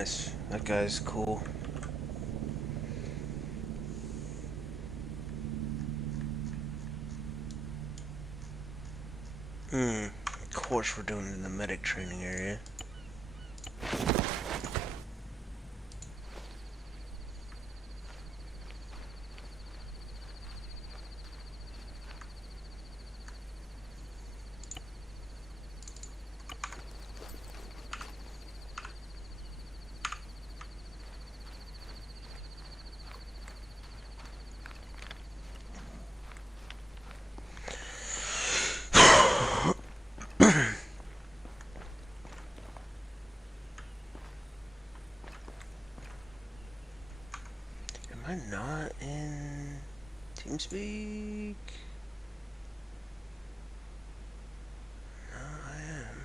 nice. That guy's cool. Of course we're doing it in the medic training area. Am I not in TeamSpeak? No, I am.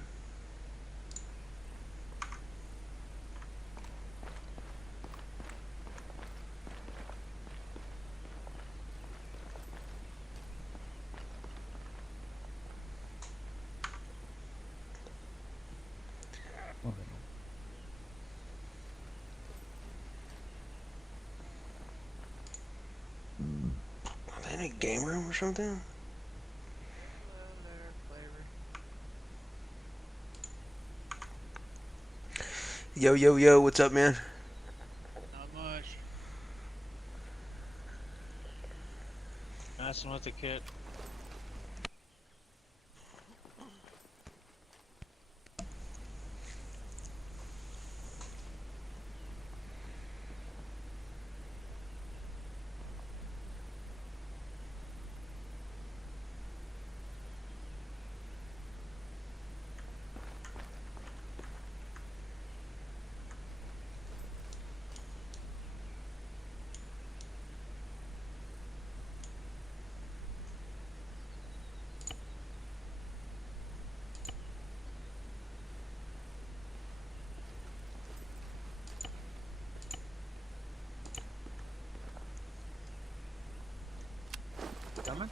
Are they in a game room or something? Yo, yo, yo, what's up, man? Not much. Messing with the kit. Coming?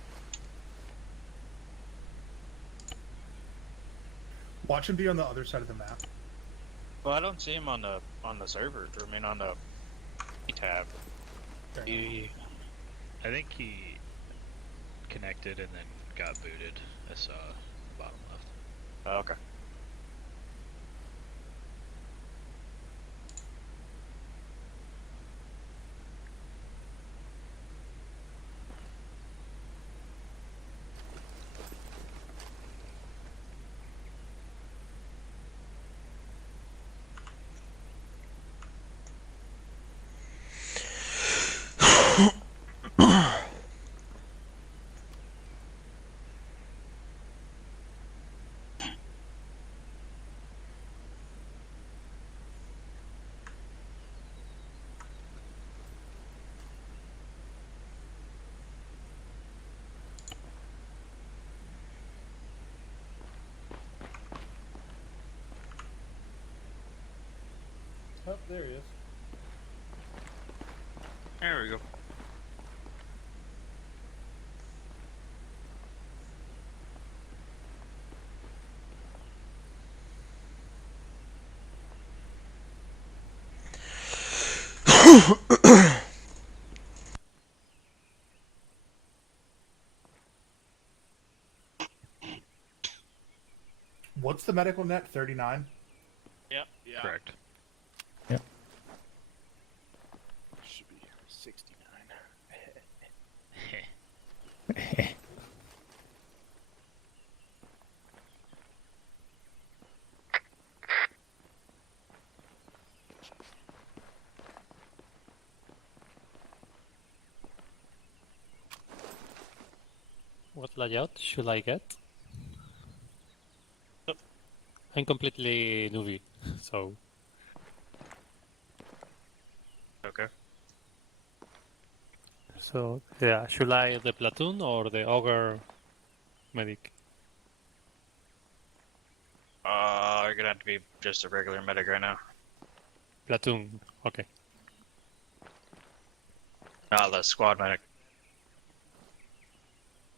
Watch him be on the other side of the map. Well, I don't see him on the server. Or, I mean, on the tab. I think he connected and then got booted. I saw bottom left. Oh, okay. Oh, there he is. There we go. What's the medical net? 39? Yep. Yeah. Correct. Should be 69. What layout should I get? Yep. I'm completely newbie, so Okay. yeah, should I the platoon or the ogre medic? You're gonna have to be just a regular medic right now. Platoon, okay. Not the squad medic.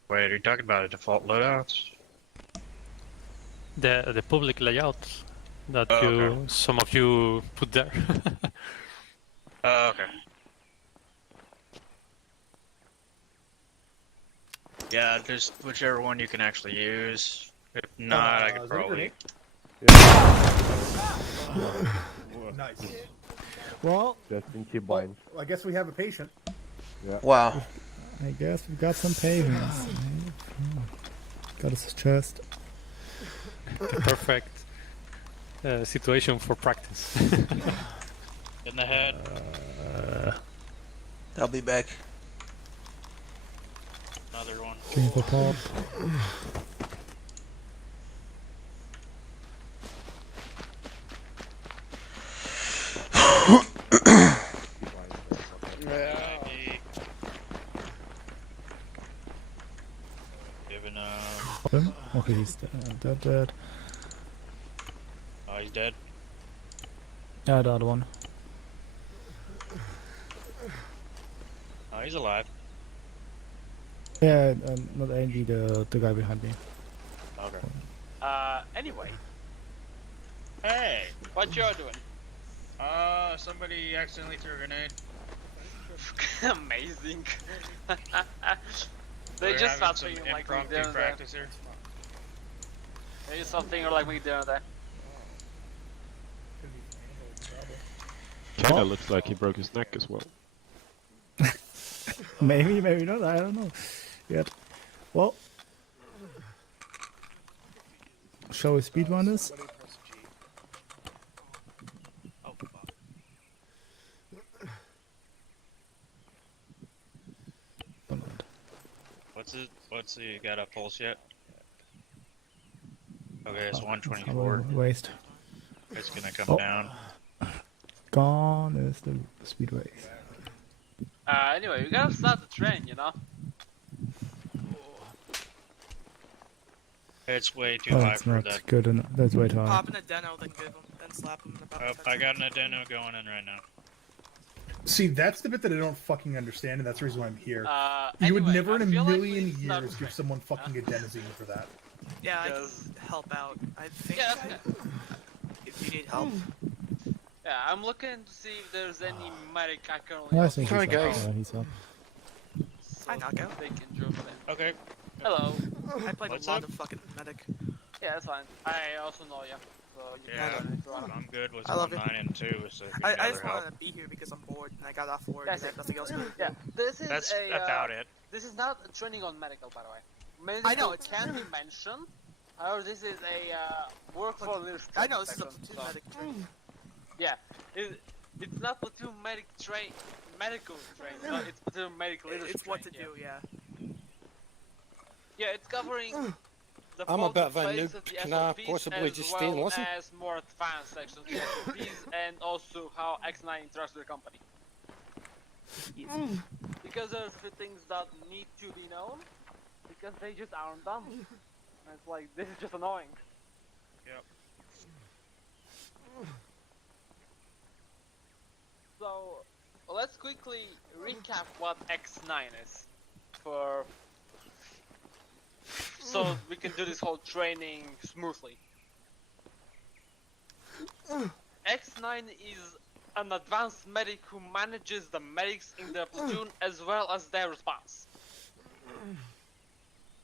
Wait, are you talking about a default loadout? The public layout. that Oh, okay. some of you put there. Okay. Yeah, just whichever one you can actually use. If not, I Is could that a probably. grenade? Nice. Well, Just in keep Well, binds. I guess we have a patient. Wow. I guess we've got some patience. Got his chest. The perfect situation for practice. In the head. I'll be back. Another one. Drink for pop. Giving Him? Okay, he's dead. Oh, he's dead. Yeah, the other one. Oh, he's alive. Yeah, not Andy, the guy behind me. Okay. Anyway, Hey! what you're doing? Somebody accidentally threw a grenade. Amazing. They We're just having start some thinking like me impromptu doing that. practice here. They just start thinking like me doing that. Kinda looks like he broke his neck as well. Maybe, maybe not, I don't know. Yet. Well. Shall we speedrun this? What's it? Got a pulse yet? Okay, it's 124. Waste. It's gonna come down. Gone is the speed race. Anyway, we gotta start the train, you know? It's way too Oh, high it's for not that. good enough. That's way too high. Pop an adeno, then give him, then slap him in the back. Oh, I got an addeno going in right now. See, that's the bit that I don't fucking understand, and that's the reason why I'm here. You Anyway, would never in I a feel like million we start years the give train. someone fucking adenosine for that. Yeah, I Because- can help out. I think Yeah, that's good. if you need help. Yeah, I'm looking to see if there's any medic I currently I think Hi, he's guys. up. Yeah, he's up. so Hi, Knockout. they can jump in. Okay. Hello. I played What's a lot up? of fucking medic. Yeah, that's fine. I also know you. So you Yeah, can join if you want. I'm good with I love it. 9 and 2, so if you I need just other help. wanted to be here because I'm bored and I got off work That's and I have nothing else to do. Yeah, this is That's a, about it. This is not a training on medical, by the way. Medical I know, it's- can be mentioned. However, this is a work for leadership. I know, this is a section, platoon so- medic training. Yeah, it's not platoon medic medical training. No, it's platoon medic leadership. It's what to training, do, yeah. Yeah, it's covering the I'm a both bit of a phase noob. of the Can I SOPs possibly as just stay and well listen? as more advanced sections of the SOPs and also how X9 interacts with the company. Because there's a few things that need to be known, because they just aren't done. And it's like, this is just annoying. Yep. So, let's quickly recap what X9 is, so we can do this whole training smoothly. X9 is an advanced medic who manages the medics in their platoon as well as their response.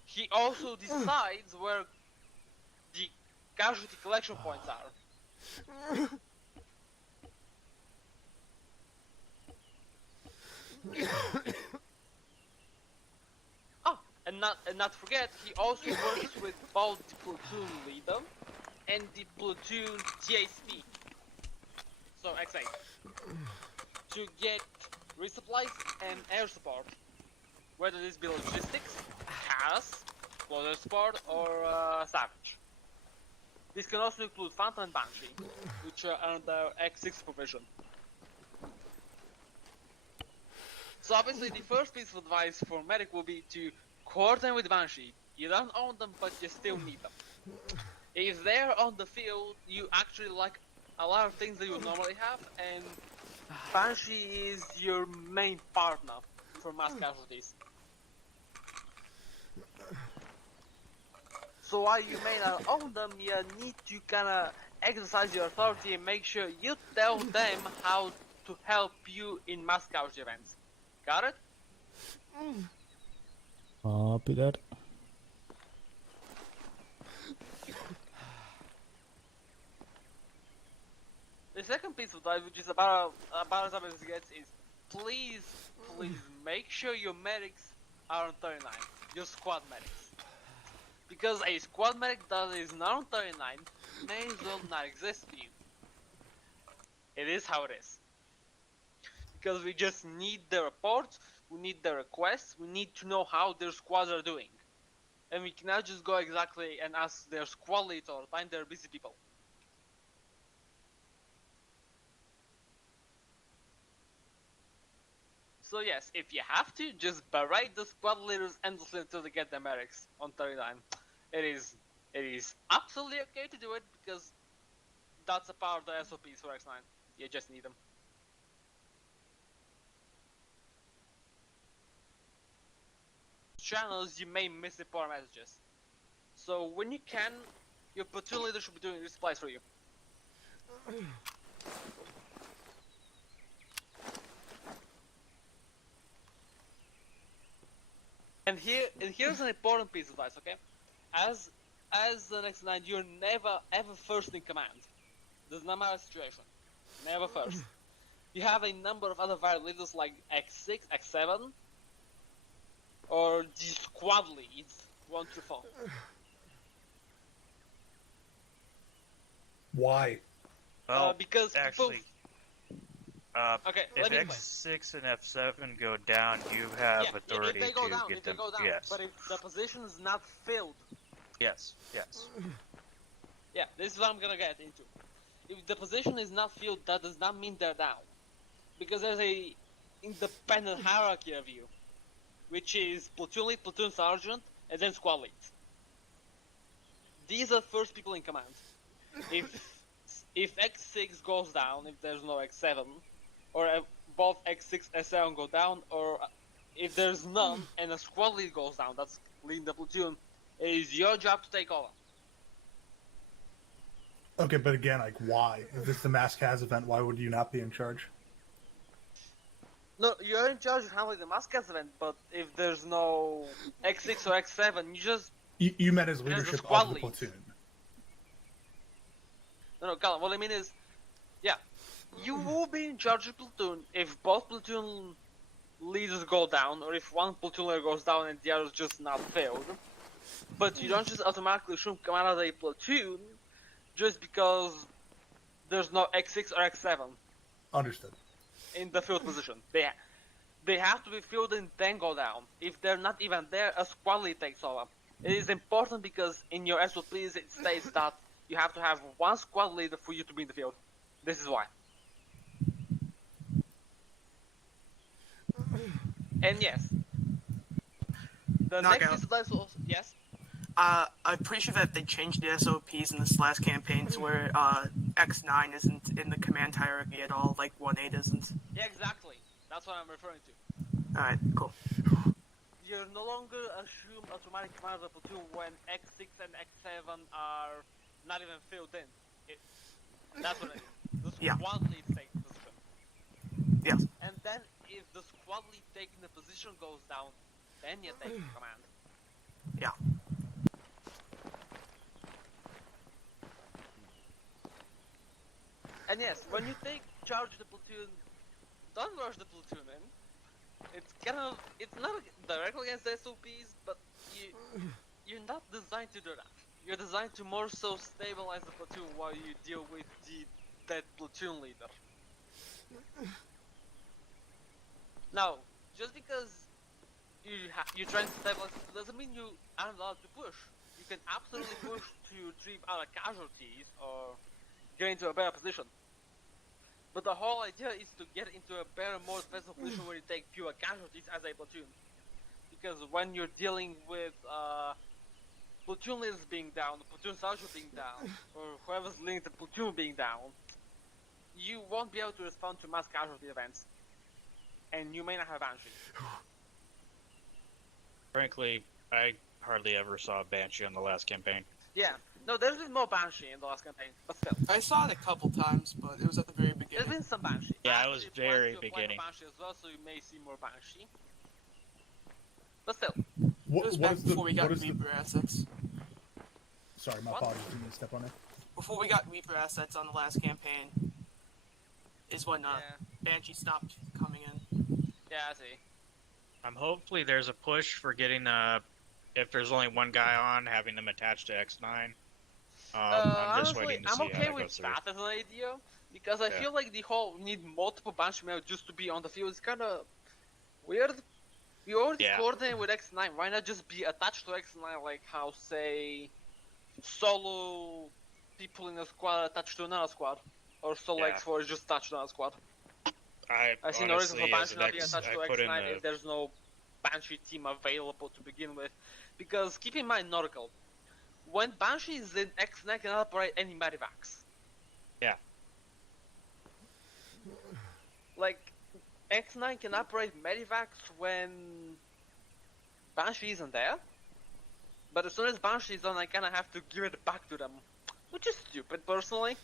He also decides where the casualty collection points are. And not forget, he also works with both the platoon leader and the platoon TASP, so X8, to get resupplies and air support, whether this be logistics, CAS, closer support, or Savage. This can also include Phantom and Banshee, which are under X6 supervision. So obviously the first piece of advice for medic will be to coordinate with Banshee. You don't own them, but you still need them. If they're on the field, you actually like a lot of things that you would normally have, and Banshee is your main partner for mass casualties. So while you may not own them, you need to kinda exercise your authority and make sure you tell them how to help you in mass casualty events. Got it? Copy that. The second piece of advice, which is about as obvious as it gets, is please make sure your medics are on 39. Your squad medics. Because a squad medic that is not on 39 may as well not exist for you. It is how it is. Because we just need the reports, we need the requests, we need to know how their squads are doing. And we cannot just go exactly and ask their squad leads all the time, they're busy people. So yes, if you have to, just berate the squad leaders endlessly until they get their medics on 39. It is absolutely okay to do it because that's a part of the SOPs for X9. You just need them. Channels, you may miss important messages. So when you can, your platoon leader should be doing replies for you. And here's an important piece of advice, okay? As the next 9, you're never ever first in command. Does not matter the situation. Never first. You have a number of other varied leaders like X6, X7, or the squad leads 1 through 4. Why? Well, because actually, okay, if let me X6 and F7 go down, you have authority if they go to down, get if they them. go down. Yes. But if the position is not filled, Yes. Yes. yeah, this is what I'm gonna get into. If the position is not filled, that does not mean they're down, because there's a independent hierarchy of you, which is platoon lead, platoon sergeant, and then squad leads. These are first people in command. If X6 goes down, if there's no X7, or both X6 and X7 go down, or if there's none and a squad lead goes down, that's leading the platoon, it is your job to take over. Okay, but again, like, why? If it's the mass CAS event, why would you not be in charge? No, you're in charge of handling the Mascas event, but if there's no X6 or X7, you just... You meant as There's the leadership squad of the leads. platoon. No, Colin, what I mean is... Yeah, you will be in charge of platoon if both platoon leaders go down, or if one platoon leader goes down and the other's just not filled. But you don't just automatically assume command of a platoon just because there's no X6 or X7 Understood. in the field position. They have to be filled and then go down. If they're not even there, a squad lead takes over. It is important because in your SOPs it states that you have to have one squad leader for you to be in the field. This is why. And yes, the next Knockout. piece of advice was yes. I'm pretty sure that they changed the SOPs in this last campaign to where X9 isn't in the command hierarchy at all, like 1.8 isn't. Yeah, exactly. That's what I'm referring to. Alright, cool. You're no longer assumed automatic command of the platoon when X6 and X7 are not even filled in. That's what it is. The Yeah. squad lead takes the position. Yes. And then if the squad lead taking the position goes down, then you take the command. Yeah. And yes, when you take charge of the platoon, don't rush the platoon in. It's not directly against the SOPs, but you're not designed to do that. You're designed to more so stabilize the platoon while you deal with that platoon leader. Now, just because you're trying to stabilize it doesn't mean you aren't allowed to push. You can absolutely push to retrieve other casualties or get into a better position. But the whole idea is to get into a better, more defensive position where you take fewer casualties as a platoon. Because when you're dealing with platoon leaders being down, the platoon sergeant being down, or whoever's leading the platoon being down, you won't be able to respond to mass casualty events. And you may not have Banshee. Frankly, I hardly ever saw Banshee on the last campaign. Yeah. No, there's been more Banshee in the last campaign, but still. I saw it a couple times, but it was at the very There's beginning. been some Banshee. Yeah, it was Actually, plan very to apply for beginning. Banshee as well, so you may see more Banshee. But still. It was What back is the before we got what is the Reaper assets. sorry, my What? apologies, didn't mean to step on it. Before we got Reaper assets on the last campaign, is when Yeah. Banshee stopped coming in. Yeah, I see. Hopefully there's a push for getting if there's only one guy on, having them attached to X9. I'm just Honestly, waiting to I'm see okay how that with goes through. that as an idea, because I Yeah. feel like the whole need multiple Banshee males just to be on the field is kind of weird. We already Yeah. coordinate with X9, why not just be attached to X9 like how, say, solo people in a squad are attached to another squad? Or solo Yeah. X4 is just attached to another squad? I I see no reason for honestly, as Banshee an not being X, attached I to put in X9 the if there's no Banshee team available to begin with. Because keep in mind, Nautical, when Banshee is in X9 can operate any Medivacs. Yeah. Like, X9 can operate Medivacs when Banshee isn't there. But as soon as Banshee is on, I kinda have to give it back to them. Which is stupid, personally.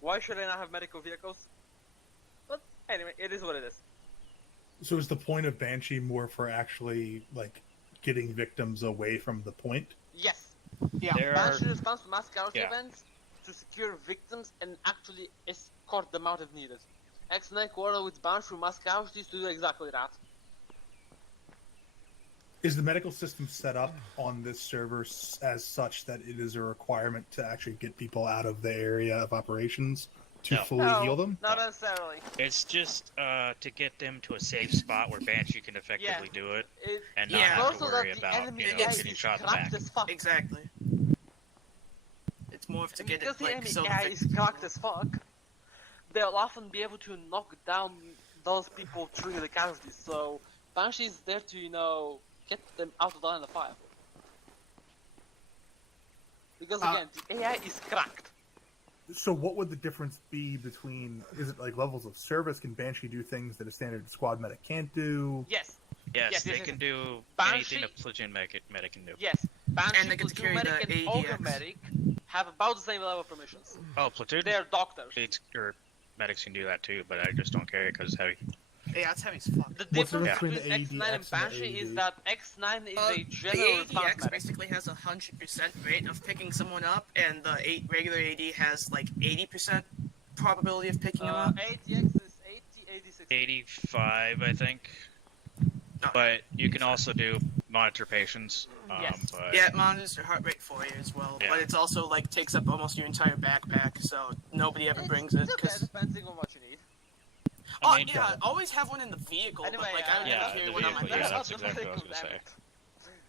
Why should I not have medical vehicles? But anyway, it is what it is. So is the point of Banshee more for actually like getting victims away from the point? Yes. Yeah. there are Banshee responds to mass casualty Yeah. events to secure victims and actually escort them out if needed. X9 coordinated with Banshee mass casualties to do exactly that. Is the medical system set up on this server as such that it is a requirement to actually get people out of the area of operations to No. fully heal them? Not necessarily. It's just to get them to a safe spot where Banshee can effectively do it, and not Yeah. have also to worry that the about enemy getting AI is shot in the cracked back. as fuck. Exactly. It's more to And get because it the like enemy so. AI is cracked as fuck, they'll often be able to knock down those people through the casualties. So Banshee is there to, get them out of the line of fire. Because again, the AI is cracked. So what would the difference be between, is it like levels of service? Can Banshee do things that a standard squad medic can't do? Yes, Yes, Yes, they yes, can yes. do Banshee- anything a platoon medic can do. yes. Banshee, And they get to Platoon carry Medic, the and Ogre ADX. Medic have about the same level of permissions. Oh, platoon They're doctors. or medics can do that too, but I just don't carry it because it's heavy. Yeah, it's heavy as fuck. The What's the difference difference between between X9 and ADX and Banshee is AD? that X9 is a The general response ADX medic. basically has 100% rate of picking someone up, and the regular AD has like 80% probability of picking him up. ADX is 80, 86. 85, I think. No. But you can also do monitor patients. Yes. But Yeah, it monitors your heart rate for you as well, Yeah. but it's also like takes up almost your entire backpack, so nobody ever brings it. It's okay, 'Cause- depending on what you need. Oh I mean, yeah, always have one in the vehicle, Anyway, but like I don't yeah, carry the one on my vehicle, yeah, desk. that's exactly what I was gonna say.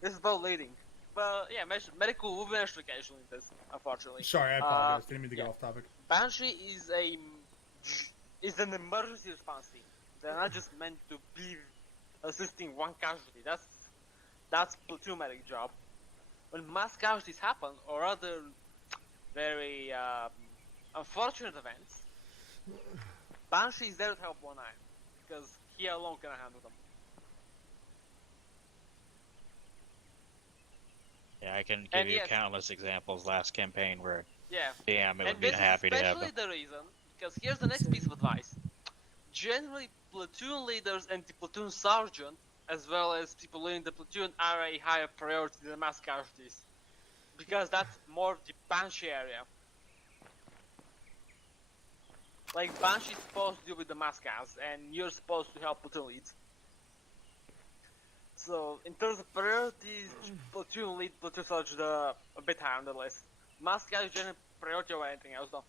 This is about leading. But yeah, medical will be mentioned occasionally in this, unfortunately. Sorry, I apologize. Didn't mean to get yeah. off topic. Banshee is an emergency response team. They're not just meant to be assisting one casualty. That's platoon medic job. When mass casualties happen or other very unfortunate events, Banshee is there to help one eye because he alone can handle them. Yeah, I can give And you yes. countless examples last campaign where, Yeah. damn, it And would be this happy is to have especially them. the reason, because here's the next piece of advice. Generally, platoon leaders and the platoon sergeant, as well as people leading the platoon, are a higher priority than mass casualties. Because that's more of the Banshee area. Like, Banshee's supposed to deal with the mass cas, and you're supposed to help platoon leads. So, in terms of priorities, platoon lead, platoon sergeant are a bit higher on the list. Mass cas is generally priority over anything else though.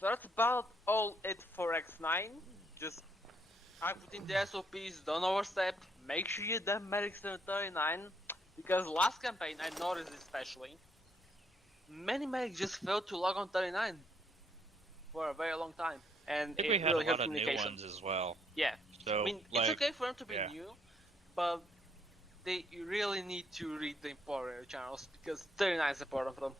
So that's about all it for X9. Just I put in the SOPs, don't overstep, make sure you damn medics turn 39, because last campaign I noticed especially, many medics just failed to log on 39 for a very long time, and I think it we had really a hurt lot of new communication. ones as well. Yeah, So, I mean, like, it's okay for them to be yeah. new, but they really need to read the important channels, because 39 is important for them.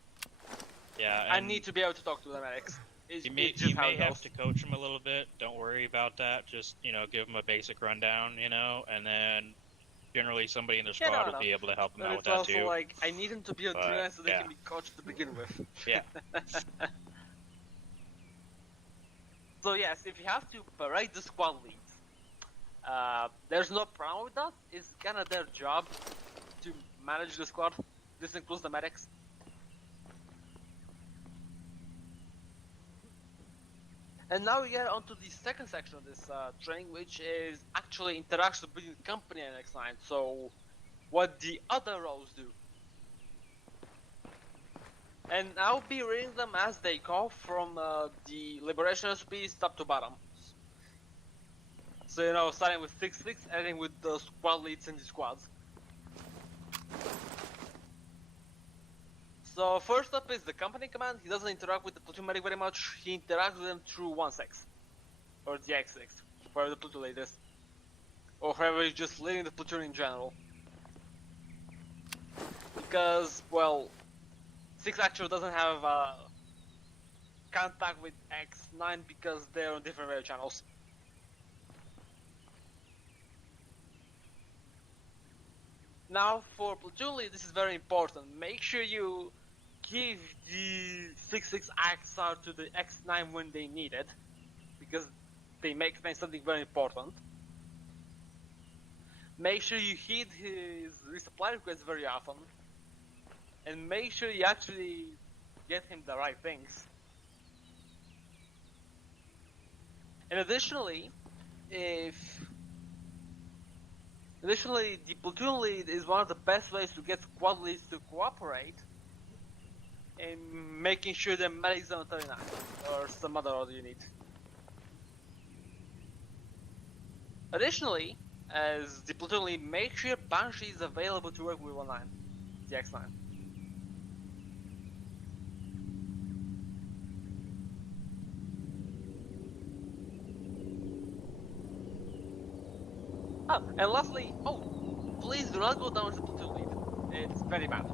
Yeah, I and need to be able to talk to the medics. It's, you may, it's just you how may it have goes. to coach them a little bit. Don't worry about that. Just, give them a basic rundown, and then Generally, somebody in the Yeah, no, squad no. will be able to help them But out it's with that also too. like, I need him to be a But, guy so they yeah. can be coached to begin with. Yeah. So yes, if you have to berate the squad leads, there's no problem with that. It's kind of their job to manage the squad. This includes the medics. And now we get onto the second section of this training, which is actually interaction between the company and X9. So, what the other roles do. And I'll be reading them as they go from the Liberation SPs top to bottom. So, you know, starting with 6-6, ending with the squad leads and the squads. So first up is the company command. He doesn't interact with the platoon medic very much. He interacts with them through 1-6 or the X6, wherever the platoon lead is, or whoever is just leading the platoon in general. Because, well, 6 actually doesn't have contact with X9 because they're on different radio channels. Now for platoon lead, this is very important. Make sure you give the 6-6 XR to the X9 when they need it, because they may explain something very important. Make sure you heed his resupply requests very often, and make sure you actually get him the right things. And additionally, the platoon lead is one of the best ways to get squad leads to cooperate in making sure the medics on 39 or some other order you need. Additionally, as the platoon lead, make sure Banshee is available to work with 19, the X9. Oh, and lastly, please do not go down with the platoon lead. It's very bad.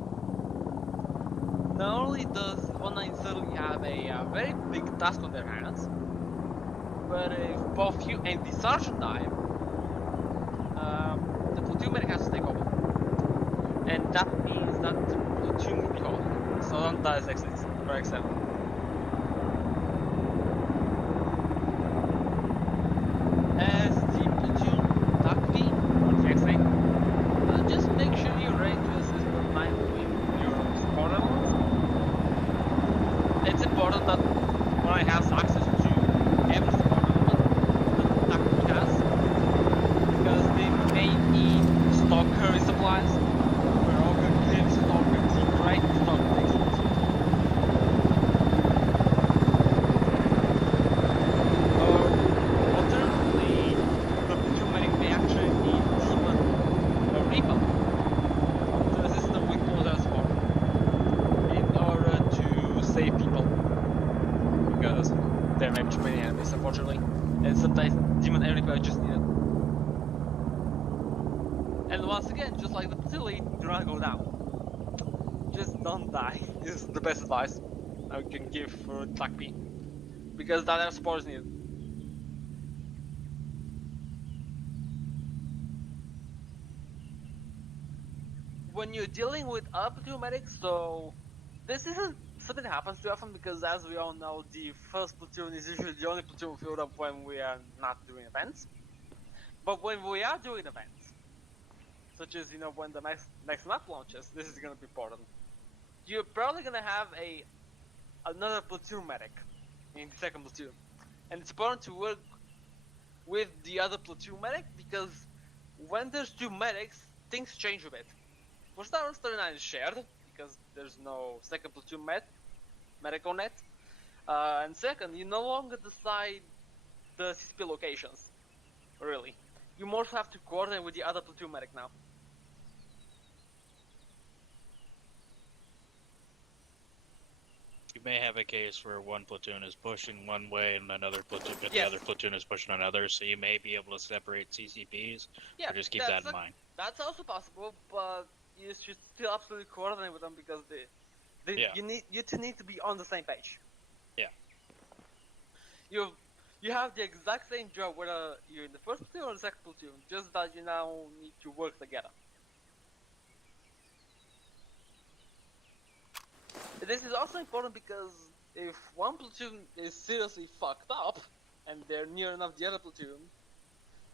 Not only does 19 have a very big task on their hands, but if both you and the sergeant die, the platoon medic has to take over. And that means that the platoon will be called. So don't die as X6 or X7. As the platoon TACV or the X8, just make sure you're ready to assist with 9 with your support elements. It's important that when I have access to every support element that TACV has, because they may need stalker resupplies. We're all going to give stalker the right stalker takes it. Alternatively, the platoon medic may actually need demon or reaper to assist them with close air support in order to save people, because there may be too many enemies, unfortunately, and sometimes demon and reaper are just needed. And once again, just like the platoon lead, do not go down. Just don't die. This is the best advice I can give for TACP, because that air support is needed. When you're dealing with other platoon medics, so this isn't something that happens too often, because as we all know, the first platoon is usually the only platoon filled up when we are not doing events. But when we are doing events, such as, you know, when the next map launches, this is going to be important. You're probably going to have another platoon medic in the second platoon, and it's important to work with the other platoon medic, because when there's two medics, things change a bit. For starters, 39 is shared, because there's no second platoon medic on it. And second, you no longer decide the CCP locations, really. You more have to coordinate with the other platoon medic now. You may have a case where one platoon is pushing one way and another platoon, but Yes. the other platoon is pushing another, so you may be able to separate CCPs. Yeah, Or just keep that in mind. That's also possible, but you should still absolutely coordinate with them, because Yeah. you two need to be on the same page. Yeah. You have the exact same job whether you're in the first platoon or the second platoon, just that you now need to work together. This is also important because if one platoon is seriously fucked up and they're near enough the other platoon,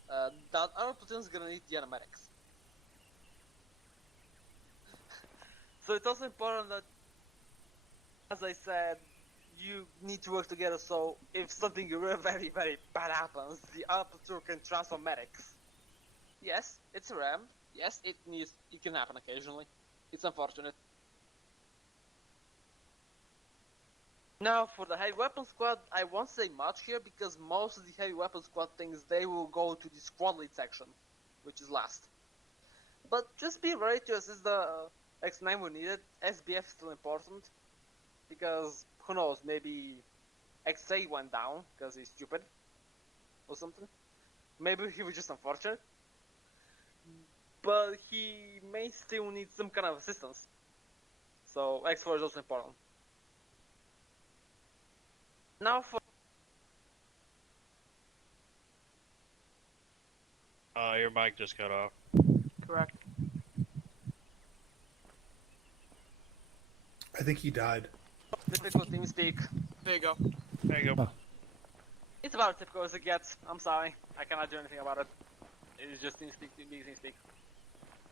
that other platoon is gonna need the other medics. So it's also important that, as I said, you need to work together, so if something really very, very bad happens, the other platoon can transfer medics. Yes, it's a RAM. Yes, it can happen occasionally. It's unfortunate. Now, for the heavy weapon squad, I won't say much here because most of the heavy weapon squad things, they will go to the squad lead section, which is last. But just be ready to assist the X9 when needed. SBF is still important because who knows, maybe XA went down because he's stupid or something. Maybe he was just unfortunate. But he may still need some kind of assistance. So X4 is also important. Now for Your mic just cut off. correct. I think he died. Typical team speak. There you go. There you go. It's about as typical as it gets. I'm sorry. I cannot do anything about it. It is just team speak, team speak.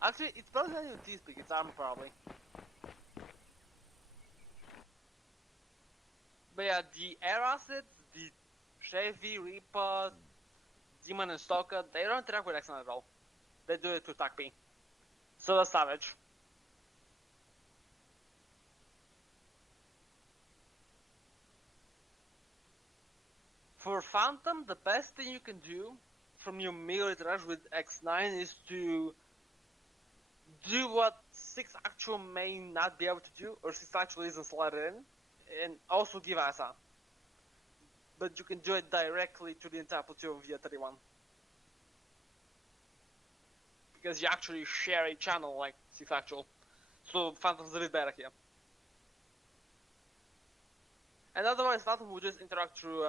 Actually, it's probably not even team speak, it's ARM probably. But yeah, the Air Acid, the Chevy, Reaper, Demon and Stalker, they don't interact with X9 at all. They do it to TAC-P. So does Savage. For Phantom, the best thing you can do from your melee interaction with X9 is to do what 6 actual may not be able to do, or 6 actually isn't slotted in, and also give ASA. But you can do it directly to the entire platoon via 31. Because you actually share a channel like 6 actual. So Phantom's a bit better here. And otherwise Phantom will just interact through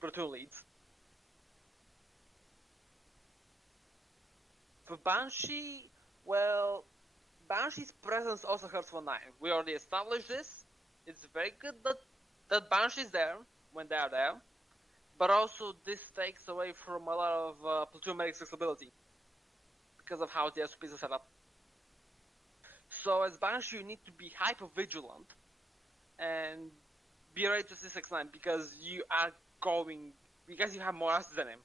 platoon leads. For Banshee, well, Banshee's presence also hurts 1-9. We already established this. It's very good that Banshee's there when they are there, but also this takes away from a lot of platoon medic flexibility because of how the SOPs are set up. So as Banshee, you need to be hyper vigilant and be ready to see 6-9 because you have more assets than him.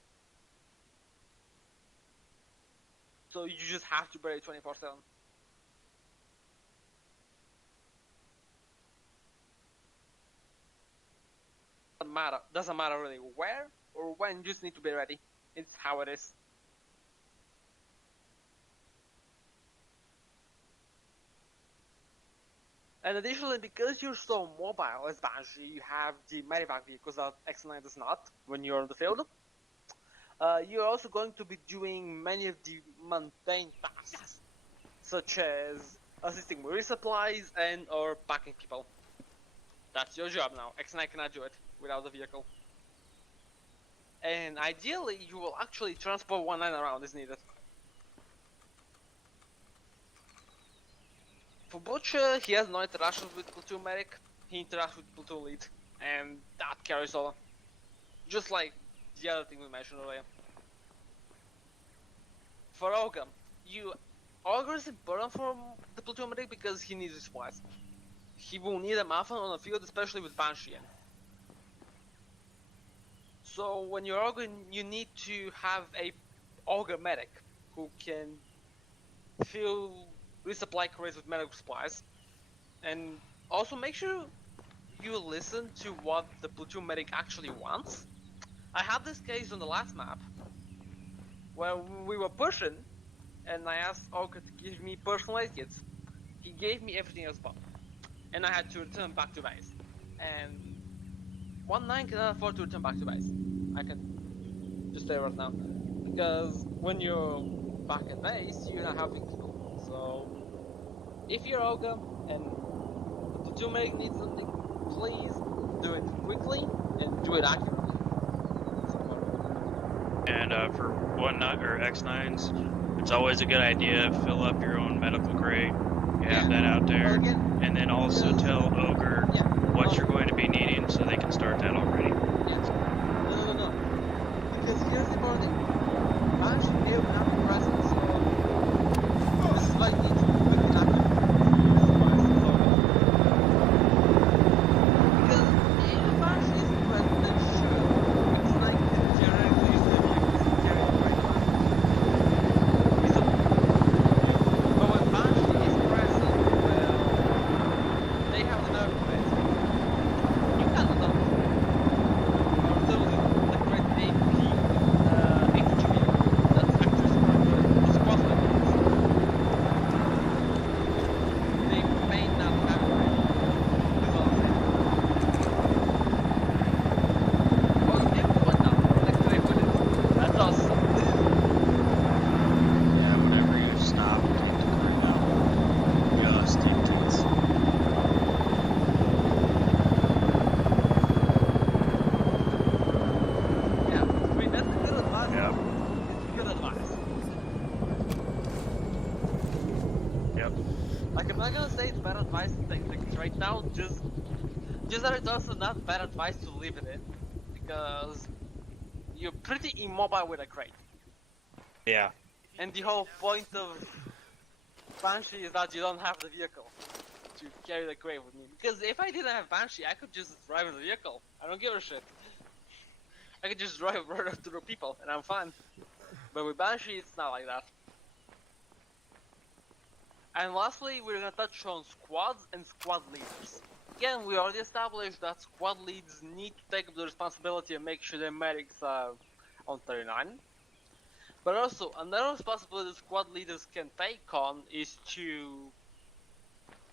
So you just have to be ready 24/7. Doesn't matter really where or when, you just need to be ready. It's how it is. And additionally, because you're so mobile as Banshee, you have the medevac vehicles that X9 does not when you're on the field. You're also going to be doing many of the mundane tasks, such as assisting with resupplies and or packing people. That's your job now. X9 cannot do it without the vehicle. And ideally, you will actually transport 1-9 around as needed. For Butcher, he has no interactions with Platoon Medic, he interacts with Platoon Lead, and that carries over. Just like the other thing we mentioned earlier. For Ogre, Ogre is important for the Platoon Medic because he needs supplies. He will need them often on the field, especially with Banshee. So when you're Ogre, you need to have a Ogre Medic who can fill resupply crates with medical supplies, and also make sure you listen to what the Platoon Medic actually wants. I had this case on the last map where we were pushing and I asked Ogre to give me personal aid kits. He gave me everything else but, and I had to return back to base. And 1-9 cannot afford to return back to base. I can just say right now, because when you're back at base, you're not helping people. So if you're Ogre and the Platoon Medic needs something, please do it quickly and do it accurately. And for X9s, it's always a good idea to fill up your own medical crate. You have that out there. Again, And then also tell Ogre yeah. what you're going to be needing so they can start that already. No. Because here's the important thing. Banshee gave an active presence, so this is why you need to pick an active. Because if Banshee is present, then sure, it's like theoretically you can carry it right now. But when Banshee is present, well, they have the nerve base. You cannot know. Yeah, whenever you stop, take the crate out. Just take tickets. Yeah, I mean that's good advice. Yep. It's good advice. Yep. Like I'm not gonna say it's bad advice to take tickets right now, just that it's also not bad advice to leave it in. Because you're pretty immobile with a crate. Yeah. And the whole point of Banshee is that you don't have the vehicle to carry the crate with me. Because if I didn't have Banshee, I could just drive in the vehicle. I don't give a shit. I could just drive right up to the people and I'm fine. But with Banshee, it's not like that. And lastly, we're gonna touch on squads and squad leaders. Again, we already established that squad leads need to take up the responsibility and make sure their medics are on 39. But also, another responsibility squad leaders can take on is to,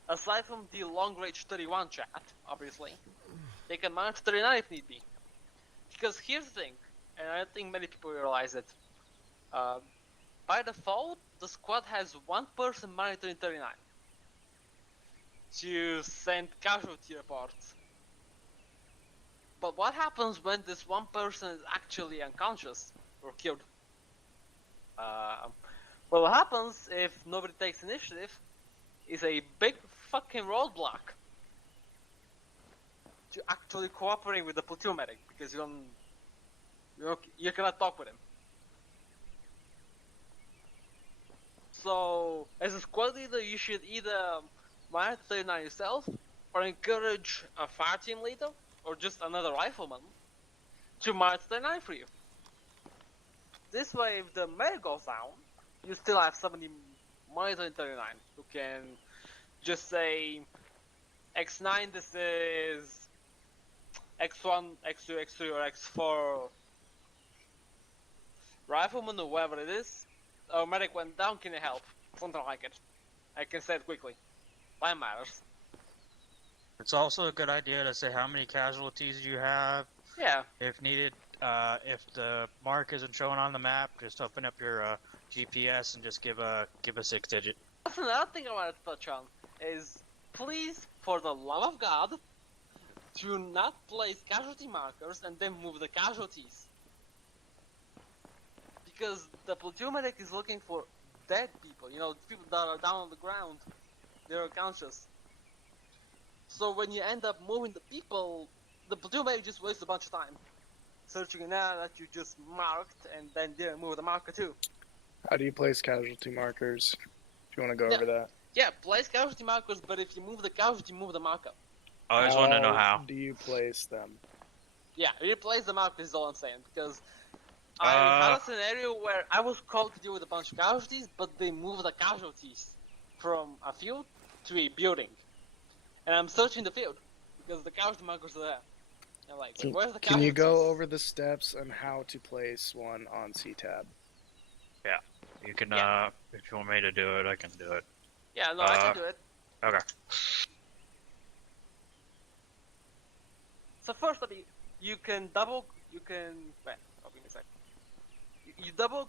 aside from the long-range 31 chat, obviously, they can manage 39 if need be. Because here's the thing, and I don't think many people realize it. By default, the squad has one person monitoring 39 to send casualty reports. But what happens when this one person is actually unconscious or killed? Well, what happens if nobody takes initiative is a big fucking roadblock to actually cooperating with the platoon medic because you cannot talk with him. So, as a squad leader, you should either monitor 39 yourself or encourage a fire team leader or just another rifleman to monitor 39 for you. This way, if the medic goes down, you still have somebody monitoring 39 who can just say, X9, this is X1, X2, X3, or X4 rifleman or whatever it is. Our medic went down, can you help? Something like it. I can say it quickly. Time matters. It's also a good idea to say how many casualties you have. Yeah. If needed, if the mark isn't showing on the map, just open up your GPS and just give a 6-digit. That's another thing I want to touch on is, please, for the love of God, do not place casualty markers and then move the casualties. Because the platoon medic is looking for dead people, you know, people that are down on the ground, they're unconscious. So when you end up moving the people, the platoon medic just wastes a bunch of time searching an area that you just marked and then didn't move the marker too. How do you place casualty markers? If you want to go over that. Yeah, place casualty markers, but if you move the casualty, move the marker. I always want to know how. Do you place them? Yeah, replace the markers is all I'm saying, because I had a scenario where I was called to deal with a bunch of casualties, but they moved the casualties from a field to a building. And I'm searching the field, because the casualty markers are there. And like, where's the casualties? Can you go over the steps on how to place one on C-Tab? Yeah, you can, if you want me to do it, I can do it. Yeah, no, I can do it. Okay. So first, wait, you double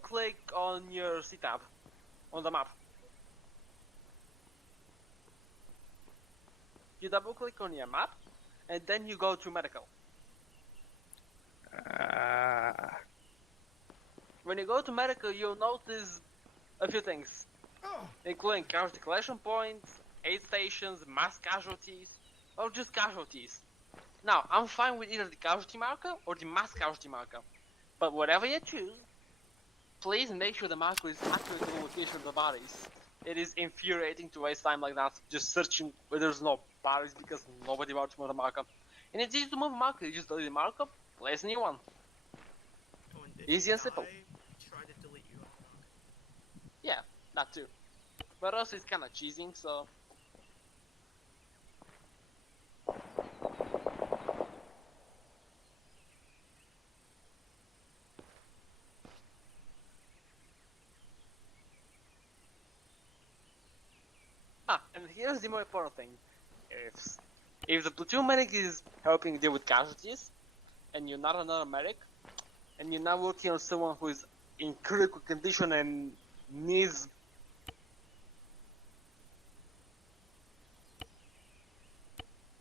click on your C-Tab, on the map. You double click on your map, and then you go to medical. when you go to medical, you'll notice a few things, including casualty collection points, aid stations, mass casualties, or just casualties. Now, I'm fine with either the casualty marker or the mass casualty marker, but whatever you choose, please make sure the marker is accurate to the location of the bodies. It is infuriating to waste time like that, just searching where there's no bodies because nobody wants to move the marker. And it's easy to move a marker, you just delete the marker, place a new one. Easy and simple. Try to delete you. Yeah, that too. But also it's kinda cheesing, so... And here's the more important thing. If the platoon medic is helping deal with casualties, and you're not another medic, and you're not working on someone who is in critical condition and needs...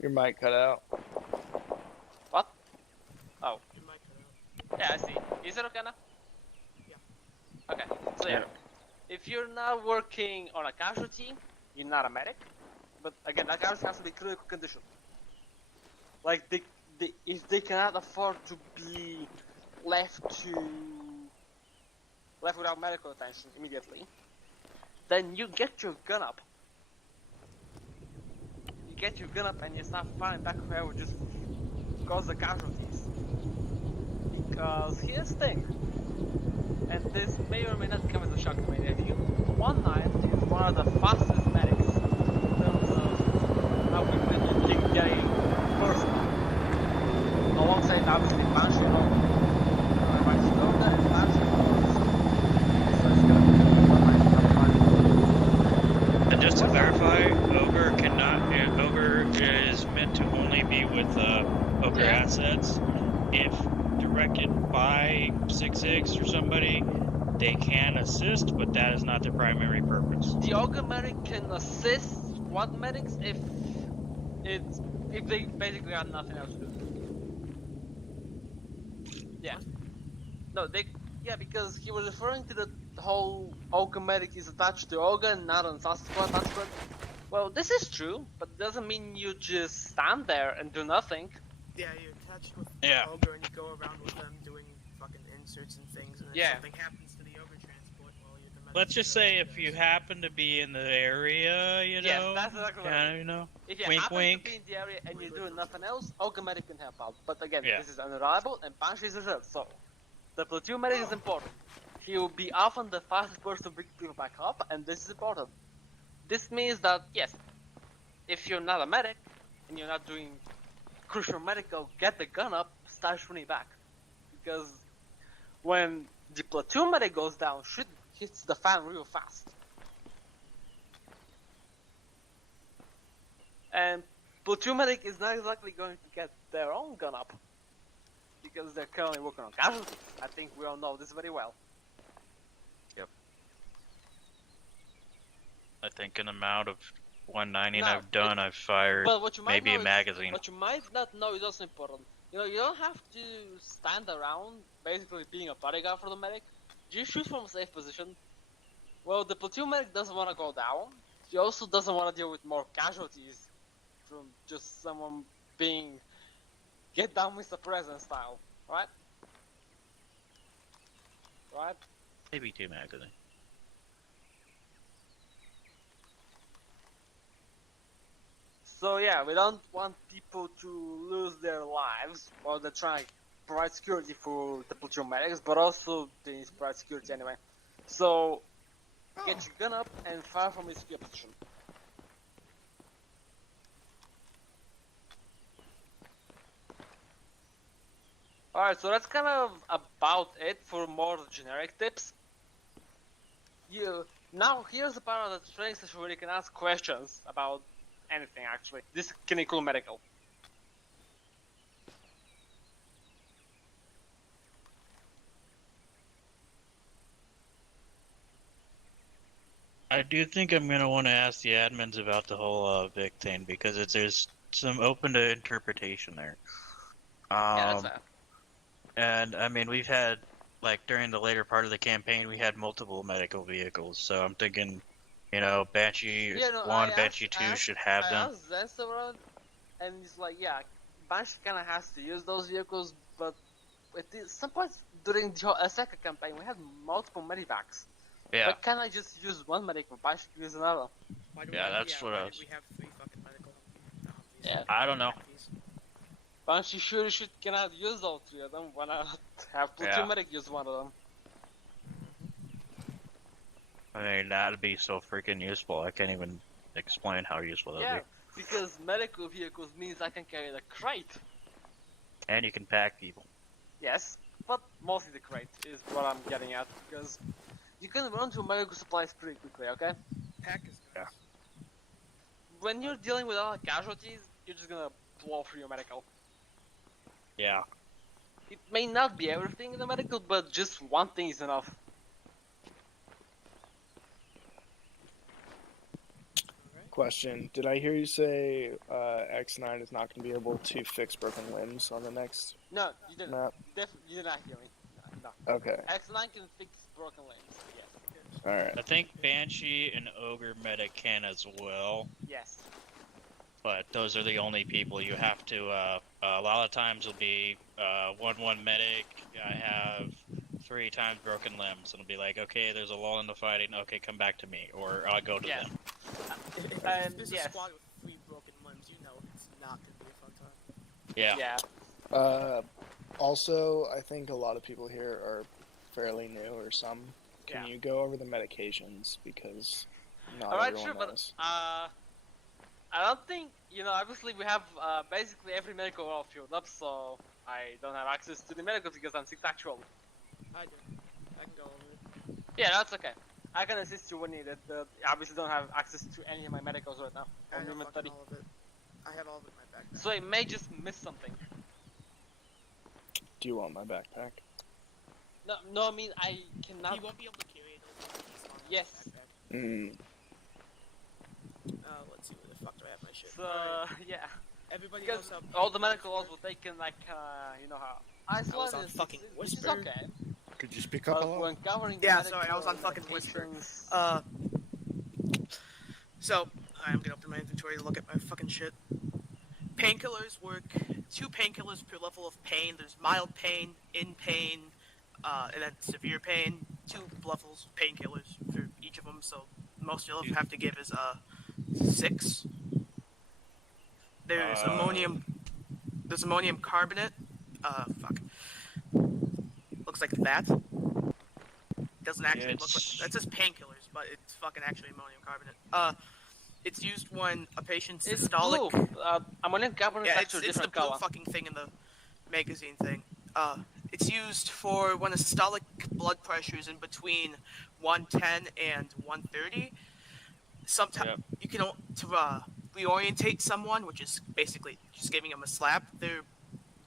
Your mic cut out. What? Oh. Your mic cut out. Yeah, I see. Is it okay now? Yeah. Okay, so yeah. If you're not working on a casualty, you're not a medic. But again, that casualty has to be critical condition. Like, if they cannot afford to be left without medical attention immediately, then you get your gun up. You get your gun up and you start firing back whoever just cause the casualties. Because here's the thing, and this may or may not come as a shock to many of you, 1-9 is one of the fastest medics in terms of how quickly you can get a person. Alongside obviously Banshee and all. And Banshee so it's gonna be And just to clarify, Ogre is meant to only be with Ogre assets. If directed by 6-6 or somebody, they can assist, but that is not their primary purpose. The Ogre medic can assist what medics if they basically have nothing else to do. Yeah. No, because he was referring to the whole Ogre medic is attached to Ogre and not on subsequent attachment. Well, this is true, but it doesn't mean you just stand there and do nothing. Yeah, you're attached with Yeah. Ogre and you go around with them doing fucking inserts and things, and then something happens to the Ogre transport while you're the medic. Let's just say if you happen to be in the area, you know, Yes, that's exactly what I mean. you know, If you wink, happen wink. to be in the area and you're doing nothing else, Ogre medic can help out. But again, Yeah. this is unreliable and Banshee is reserved, so the platoon medic is important. He will be often the fastest person to bring people back up, and this is important. This means that, yes, if you're not a medic, and you're not doing crucial medical, get the gun up, start shooting back. Because when the platoon medic goes down, shit hits the fan real fast. And platoon medic is not exactly going to get their own gun up. Because they're currently working on casualties. I think we all know this very well. I think an amount of 190 No, I've done, I've fired But what you might maybe know a is- magazine. What you might not know is also important. You know, you don't have to stand around basically being a bodyguard for the medic. You shoot from a safe position. Well, the platoon medic doesn't want to go down. He also doesn't want to deal with more casualties from just someone being get down with the president style, right? Right? Maybe 2 magazine. So yeah, we don't want people to lose their lives while they're trying to provide security for the platoon medics, but also they need to provide security anyway. So get your gun up and fire from a secure position. Alright, so that's kind of about it for more generic tips. Now here's the part of the training session where you can ask questions about anything actually. This can include medical. I do think I'm going to want to ask the admins about the whole Vic thing, because there's some open to interpretation there. Yeah, that's fair. And I mean, we've had like during the later part of the campaign, we had multiple medical vehicles. So I'm thinking, you know, Banshee Yeah, no, 1, Banshee 2 should have I them. asked Zen around, and he's like, yeah, Banshee kind of has to use those vehicles, but at some point during the whole ASRock campaign, we had multiple medivacs. Yeah. But can I just use one medic, but Banshee can use another? Why do Yeah, that's what why I did was. we have 3 fucking medical Yeah. I don't know. Banshee sure cannot use all 3 of them. Why not have Platoon Yeah. Medic use one of them? I mean, that'd be so freaking useful. I can't even explain how useful that'd Yeah, be. because medical vehicles means I can carry the crate. And you can pack people. Yes, but mostly the crate is what I'm getting at, because you can run through medical supplies pretty quickly, okay? Pack is nice. Yeah. When you're dealing with a lot of casualties, you're just gonna blow through your medical. Yeah. It may not be everything in the medical, but just one thing is enough. Question: did I hear you say X9 is not going to be able to fix broken limbs on the next No, you didn't. map? You did not hear me. No. Okay. X9 can fix broken limbs. Yes. All right. I think Banshee and Ogre Medic can as well. Yes. But those are the only people you have to, a lot of times will be, 1-1 medic, I have 3 times broken limbs, and it'll be like, okay, there's a lull in the fighting, okay, come back to me, or I'll go to Yes. them. If there's yes. a squad with 3 broken limbs, you know it's not gonna be a fun time. Yeah. Yeah. Also, I think a lot of people here are fairly new, or some. Can Yeah. you go over the medications, because not Alright, everyone sure, but knows. I don't think, obviously we have basically every medical all filled up, so I don't have access to the medicals because I'm sick actual. I do. I can go over it. Yeah, that's okay. I can assist you when needed. I obviously don't have access to any of my medicals right now. I On have human fucking study. all of it. I have all of it in my backpack. So I may just miss something. Do you want my backpack? No, I mean I cannot. He won't be able to carry it over. It's not in my Yes. backpack. Mm. Let's see where the fuck do I have my shit. So yeah, Everybody because knows how all the medical laws will take in like how Iceland on is fucking which is Whisper. okay. Could you speak up a But little? when covering Yeah, medical sorry, I was on fucking Whisper. medications- So, I'm gonna open my inventory to look at my fucking shit. Painkillers work 2 painkillers per level of pain. There's mild pain, in pain, and then severe pain. 2 levels of painkillers for each of them, so most you'll have to give is 6. There's ammonium carbonate. Fuck. Looks like that. Doesn't actually look like that says painkillers, but it's fucking actually ammonium carbonate. It's used when a patient's It's systolic. blue. Ammonium carbonate Yeah, is it's actually a the different blue color. fucking thing in the magazine thing. It's used for when a systolic blood pressure is in between 110 and 130. Sometimes you can reorientate someone, which is basically just giving them a slap. Their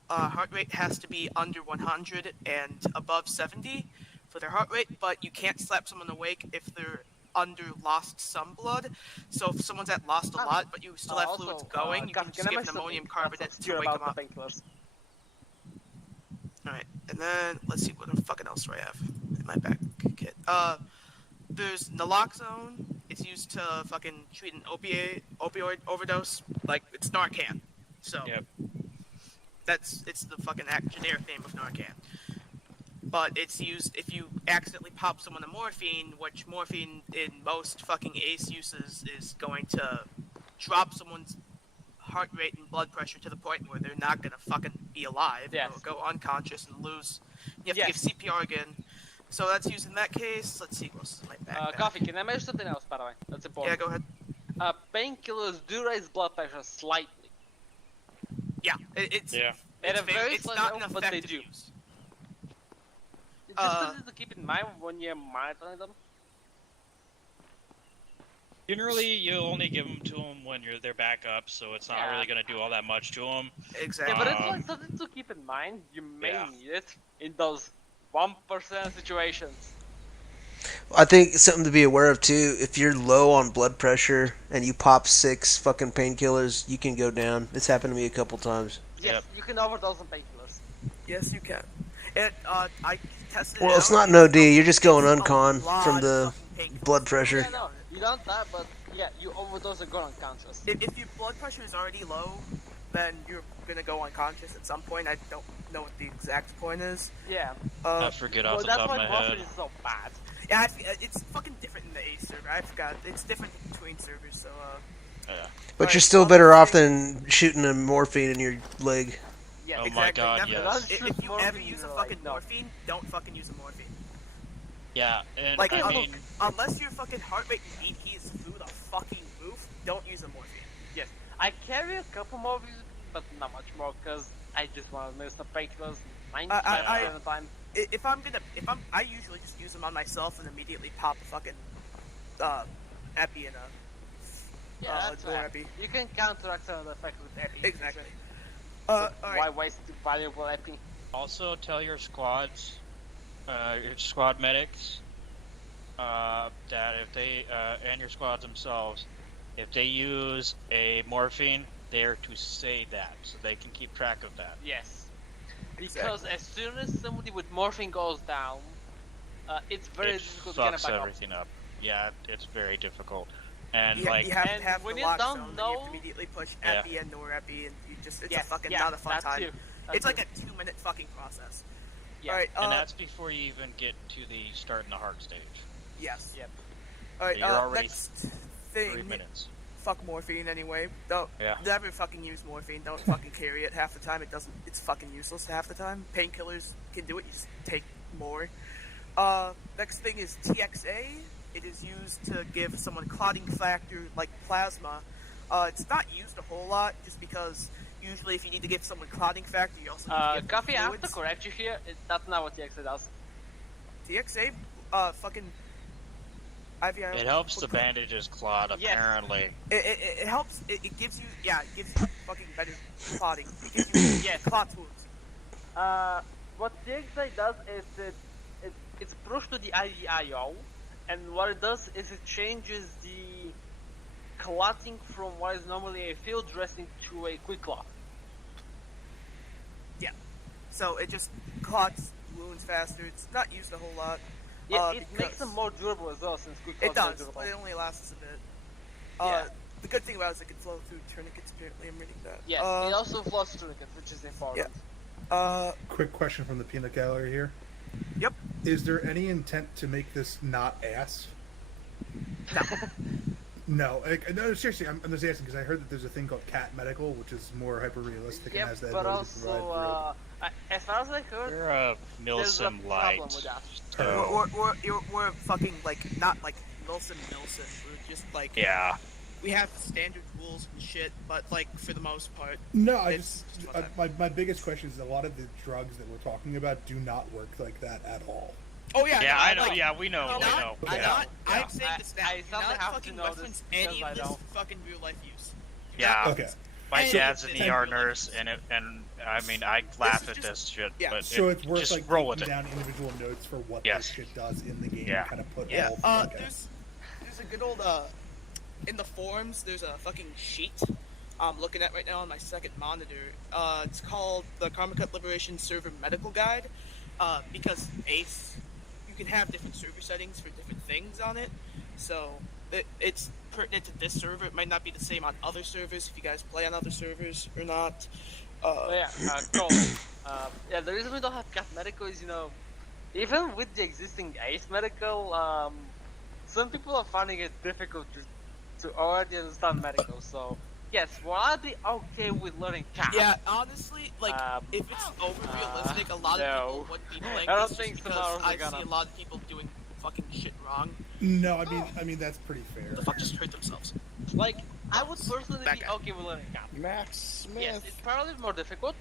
heart rate has to be under 100 and above 70 for their heart rate, but you can't slap someone awake if they're lost some blood. So if someone's lost a lot, but you still have fluids going, you can just give them ammonium carbonate to wake them up. Alright, and then let's see what the fucking else do I have in my back kit. There's naloxone. It's used to fucking treat an opioid overdose. Like, it's Narcan. So, it's the fucking generic name of Narcan. But it's used if you accidentally pop someone a morphine, which morphine in most fucking ACE uses is going to drop someone's heart rate and blood pressure to the point where they're not gonna fucking be alive. Yes. They'll go unconscious and lose. You have to give CPR again. So that's used in that case. Let's see what else is in my backpack. Coffee, can I mention something else, by the way? That's important. Yeah, go ahead. Painkillers do raise blood pressure slightly. Yeah, it's At a very it's slight not level, an but they effective do. use. Just something to keep in mind when you're monitoring them. Generally, you only give them to them when they're back up, so it's not really going to do all that much to them. Exactly. Yeah, but it's like something to keep in mind. You may need it in those 1% situations. I think something to be aware of too, if you're low on blood pressure and you pop 6 fucking painkillers, you can go down. It's happened to me a couple times. Yes, you can overdose on painkillers. Yes, you can. And tested Well, it it's out, not and no it's D. You're just going a uncon lot from of the fucking pain blood killers. pressure. Yeah, no, you don't die, but yeah, you overdose and go unconscious. If your blood pressure is already low, then you're gonna go unconscious at some point. I don't know what the exact point is. Yeah. I forget off Well, the that's top of why my morphine head. is so bad. Yeah, it's fucking different in the A server. I forgot. It's different between servers, so Yeah. But Alright, you're still well, better let's off say- than shooting a morphine in your leg. Yeah, Oh my exactly. god, Never- yes. If you Morphine, ever use a you're fucking like, no. morphine, don't fucking use a morphine. Yeah, and Like, I mean, unless your fucking heart rate and beat heat is through the fucking roof, don't use a morphine. Yes. I carry a couple morphines, but not much more, because I just want to miss the painkillers 90% of the time. I usually just use them on myself and immediately pop a fucking epi and a That's door fair. epi. You can counteract some of the effects with epi. Exactly. Why Alright. waste valuable epi? also tell your squads, your squad medics, that if they, and your squads themselves, if they use a morphine, they're to say that, so they can keep track of that. Yes. Because as soon as somebody with morphine goes down, it's very It difficult to get it fucks back up. everything up. Yeah, it's very difficult. And You, like, you have and to have when the you lock don't zone, know- you have to immediately push Yeah. epi and nor epi, and you just, it's Yes, a fucking yeah, not a fun that time. too. That It's too. like a 2-minute fucking process. Yeah. Alright, and that's before you even get to the starting the heart stage. yes. Yep. Alright, You're already next 3 thing, minutes. fuck morphine anyway. Don't Yeah. never fucking use morphine. Don't fucking carry it half the time. It's fucking useless half the time. Painkillers can do it. You just take more. Next thing is TXA. It is used to give someone clotting factor like plasma. It's not used a whole lot just because usually if you need to give someone clotting factor, you also need to give them Coffee, I have to fluids. correct you here. That's not what TXA does. TXA, fucking IVI. It helps the bandages clot, Yes. apparently. It helps. It gives you. Yeah, it gives you fucking better clotting. It gives you Yes. clot wounds. What TXA does is it's pushed to the IVIO, and what it does is it changes the clotting from what is normally a field dressing to a quick clot. Yeah. So it just clots wounds faster. It's not used a whole lot. Yeah, it because makes them more durable as well, since quick It clots are does, durable. but it only lasts a bit. Yeah. The good thing about it is it can flow through tourniquets. Apparently, I'm reading that. Yes, it also flows tourniquets, which is important. Quick question from the peanut gallery here. Yep. Is there any intent to make this not ass? No. No, seriously, I'm just asking because I heard that there's a thing called Cat Medical, which is more hyper realistic and has the but ability to provide also, as far as I heard, You're a there's a Milsim problem light. with that. So, We're fucking like not like Wilson. We're just like yeah. we have standard rules and shit, but like for the most part, No, I it's just fun. my biggest question is a lot of the drugs that we're talking about do not work like that at all. Oh yeah, Yeah, no, I know. like, yeah, we know. I'm We not, know. I'm Yeah. not. I'm saying this now. I Do somehow not have to fucking know this reference because any I of this don't. fucking real life use. Do Yeah. not Okay. reference My any dad's of an this ER in real life nurse, use. and I mean, I laugh at just- this shit, yeah. but So it's worth just like roll with taking it. down individual notes for what Yes. this shit does in the game. Yeah. And kind of put Yeah. all. Okay. There's a good old in the forums. There's a fucking sheet I'm looking at right now on my second monitor. It's called the Karma Cut Liberation Server Medical Guide. Because Ace, you can have different server settings for different things on it. So it's pertinent to this server. It might not be the same on other servers if you guys play on other servers or not. Cool. Yeah, the reason we don't have Cat Medical is, even with the existing Ace Medical, some people are finding it difficult to already understand medical. So, yes, well, I'd be okay with learning Cat. Yeah, honestly, like, if it's over realistic, a lot of people wouldn't be playing I don't this think just some because are I gonna. see a lot of people doing fucking shit wrong. No, I mean that's pretty fair. The fuck just hurt themselves. Like, I would personally That be guy. okay with learning Cat. Max Smith. Yes, it's probably more difficult.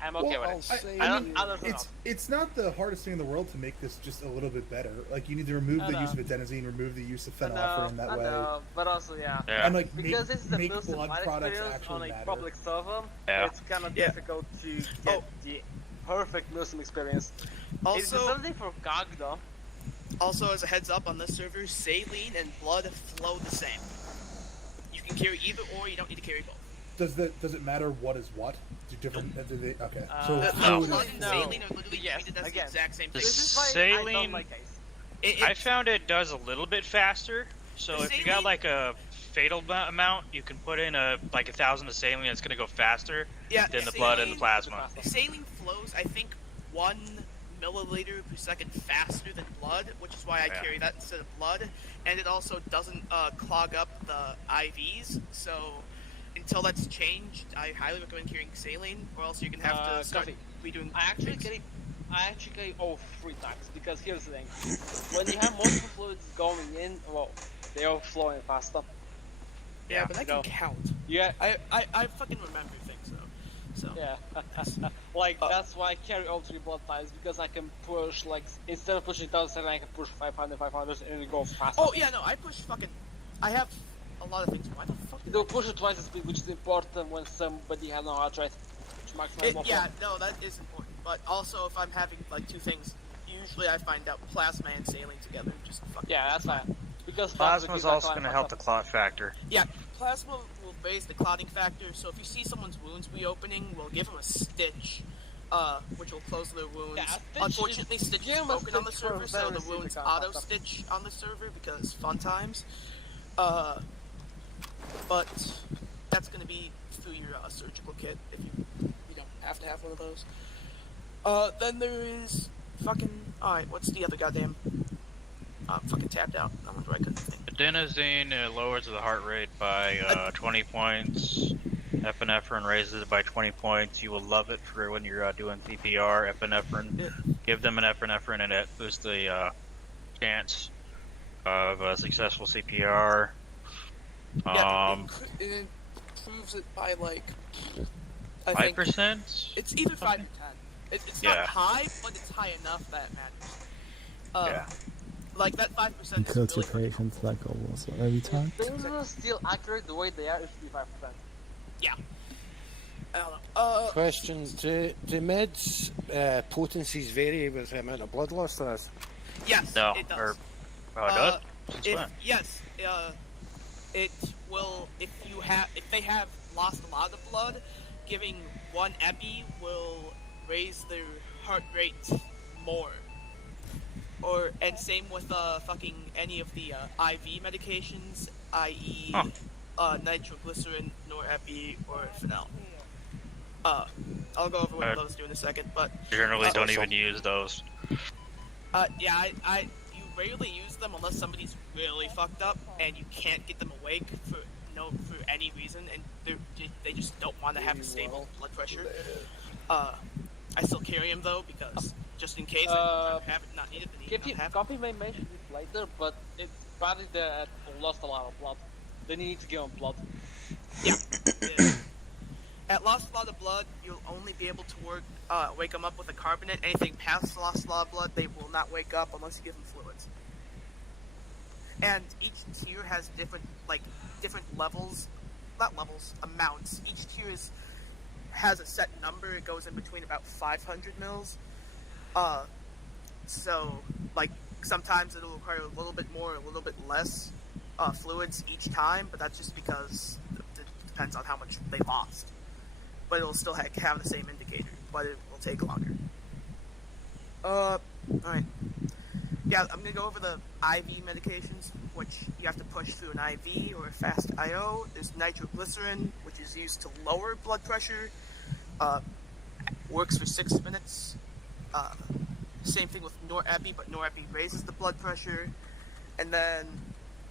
I'm okay Well, with I'll it. say I don't you- understand. It's not the hardest thing in the world to make this just a little bit better. Like you need to remove I the use of know. adenosine, remove the use of I know, phenolphthalein that I way. know, but also, yeah. Yeah. And like Because it's the make most blood light products experience actually on a matter. public server, Yeah. it's kind of Yeah. difficult to get the perfect nursing experience. It's the Also, same thing for GOG though. also as a heads up on this server, saline and blood flow the same. You can carry either or, you don't need to carry both. Does it matter what is what? Do different? Do they, okay. So The fluid blood is and fluid. saline are literally treated as the again, exact same The thing. This is why I saline, don't like ice. I found it does a little bit faster. So The if you got saline- like a fatal amount, you can put in like 1,000 of saline. It's gonna go faster than the blood and the plasma. Saline flows, I think, 1 milliliter per second faster than blood, which is why I Yeah. carry that instead of blood. And it also doesn't clog up the IVs. So until that's changed, I highly recommend carrying saline, or else you're gonna have to start redoing. I actually carry all 3 times because here's the thing: when you have multiple fluids going in, well, they are flowing faster. Yeah, but I can know. count. Yeah, I fucking remember things though. So yeah. Like that's why I carry all 3 blood types because I can push like instead of pushing 1,000, I can push 500, and it goes faster. Oh yeah, no, I push fucking. I have a lot of things. Why the fuck? You don't push it twice the speed, which is important when somebody has no heart rate. Yeah, no, that is important. But also, if I'm having like 2 things, usually I find out plasma and saline together. Just fucking. Yeah, that's fine. Because Plasma's also gonna help the clot factor. Yeah, plasma will raise the clotting factor. So if you see someone's wounds reopening, we'll give them a stitch, which will close their wounds. Yeah, Unfortunately, stitch is broken on the server, so the very wounds severe auto stitch on the server because fun times. But that's gonna be through your surgical kit if you don't have to have one of those. Then there is fucking. Alright, what's the other goddamn? Fucking tapped out. I wonder why I couldn't think. Adenosine lowers the heart rate by 20 points. Epinephrine raises it by 20 points. You will love it for when you're doing CPR. Epinephrine, give them an epinephrine, and it boosts the chance of a successful CPR. It improves it by like 5%. It's either 5 or 10. It's not high, but it's high enough that it matters. Like that 5% Kill is two really patients like almost every time. Things are still accurate the way they are. It should be 5%. Yeah. I don't know. Questions. Do meds potencies vary with the amount of blood loss there is? Yes, No. it does. Or, it does? Since If, when? yes, it will. If they have lost a lot of blood, giving 1 epi will raise their heart rate more. And same with fucking any of the IV medications, i.e. Nitroglycerin, norepi, or Phenel. I'll go over what those do in a second, but Generally don't even use those. yeah, you rarely use them unless somebody's really fucked up and you can't get them awake for any reason, and they just don't want to have a stable blood pressure. I still carry them though because just in case I have it not needed. Copy may mention it later, but it's body that lost a lot of blood. They need to give them blood. Yeah. At lost a lot of blood, you'll only be able to wake them up with a carbonate. Anything past lost a lot of blood, they will not wake up unless you give them fluids. And each tier has different amounts. Each tier has a set number. It goes in between about 500 mils. So, like, sometimes it'll require a little bit more, a little bit less fluids each time, but that's just because it depends on how much they lost. But it'll still have the same indicator, but it will take longer. Alright. Yeah, I'm gonna go over the IV medications, which you have to push through an IV or a fast IO. There's nitroglycerin, which is used to lower blood pressure. Works for 6 minutes. Same thing with norepi, but norepi raises the blood pressure. And then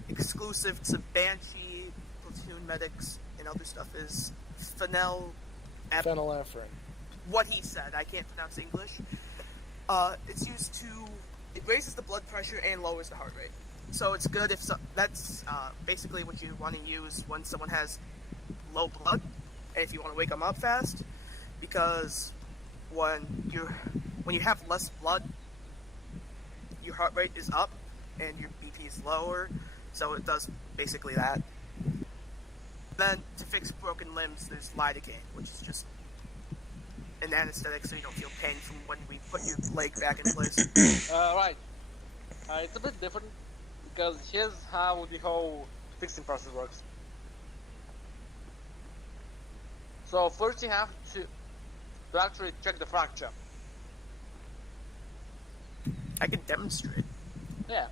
exclusive to Banshee, Platoon Medics, and other stuff is Phenylephrine. What he said, I can't pronounce English. It's used to, it raises the blood pressure and lowers the heart rate. So it's good if that's basically what you want to use when someone has low blood, and if you want to wake them up fast, because when you have less blood, your heart rate is up and your BP is lower, so it does basically that. Then to fix broken limbs, there's lidocaine, which is just an anesthetic so you don't feel pain from when we put your leg back in place. Right. It's a bit different because here's how the whole fixing process works. So first you have to actually check the fracture. I can demonstrate. Yeah.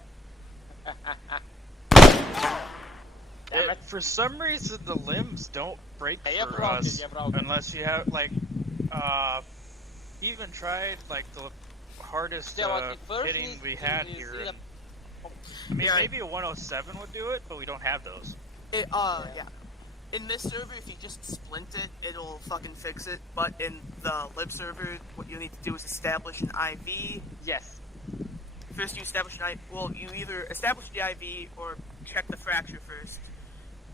For some reason, the limbs don't break Yeah, for broken, us yeah, broken. unless you have like, even tried like the hardest Yeah, but first hitting is- we had is here. see the- And, I mean, Yeah. maybe a 107 would do it, but we don't have those. Yeah. In this server, if you just splint it, it'll fucking fix it. But in the lib server, what you need to do is establish an IV. Yes. First, you establish an IV. Well, you either establish the IV or check the fracture first.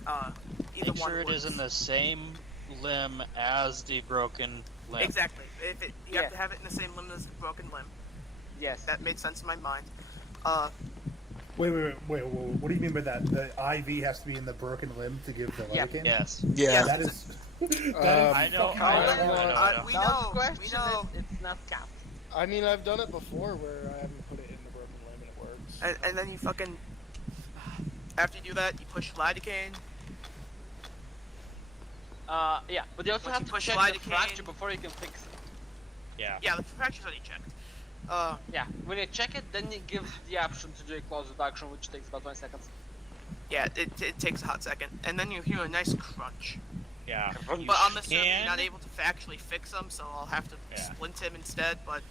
Either Make one sure it is works. in the same limb as the broken limb. Exactly. You have to have it in the same limb as the broken limb. Yes. That made sense in my mind. Wait, what do you mean by that? The IV has to be in the broken limb to give the Yeah. lidocaine? Yes. Yeah. That is... I know. We Now know. the question We know. is, it's not capped. I mean, I've done it before where I haven't put it in the broken limb and it works. And then you fucking... After you do that, you push lidocaine. Yeah, but you also Once have you to push check the lidocaine- fracture before you can fix it. Yeah. Yeah, the fracture's already checked. Yeah, when you check it, then it gives the option to do a close reduction, which takes about 20 seconds. Yeah, it takes a hot second. And then you hear a nice crunch. Yeah. But on the server, you're not able to factually fix them, so I'll have to splint him instead. But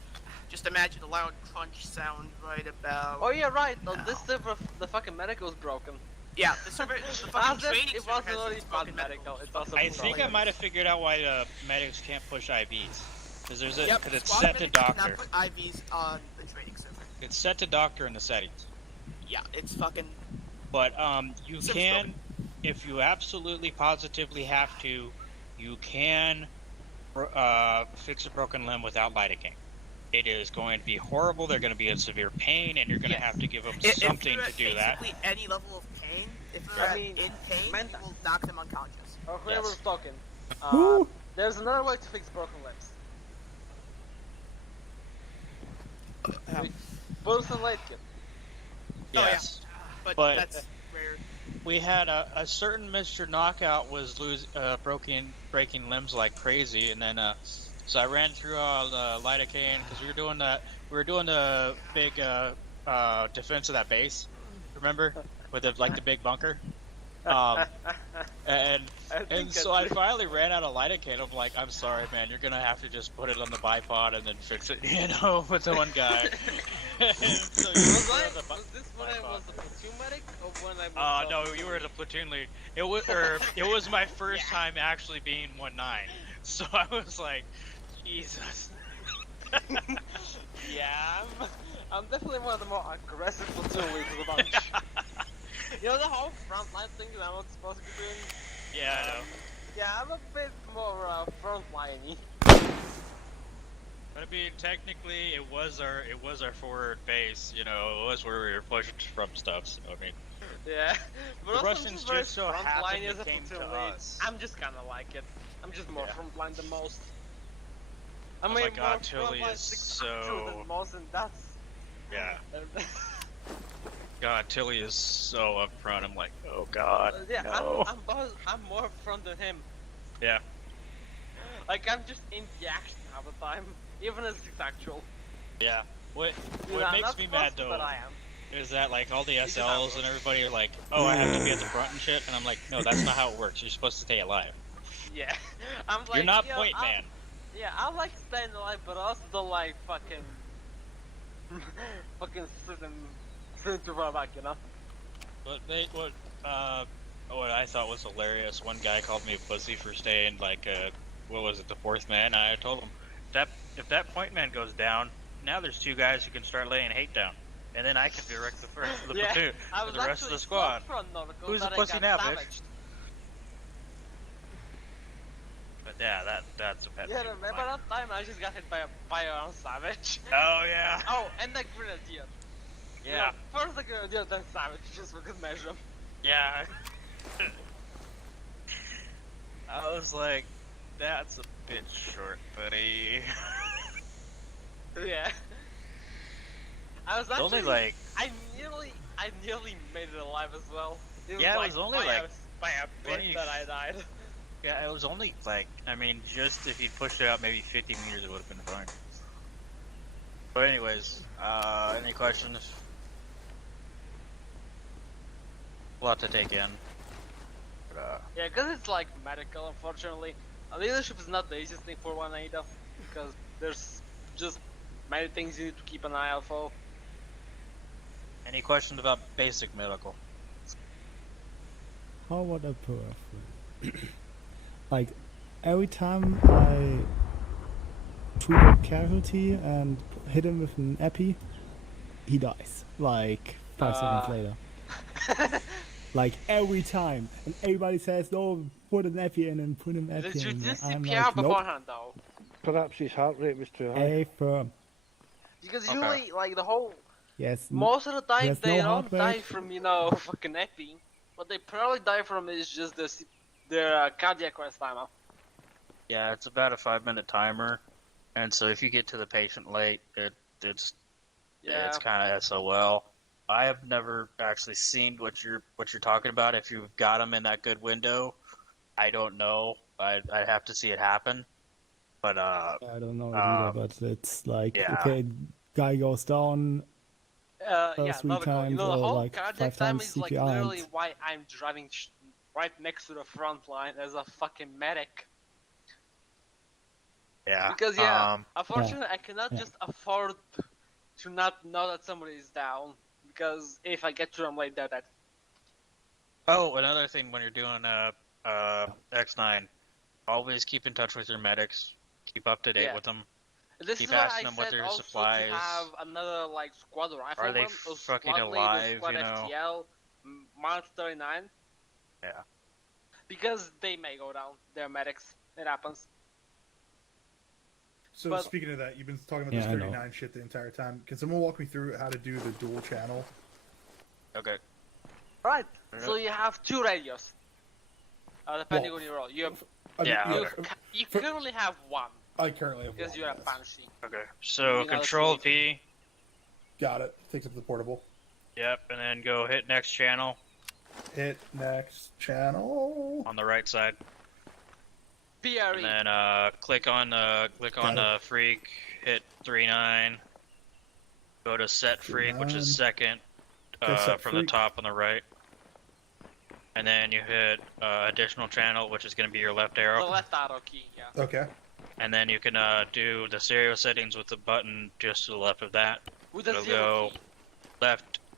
just imagine a loud crunch sound right about... Oh yeah, right. On now. this server, the fucking medical is broken. Yeah, the server, the fucking training it server wasn't has only its bad broken medical. It's also I think I might have figured out why the medics can't push IVs. Because it's squad set to medics cannot doctor. put IVs on the training server. It's set to doctor in the settings. Yeah, it's fucking... But you Server's can, if you absolutely positively have to, you can fix a broken limb without lidocaine. It is going to be horrible. They're going to be in severe pain, and you're going to have to give them something to do that. Basically any level of pain, if they're in pain, you will knock them unconscious. Or whoever's talking. Woo. There's another way to fix broken limbs. Person light kit. Yes. But But- that's rare. We had a certain Mr. Knockout was breaking limbs like crazy, and then so I ran through all the lidocaine because we were doing the big defense of that base. Remember, with the big bunker. And so I finally ran out of lidocaine. I'm like, I'm sorry, man. You're gonna have to just put it on the bipod and then fix it, with the one guy. So Was this when I was the platoon medic, or when I was? no, you were the platoon lead. It was my first time actually being 1-9, so I was like, Jesus. Yeah, I'm definitely one of the more aggressive platoon leads of the bunch. You know the whole frontline thing that I'm not supposed to be doing? Yeah, I know. Yeah, I'm a bit more frontline-y. But I mean, technically, it was our forward base. It was where we were pushed from stuff. So I mean, Yeah, but The also Russians very just so frontline happened as a it came platoon to lead. us. I'm just kind of like it. I'm just more frontline than most. I Oh mean, my more God, Tilly frontline is successful so- than most, and that's yeah. God, Tilly is so upfront. I'm like, oh God, yeah. no. I'm more upfront than him. Yeah. Like I'm just in the action half the time, even as it's actual. Yeah. What Dude, I'm makes not me mad supposed to, though but I am. is that like all the just SLs and everybody are like, oh, I have to be at the front and shit, and I'm like, no, that's not how it works. You're supposed to stay alive. Yeah, I'm like. You're not yo, point man. Yeah, I like staying alive, but I also don't like fucking sitting to run back, But what I thought was hilarious, one guy called me a pussy for staying like what was it, the fourth man? I told him that if that point man goes down, now there's two guys who can start laying hate down, and then I can direct the platoon I for was the rest of the actually squad. for a nautical, Who's but the I pussy got now, bitch? savaged. But yeah, that's a pet Yeah, peeve of remember mine. that time I just got hit by a savage? Oh yeah. Oh, and the grenadier. Yeah. First the grenadier, then savage, just for good measure. Yeah. I was like, that's a bit short, buddy. Yeah. I was It's only actually, like I nearly made it alive as well. Yeah, it was only by like by a bit 20 that I died. Yeah, it was only like, I mean, just if you'd pushed it out maybe 50 meters, it would have been fine. But anyways, any questions? A lot to take in. But, Yeah, because it's like medical, unfortunately. Leadership is not the easiest thing for one ADA, because there's just many things you need to keep an eye out for. any questions about basic medical? How about a powerful? Like, every time I shoot a casualty and hit him with an epi, he dies. Like, 5 seconds later. Like, every time. And everybody says, no, put an epi in and put an epi Did you in. do I'm CPR like, nope. beforehand, though? Perhaps his heart rate was too high. A firm. Because usually, like, the whole... Yes. Most of the time, There's they no don't heart rate. die from, fucking epi. What they probably die from is just their cardiac arrest timer. Yeah, it's about a 5-minute timer, and so if you get to the patient late, it's kind of SOL. I have never actually seen what you're talking about. If you've got them in that good window, I don't know. I'd have to see it happen. But I don't know either, but it's like, yeah. okay, guy goes down. Yeah, 3 another goal. times The or whole like cardiac 5 time times is like CPR. literally why I'm driving right next to the front line as a fucking medic. Yeah. Because unfortunately, I cannot just afford to not know that somebody is down. Because if I get to them late, they're dead. Oh, another thing when you're doing X9, always keep in touch with your medics. Keep up to date with them. This keep is why asking I them what said their also supplies. to have another like squad rifleman. Are they or fucking squad lead, or alive? squad You know. FTL, Mark 39. Yeah. Because they may go down. They're medics. It happens. So speaking of that, you've been talking about this 39 shit the entire time. Can someone walk me through how to do the dual channel? Okay. Right. So you have 2 radios. Depending on your role. You currently have 1. I currently have 1. Because you're a Banshee. Okay. So Control P. Got it. Takes up the portable. Yep, and then go hit next channel. Hit next channel. On the right side. PRE. And then click on freak, hit 39. Go to set freak, which is second from the top on the right. And then you hit additional channel, which is going to be your left arrow. The left arrow key, yeah. Okay. And then you can do the stereo settings with the button just to the left of that. With the It'll zero go key.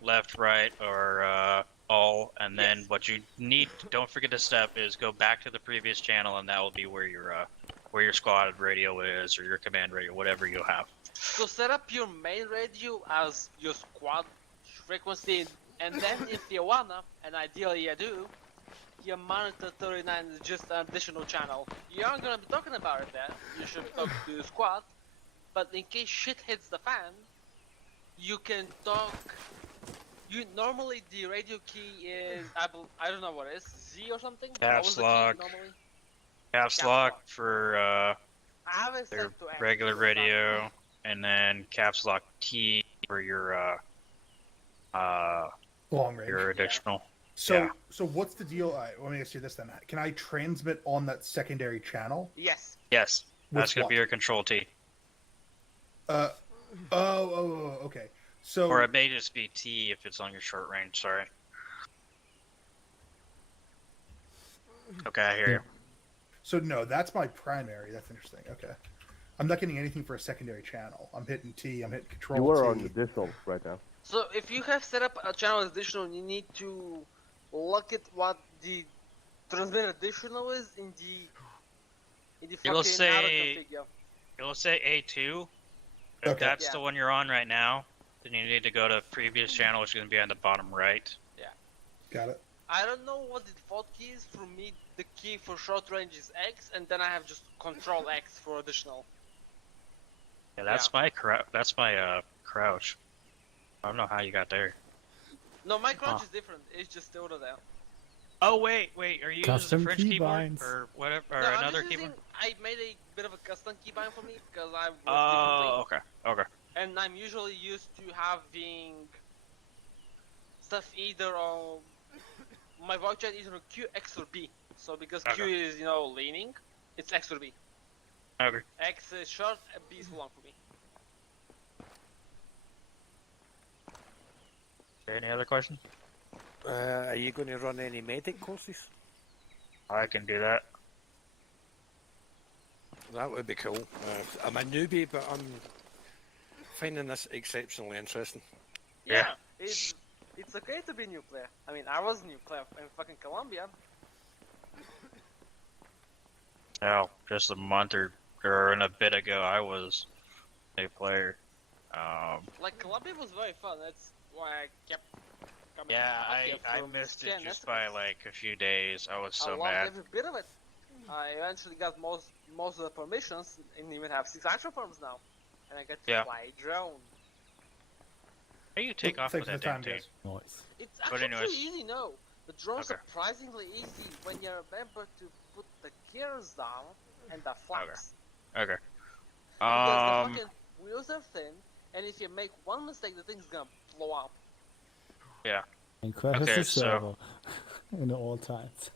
left, right, or all. And then what you need, don't forget to step, is go back to the previous channel, and that will be where your squad radio is, or your command radio, whatever you have. So set up your main radio as your squad frequency, and then if you wanna, and ideally you do, your monitor 39 is just an additional channel. You aren't gonna be talking about it then, you should talk to the squad, but in case shit hits the fan, you can talk. Normally the radio key is, I don't know what it is, Z or something? Caps lock. Caps lock for I haven't their set to regular radio, and then caps lock T for your long range. Your additional. So what's the deal? Let me ask you this then. Can I transmit on that secondary channel? Yes. Yes. That's going to be your Control T. Okay. So. Or it may just be T if it's on your short range. Sorry. Okay, I hear you. So no, that's my primary. That's interesting. Okay. I'm not getting anything for a secondary channel. I'm hitting T. I'm hitting Control T. You are on additional right now. So if you have set up a channel additional, you need to look at what the transmit additional is in the fucking auto configure. It will say A2. If that's the one you're on right now, then you need to go to previous channel, which is going to be on the bottom right. Yeah. Got it. I don't know what the default key is. For me, the key for short range is X, and then I have just Control X for additional. Yeah, that's my crouch. I don't know how you got there. No, my crouch is different. It's just over there. Oh wait, are you using the French keyboard or whatever, or no, another keyboard? I made a bit of a custom keybind for me because I. Okay. And I'm usually used to having stuff either on my voice chat either on Q, X, or B. So because Q is, you know, leaning, it's X to B. Okay. X is short, and B is long for me. Any other questions? Are you going to run any medic courses? I can do that. That would be cool. I'm a newbie, but I'm finding this exceptionally interesting. Yeah. It's okay to be a new player. I mean, I was a new player in fucking Colombia. Oh, just a month or a bit ago, I was a player. Like, Colombia was very fun. That's why I kept coming Yeah, back here I from missed it 10 just estimates. by like a few days. I was so I loved mad. every bit of it. I eventually got most of the permissions and even have 6 actual farms now. And I get to fly a drone. How do you take off with that damn thing? Nice. It's But actually anyways. pretty easy, no. The drone's Okay. surprisingly easy when you remember to put the gears down and the flaps. Okay. Because the fucking wheels are thin, and if you make one mistake, the thing's gonna blow up. Yeah. And crashes Okay, the so- server in all times.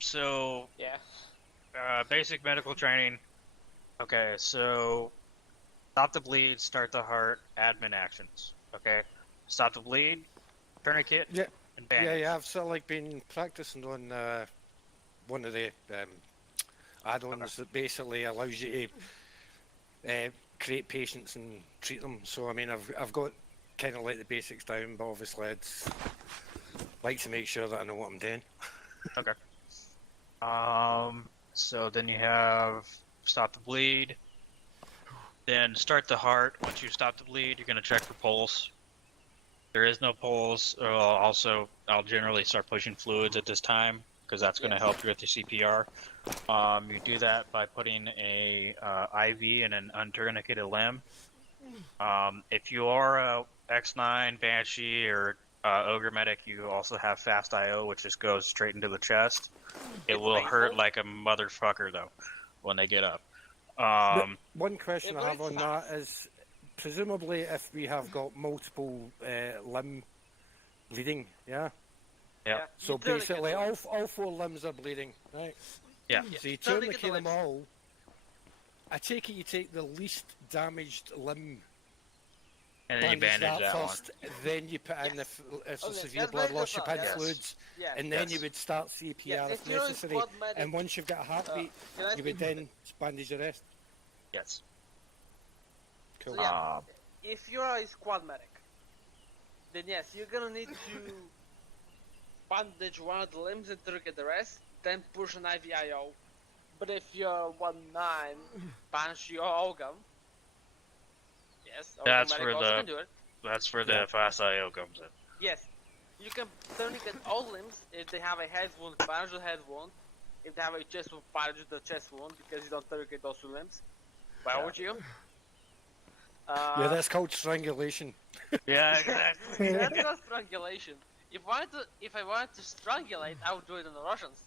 So Yeah. basic medical training. Okay, so stop the bleed, start the heart, admin actions. Okay, stop the bleed, tourniquet, Yeah. and bandage. Yeah, I've sort of like been practicing on one of the add-ons that basically allows you to create patients and treat them. So I mean, I've got kind of like the basics down, but obviously I'd like to make sure that I know what I'm doing. Okay. So then you have stop the bleed. Then start the heart. Once you stop the bleed, you're gonna check for pulse. There is no pulse. Also, I'll generally start pushing fluids at this time because that's gonna help you with the CPR. You do that by putting a IV in an untourniqueted limb. If you are a X9, Banshee, or Ogre Medic, you also have fast IO, which just goes straight into the chest. It will hurt like a motherfucker though when they get up. One question I have on that is, presumably if we have got multiple limb bleeding, yeah? Yeah. So You tourniquet basically them. all 4 limbs are bleeding, right? Yeah. So you Tourniquet tourniquet the them limbs. all. I take it you take the least damaged limb, And then you bandage that first, then you put in if there's Okay, severe that's blood very loss, you good put in thought, yes. fluids, Yeah. and then you Yes. would start CPR Yeah, if if you're in necessary. squad medic, And once you've got a heartbeat, can I you would speak? then bandage the rest. Yes. Cool. So yeah, if you're a squad medic, then yes, you're gonna need to bandage one of the limbs and tourniquet the rest, then push an IVIO. But if you're 1-9, Banshee or Ogre, yes, That's Ogre for medic also the- can do it. That's where the fast IO comes in. Yes, you can tourniquet all limbs if they have a head wound, bandage the head wound. If they have a chest wound, bandage the chest wound because you don't tourniquet those 2 limbs. Why would you? Yeah, that's called strangulation. Yeah, exactly. That's not strangulation. If I wanted to strangulate, I would do it on the Russians,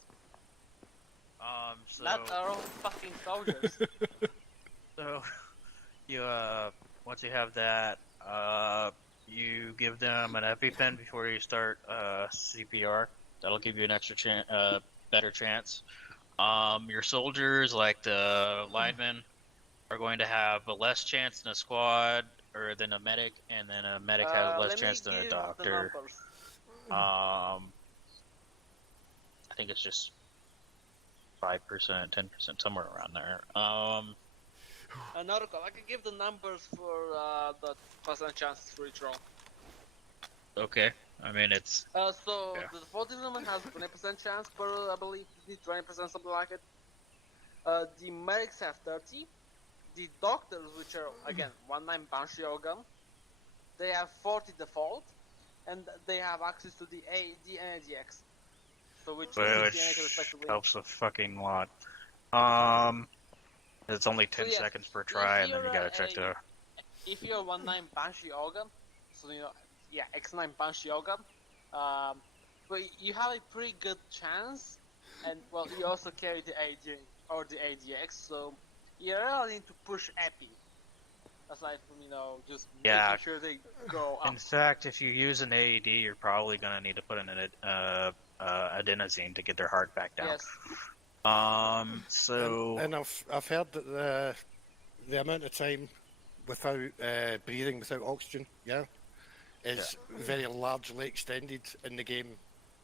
So not our own fucking soldiers. so you once you have that, you give them an EpiPen before you start CPR. That'll give you an extra better chance. Your soldiers, like the linemen, are going to have a less chance than a squad or than a medic, and then a medic has less Let me chance than a give the doctor. numbers. I think it's just 5%, 10%, somewhere around there. Another call. I can give the numbers for the percent chances for each roll. Okay. I mean, it's So Yeah. the 14 woman has 20% chance per, I believe, 20%, something like it. The medics have 30. The doctors, which are again 1-9 Banshee Ogre, they have 40 default, and they have access to the AD and ADX. So which which respectively. helps a fucking lot. It's only 10 yes, seconds per try, and then you you're gotta check the. If you're 1-9 Banshee Ogre, so you know, yeah, X9 Banshee Ogre, but you have a pretty good chance, and well, you also carry the AD or the ADX, so you're really need to push Epi. Aside from, you know, just Yeah. making sure they go up. In fact, if you use an AED, you're probably gonna need to put in an adenosine to get their heart back down. Yes. And I've heard that the amount of time without breathing, without oxygen, is very largely extended in the game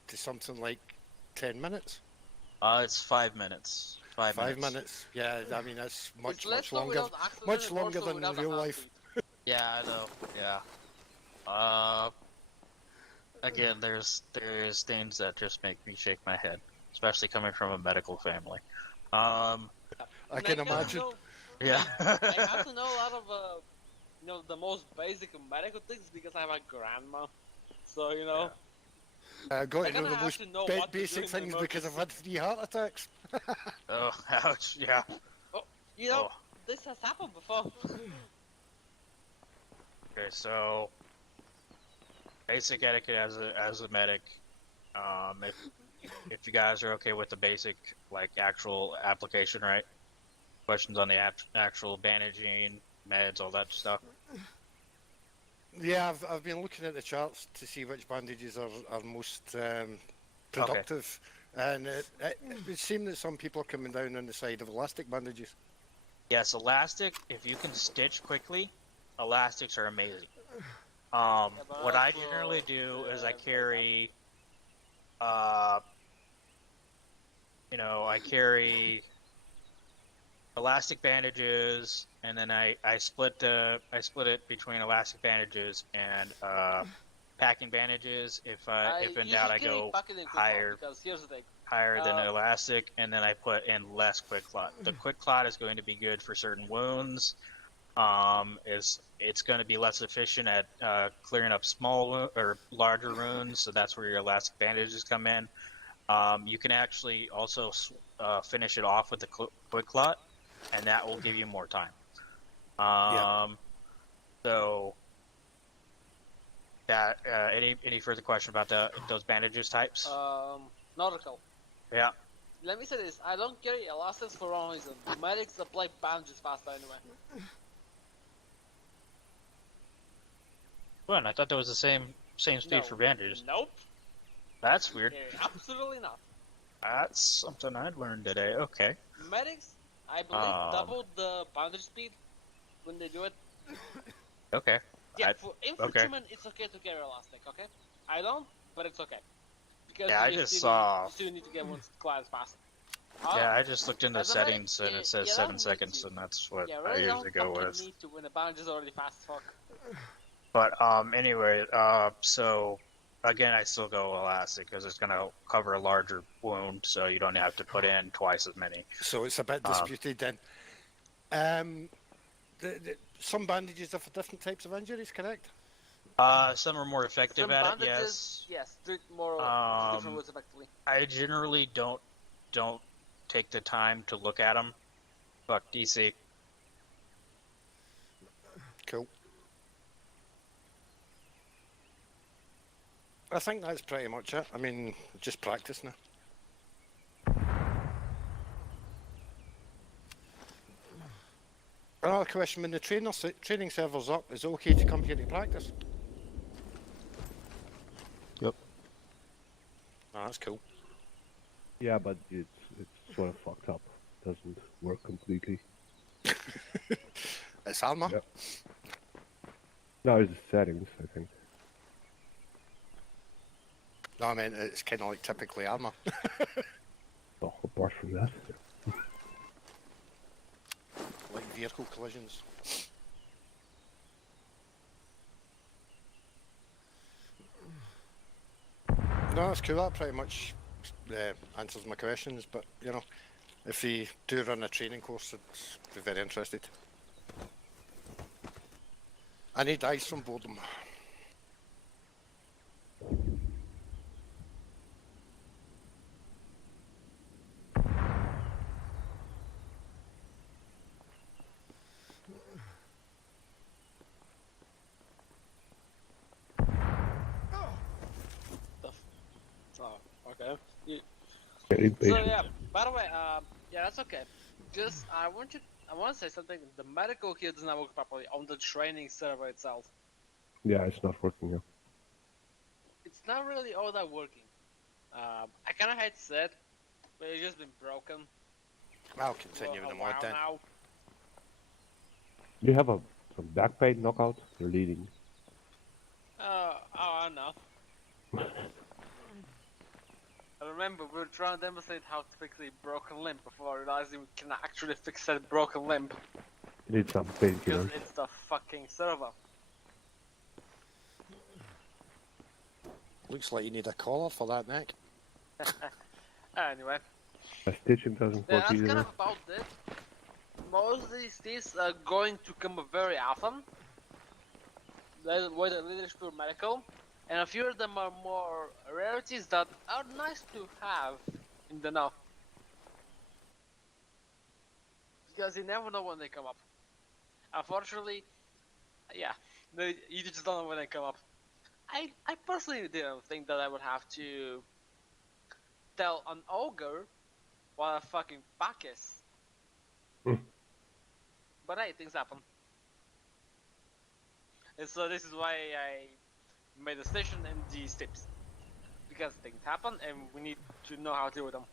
to something like 10 minutes. It's 5 minutes. 5 minutes. Yeah, I mean that's much longer. Without oxygen, Much longer also than in without real a life. Yeah, I know. Yeah. Again, there's things that just make me shake my head, especially coming from a medical family. I can imagine. Yeah. I have to know a lot of the most basic medical things because I have a grandma. So I got to know the have most to know what to basic do in things because I've had 3 heart attacks. Oh, ouch! Yeah. This has happened before. Okay, so basic etiquette as a medic. If you guys are okay with the basic actual application, right? Questions on the actual bandaging, meds, all that stuff. Yeah, I've been looking at the charts to see which bandages are most productive, and it would seem that some people are coming down on the side of elastic bandages. Yes, elastic. If you can stitch quickly, elastics are amazing. What I generally do is I carry, I carry elastic bandages, and then I split it between elastic bandages and packing bandages. If in doubt, I go higher than elastic, and then I put in less quick clot. The quick clot is going to be good for certain wounds. It's going to be less efficient at clearing up small or larger wounds, so that's where your elastic bandages come in. You can actually also finish it off with the quick clot, and that will give you more time. So that any further question about those bandages types? Nautical. Yeah. Let me say this: I don't carry elastics for one reason. Medics apply bandages faster anyway. Well, I thought that was the same speed for bandages. Nope. That's weird. Absolutely not. That's something I'd learned today. Okay. Medics, I believe, doubled the bandage speed when they do it. Okay. Yeah, for infantrymen, it's okay to carry elastic, okay? I don't, but it's okay. Because I just saw. You still need to get one's class faster. Yeah, I just looked into settings and it says 7 seconds, and that's what I usually go with. Need to when the bandage is already fast as fuck. But anyway, so again, I still go elastic because it's gonna cover a larger wound, so you don't have to put in twice as many. So it's a bit disputed then. Some bandages are for different types of injuries, correct? Some are more effective at it. Yes. Yes, treat more different wounds effectively. I generally don't take the time to look at them. Fuck DC. Cool. I think that's pretty much it. I mean, just practice now. Another question: when the training server's up, is it okay to come here to practice? Yep. Oh, that's cool. Yeah, but it's sort of fucked up. Doesn't work completely. It's armor. Yep. No, it's the settings, I think. No, I mean it's kind of like typically armor. Oh, apart from that. Like vehicle collisions. No, that's cool. That pretty much answers my questions. But if you do run a training course, I'd be very interested. I need ice from boredom. Okay. So yeah, by the way, yeah, that's okay. Just I want to say something. The medical here does not work properly on the training server itself. Yeah, it's not working now. It's not really all that working. I kind of had set, but it's just been broken. I'll continue with the mod then. Now. You have some back pain knockout. You're leading. I know. I remember we were trying to demonstrate how to fix a broken limb before realizing we can actually fix that broken limb. You need some Because painkillers. it's the fucking server. Looks like you need a collar for that neck. Anyway. A stitch in 2014. Yeah, that's kind of about it. Most of these things are going to come very often. Whether leadership or medical. And a few of them are more rarities that are nice to have in the know. Because you never know when they come up. Unfortunately, yeah, you just don't know when they come up. I personally didn't think that I would have to tell an ogre what a fucking fuck is. But hey, things happen. And so this is why I made a station and these tips. Because things happen and we need to know how to deal with them.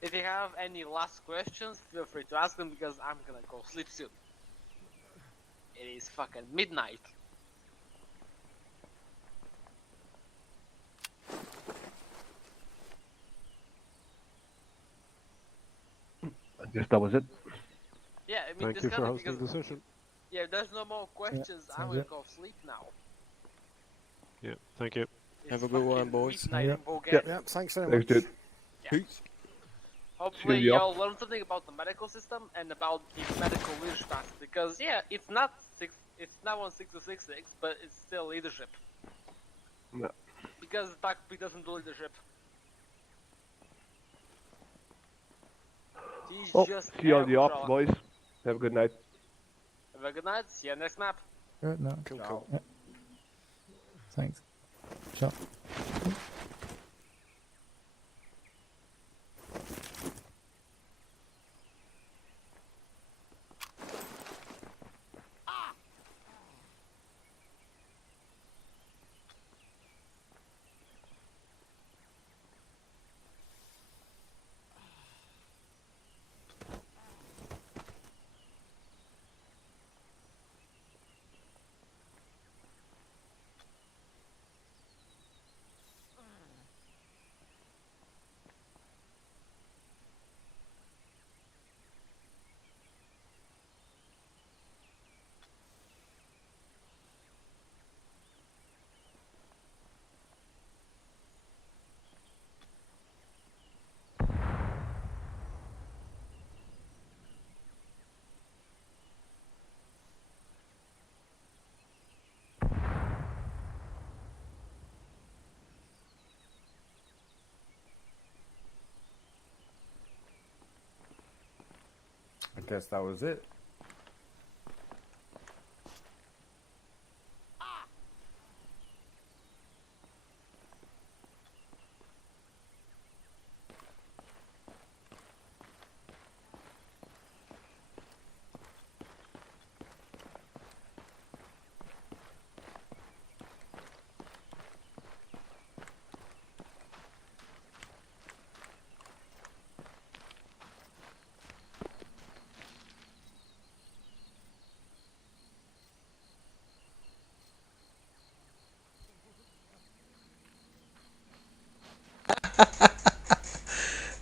If you have any last questions, feel free to ask them because I'm gonna go sleep soon. It is fucking midnight. I guess that was it. Yeah, I mean, Thank you this for kind of hosting because the session. yeah, if there's no more questions, I'm gonna go sleep now. Yeah, thank you. Have a good one, boys. Midnight in Bulgaria. Yeah, thanks very Thanks, much. dude. Peace. Hopefully Cheer you up. y'all learn something about the medical system and about the medical leadership aspect, because yeah, it's not 16266, but it's still leadership. No. Because TACP doesn't do leadership. He's Oh, just see you on air the ops, patrol. boys. Have a good night. Have a good night. See you next map. No. Cool. Yeah. Thanks. Ciao. I guess that was it.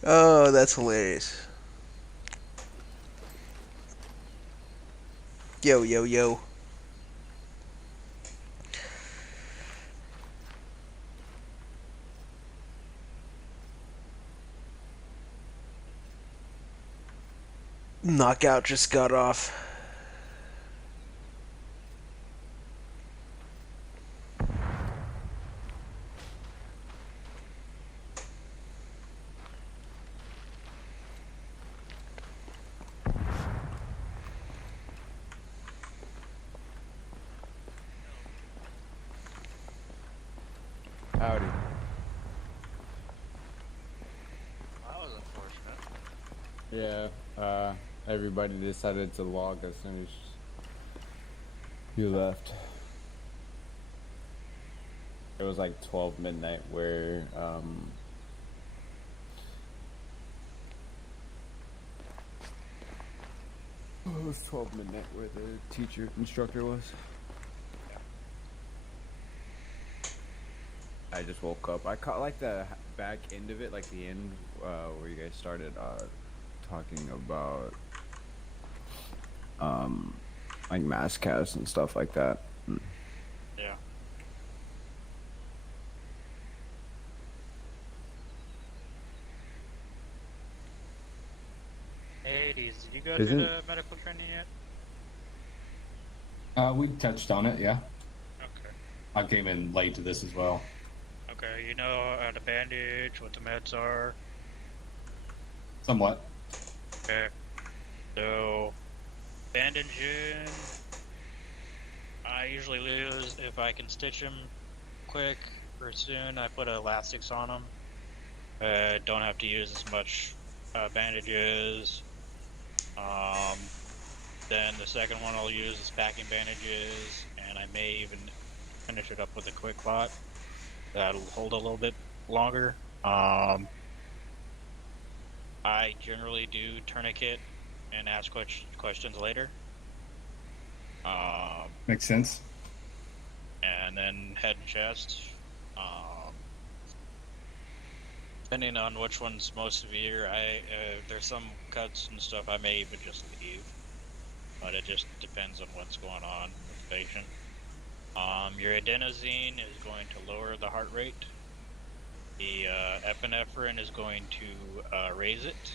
Oh, that's hilarious. Yo, yo, yo. Knockout just got off. Howdy. That was unfortunate. Yeah, everybody decided to log as soon as you left. It was like 12 midnight where it was 12 midnight where the teacher instructor was. I just woke up. I caught like the back end of it, like the end where you guys started talking about like mass casts and stuff like that. Yeah. Hades, did you go through the medical training yet? We touched on it, yeah. Okay. I came in late to this as well. Okay, you know how to bandage, what the meds are? Somewhat. Okay. So, bandaging, I usually lose if I can stitch them quick or soon. I put elastics on them. Don't have to use as much bandages. Then the second one I'll use is packing bandages, and I may even finish it up with a quick clot. That'll hold a little bit longer. I generally do tourniquet and ask questions later. Makes sense. And then head and chest. Depending on which one's most severe, there's some cuts and stuff I may even just leave. But it just depends on what's going on with the patient. Your adenosine is going to lower the heart rate. The epinephrine is going to raise it.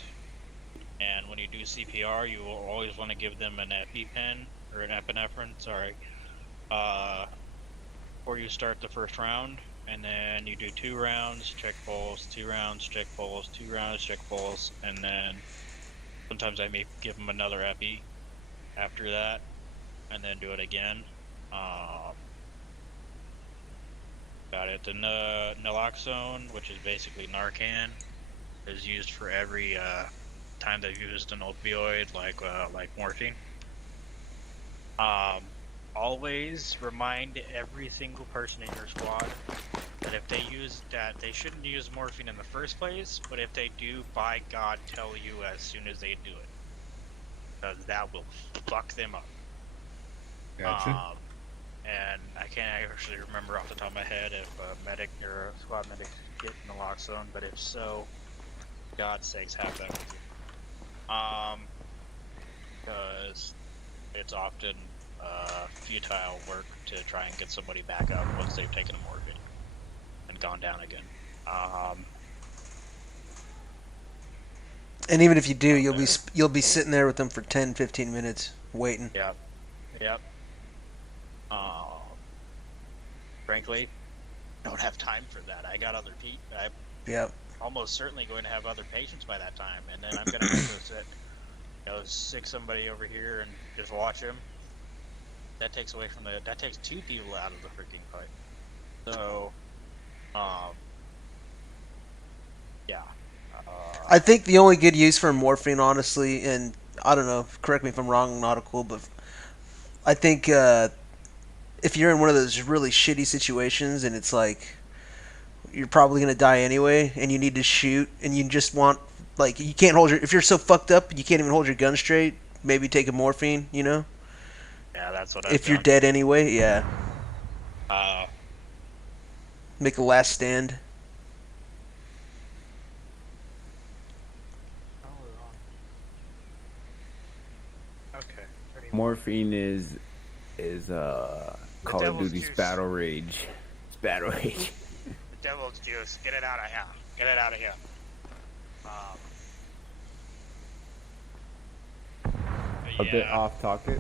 And when you do CPR, you will always want to give them an EpiPen, or an epinephrine, sorry, before you start the first round. And then you do 2 rounds, check pulse, 2 rounds, check pulse, 2 rounds, check pulse, and then sometimes I may give them another epi after that, and then do it again. Got it. The naloxone, which is basically Narcan, is used for every time they've used an opioid, like morphine. Always remind every single person in your squad that if they use that, they shouldn't use morphine in the first place, but if they do, by God, tell you as soon as they do it. Because that will fuck them up. Gotcha. And I can't actually remember off the top of my head if a medic or a squad medic get naloxone, but if so, God's sakes, have that with you. Because it's often futile work to try and get somebody back up once they've taken a morphine and gone down again. And even if you do, you'll be sitting there with them for 10-15 minutes waiting. Yep. Frankly, don't have time for that. I got other people. I'm almost certainly going to have other patients by that time, and then I'm going to have to sit, sick somebody over here and just watch him. That takes away from that takes 2 people out of the freaking fight. So, yeah. I think the only good use for morphine, honestly, and I don't know, correct me if I'm wrong, nautical, but I think if you're in one of those really shitty situations and it's like you're probably gonna die anyway, and you need to shoot, and you just want, like, you can't hold if you're so fucked up you can't even hold your gun straight, maybe take a morphine, Yeah, that's what if you're dead anyway, yeah. Make a last stand. Morphine is Call of Duty's juice. battle rage. It's battle rage. The devil's juice. Get it out of here. Get it out of here. A bit off topic,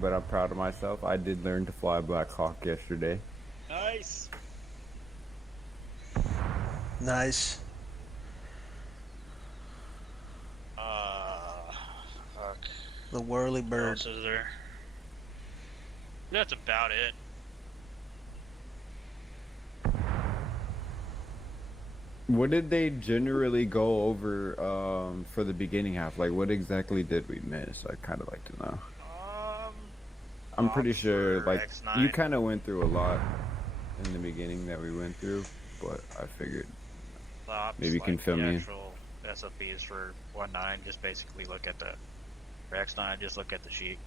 but I'm proud of myself. I did learn to fly Black Hawk yesterday. Nice. Nice. Fuck. The whirly What bird. else is there? That's about it. What did they generally go over for the beginning half? Like, what exactly did we miss? I'd kind of like to know. I'm pretty sure, like, X9. you kind of went through a lot. in the beginning that we went through, but I figured Ops, maybe you can like fill the me in. actual SOPs for 1.9, just basically look at the for X9, just look at the sheet.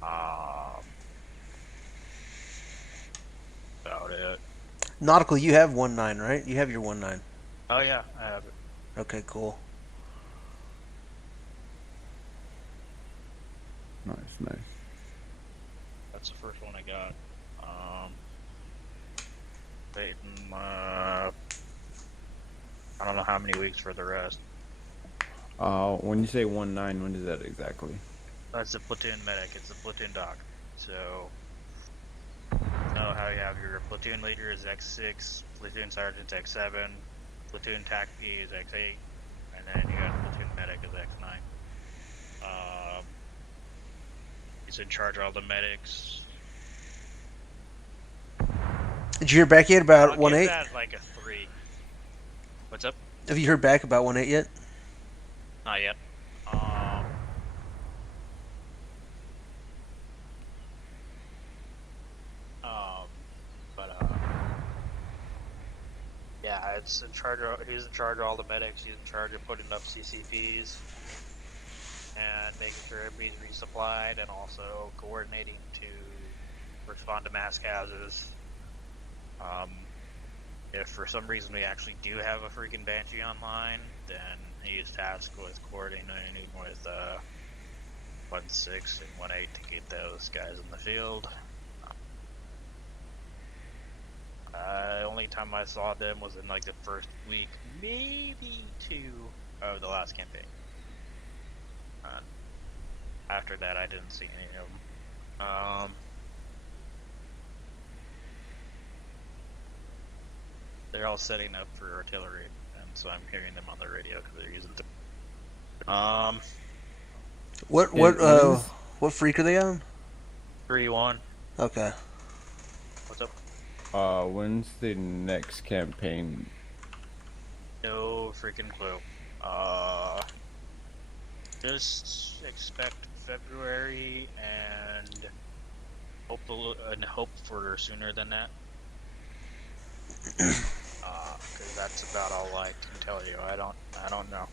About it. Nautical, you have 1.9, right? You have your 1.9. Oh yeah, I have it. Okay, cool. Nice, nice. That's the first one I got. Waiting, I don't know how many weeks for the rest. When you say 1.9, when is that exactly? That's the Platoon Medic. It's a platoon doc. So, you know how you have your platoon leader is X6, platoon sergeant X7, platoon TAC P is X8, and then you got platoon medic is X9. He's in charge of all the medics. Did you hear back yet about I'll give 1.8? that like a 3. What's up? Have you heard back about 1.8 yet? Not yet. Yeah, it's in charge of, he's in charge of all the medics. He's in charge of putting up CCPs and making sure everybody's resupplied, and also coordinating to respond to mass hazards. If for some reason we actually do have a freaking Banshee online, then he's tasked with coordinating with 1.6 and 1.8 to get those guys in the field. Only time I saw them was in like the first week, maybe 2 of the last campaign. After that, I didn't see any of them. They're all setting up for artillery, and so I'm hearing them on the radio because they're using. What freak are they on? 3-1. Okay. What's up? When's the next campaign? No freaking clue. Just expect February and hope for sooner than that. Because that's about all I can tell you. I don't know.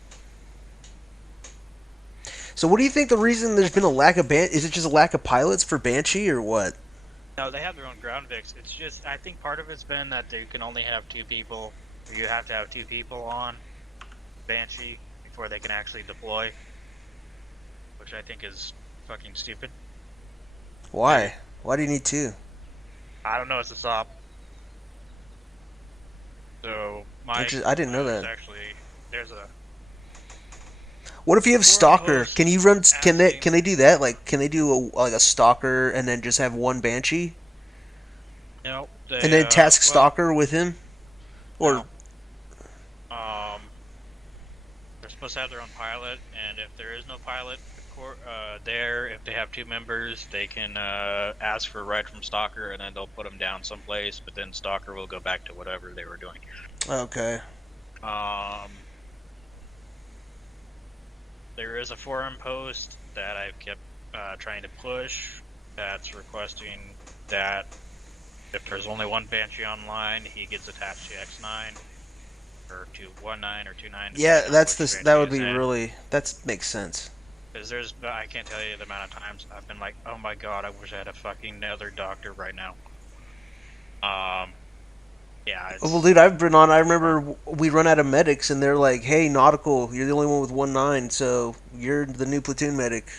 So what do you think the reason there's been a lack of is it just a lack of pilots for Banshee or what? No, they have their own ground VIX. It's just, I think part of it's been that they can only have 2 people, or you have to have 2 people on Banshee before they can actually deploy, which I think is fucking stupid. Why? Why do you need 2? I don't know, it's a SOP. So, I didn't know that. Actually, there's a... What if you have Stalker? Can you run? Can they do that? Like, can they do a Stalker and then just have 1 Banshee? No. And then task Stalker with him, or? No. They're supposed to have their own pilot, and if there is no pilot there, if they have 2 members, they can ask for a ride from Stalker, and then they'll put them down someplace. But then Stalker will go back to whatever they were doing. Okay. There is a forum post that I've kept trying to push that's requesting that if there's only 1 Banshee online, he gets attached to X9 or to 1.9 or 2.9. Yeah, that would be really, that makes sense. Because I can't tell you the amount of times I've been like, oh my god, I wish I had a fucking other doctor right now. Yeah. Well, dude, I've been on. I remember we run out of medics, and they're like, "Hey, Nautical, you're the only one with 1.9, so you're the new platoon medic."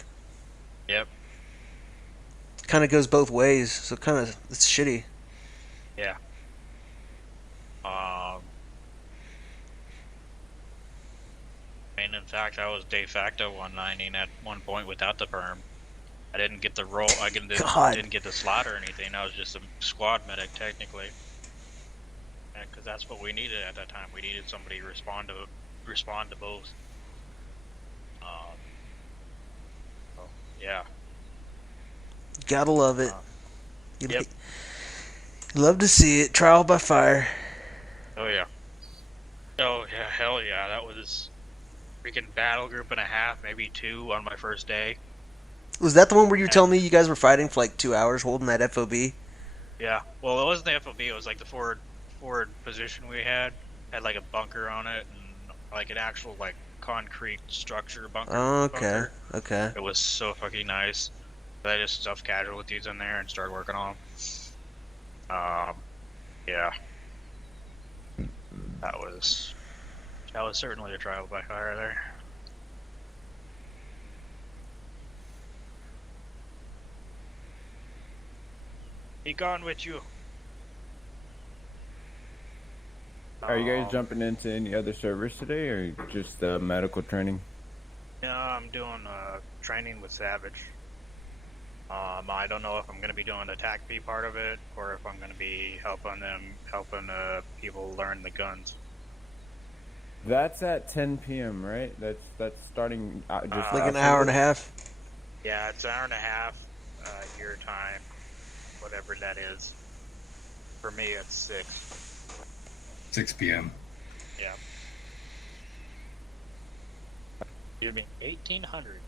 Yep. Kind of goes both ways, so kind of it's shitty. Yeah. And in fact, I was de facto 190 at one point without the perm. I didn't get the role. I didn't get the slot or anything. I was just a squad medic technically. Because that's what we needed at that time. We needed somebody to respond to both. So, yeah. Gotta love it. Yep. Love to see it. Trial by fire. Oh yeah. Oh yeah. Hell yeah. That was freaking battle group and a half, maybe 2 on my first day. Was that the one where you were telling me you guys were fighting for like 2 hours holding that FOB? Yeah. Well, it wasn't the FOB. It was like the forward position we had like a bunker on it and like an actual like concrete structure bunker. Okay. Okay. It was so fucking nice. But I just stuffed casualties in there and started working on them. Yeah. That was certainly a trial by fire there. Be gone with you. Are you guys jumping into any other servers today, or just medical training? No, I'm doing training with Savage. I don't know if I'm going to be doing the attack B part of it, or if I'm going to be helping people learn the guns. That's at 10 p.m., right? That's starting just like an hour and a half. Yeah, it's an hour and a half your time, whatever that is. For me, it's 6 p.m. Yeah. You mean 1800?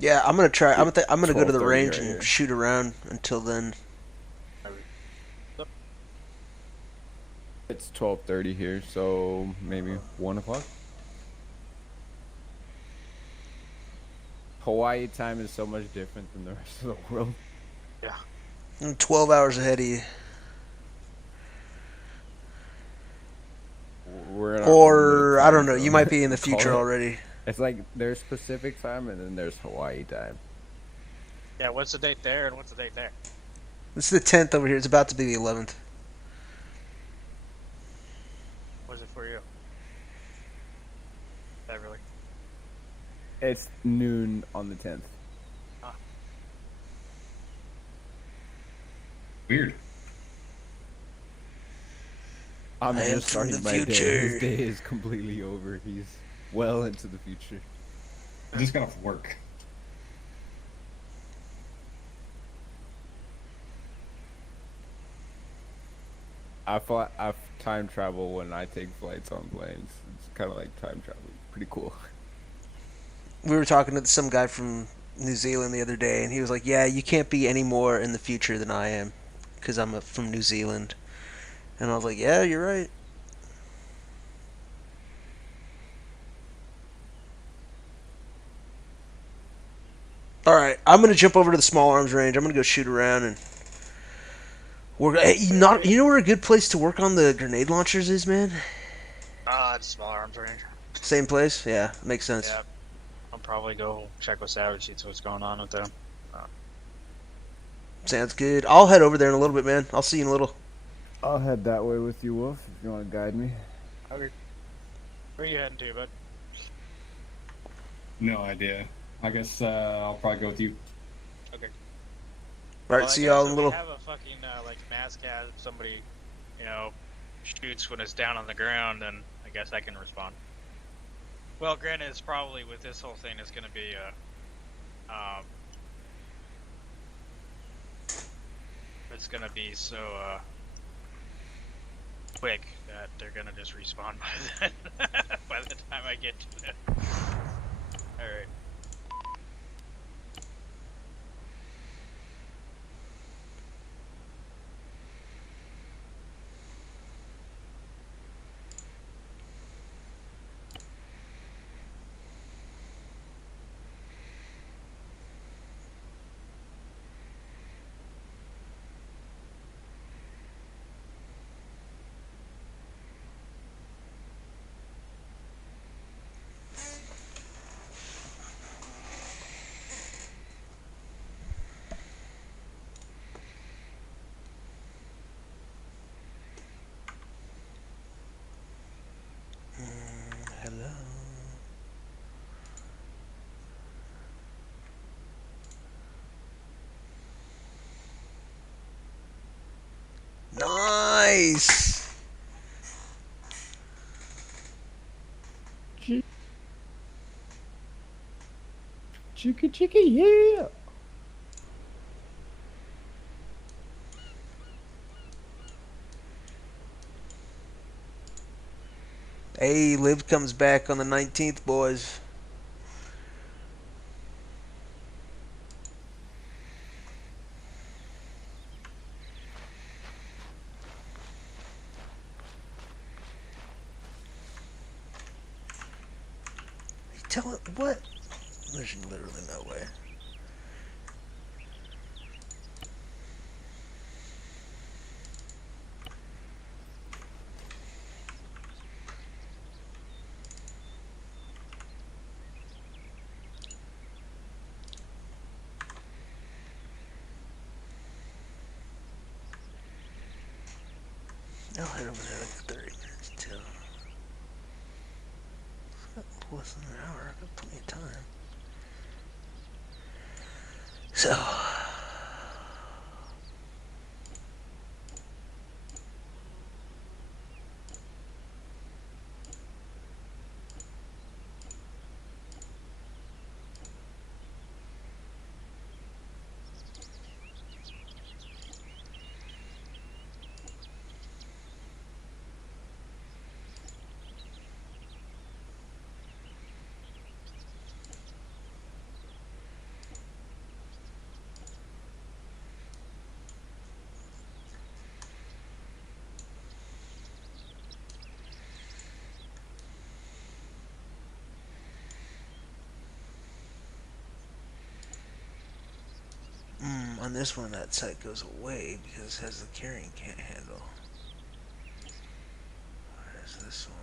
Yeah, I'm gonna try. I'm gonna go to the 12:30 range right and here. shoot around until then. It's 12:30 here, so maybe 1 o'clock. Hawaii time is so much different than the rest of the world. Yeah. I'm 12 hours ahead of you. We're in our Or own I don't know. time You zone. might be in the Call future it. already. It's like there's Pacific time and then there's Hawaii time. Yeah, what's the date there and what's the date there? This is the 10th over here. It's about to be the 11th. What is it for you? Beverly. It's noon on the 10th. Weird. I'm I am just from starting the my day. future. His day is completely over. He's well into the future. I just got off work. I time travel when I take flights on planes. It's kind of like time travel. Pretty cool. We were talking to some guy from New Zealand the other day, and he was like, "Yeah, you can't be any more in the future than I am, because I'm from New Zealand." And I was like, "Yeah, you're right." All right, I'm gonna jump over to the small arms range. I'm gonna go shoot around and work. Hey, you know where a good place to work on the grenade launchers is, man? It's small arms range. Same place? Yeah, makes sense. Yeah. I'll probably go check with Savage, see what's going on with them. Sounds good. I'll head over there in a little bit, man. I'll see you in a little. I'll head that way with you, Wolf, if you want to guide me. Okay. Where are you heading to, bud? No idea. I guess I'll probably go with you. Okay. All right, see y'all in a little. We have a fucking like mass cast. If somebody, shoots when it's down on the ground, then I guess I can respond. Well, granted, it's probably with this whole thing, it's going to be it's going to be so quick that they're going to just respawn by then. By the time I get to it. All right. Hello. Nice. Chicka chicka, yeah. Hey, Liv comes back on the 19th, boys. telling what? There's literally no way. I'll head over there like 30 minutes till. Less than an hour. I've got plenty of time. So. On this one, that sight goes away because it has the carrying can't handle. What is this one?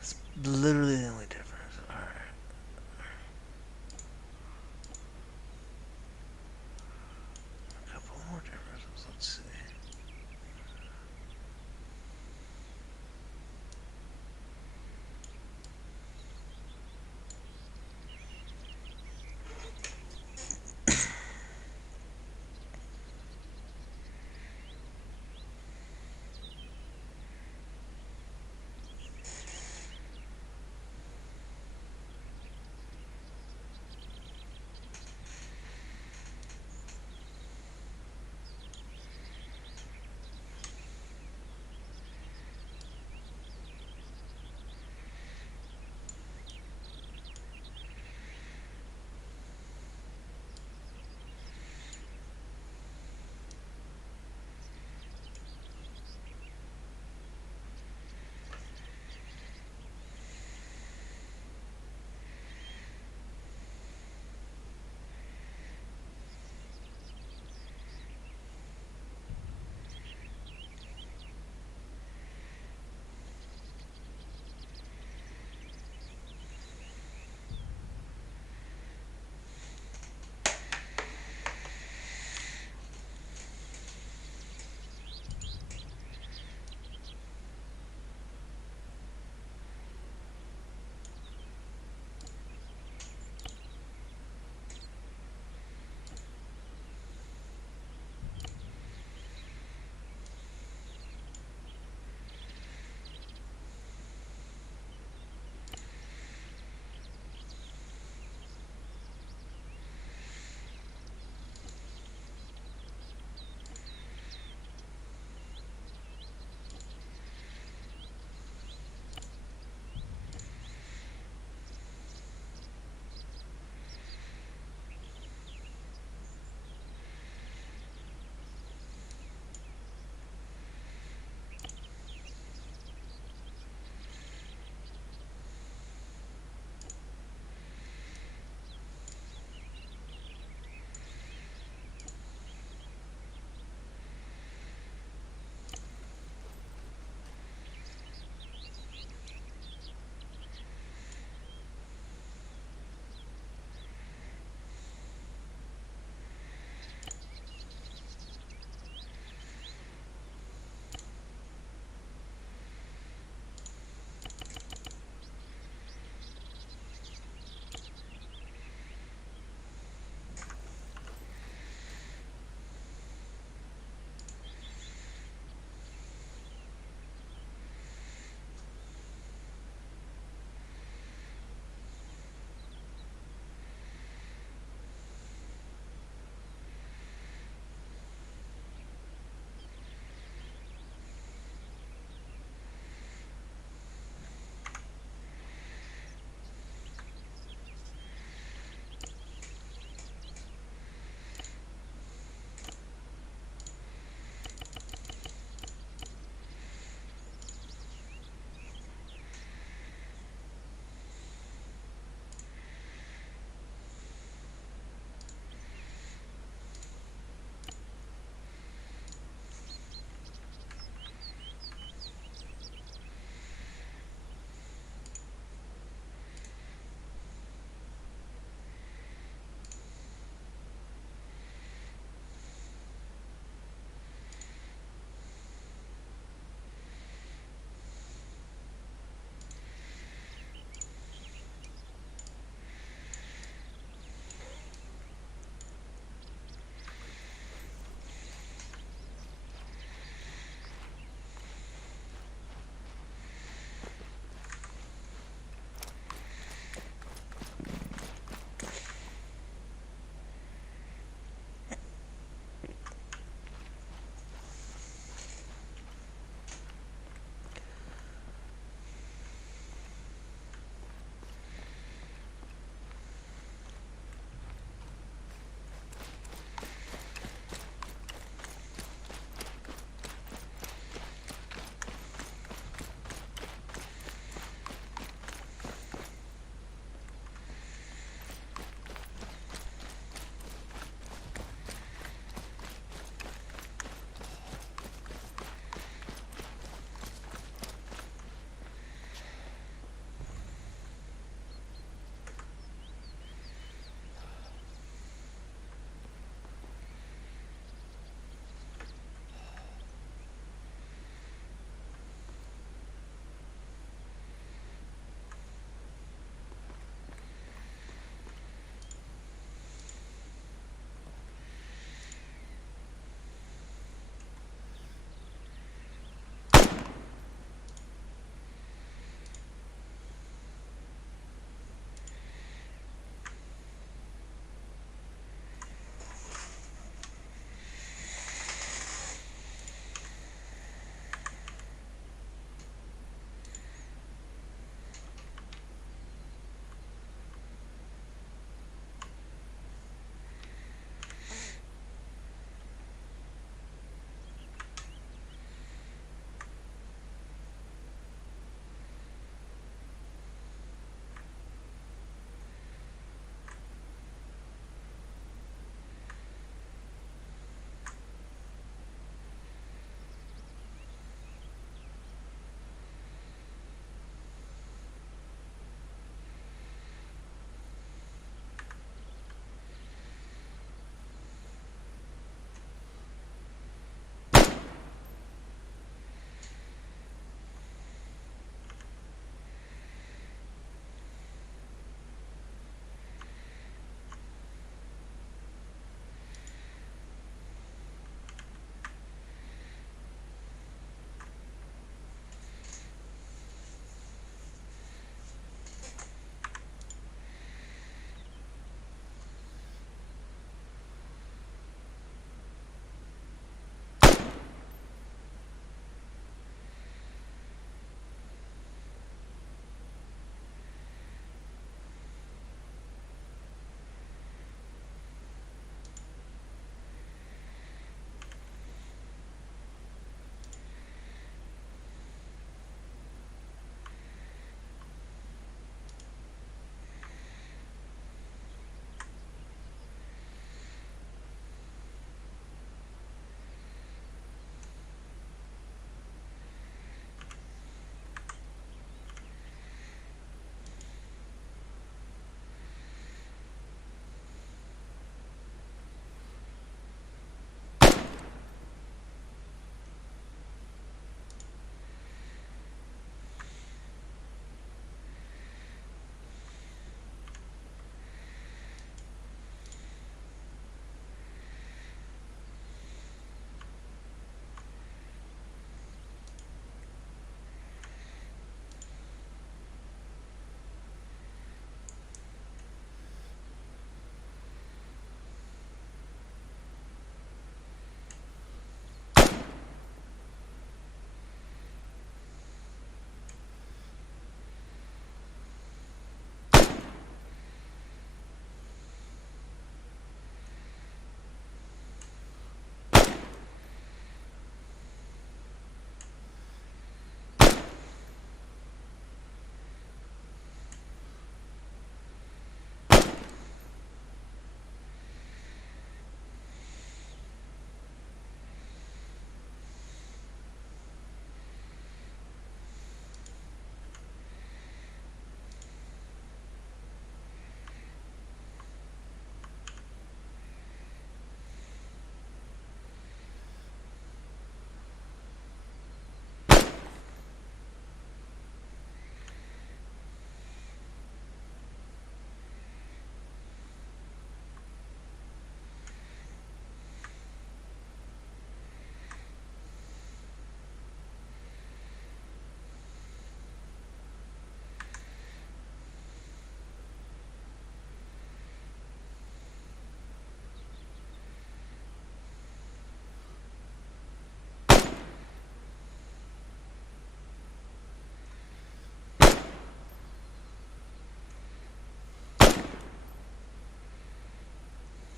It's literally the only difference. Alright. A couple more differences. Let's see.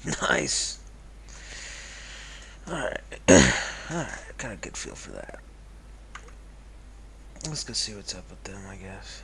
Nice. Alright. Alright, got a good feel for that. Let's go see what's up with them, I guess.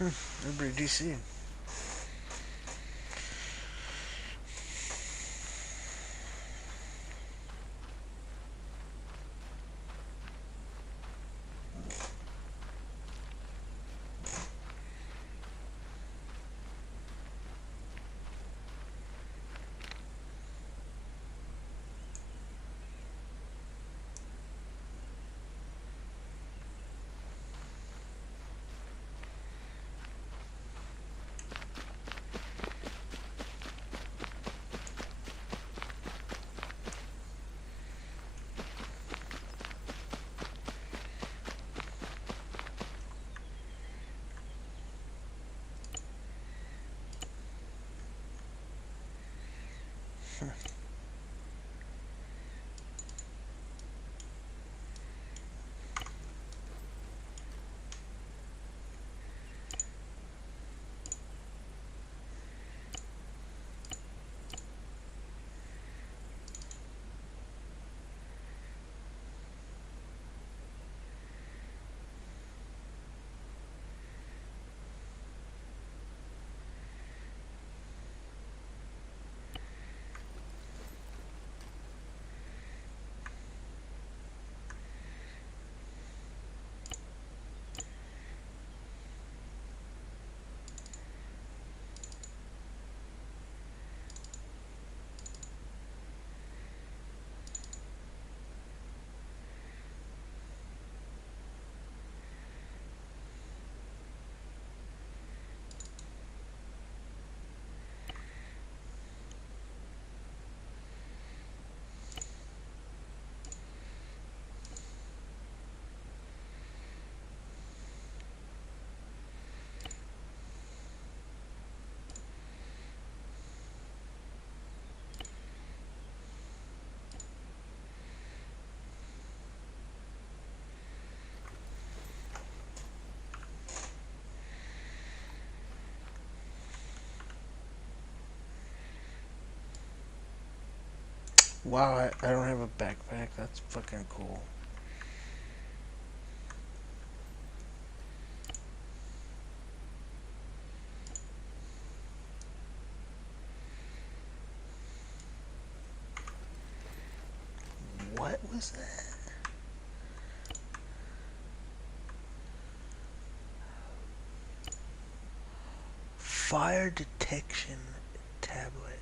Everybody DC. Wow, I don't have a backpack. That's fucking cool. What was that? Fire detection tablet.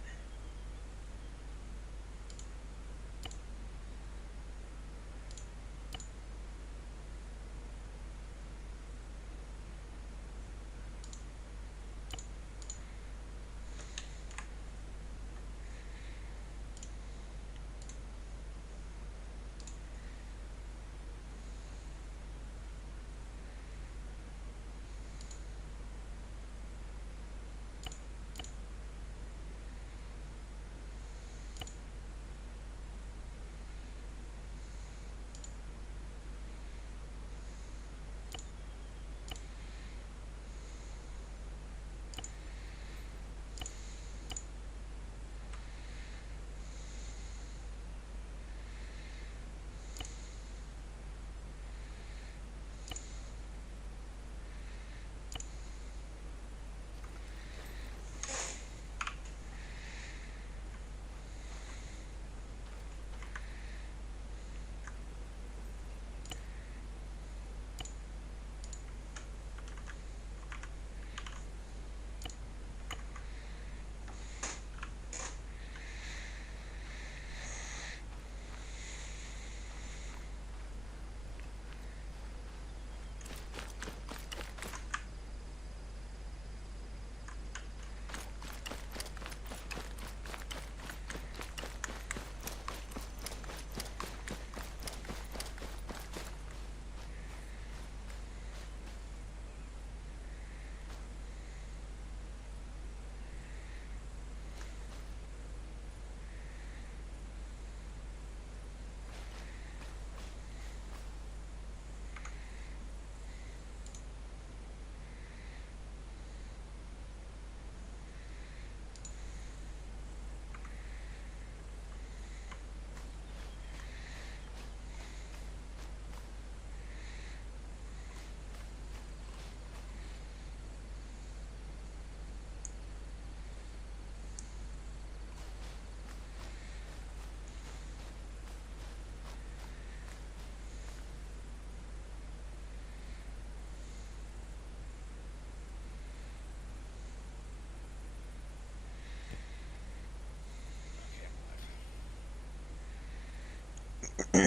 Oh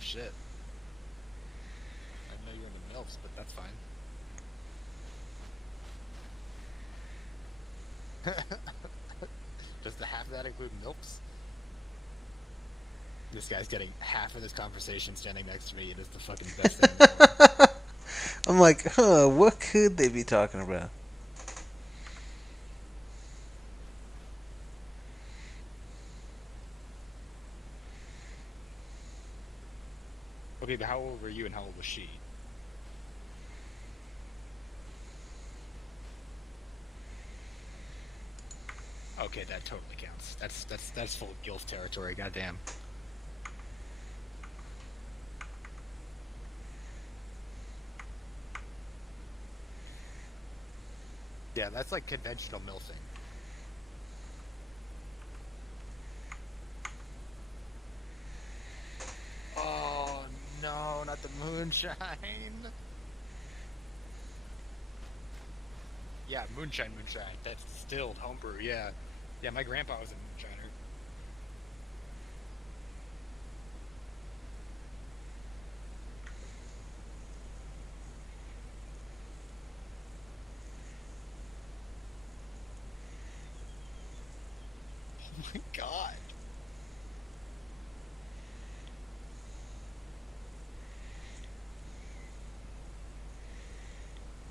shit. I didn't know you were in the MILFs, but that's fine. Does the half of that include MILFs? This guy's getting half of this conversation standing next to me. It is the fucking best thing in the world. I'm like, huh, what could they be talking about? Okay, but how old were you and how old was she? Okay, that totally counts. That's full GILF territory. Goddamn. Yeah, that's like conventional milfing. Oh no, not the moonshine. Yeah, moonshine. That's distilled homebrew. Yeah, yeah. My grandpa was a moonshiner. Oh my god.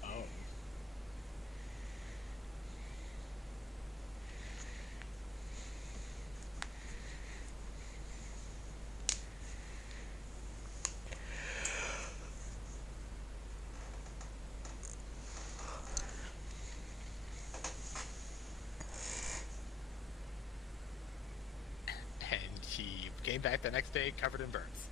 Oh. And he came back the next day covered in burns.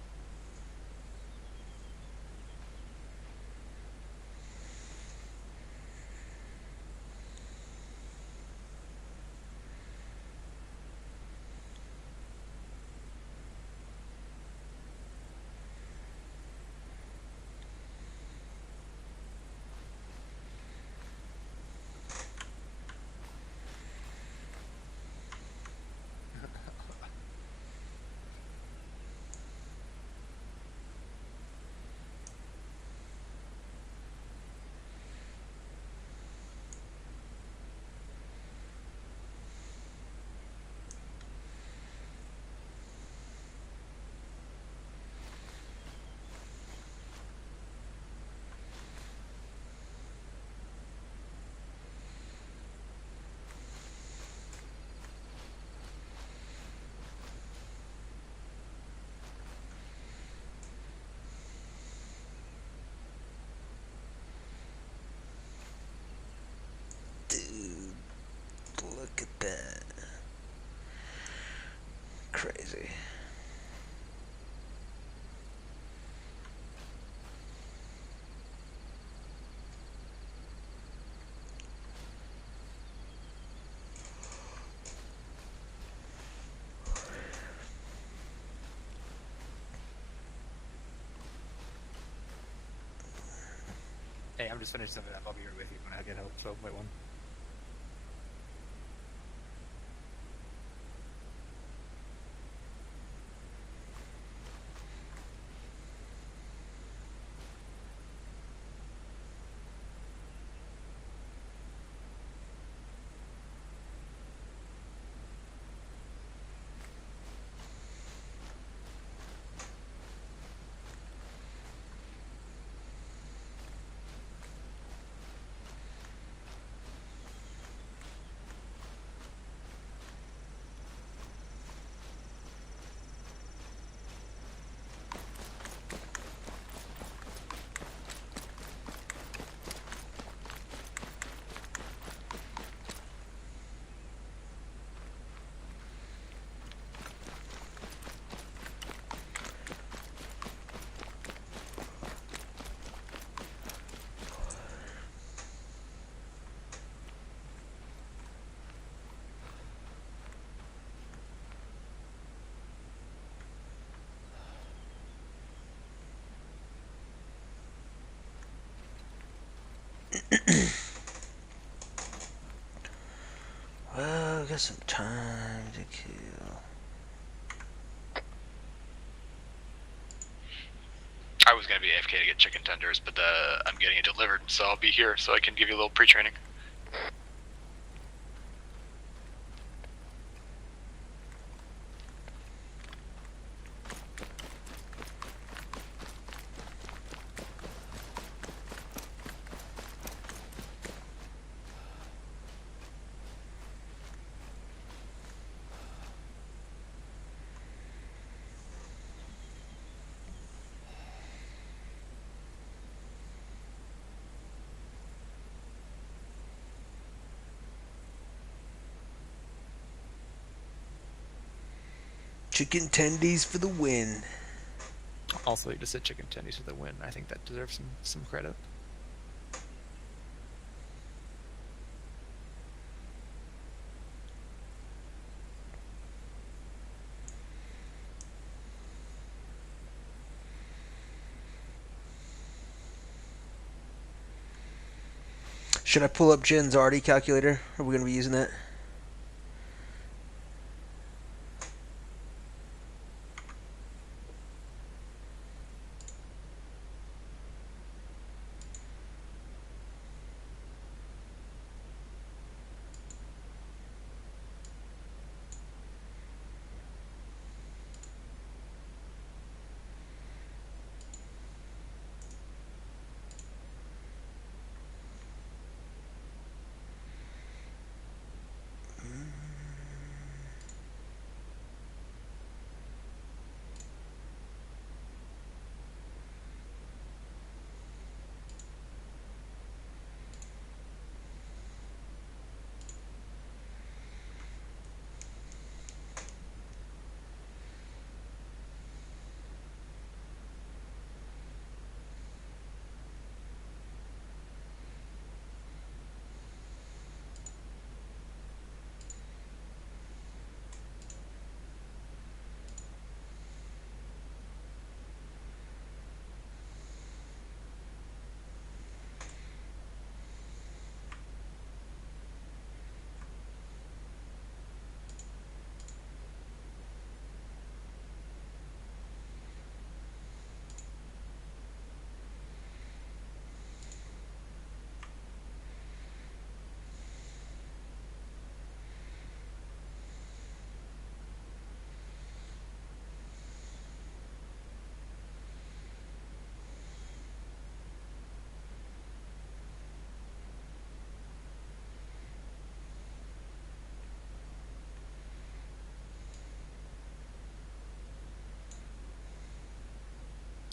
Dude, look at that. Crazy. Hey, I'm just finishing something up. I'll be here with you when I get help. So wait one. Well, got some time to kill. I was gonna be AFK to get chicken tenders, but I'm getting it delivered, so I'll be here so I can give you a little pre-training. Chicken tendies for the win. Also, you just said chicken tendies for the win. I think that deserves some credit. Should I pull up Jen's RD calculator? Are we going to be using that?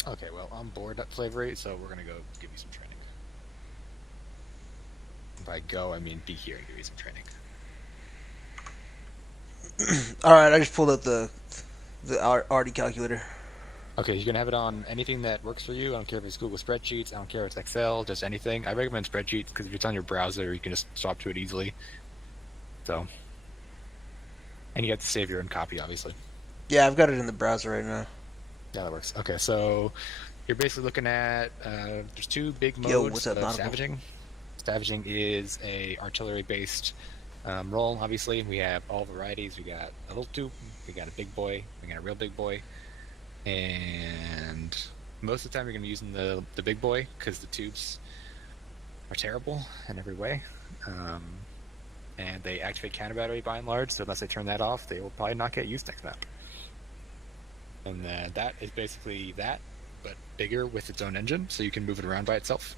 Okay, well, I'm bored at flavor 8, so we're gonna go give you some training. By go, I mean be here and give you some training. Alright, I just pulled up the RD calculator. Okay, you're gonna have it on anything that works for you. I don't care if it's Google Spreadsheets, I don't care if it's Excel, just anything. I recommend Spreadsheets because if it's on your browser, you can just swap to it easily. So, and you have to save your own copy, obviously. Yeah, I've got it in the browser right now. Yeah, that works. Okay, so you're basically looking at there's two big modes. Yo, what's up, of Nautical? savaging. Savaging is a artillery-based role. Obviously, we have all varieties. We got a little tube, we got a big boy, we got a real big boy, and most of the time you're gonna be using the big boy because the tubes are terrible in every way, and they activate counter battery by and large. So unless they turn that off, they will probably not get used next map. And that is basically that, but bigger with its own engine, so you can move it around by itself.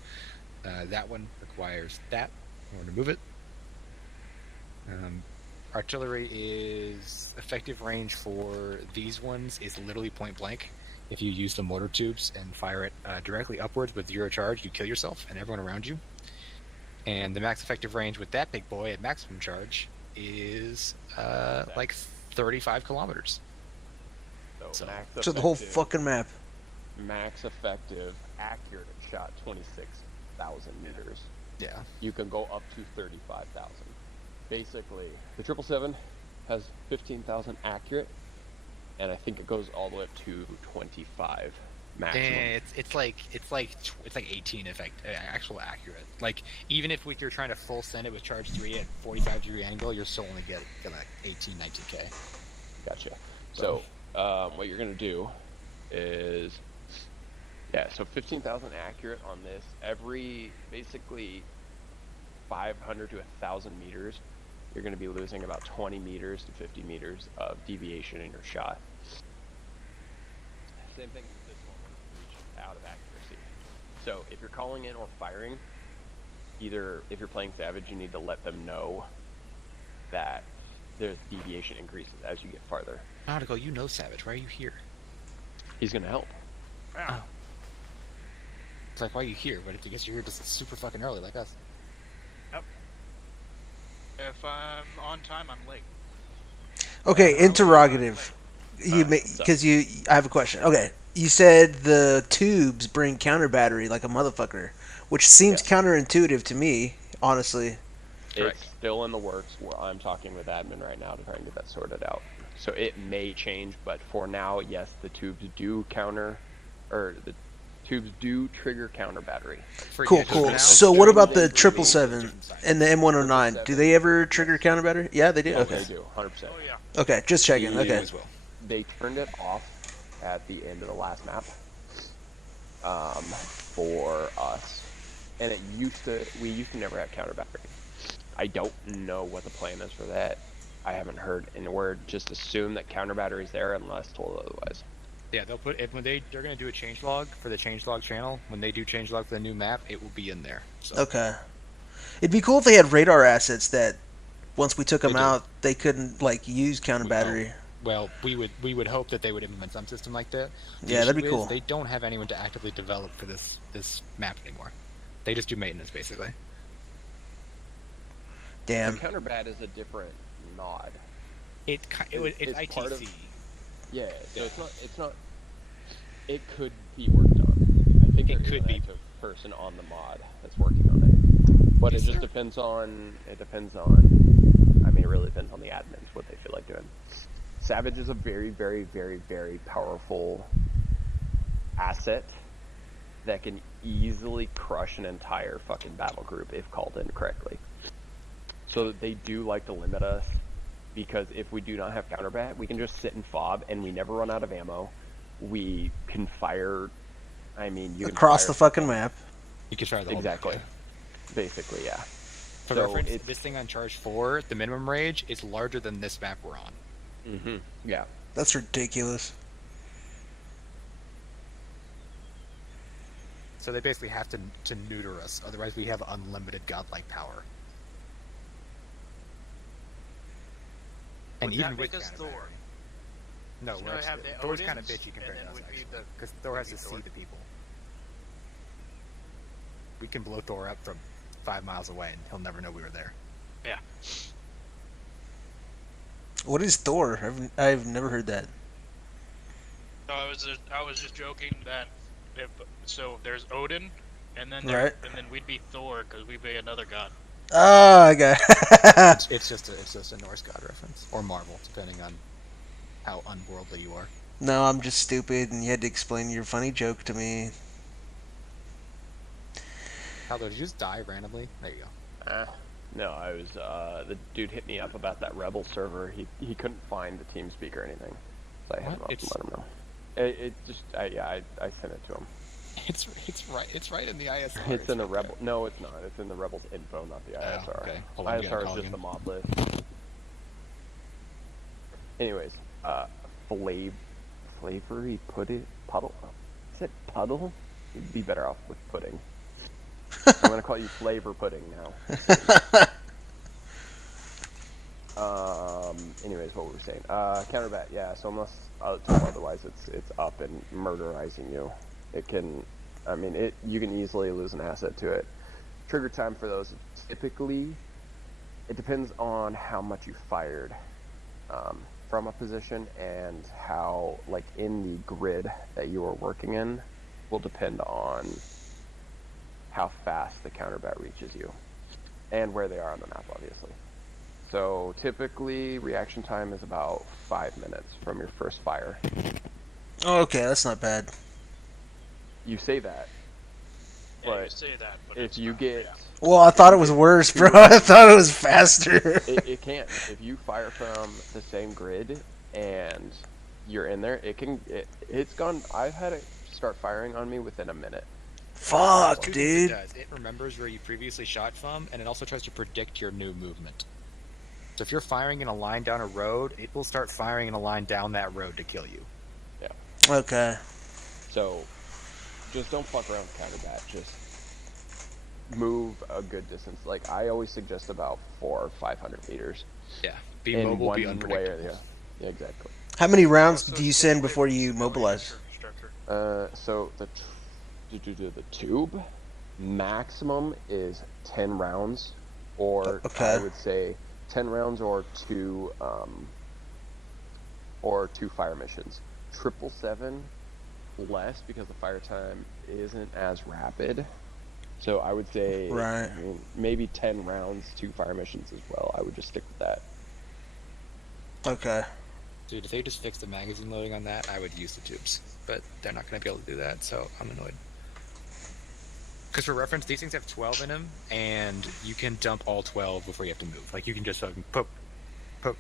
That one requires that in order to move it. Artillery is effective range for these ones is literally point blank. If you use the mortar tubes and fire it directly upwards with 0 charge, you kill yourself and everyone around you. And the max effective range with that big boy at maximum charge is like 35 kilometers. So the whole fucking map. Max effective, accurate shot 26,000 meters. Yeah. You can go up to 35,000. Basically, the 777 has 15,000 accurate, and I think it goes all the way up to 25 maximum. It's like 18 actual accurate. Like even if you're trying to full send it with charge 3 at 45-degree angle, you're still only get like 18, 19K. Gotcha. So what you're gonna do is, so 15,000 accurate on this. Every basically 500 to 1,000 meters, you're gonna be losing about 20 meters to 50 meters of deviation in your shot. Same thing with this one, reach out of accuracy. So if you're calling in or firing, either if you're playing Savage, you need to let them know that there's deviation increases as you get farther. Nautical, you know Savage. Why are you here? He's gonna help. Wow. It's like, why are you here? But I guess you're here just super fucking early like us. Yep. If I'm on time, I'm late. Okay, interrogative. I have a question. Okay, you said the tubes bring counter battery like a motherfucker, which seems counterintuitive to me, honestly. It's still in the works. Where I'm talking with admin right now to try and get that sorted out. So it may change, but for now, yes, the tubes do trigger counter battery. Cool. So what about the 777 and the M109? Do they ever trigger counter battery? Yeah, they do. Yeah, Okay. they do, 100%. Oh yeah. Okay, just checking. Okay. They turned it off at the end of the last map for us, and we used to never have counter battery. I don't know what the plan is for that. I haven't heard any word. Just assume that counter battery is there unless told otherwise. Yeah, they'll put it when they're going to do a changelog for the changelog channel. When they do changelog for the new map, it will be in there. So. Okay. It'd be cool if they had radar assets that once we took them out, they couldn't use counter battery. Well, we would hope that they would implement some system like that. Yeah, that'd be cool. They don't have anyone to actively develop for this map anymore. They just do maintenance basically. Damn. The counter bat is a different mod. It's ITC. Part of, so it's not. It could be worked on. I think it could be a person on the mod that's working on it, but it just depends on. It depends on. I mean, it really depends on the admins what they feel like doing. Savage is a very, very, very, very powerful asset that can easily crush an entire fucking battle group if called in correctly. So they do like to limit us, because if we do not have counterbat, we can just sit and fob and we never run out of ammo. We can fire, I mean, you across can the fucking map. You can fire the whole exactly. map. Basically, yeah. For reference, this thing on charge 4, the minimum range is larger than this map we're on. Mm-hmm. Yeah. That's ridiculous. So they basically have to neuter us, otherwise we have unlimited godlike power. And even with Thor. No, Thor's kind of bitchy compared to us, actually, because Thor has to see the people. We can blow Thor up from 5 miles away, and he'll never know we were there. Yeah. What is Thor? I've never heard that. No, I was just joking that there's Odin, and then we'd be Thor because we'd be another god. Oh, okay. it's just a Norse god reference, or Marvel, depending on how unworldly you are. No, I'm just stupid, and you had to explain your funny joke to me. Taldor, did you just die randomly? There you go. No, I was, the dude hit me up about that Rebel server. He couldn't find the TeamSpeak or anything. So I had to let him know. I sent it to him. It's right in the ISR. It's in the Rebel. No, it's not. It's in the Rebels info, not the ISR. Okay. Hold on, ISR is just the mod list. Anyways, flavory puddle. Is it puddle? You'd be better off with pudding. I'm gonna call you flavor pudding now. Anyways, what were we saying? Counterbat, yeah. So unless otherwise, it's up and murderizing you. It can, I mean, you can easily lose an asset to it. Trigger time for those, typically, it depends on how much you fired from a position, and how, like, in the grid that you are working in, will depend on how fast the counterbat reaches you, and where they are on the map, obviously. So typically, reaction time is about 5 minutes from your first fire. Oh, okay, that's not bad. You say that. Yeah, But you say that, but if you get... Well, I thought it was worse, bro. I thought it was faster. it can. If you fire from the same grid and you're in there, it's gone. I've had it start firing on me within a minute. Fuck, Two dude. things it does. It remembers where you previously shot from, and it also tries to predict your new movement. So if you're firing in a line down a road, it will start firing in a line down that road to kill you. Yeah. Okay. So, just don't fuck around with counter-bat. Just move a good distance. Like, I always suggest about 400 or 500 meters. Yeah. Be in mobile, one be way or unpredictable. the other. Yeah, exactly. How many rounds do you send before you mobilize? So the tube maximum is 10 rounds, or Okay. I would say 10 rounds or two fire missions. 777 less because the fire time isn't as rapid. So I would say Right. maybe 10 rounds, 2 fire missions as well. I would just stick with that. Okay. Dude, if they just fix the magazine loading on that, I would use the tubes. But they're not going to be able to do that, so I'm annoyed. Because for reference, these things have 12 in them, and you can dump all 12 before you have to move. Like, you can just fucking poop,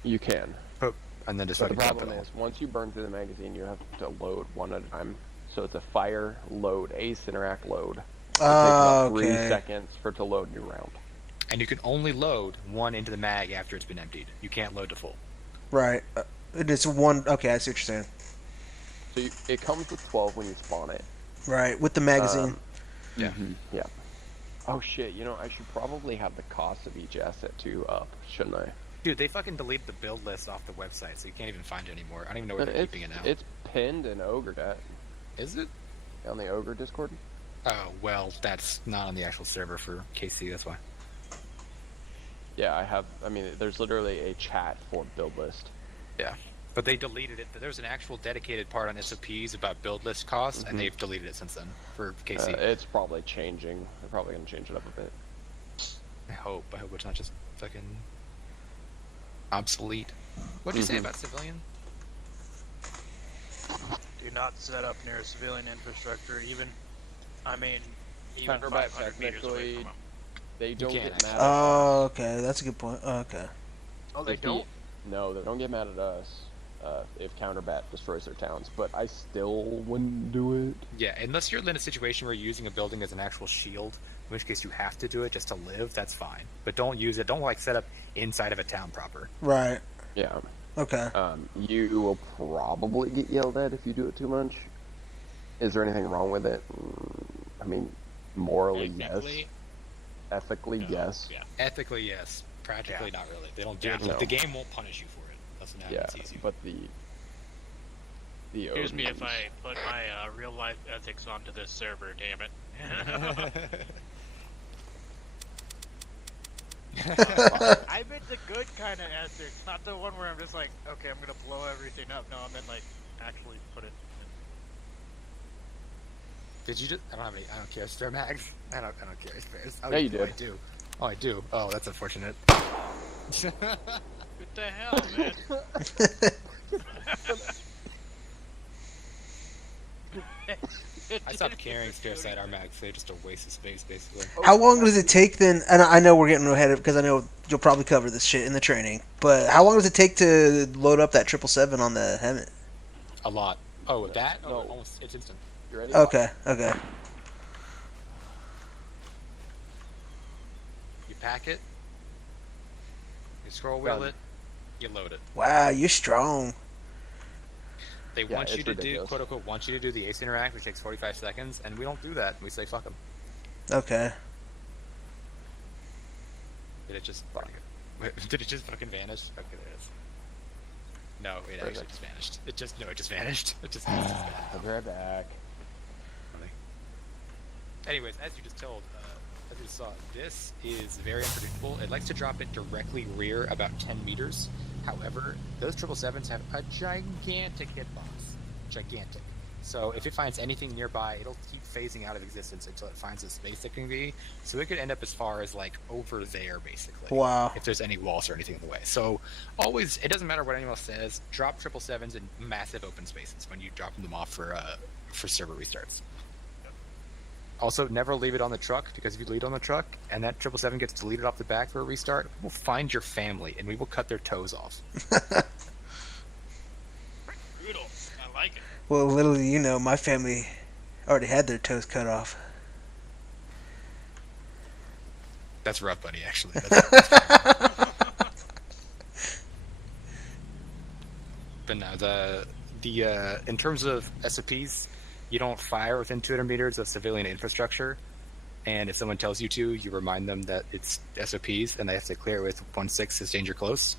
You can. poop, and then just But the fucking dump problem it all. is, once you burn through the magazine, you have to load one at a time. So it's a fire load, interact load. It takes about 3 okay. seconds for it to load new round. And you can only load one into the mag after it's been emptied. You can't load to full. Right. It's one. Okay, I see what you're saying. So it comes with 12 when you spawn it. Right, with the magazine. Yeah. Yeah. Oh shit, you know, I should probably have the cost of each asset too up, shouldn't I? Dude, they fucking deleted the build list off the website, so you can't even find it anymore. I don't even know where they're keeping it now. It's pinned in Ogre Chat. Is it? On the Ogre Discord? Oh, well, that's not on the actual server for KC, that's why. Yeah, I mean, there's literally a chat for build list. Yeah. But they deleted it. There's an actual dedicated part on SOPs about build list costs, and they've deleted it since then for KC. It's probably changing. They're probably going to change it up a bit. I hope it's not just fucking obsolete. What'd you say about civilian? Do not set up near a civilian infrastructure, even 500 meters away from them. They don't get mad at Oh, okay. That's a good point. Okay. Oh, they don't? No, they don't get mad at us if Counterbat destroys their towns, but I still wouldn't do it. Yeah, unless you're in a situation where you're using a building as an actual shield, in which case you have to do it just to live, that's fine. But don't use it, don't like set up inside of a town proper. Right. Yeah. Okay. You will probably get yelled at if you do it too much. Is there anything wrong with it? I mean, morally, yes. Ethically, yes. Yeah. Ethically, yes. Practically, not really. They don't do it. No. The game won't punish you for it. That's an Yeah, sees you. but the Here's me if OGs. I put my real life ethics onto this server, damn it. I meant the good kind of ethics, not the one where I'm just like, okay, I'm gonna blow everything up. No, I meant like actually put it. Did you just? I don't care. Spare mags. I don't care. Spares. Oh, Yeah, you I did. do. Oh, I do. Oh, that's unfortunate. What the hell, man? I stopped carrying spare sidearm mags. They're just a waste of space, basically. How long does it take then? And I know we're getting ahead of because I know you'll probably cover this shit in the training. But how long does it take to load up that 777 on the Hemet? A lot. Oh, that? Oh, almost. It's instant. You ready? Okay. Okay. You pack it. You scroll wheel Done. it. You load it. Wow, you're strong. They Yeah, want you it's to ridiculous. do, quote unquote, want you to do the ace interact, which takes 45 seconds, and we don't do that. We say fuck them. Okay. Did it just? Did it just fucking vanish? Okay, there it is. No, it actually just vanished. It just vanished. It just vanished. I'll be right back. Anyways, as you just told, as you saw, this is very unpredictable. It likes to drop it directly rear about 10 meters. However, those 777s have a gigantic hitbox. Gigantic. So if it finds anything nearby, it'll keep phasing out of existence until it finds a space it can be. So it could end up as far as like over there, basically. Wow. If there's any walls or anything in the way. So always, it doesn't matter what anyone else says, drop 777s in massive open spaces when you drop them off for server restarts. Also, never leave it on the truck, because if you leave it on the truck and that 777 gets deleted off the back for a restart, we'll find your family and we will cut their toes off. Brutal. I like it. Well, little do you know, my family already had their toes cut off. That's rough, buddy, actually. That's But no, the in terms of SOPs, you don't fire within 200 meters of civilian infrastructure. And if someone tells you to, you remind them that it's SOPs, and they have to clear it with 1.6 is danger close.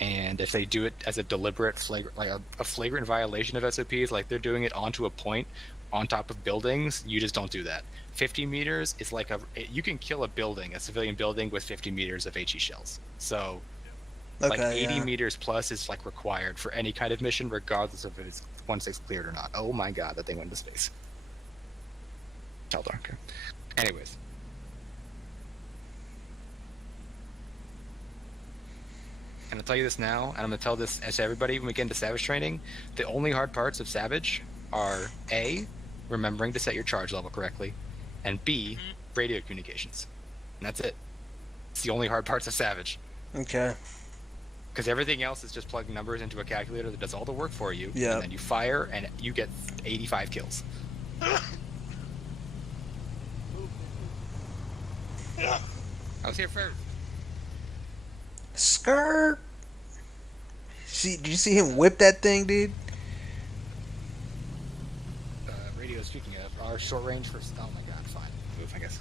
And if they do it as a deliberate, a flagrant violation of SOPs, like they're doing it onto a point on top of buildings, you just don't do that. 50 meters is like you can kill a building, a civilian building, with 50 meters of HE shells. So, like 80 meters plus is like required for any kind of mission, regardless of if it's 1.6 cleared or not. Oh my god, that thing went into space. Taldor, okay. Anyways. And I'll tell you this now, and I'm going to tell this to everybody when we get into Savage training. The only hard parts of Savage are A, remembering to set your charge level correctly, and B, radio communications. And that's it. It's the only hard parts of Savage. Okay. Because everything else is just plugging numbers into a calculator that does all the work for you, yeah. And then you fire, and you get 85 kills. I was here first. Skirt. Did you see him whip that thing, dude? Radio, speaking of, our short range for... Oh my god, fine. Move, I guess.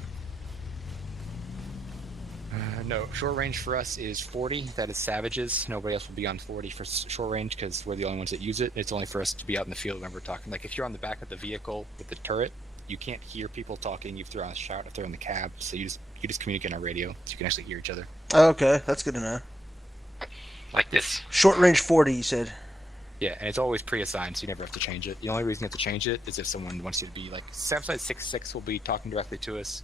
No, short range for us is 40. That is Savages. Nobody else will be on 40 for short range because we're the only ones that use it. It's only for us to be out in the field when we're talking. Like, if you're on the back of the vehicle with the turret, you can't hear people talking. You throw on a shout if they're in the cab, so you just communicate on radio, so you can actually hear each other. Oh, okay, that's good to know. Like this. Short range 40, you said. Yeah, and it's always pre-assigned, so you never have to change it. The only reason you have to change it is if someone wants you to be like, Samside 6.6 will be talking directly to us,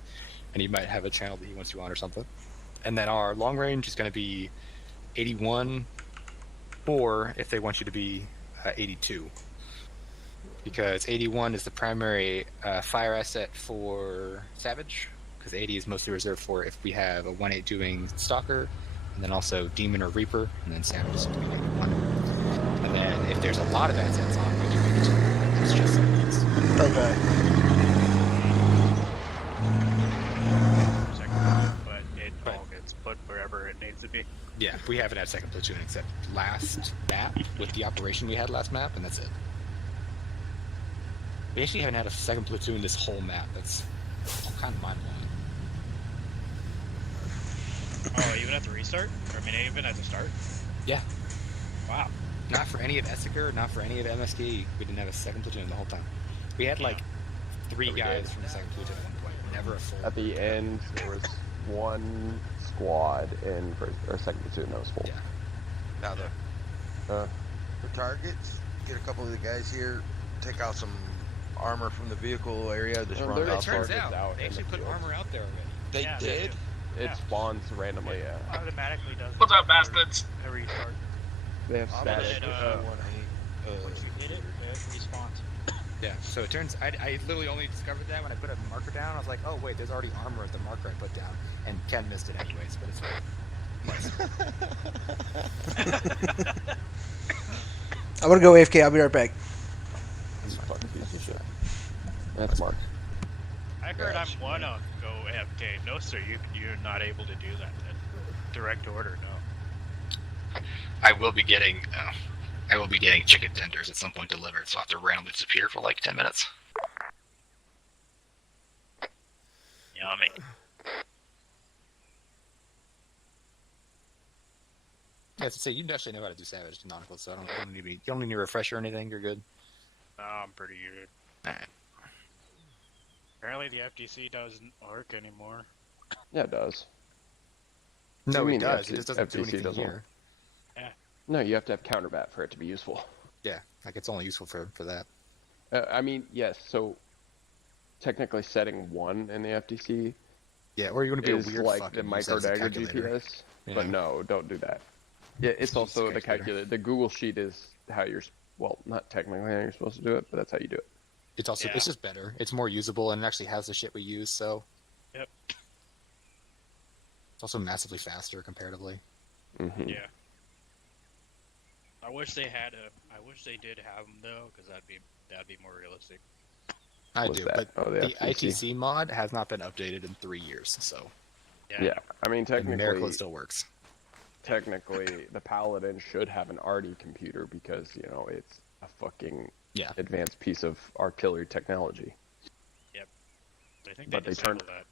and he might have a channel that he wants you on or something. And then our long range is going to be 81, or if they want you to be 82. Because 81 is the primary fire asset for Savage, because 80 is mostly reserved for if we have a 1.8 doing Stalker, and then also Demon or Reaper, and then Savage is doing 81. And then if there's a lot of assets on, we can make it 2. It's just these. Okay. But it all gets put wherever it needs to be. Yeah, we haven't had second platoon except last map with the operation we had last map, and that's it. We actually haven't had a second platoon this whole map. That's kind of mind-blowing. Oh, even at the restart? I mean, even at the start? Yeah. Wow. Not for any of Essiker, not for any of MSD. We didn't have a second platoon the whole time. We had like 3 guys from the second platoon at one point. Never a full. At the end, there was one squad in or second platoon that was full. Yeah. Now for targets, get a couple of the guys here, take out some armor from the vehicle area. Just run it out. Turns out they actually put armor out there already. They did. It spawns randomly. Yeah. Automatically does. What's up, bastards? Every start. They have static. Once you hit it, it respawns. Yeah, so it turns... I literally only discovered that when I put a marker down. I was like, oh wait, there's already armor at the marker I put down. And Ken missed it anyways, but it's fine. I'm gonna go AFK, I'll be right back. That's Mark. I heard I'm one on go AFK. No sir, you're not able to do that. Direct order, no. I will be getting chicken tenders at some point delivered, so I'll have to randomly disappear for like 10 minutes. Yummy. Yeah, to say you actually know how to do Savage Canonical, so you don't need a refresher or anything. You're good. No, I'm pretty good. Alright. Apparently the FTC doesn't work anymore. Yeah, it does. No, it it does. It just doesn't do anything doesn't here. work. No, you have to have counterbat for it to be useful. Yeah, like it's only useful for that. I mean, yes. So technically, setting 1 in the FTC. Yeah, or you want to be is a weird like fucking the use that as a microdagger calculator. GPS, Yeah. but no, don't do that. Yeah, it's also the calculator. The Google Sheet is how you're. Well, not technically how you're supposed to do it, but that's how you do it. it's also it's just better. It's more usable and it actually has the shit we use. So. Yep. It's also massively faster comparatively. Mm-hmm. Yeah. I wish they had I wish they did have them though, because that'd be more realistic. I What's do, that? but Oh, the the FTC. ITC mod has not been updated in 3 years, so. Yeah, I mean, And technically, miracle it still works. technically, the Paladin should have an RD computer because, you know, it's a fucking advanced piece of artillery technology. Yep. I think But they they turned disabled that.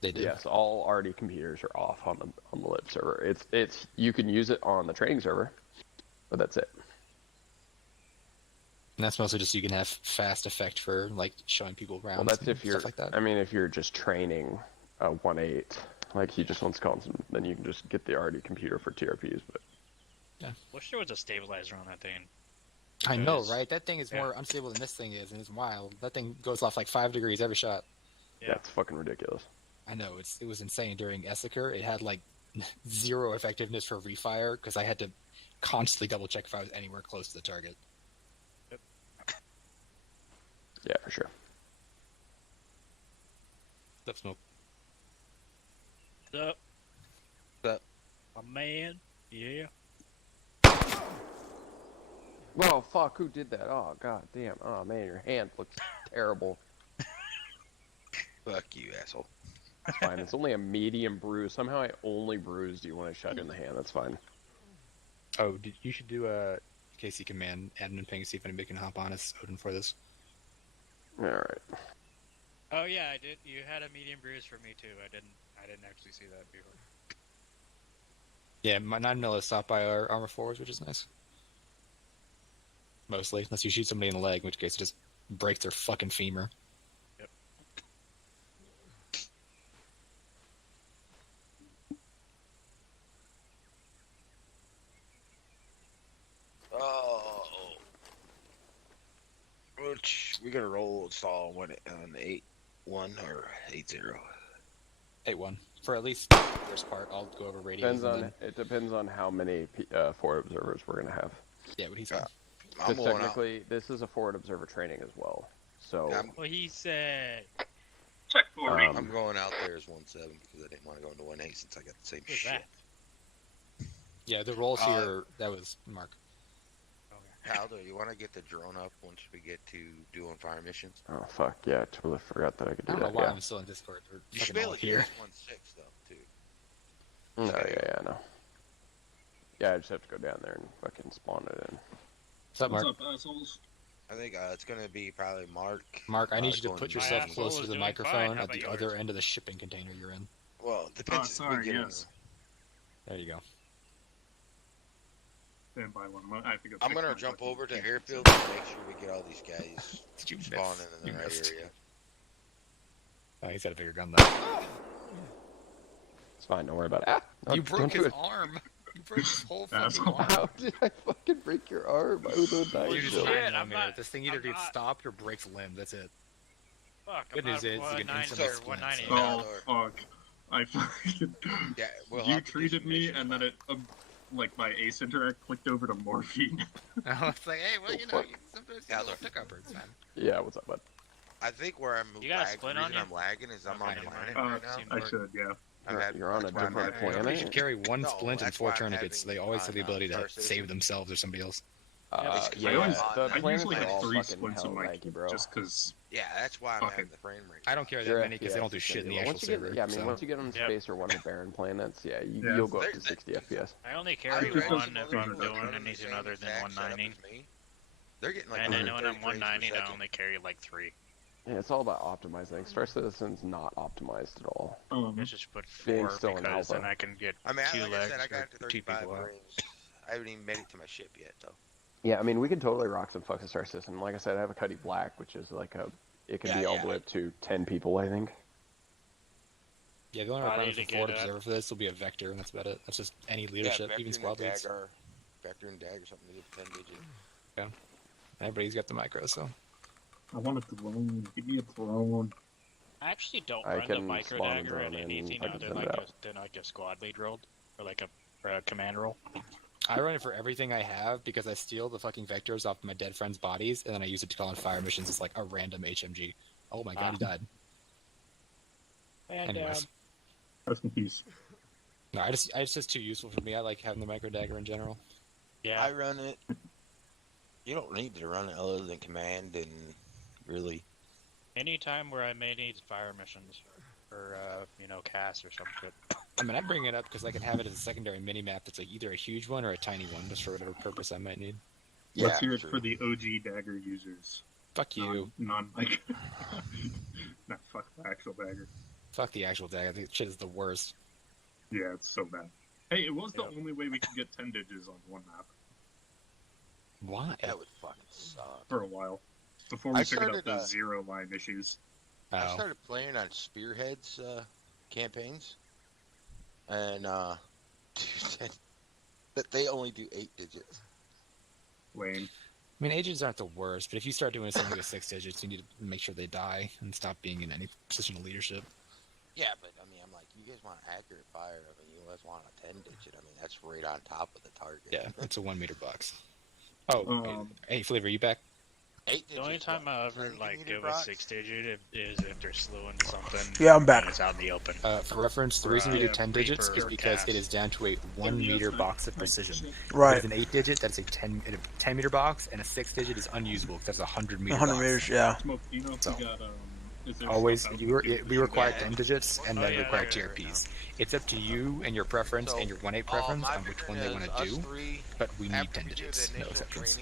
They do. Yes, all RD computers are off on the lib server. It's you can use it on the training server, but that's it. And that's mostly just so you can have fast effect for like showing people around. Well, that's and if you're. stuff like that. I mean, if you're just training a 1.8, like he just wants constant, then you can just get the RD computer for TRPs. But Wish there was a stabilizer on that thing. I know, right? That thing is more unstable than this thing is, and it's wild. That thing goes off like 5 degrees every shot. that's fucking ridiculous. I know, it was insane during Essiker. It had like 0 effectiveness for refire because I had to constantly double check if I was anywhere close to the target. Yeah, for sure. Up smoke. What's up? My man. Yeah. Whoa, fuck! Who did that? Oh god damn! Oh man, your hand looks terrible. Fuck you, asshole. It's fine. It's only a medium bruise. Somehow I only bruised you when I shot you in the hand. That's fine. Oh, you should do a KC command admin ping, see if anybody can hop on as Odin for this. All right. Oh yeah, I did. You had a medium bruise for me too. I didn't actually see that before. Yeah, my 9mm stopped by our armor forwards, which is nice. Mostly, unless you shoot somebody in the leg, in which case it just breaks their fucking femur. Yep. Oh. Which we gonna roll install on 8.1 or 8.0? 8.1. For at least the first part, I'll go over radios. It depends on how many forward observers we're gonna have. Yeah, what he said. Because technically, this is a forward observer training as well. So. Well, he said. Check 40. I'm going out there as 1.7 because I didn't want to go into 1.8 since I got the same shit. That? Yeah, the rolls here, that was Mark. Taldor, you want to get the drone up once we get to doing fire missions? Oh fuck yeah! I totally forgot that I could do I don't that. know why Yeah. I'm still in Discord. You should be able to here. use 1.6 though, too. No, yeah, I know. Yeah, I just have to go down there and fucking spawn it in. What's up, Mark? What's up, assholes? I think it's gonna be probably Mark. Mark, I need you to going put yourself Mark. closer to the doing microphone fine. How at the about other yours? end of the shipping container you're in. Well, it depends. Oh, sorry, we get yes. There you go. Stand by one. I think I'm gonna jump over to airfield and make sure we get all these guys spawning in the right area. Oh, he's got a bigger gun though. It's fine. Don't worry about it. No, You don't broke do his it. arm. You broke his whole fucking Asshole. arm. How did I fucking break your arm? I was on You're knife just shield. 9mm. This thing either gets stopped or breaks limbs. That's it. Fuck. Good news is you can instantly splint. 190. Oh fuck! I fucking. Yeah, we'll You have to do treated some me, missions, and then it, like my ace interact clicked over to morphine. I was like, hey, well, you know, fuck. sometimes you gotta pick up her. It's fine. Yeah, what's up, bud? I think where I'm You got a lagging, split the on reason you? I'm lagging is I'm on Okay, planet Uh, right now. I should, yeah. You're on a that's why I'm different having- planet? You should carry one No, splint and that's 4 why I'm tourniquets, so they having always have the on, ability to Star save Citizen. themselves or somebody else. Yeah, I always, the I planets usually are have all 3 fucking splints on hell my laggy, bro. just because. Yeah, that's why I'm Fuck having it. the frame rate. I don't carry that Your many because they don't do FPS shit in the is actual once you get, server. yeah, I mean, so. once you get on space or one of the barren planets, yeah, Yeah. you'll go up to 60 FPS. I only I carry read one some if other I'm people that doing run in the anything same other than exact setup 190. as me. They're getting like And then when 130 I'm frames per 190, I second. only carry like 3. Yeah, it's all about optimizing. Star Citizen's not optimized at all. I just put Being 4 still in because then alpha. I can get I mean, 2 like I legs said, I got it to for 2 35 people out. frames. I haven't even made it to my ship yet, though. Yeah, I mean, we can totally rock some fucking Star Citizen. Like I said, I have a Cuddy Black, which is like a, it can Yeah, be all yeah. the way up to 10 people, I think. Yeah, the only I requirement need for to forward get a- observer for this will be a vector, and that's about it. That's just any leadership, Vector even and squad leads. Dag Vector and Dag or something. They get 10 digit. Yeah. Everybody's got the micro, so. I want a drone. Give me a drone. I actually don't I run the can micro spawn a dagger in drone and anything I can other send than it out. than like a squad lead roll or like a command roll. I run it for everything I have because I steal the fucking vectors off my dead friends' bodies, and then I use it to call on fire missions as like a random HMG. Oh my god, he died. And Anyways. Rest in peace. No, it's just too useful for me. I like having the micro dagger in general. Yeah. I run it. You don't need to run it other than command and really. Anytime where I may need fire missions or cast or some shit. I mean, I bring it up because I can have it as a secondary mini-map that's like either a huge one or a tiny one, just for whatever purpose I might need. Let's hear it for the OG dagger users. Fuck you. Like... Nah, fuck the actual dagger. Fuck the actual dagger. The shit is the worst. Yeah, it's so bad. Hey, it was the only way we could get 10 digits on one map. Why? That would fucking suck. For a while. Before we figured out the zero line issues. I started playing on Spearhead's campaigns. And, dude, that they only do 8 digits. Lame. I mean, agents aren't the worst, but if you start doing something with 6 digits, you need to make sure they die and stop being in any position of leadership. Yeah, but I mean, I'm like, you guys want accurate fire. I mean, you guys want a 10 digit. I mean, that's right on top of the target. Yeah, it's a 1 meter box. Oh, hey, Flavor, you back? 8 digits. The only time I ever give a 6 digit is if they're slow into something. Yeah, I'm back. And it's out in the open. For reference, the reason we do 10 digits is because it is down to a 1 meter box of precision. Right. If it's an 8 digit, that's a 10 meter box, and a 6 digit is unusable because that's a 100 meter 100 box. meters, yeah. Smoke, do you know if So, we got, always, we require 10 digits and then require TRPs. It's up to you and your preference and your 1.8 preference on which one they want to do, but we need 10 digits, no exceptions.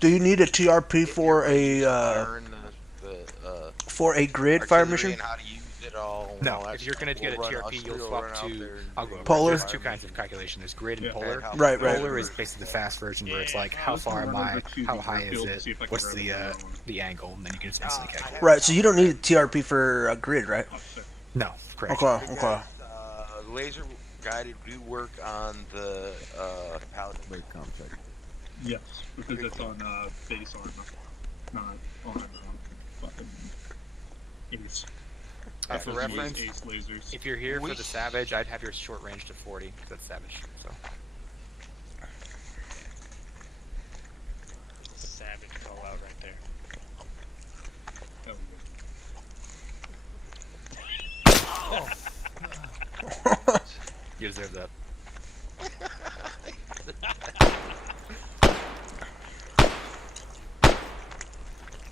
Do you need a TRP for a grid fire mission? No, if you're going to get a TRP, you'll swap to Polar. There's two kinds of calculation. There's grid and polar. Right. Polar is basically the fast version where it's like, how far am I, how high is it, what's the angle, and then you can just instantly calculate. Right, so you don't need a TRP for a grid, right? No, correct. Okay. Laser guided do work on the Paladin. Yes, because it's on base armor, not on fucking ace. For reference, ace lasers. if you're here for the Savage, I'd have your short range to 40, because that's Savage, so. Savage call out right there. You deserve that.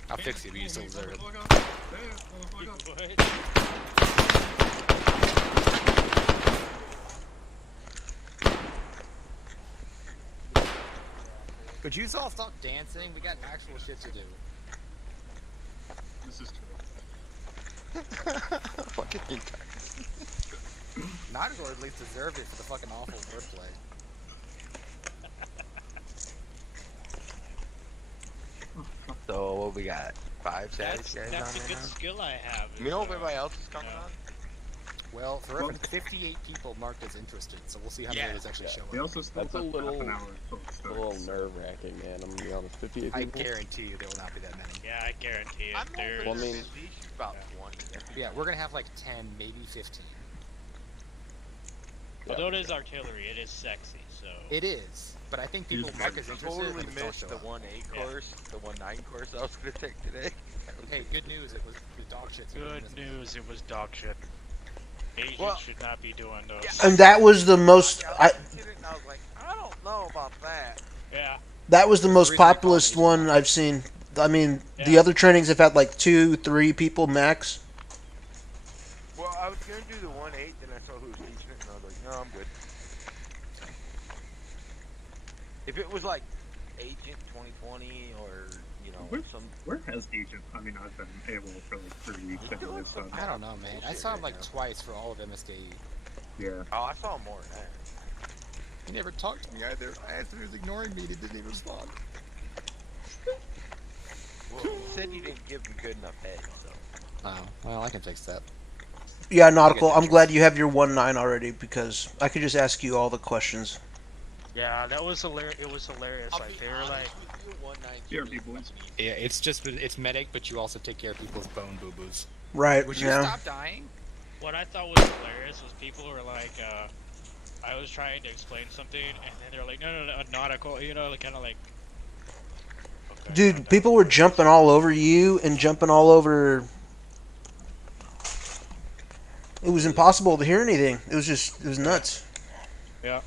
I'll fix you, but you still deserve it. Could you all stop dancing? We got actual shit to do. This is true. Fucking Nogor at least deserved it for the fucking awful wordplay. So what we got? 5 Savage guys That's on a good now? skill I have. You know if everybody else is coming on? Well, for reference, 58 people marked as interested, so we'll see how many of those actually show up. They also still That's a have little, half an hour until it starts. nerve-wracking, man. I'm gonna be honest. 58 I people. guarantee you there will not be that many. Yeah, I guarantee it. There's Well, I mean, about 20. Yeah, we're gonna have like 10, maybe 15. although it is artillery, it is sexy. So It is, but I think people mark as interested. Totally but don't missed show the up. 1A course, the 1-9 course I was going to take today. Hey, good news, it was dog shit. good news, it was dog shit. Agents should not be doing those. And that was the most. I was like, I don't know about that. Yeah. That was the most populist one I've seen. I mean, the other trainings have had like 2-3 people max. Well, I was going to do the 1-8, then I saw who was teaching it, and I was like, no, I'm good. If it was like Agent 2020 or, Where has Agent? I mean, I've been able for like 3 weeks to do this stuff. I don't know, man. I saw him like twice for all of MSDE. Yeah. Oh, I saw more than that. He never talked to me either. I asked him, he was ignoring me, and he didn't even respond. Well, you said you didn't give him good enough head, so. Oh, well, I can fix that. Yeah, Nautical, I'm glad you have your 1-9 already because I could just ask you all the questions. Yeah, that was hilarious. It was hilarious. Like they were like, Yeah, it's medic, but you also take care of people's bone boo-boos. Right, Would you yeah. stop dying? what I thought was hilarious was people were like, I was trying to explain something, and then they're like, no, nautical, you know, like kind of like. Okay, Dude, people were jumping all over you and jumping all over. It was impossible to hear anything. It was nuts. Yeah.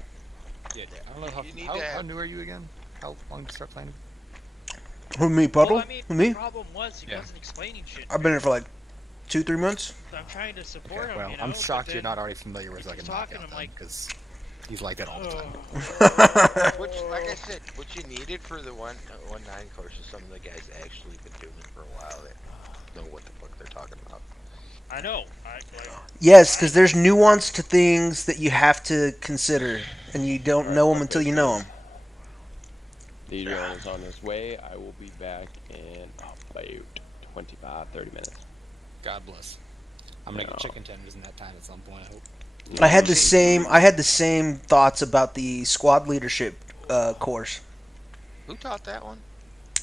Yeah, I don't know how new are you again? How long did you start playing? Who, me, Puddle? Well, I mean, Who, me? the problem was he wasn't explaining shit. I've been here for like 2-3 months. So I'm trying to support Okay, him. well, You know, I'm shocked but you're then not already familiar with like a he's talking, knockout I'm like, because he's like that all the time. Which, like I said, what you needed for the 1.9 course is some of the guys actually been doing it for a while that know what the fuck they're talking about. I know. Yes, because there's nuance to things that you have to consider, and you don't know them until you know them. The drone is on his way. I will be back in about 25, 30 minutes. God bless. I'm gonna get chicken tenders in that time at some point, I hope. I had the same thoughts about the squad leadership course. Who taught that one?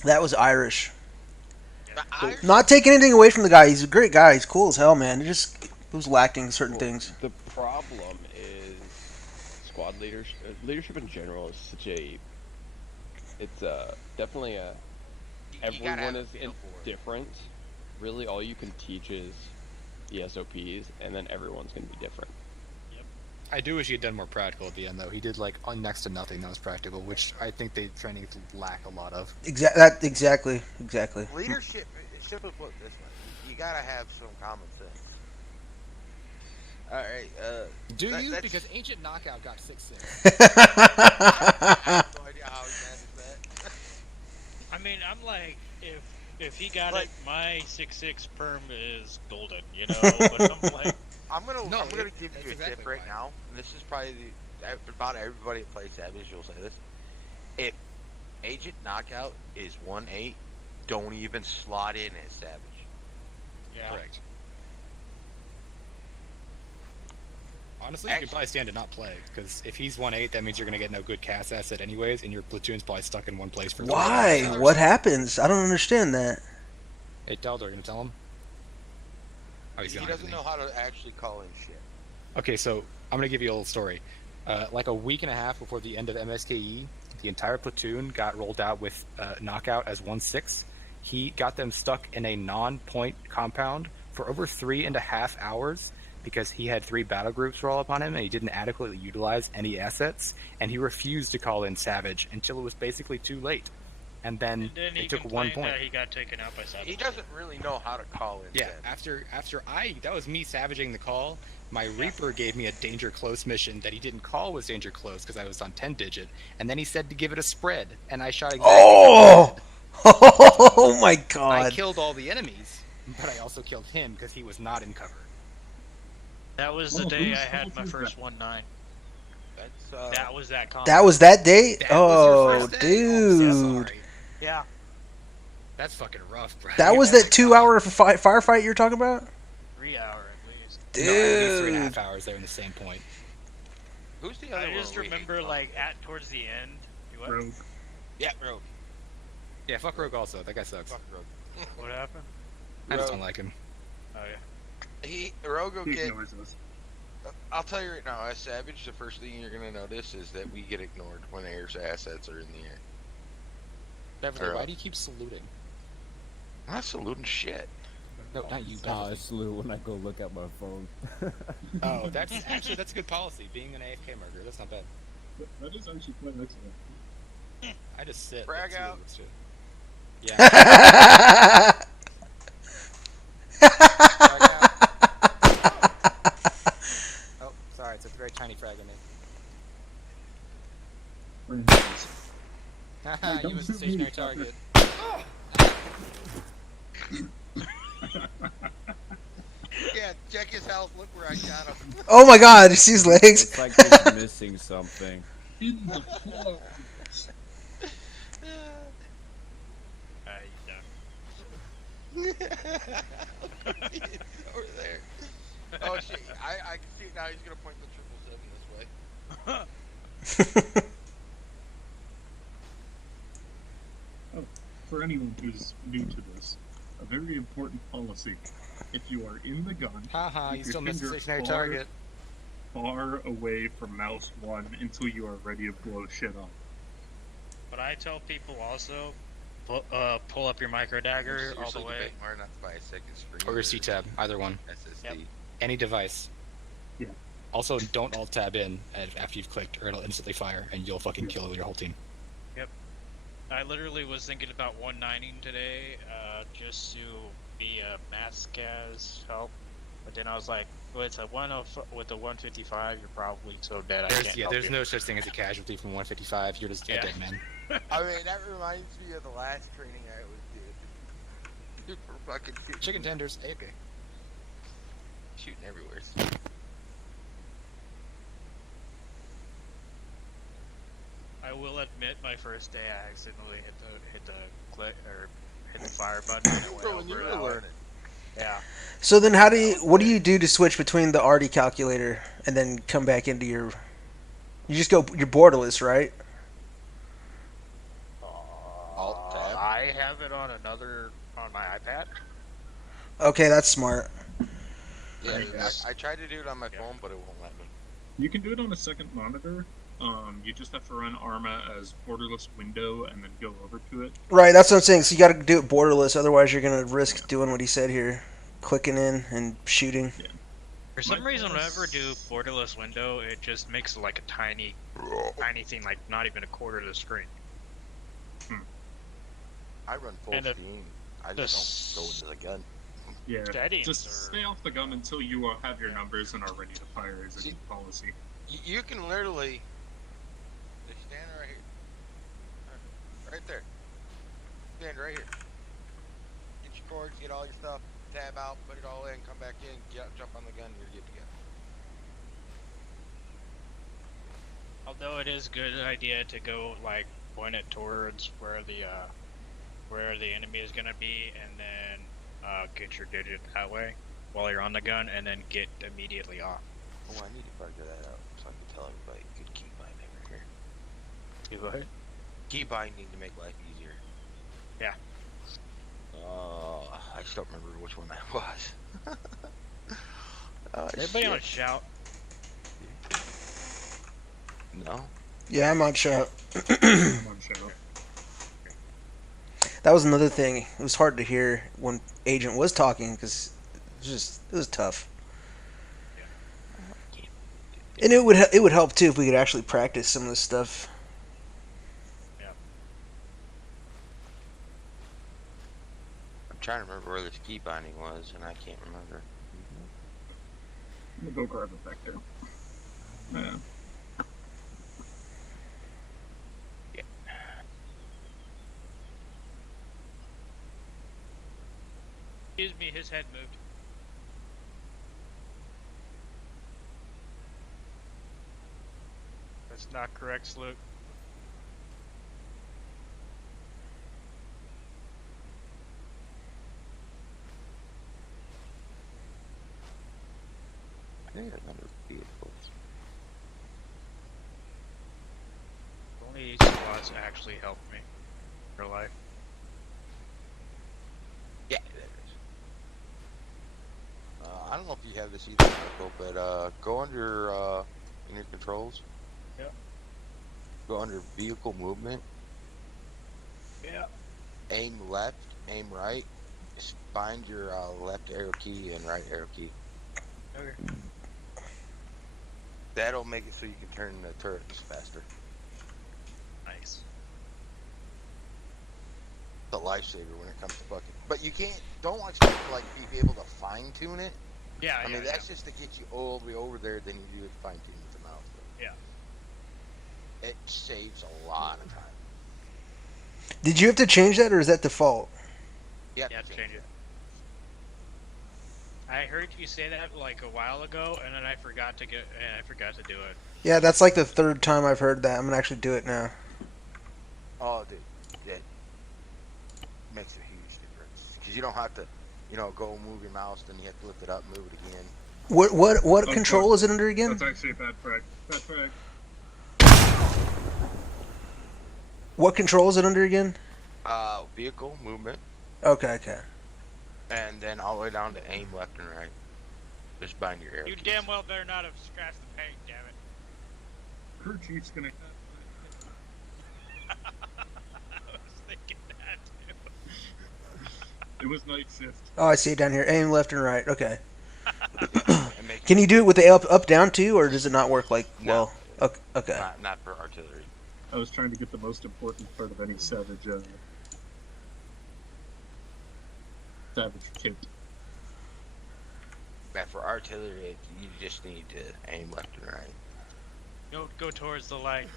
That was Irish. Not taking anything away from the guy. He's a great guy. He's cool as hell, man. It was lacking certain things. The problem is squad leadership. Leadership in general is such a. It's definitely a. Everyone is different. Really, all you can teach is the SOPs, and then everyone's going to be different. I do wish he had done more practical at the end, though. He did like next to nothing that was practical, which I think the training lack a lot of. Exactly. Leadership, simply put this way, you gotta have some common sense. Alright, Do you? that's... Because Ancient Knockout got 6-6. I have no idea how he managed that. I mean, I'm like, if he got it, my 6.6 perm is golden, you know. But I'm like, I'm gonna give you a tip right now, and this is probably about everybody that plays Savage. You'll say this: if Agent Knockout is 1.8, don't even slot in as Savage. Yeah. Correct. Honestly, you can probably stand to not play, because if he's 1.8, that means you're going to get no good cast asset anyways, and your platoon's probably stuck in one place for. Why? What happens? I don't understand that. Hey, Taldor, you gonna tell him? Oh, He doesn't know how to actually call in shit. Okay, so I'm gonna give you a little story. Like a week and a half before the end of MSKE, the entire platoon got rolled out with knockout as 1-6. He got them stuck in a non-point compound for over 3.5 hours because he had 3 battle groups roll up on him and he didn't adequately utilize any assets, and he refused to call in Savage until it was basically too late. And then they took 1 point. that he got taken out by Savage. He doesn't really know how to call in. Yeah, after that was me savaging the call. My Reaper gave me a danger close mission that he didn't call was danger close because I was on 10 digit, and then he said to give it a spread, and I shot exactly. Oh my god! I killed all the enemies, but I also killed him because he was not in cover. That was the day I had my first 1.9. That was that combo. That was that day? That was your first day? Dude. Yeah. That's fucking rough, bro. That was that 2-hour firefight you're talking about? 3 hour at least. Dude. No, 3.5 hours. They were in the same point. Who's the other one? I just remember like towards the end. What? Rogue. Yeah, Rogue. Yeah, fuck Rogue also. That guy sucks. Fuck Rogue. What happened? I just don't like him. Oh yeah. Rogue will get. I'll tell you right now, as Savage, the first thing you're gonna notice is that we get ignored when Air's assets are in the air. Beverly, why do you keep saluting? I'm not saluting shit. No, not you, I Beverly. salute when I go look at my phone. Oh, that's a good policy. Being an AFK murderer, that's not bad. That is actually quite excellent. I just sit. Brag out. Yeah. Oh, sorry, it's a very tiny frag in me. Haha, you was a stationary target. Yeah, check his health. Look where I got him. Oh my god, you see his legs? It's like he's missing something. In the floor. He's over there. Oh shit! I can see it now. He's gonna point the 777 this way. Oh, for anyone who's new to this, a very important policy: if you are in the gun, Haha, keep you your still missed a finger stationary far, target. far away from mouse 1 until you are ready to blow shit up. But I tell people also, pull up your micro dagger all the way. Not to buy a second screen Or your C-tab, either one. SSD. Any device. Yeah. Also, don't alt-tab in after you've clicked, or it'll instantly fire, and you'll fucking kill your whole team. Yep. I literally was thinking about 190 today, just to be a mass-cas help. But then I was like, with a 155, you're probably so dead. I can't help There's you. no such thing as a casualty from 155. You're just a dead man. I mean, that reminds me of the last training I was doing. Super fucking shooting. Chicken tenders, okay. Shooting everywhere. I will admit, my first day I accidentally hit the fire button. And it went Bro, when you over were that way. learning. Yeah. So then, what do you do to switch between the RD calculator and then come back into your? You just go. You're borderless, right? Alt-tab. I have it on my iPad. Okay, that's smart. Yeah, I tried to do it on my phone, but it won't let me. You can do it on a second monitor. You just have to run Arma as borderless window and then go over to it. Right, that's what I'm saying. So you got to do it borderless, otherwise you're gonna risk doing what he said here, clicking in and shooting. Yeah. For some reason, whenever I do borderless window, it just makes like a tiny thing, like not even a quarter of the screen. I run full And steam. I just don't go into the gun. Yeah, Settings just are- stay off the gun until you have your numbers and are ready to fire as a new policy. You can literally just stand right here. Right there. Stand right here. Get your cords, get all your stuff, tab out, put it all in, come back in, get out, jump on the gun, you're good to go. Although it is a good idea to go like point it towards where the enemy is gonna be, and then get your digit that way while you're on the gun, and then get immediately off. Oh, I need to figure that out so I can tell everybody good key binding right here. You go ahead. Key binding to make life easier. Yeah. I just don't remember which one that was. Everybody on shout. No. Yeah, I'm on shout. I'm on shout. That was another thing. It was hard to hear when Agent was talking because it was tough. And it would help too if we could actually practice some of this stuff. Yeah. I'm trying to remember where this key binding was, and I can't remember. I'm gonna go grab it back there. Yeah. Excuse me, his head moved. That's not correct, Sloot. I think I remember vehicles. Only squads actually helped me in real life. Yeah, there it is. I don't know if you have this either, Michael, but go under in your controls. Yep. Go under vehicle movement. Yeah. Aim left, aim right. Just find your left arrow key and right arrow key. Okay. That'll make it so you can turn the turrets faster. Nice. It's a lifesaver when it comes to fucking. But you can't. Don't expect to like be able to fine tune it. Yeah. I mean that's just to get you all the way over there. Then you do it fine tune with the mouse. But yeah. it saves a lot of time. Did you have to change that, or is that default? Yeah, change it. I heard you say that like a while ago, and then I forgot to do it. Yeah, that's like the third time I've heard that. I'm gonna actually do it now. Oh, dude, it makes a huge difference because you don't have to, go move your mouse, then you have to lift it up, move it again. What control is it under again? That's actually a bad frag. Bad frag. What control is it under again? Vehicle movement. Okay. And then all the way down to aim left and right. Just bind your arrow You keys. damn well better not have scratched the paint, damn it. Crew chief's gonna. I was thinking that too. It was night shift. Oh, I see it down here. Aim left and right. Okay. And make Can you do it with the up down too, or does it not work like well? Okay. Not for artillery. I was trying to get the most important part of any savage kit. But for artillery, you just need to aim left and right. Don't go towards the light.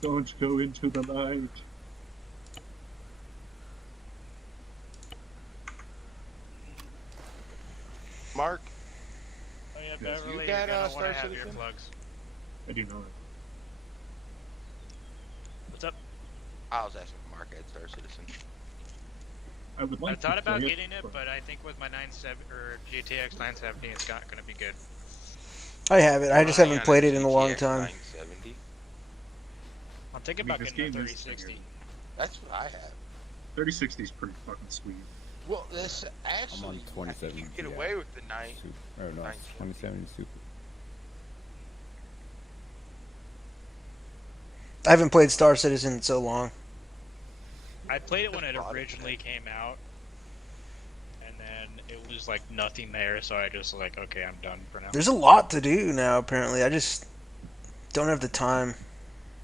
Don't go into the light. Mark. Oh yeah, Yes. Beverly, You you're got, gonna Star want to have Citizen? earplugs. I do not. What's up? I was asking Mark at Star Citizen. I would like I thought to about play getting it, but I think with my 97 or GTX 970, it's not going to be good. I have it. I just haven't on played a it in a long GTX time. 970. I'm thinking about getting a 3060. That's what I have. 3060 is pretty fucking sweet. Well, this actually, I'm on I think 27. you can get away with the 9. Or no, 27 Super. I haven't played Star Citizen in so long. I played it when it originally came out, and then it was like nothing there, so I just like, okay, I'm done for now. There's a lot to do now. Apparently, I just don't have the time.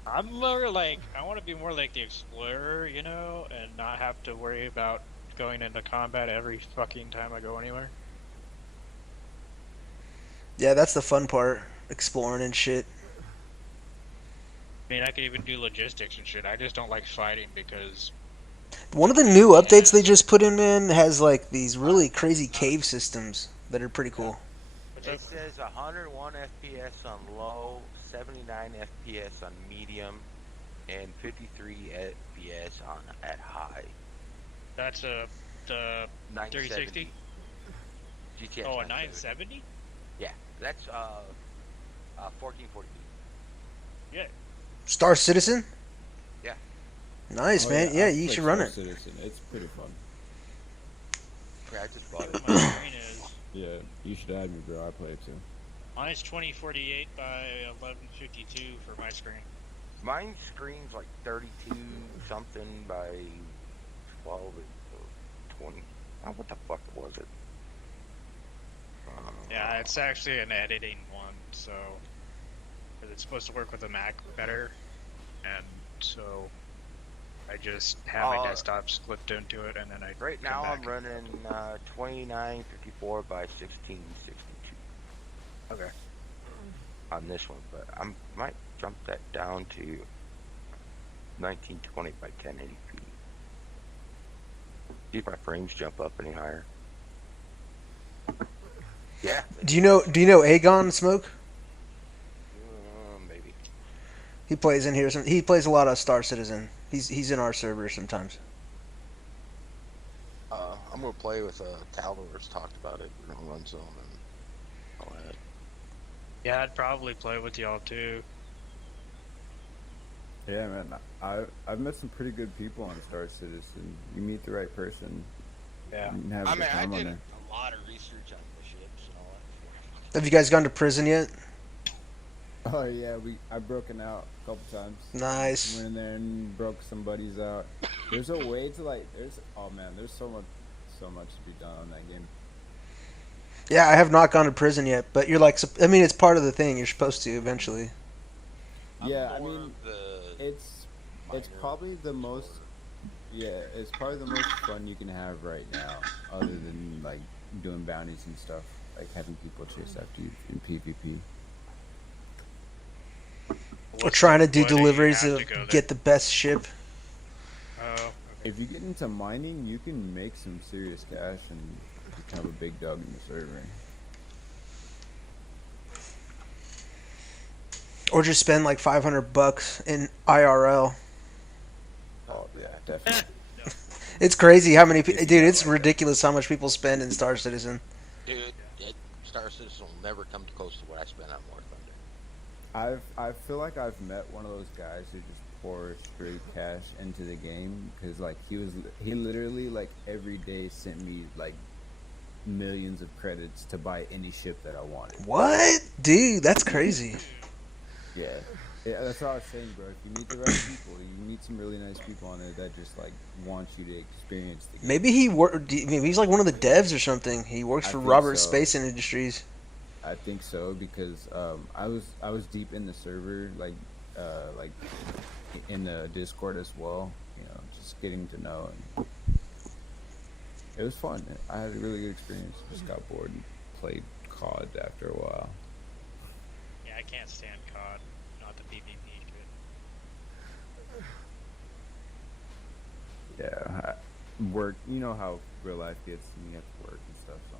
I'm more like, I want to be more like the explorer, you know, and not have to worry about going into combat every fucking time I go anywhere. Yeah, that's the fun part, exploring and shit. I mean, I could even do logistics and shit. I just don't like fighting because One of the new updates they just put in has like these really crazy cave systems that are pretty cool. It says 101 FPS on low, 79 FPS on medium, and 53 FPS on at high. that's the 3060. 970. GTX Oh, a 970. 970? Yeah, that's 1440p. Yeah. Star Citizen? Yeah. Nice, Oh, man. Yeah, I've you played should run Star it. Citizen. It's pretty fun. Yeah, I just bought it. My screen is. Yeah, you should add me, bro. I play it too. Mine's 2048 by 1152 for my screen. Mine screen's like 32 something by 12 or 20. Oh, what the fuck was it? Yeah, it's actually an editing one, so 'cause it's supposed to work with the Mac better, and so I just have my desktop split into it, and then I Right come now back. I'm running 2954 by 1662. Okay. On this one, but I might jump that down to 1920 by 1080p. See if my frames jump up any higher. Yeah. Do you know Aegon Smoke? Maybe. He plays in here. He plays a lot of Star Citizen. He's in our server sometimes. I'm gonna play with Taldor's talked about it. We're gonna run some and all that. Yeah, I'd probably play with y'all too. Yeah, man. I've met some pretty good people on Star Citizen. You meet the right person. Yeah. You can have I a good mean, I time on did there. a lot of research on the ships and all that. Have you guys gone to prison yet? Oh yeah, I've broken out a couple times. Nice. Went in there and broke some buddies out. There's a way to there's so much to be done on that game. Yeah, I have not gone to prison yet, but you're like, I mean, it's part of the thing. You're supposed to eventually. Yeah, I mean, it's probably the most it's probably the most fun you can have right now, other than like doing bounties and stuff, like having people chase after you in PvP. Or trying to do Why do you deliveries have to to go there? get the best ship. Oh. If you get into mining, you can make some serious cash and become a big dog in the server. Or just spend like $500 in IRL. Oh yeah, definitely. It's crazy how many dude. It's ridiculous how much people spend in Star Citizen. Dude, Star Citizen will never come close to what I spent on War Thunder. I feel like I've met one of those guys who just pours straight cash into the game because like he literally like every day sent me like millions of credits to buy any ship that I wanted. What? Dude, that's crazy. Yeah. Yeah, that's what I was saying, bro. If you meet the right people, you meet some really nice people on there that just like want you to experience the game. Maybe he's like one of the devs or something. He works I for think Robert so. Space Industries. I think so because I was deep in the server, like in the Discord as well. You know, just getting to know, and it was fun. I had a really good experience. Just got bored and played COD after a while. Yeah, I can't stand COD, not the PvP shit. Yeah, work. You know how real life gets, and you have to work and stuff. So.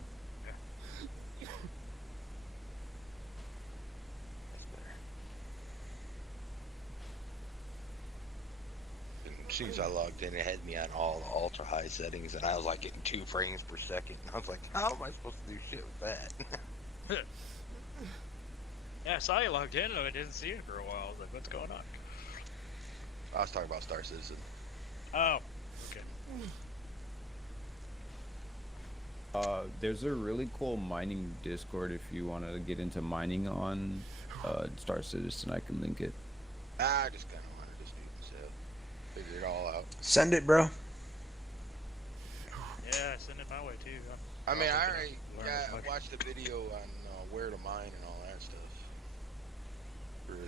As soon as I logged in, it had me on all the ultra high settings, and I was like getting 2 frames per second. And I was like, how am I supposed to do shit with that? Yeah, I saw you logged in, and I didn't see it for a while. I was like, what's going on? I was talking about Star Citizen. Oh, okay. There's a really cool mining Discord if you want to get into mining on Star Citizen. I can link it. I just kind of wanted to do so. Figure it all out. Send it, bro. Yeah, send it my way too. I mean, I already watched the video on where to mine and all that stuff.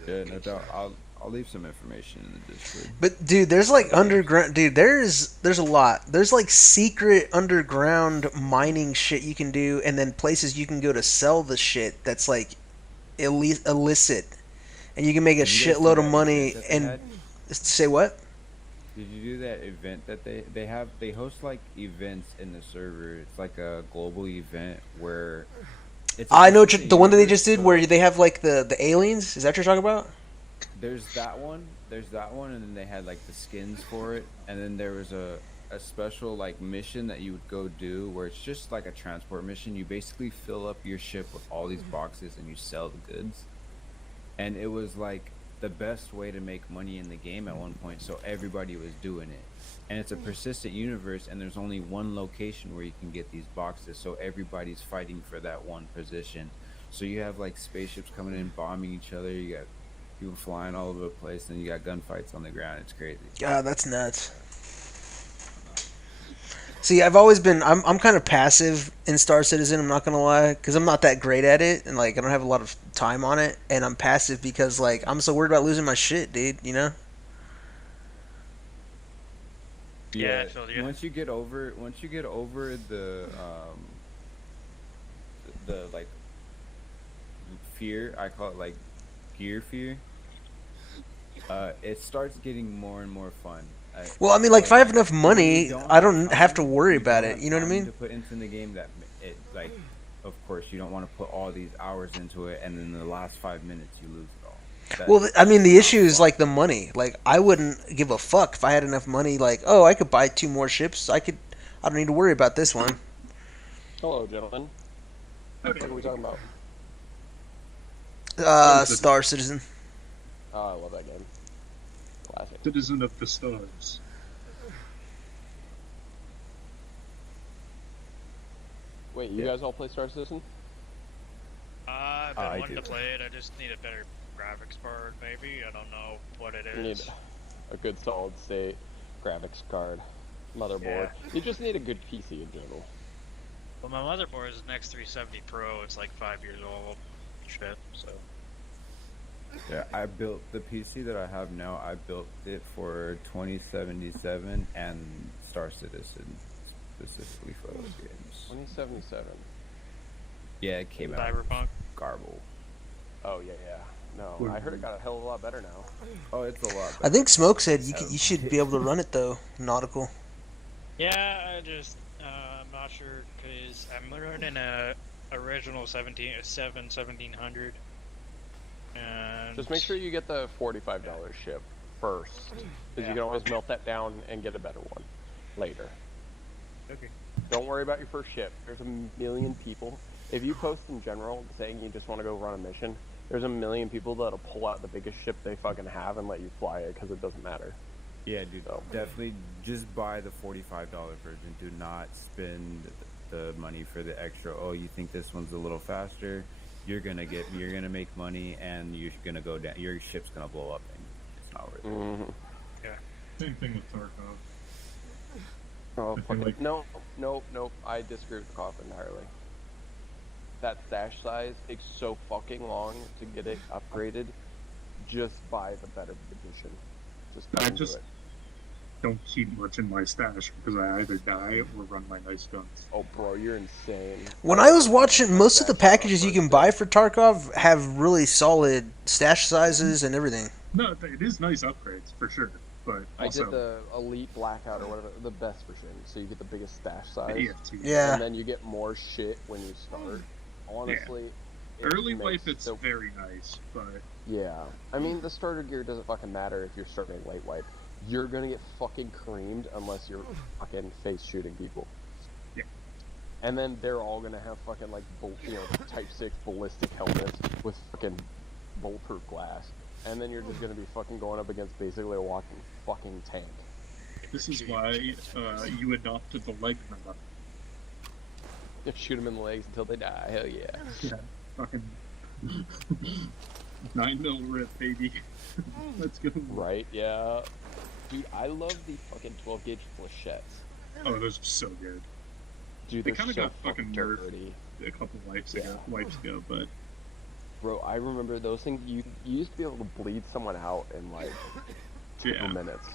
Yeah, no doubt. I'll leave some information in the Discord. But dude, there's like underground. Dude, there's a lot. There's like secret underground mining shit you can do, and then places you can go to sell the shit that's like illicit, and you can make a shitload of money. And say what? Did you do that event that they have? They host like events in the server. It's like a global event where. I know the one that they just did where they have like the aliens. Is that what you're talking about? There's that one, and then they had like the skins for it, and then there was a special like mission that you would go do where it's just like a transport mission. You basically fill up your ship with all these boxes and you sell the goods, and it was like the best way to make money in the game at one point, so everybody was doing it. And it's a persistent universe, and there's only one location where you can get these boxes, so everybody's fighting for that one position. So you have like spaceships coming in, bombing each other, you got people flying all over the place, and you got gunfights on the ground. It's crazy. God, that's nuts. See, I've always been I'm kind of passive in Star Citizen, I'm not gonna lie, because I'm not that great at it, and like I don't have a lot of time on it, and I'm passive because like I'm so worried about losing my shit, dude, you know? Yeah, once you get over the like fear, I call it like gear fear, it starts getting more and more fun. Well, I mean, like if I have enough money, I don't have to worry about it, you know what I mean? To put into the game that it like, of course you don't want to put all these hours into it, and then in the last 5 minutes you lose it all. Well, I mean, the issue is like the money. Like, I wouldn't give a fuck if I had enough money. Like, oh, I could buy 2 more ships. I don't need to worry about this one. Hello, gentlemen. What are we talking about? Star Citizen. Oh, I love that game. Classic. Citizen of the Stars. Wait, you guys all play Star Citizen? I've been wanting to play it. I just need a better graphics card, maybe. I don't know what it is. You need a good solid state graphics card, motherboard. Yeah. You just need a good PC in general. Well, my motherboard is an X370 Pro. It's like 5 years old. Shit, so. Yeah, I built the PC that I have now. I built it for 2077 and Star Citizen specifically for those games. 2077. Yeah, it came out. Cyberpunk. Garble. Oh yeah. No, I heard it got a hell of a lot better now. Oh, it's a lot better. I think Smoke said you should be able to run it though, nautical. Yeah, I just I'm not sure because I'm running a original 1700. And Just make sure you get the $45 ship first, because you can always melt that down and get a better one later. Okay. Don't worry about your first ship. There's a million people. If you post in general saying you just want to go run a mission, there's a million people that'll pull out the biggest ship they fucking have and let you fly it because it doesn't matter. Yeah, dude. Definitely just buy the $45 version. Do not spend the money for the extra. Oh, you think this one's a little faster? You're gonna make money, and you're gonna go down. Your ship's gonna blow up, and it's not worth it. Yeah. Same thing with Tarkov. Oh, fucking, like- no. I disagree with the coffin entirely. That stash size takes so fucking long to get it upgraded. Just buy the better edition. Just don't keep much in my stash because I either die or run my nice guns. Oh, bro, you're insane. When I was watching, most of the packages you can buy for Tarkov have really solid stash sizes and everything. No, it is nice upgrades for sure, but I also, did the Elite Blackout or whatever, the best version, so you get the biggest stash size. EFT. Yeah. And then you get more shit when you start. Honestly, early life it's very nice, but yeah. I mean, the starter gear doesn't fucking matter if you're starting late wipe. You're gonna get fucking creamed unless you're fucking face shooting people. Yeah. And then they're all gonna have fucking like Type 6 ballistic helmets with fucking bulletproof glass. And then you're just gonna be fucking going up against basically a walking fucking tank. this is why you adopted the leg meta. If shoot them in the legs until they die, hell yeah. Yeah, fucking 9mm rip, baby. Let's go. Right, yeah. Dude, I love the fucking 12 gauge flechettes. Oh, those are so good. Dude, They they're kind of so got fucking nerfed dirty. a couple wipes ago, but Bro, I remember those things. You used to be able to bleed someone out in like 2 minutes.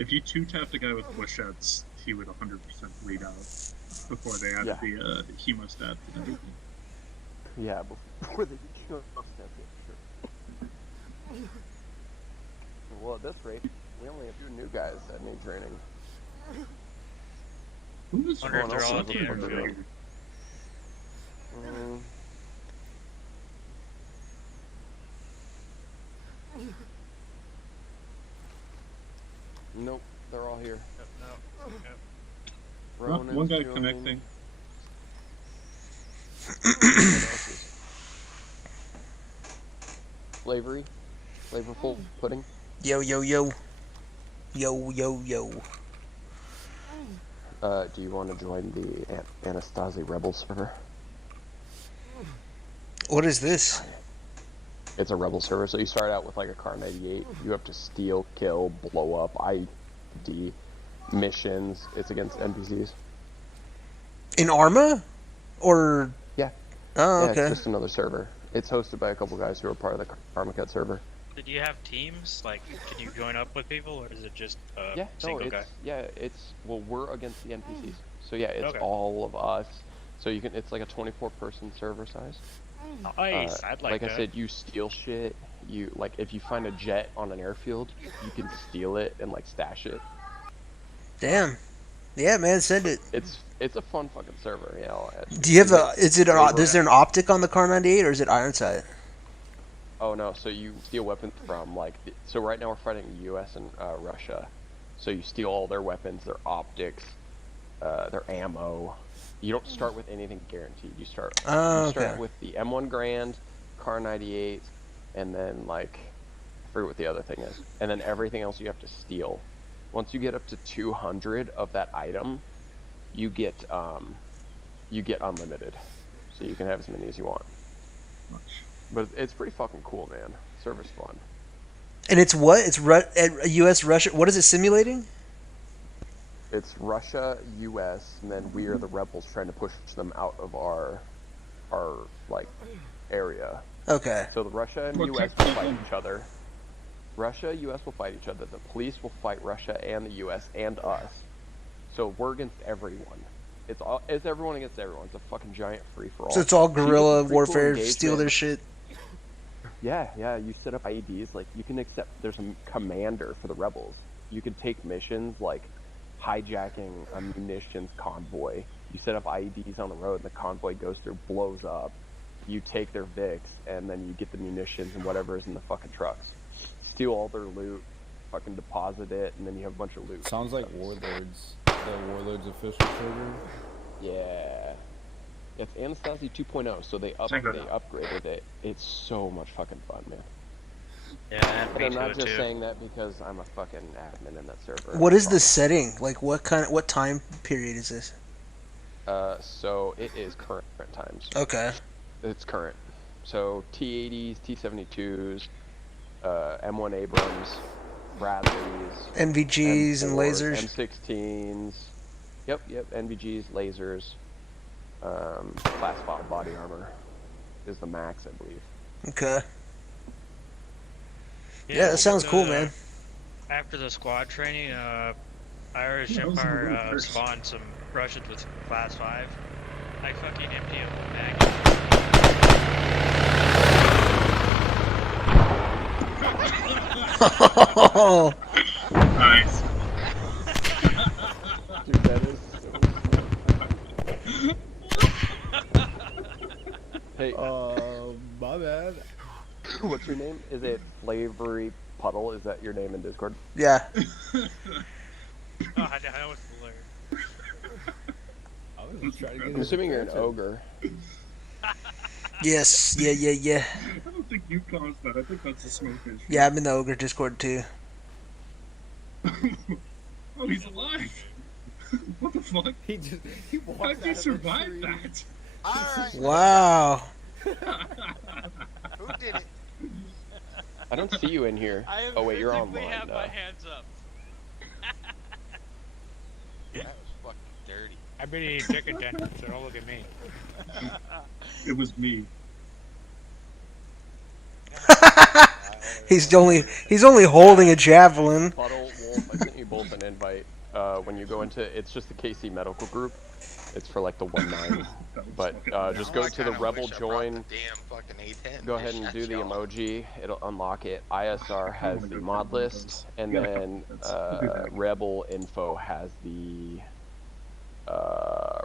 if you two-tapped a guy with flechettes, he would 100% bleed out before they added the hemostat and everything. Yeah, before they kill us. Well, at this rate, we only have 2 new guys that need training. Who's wonder if they're all at the airfield. Nope, they're all here. One guy connecting. Flavorful pudding. Yo. Do you want to join the Anastasi Rebel server? What is this? It's a Rebel server, so you start out with like a Car 98. You have to steal, kill, blow up, ID, missions. It's against NPCs. In Arma? Or... Yeah. Oh, yeah, okay. it's just another server. It's hosted by a couple guys who are part of the Armacut server. Did you have teams? Like, can you join up with people, or is it just a Yeah, single guy? Well, we're against the NPCs. So yeah, it's all of us. So you can, it's like a 24-person server size. Nice, I'd like that. I said, you steal shit. You, like, if you find a jet on an airfield, you can steal it and, like, stash it. Damn. Yeah, man, send it. It's a fun fucking server, yeah. Do you have the... Is there an optic on the Car 98, or is it iron sight? Oh, no, so you steal weapons from, like... So right now we're fighting the U.S. and Russia. So you steal all their weapons, their optics, their ammo. You don't start with anything guaranteed. You start with the M1 Grand, Car 98, and then, like... I forget what the other thing is. And then everything else you have to steal. Once you get up to 200 of that item, you get unlimited, so you can have as many as you want. But it's pretty fucking cool, man. Server's fun. And it's what? It's U.S. Russia. What is it simulating? It's Russia, U.S., and then we are the rebels trying to push them out of our like area. Okay. So the Russia and U.S. will fight each other. Russia, U.S. will fight each other. The police will fight Russia and the U.S. and us. So we're against everyone. It's everyone against everyone. It's a fucking giant free-for-all. So it's all guerrilla warfare, engagement. steal their shit? Yeah, you set up IEDs, like, you can accept, there's a commander for the rebels. You can take missions, like, hijacking a munitions convoy. You set up IEDs on the road, and the convoy goes through, blows up. You take their Vics, and then you get the munitions and whatever is in the fucking trucks. Steal all their loot, fucking deposit it, and then you have a bunch of loot. Sounds like Warlords. The Warlords official server. Yeah. It's Anastasi 2.0, so they upgraded it. It's so much fucking fun, man. Yeah, And I'm not just saying that because I'm a fucking admin in that server. What is the setting? Like, what time period is this? So it is current times. Okay. It's current. So T80s, T72s, M1 Abrams, Bradleys, NVGs and M4s, lasers. M16s. Yep, NVGs, lasers. Class 5 body armor is the max, I believe. Okay. Yeah, that sounds cool, man. After the squad training, Irish Empire spawned some Russians with class 5. I fucking empty a Nice. Dude, that is so Hey. My bad. What's your name? Is it Slavery Puddle? Is that your name in Discord? Yeah. Oh, I know it's hilarious. I was just trying to get I'm assuming you're an ogre. Yes. Yeah. I don't think you caused that. I think that's a smoke issue. Yeah, I'm in the ogre Discord too. Oh, he's alive. What the fuck? He How did you survive that? Alright. Wow. Who did it? I don't see you in here. Oh wait, you're online. I have my hands up. That was fucking dirty. I've been eating chicken tenders, so don't look at me. It was me. He's only holding a javelin. Puddle, Wolf, I sent you both an invite. When you go into, it's just the KC medical group. It's for like the 1-9. But just go to the Rebel join. Go ahead and do the emoji. It'll unlock it. ISR has the mod list, and then Rebel info has the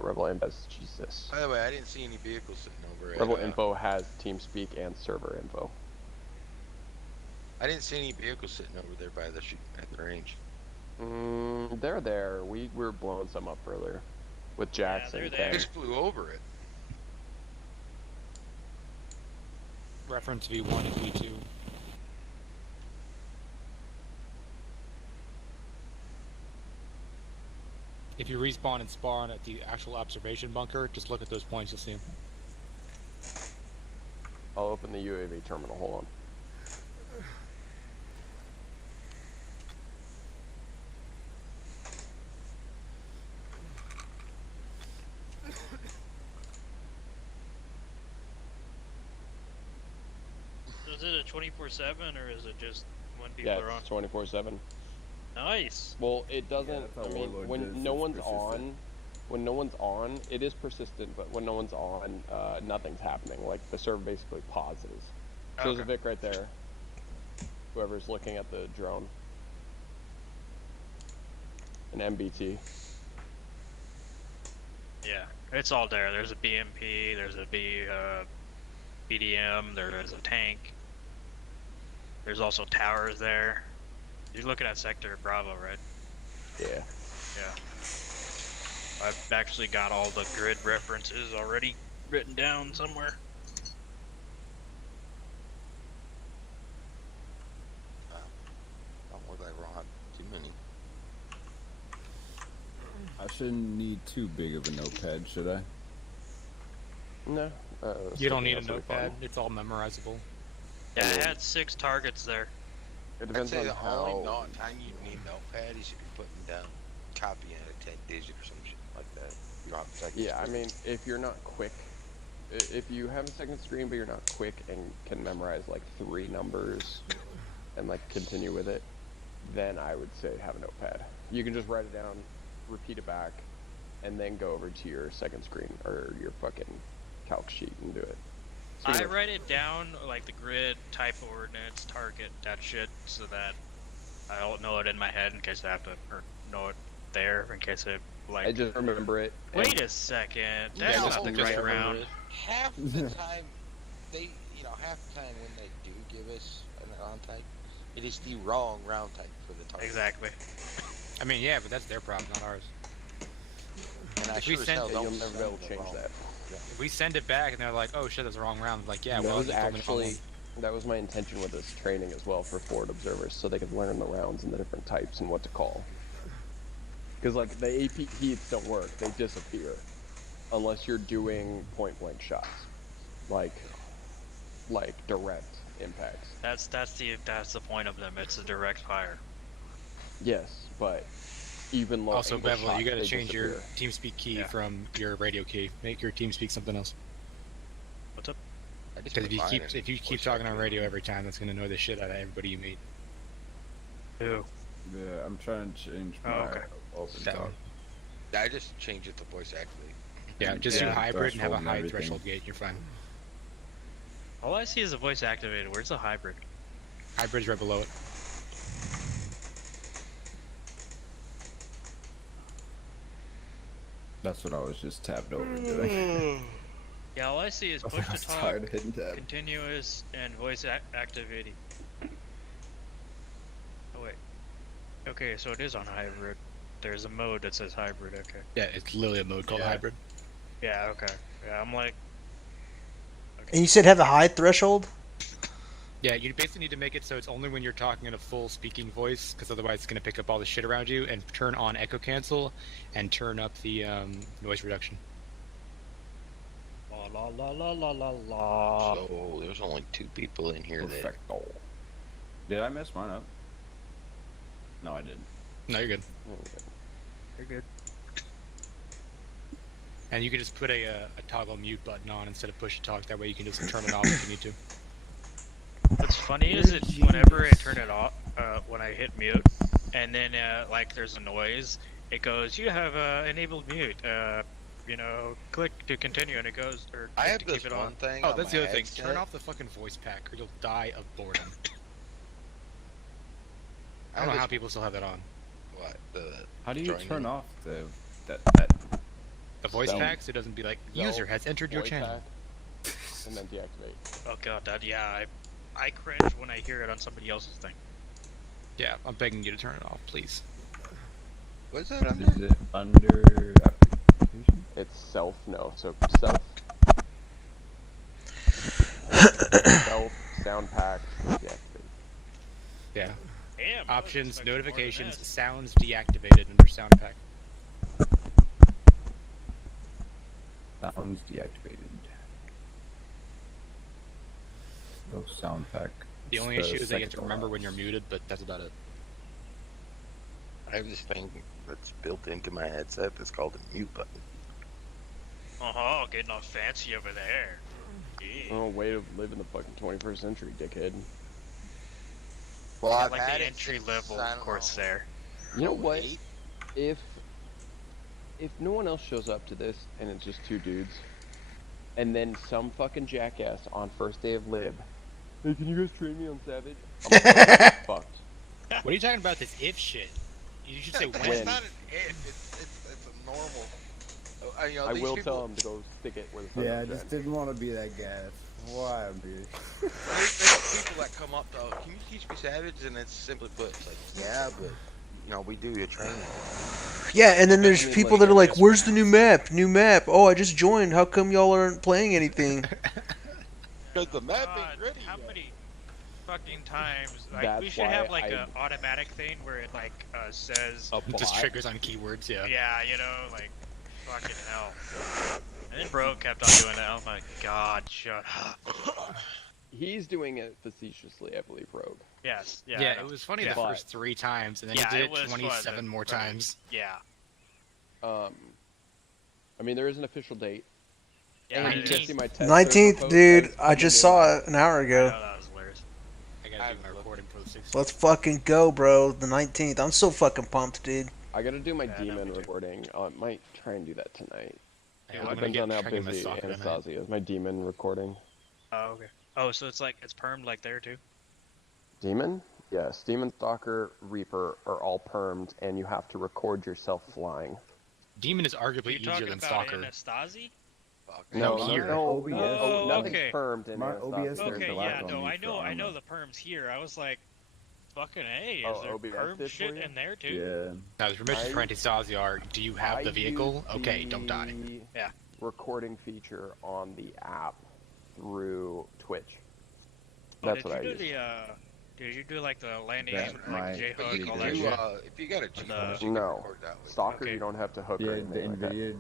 Rebel info. Jesus. By the way, I didn't see any vehicles sitting over it. Rebel info has TeamSpeak and server info. I didn't see any vehicles sitting over there by the at the range. They're there. We were blowing some up earlier with Jackson. Yeah, they just flew over it. Reference V1 and V2. If you respawn and spawn at the actual observation bunker, just look at those points, you'll see them. I'll open the UAV terminal. Hold on. Is it a 24/7 or is it just when people Yeah, are on? it's 24/7. Nice. Well, it doesn't. I mean, when no one's on, it is persistent. But when no one's on, nothing's happening. Like the server basically pauses. So there's a Vic right there. Whoever's looking at the drone. An MBT. Yeah, it's all there. There's a BMP, there's a BDM, there's a tank. There's also towers there. You're looking at Sector Bravo, right? Yeah. Yeah. I've actually got all the grid references already written down somewhere. Don't look like we'll have too many. I shouldn't need too big of a notepad, should I? No. You don't need a notepad. It's all memorizable. Yeah, I had 6 targets there. It I'd say on the how... only time you need notepad is if you're putting down copying a 10-digit or some shit like that. You don't have a second Yeah, I screen. mean, if you're not quick, if you have a second screen but you're not quick and can memorize like 3 numbers and like continue with it, then I would say have a notepad. You can just write it down, repeat it back, and then go over to your second screen or your fucking calc sheet and do it. So, I write it down, like the grid, type ordnance, target, that shit, so that I don't know it in my head in case I have to, or know it there in case I, like... I just remember it. Wait a second, that's not the right round. Half the time, half the time when they do give us an round type, it is the wrong round type for the target. Exactly. I mean, yeah, but that's their problem, not ours. And I If sure we as send hell it, don't you'll never be able to send change wrong. that. If we send it back and they're like, oh shit, that's the wrong round, like, yeah, well, Those you told me the wrong actually, one. That was my intention with this training as well for forward observers, so they could learn the rounds and the different types and what to call. Because like the AP heats don't work; they disappear unless you're doing point-blank shots, like direct impacts. That's the point of them. It's a direct fire. Yes, but even low Also, angle Bevel, shots, you gotta they change your disappear. TeamSpeak key from your radio key. Make your TeamSpeak something else. What's up? Because if you keep talking on radio every time, that's gonna annoy the shit out of everybody you meet. Who? Yeah, I'm trying to change my open talk. I just changed it to voice activate. Yeah, just do hybrid and have a Threshold and high everything. threshold gate. You're fine. All I see is a voice activated. Where's the hybrid? Hybrid's right below it. That's what I was just tabbed over doing. Yeah, all I see is I push to was talk, tired of hitting tab. continuous, and voice activating. Oh wait. Okay, so it is on hybrid. There's a mode that says hybrid. Okay. Yeah, it's literally a mode called hybrid. Yeah. Okay. Yeah, I'm like. And you said have a high threshold? Yeah, you basically need to make it so it's only when you're talking in a full speaking voice, because otherwise it's going to pick up all the shit around you, and turn on echo cancel, and turn up the noise reduction. La la la la la la. So there's only 2 people in here that. Perfecto. Did I mess mine up? No, I didn't. No, you're good. You're good. And you can just put a toggle mute button on instead of push to talk. That way you can just turn it off if you need to. What's funny is it whenever I turn it off, when I hit mute, and then like there's a noise, it goes, you have enabled mute. You know, click to continue, and it goes, or I click have to this keep it one on. thing. Oh, on that's my the other thing. headset. Turn off the fucking voice pack, or you'll die of boredom. I don't know how people still have that on. What? How do you joining? turn off the The voice Sound. pack, so it doesn't be like, No, user has entered your voice channel. pack, and then deactivate. Oh god, I cringe when I hear it on somebody else's thing. Yeah, I'm begging you to turn it off, please. What's that under? Is it under application? It's self, no, so self. Self, sound pack, deactivate. Yeah. Damn. Options, notifications, sounds deactivated under sound pack. Sounds deactivated. Oh, sound pack. The only issue is that you have to remember when you're muted, but that's about it. I have this thing that's built into my headset that's called a mute button. Oh, getting all fancy over there. Yeah. Oh, way to live in the fucking 21st century, dickhead. Well, Yeah, I've like had the it entry since, level I don't course know, there. You know what? 08. If no one else shows up to this and it's just 2 dudes, and then some fucking jackass on first day of lib, hey, can you guys train me on Savage? I'm fucked. What are you talking about? This if shit. You should say It's when. not an if. It's a normal. You know, I these will people, tell him to go stick it where the sun Yeah, I don't just shine. didn't want to be that guy. Why I'm here. There's people that come up though. Can you teach me Savage? And it's simply put, it's like, yeah, but you know, we do your training. Yeah, and then there's I mean, people like, that are like, it's "Where's the new map? New map? Oh, I just joined. How come y'all aren't playing anything?" Because the map God, ain't ready how yet. many fucking times? Like, That's we should why have like I- a automatic thing where it like says, It just triggers on keywords, yeah. yeah, you know, like fucking hell. And then bro kept on doing that. Oh my god, shut up. He's doing it facetiously, I believe, Rogue. Yes, yeah. Yeah, I know. it was funny Yeah. the first 3 times, and then Yeah, he did it was it fun, 27 more right. times. Yeah. I mean, there is an official date. Yeah, Did you guys see my test server 19th, post? dude. I I just saw it an hour I ago. know, that was hilarious. I gotta do my recording for the 6th. Let's fucking go, bro. The 19th. I'm so fucking pumped, dude. I gotta do my Yeah, no, demon me too. recording. I might try and do that tonight. Yeah, It I'm gonna depends get on how try and get my busy soccer tonight. Anastasia is. My demon recording. Oh, okay. Oh, so it's like, it's permed like there too? Demon? Yes, Demon Stalker, Reaper are all permed, and you have to record yourself flying. Demon is Are arguably you easier talking than about Stalker. Anastasi? No, here. no, Oh, nothing's okay. permed in My Anastasia. OBS Okay, turned yeah, black on no, me I for know Arma. the perms here. I was like, fucking A, is Oh, there OBS perm did for shit you? in there too? Yeah. Now, the permissions for I- Anti-Stasia are, do you have the I vehicle? use Okay, don't die. the Yeah. Recording feature on the app through Twitch. That's did what I you use. do did you do like the landing, That's like my the J-hook, NVIDIA all that Ryzen. shit? If you got a GeForce, you can No, record that way. soccer you don't have to hook or Yeah, the anything like that. NVIDIA.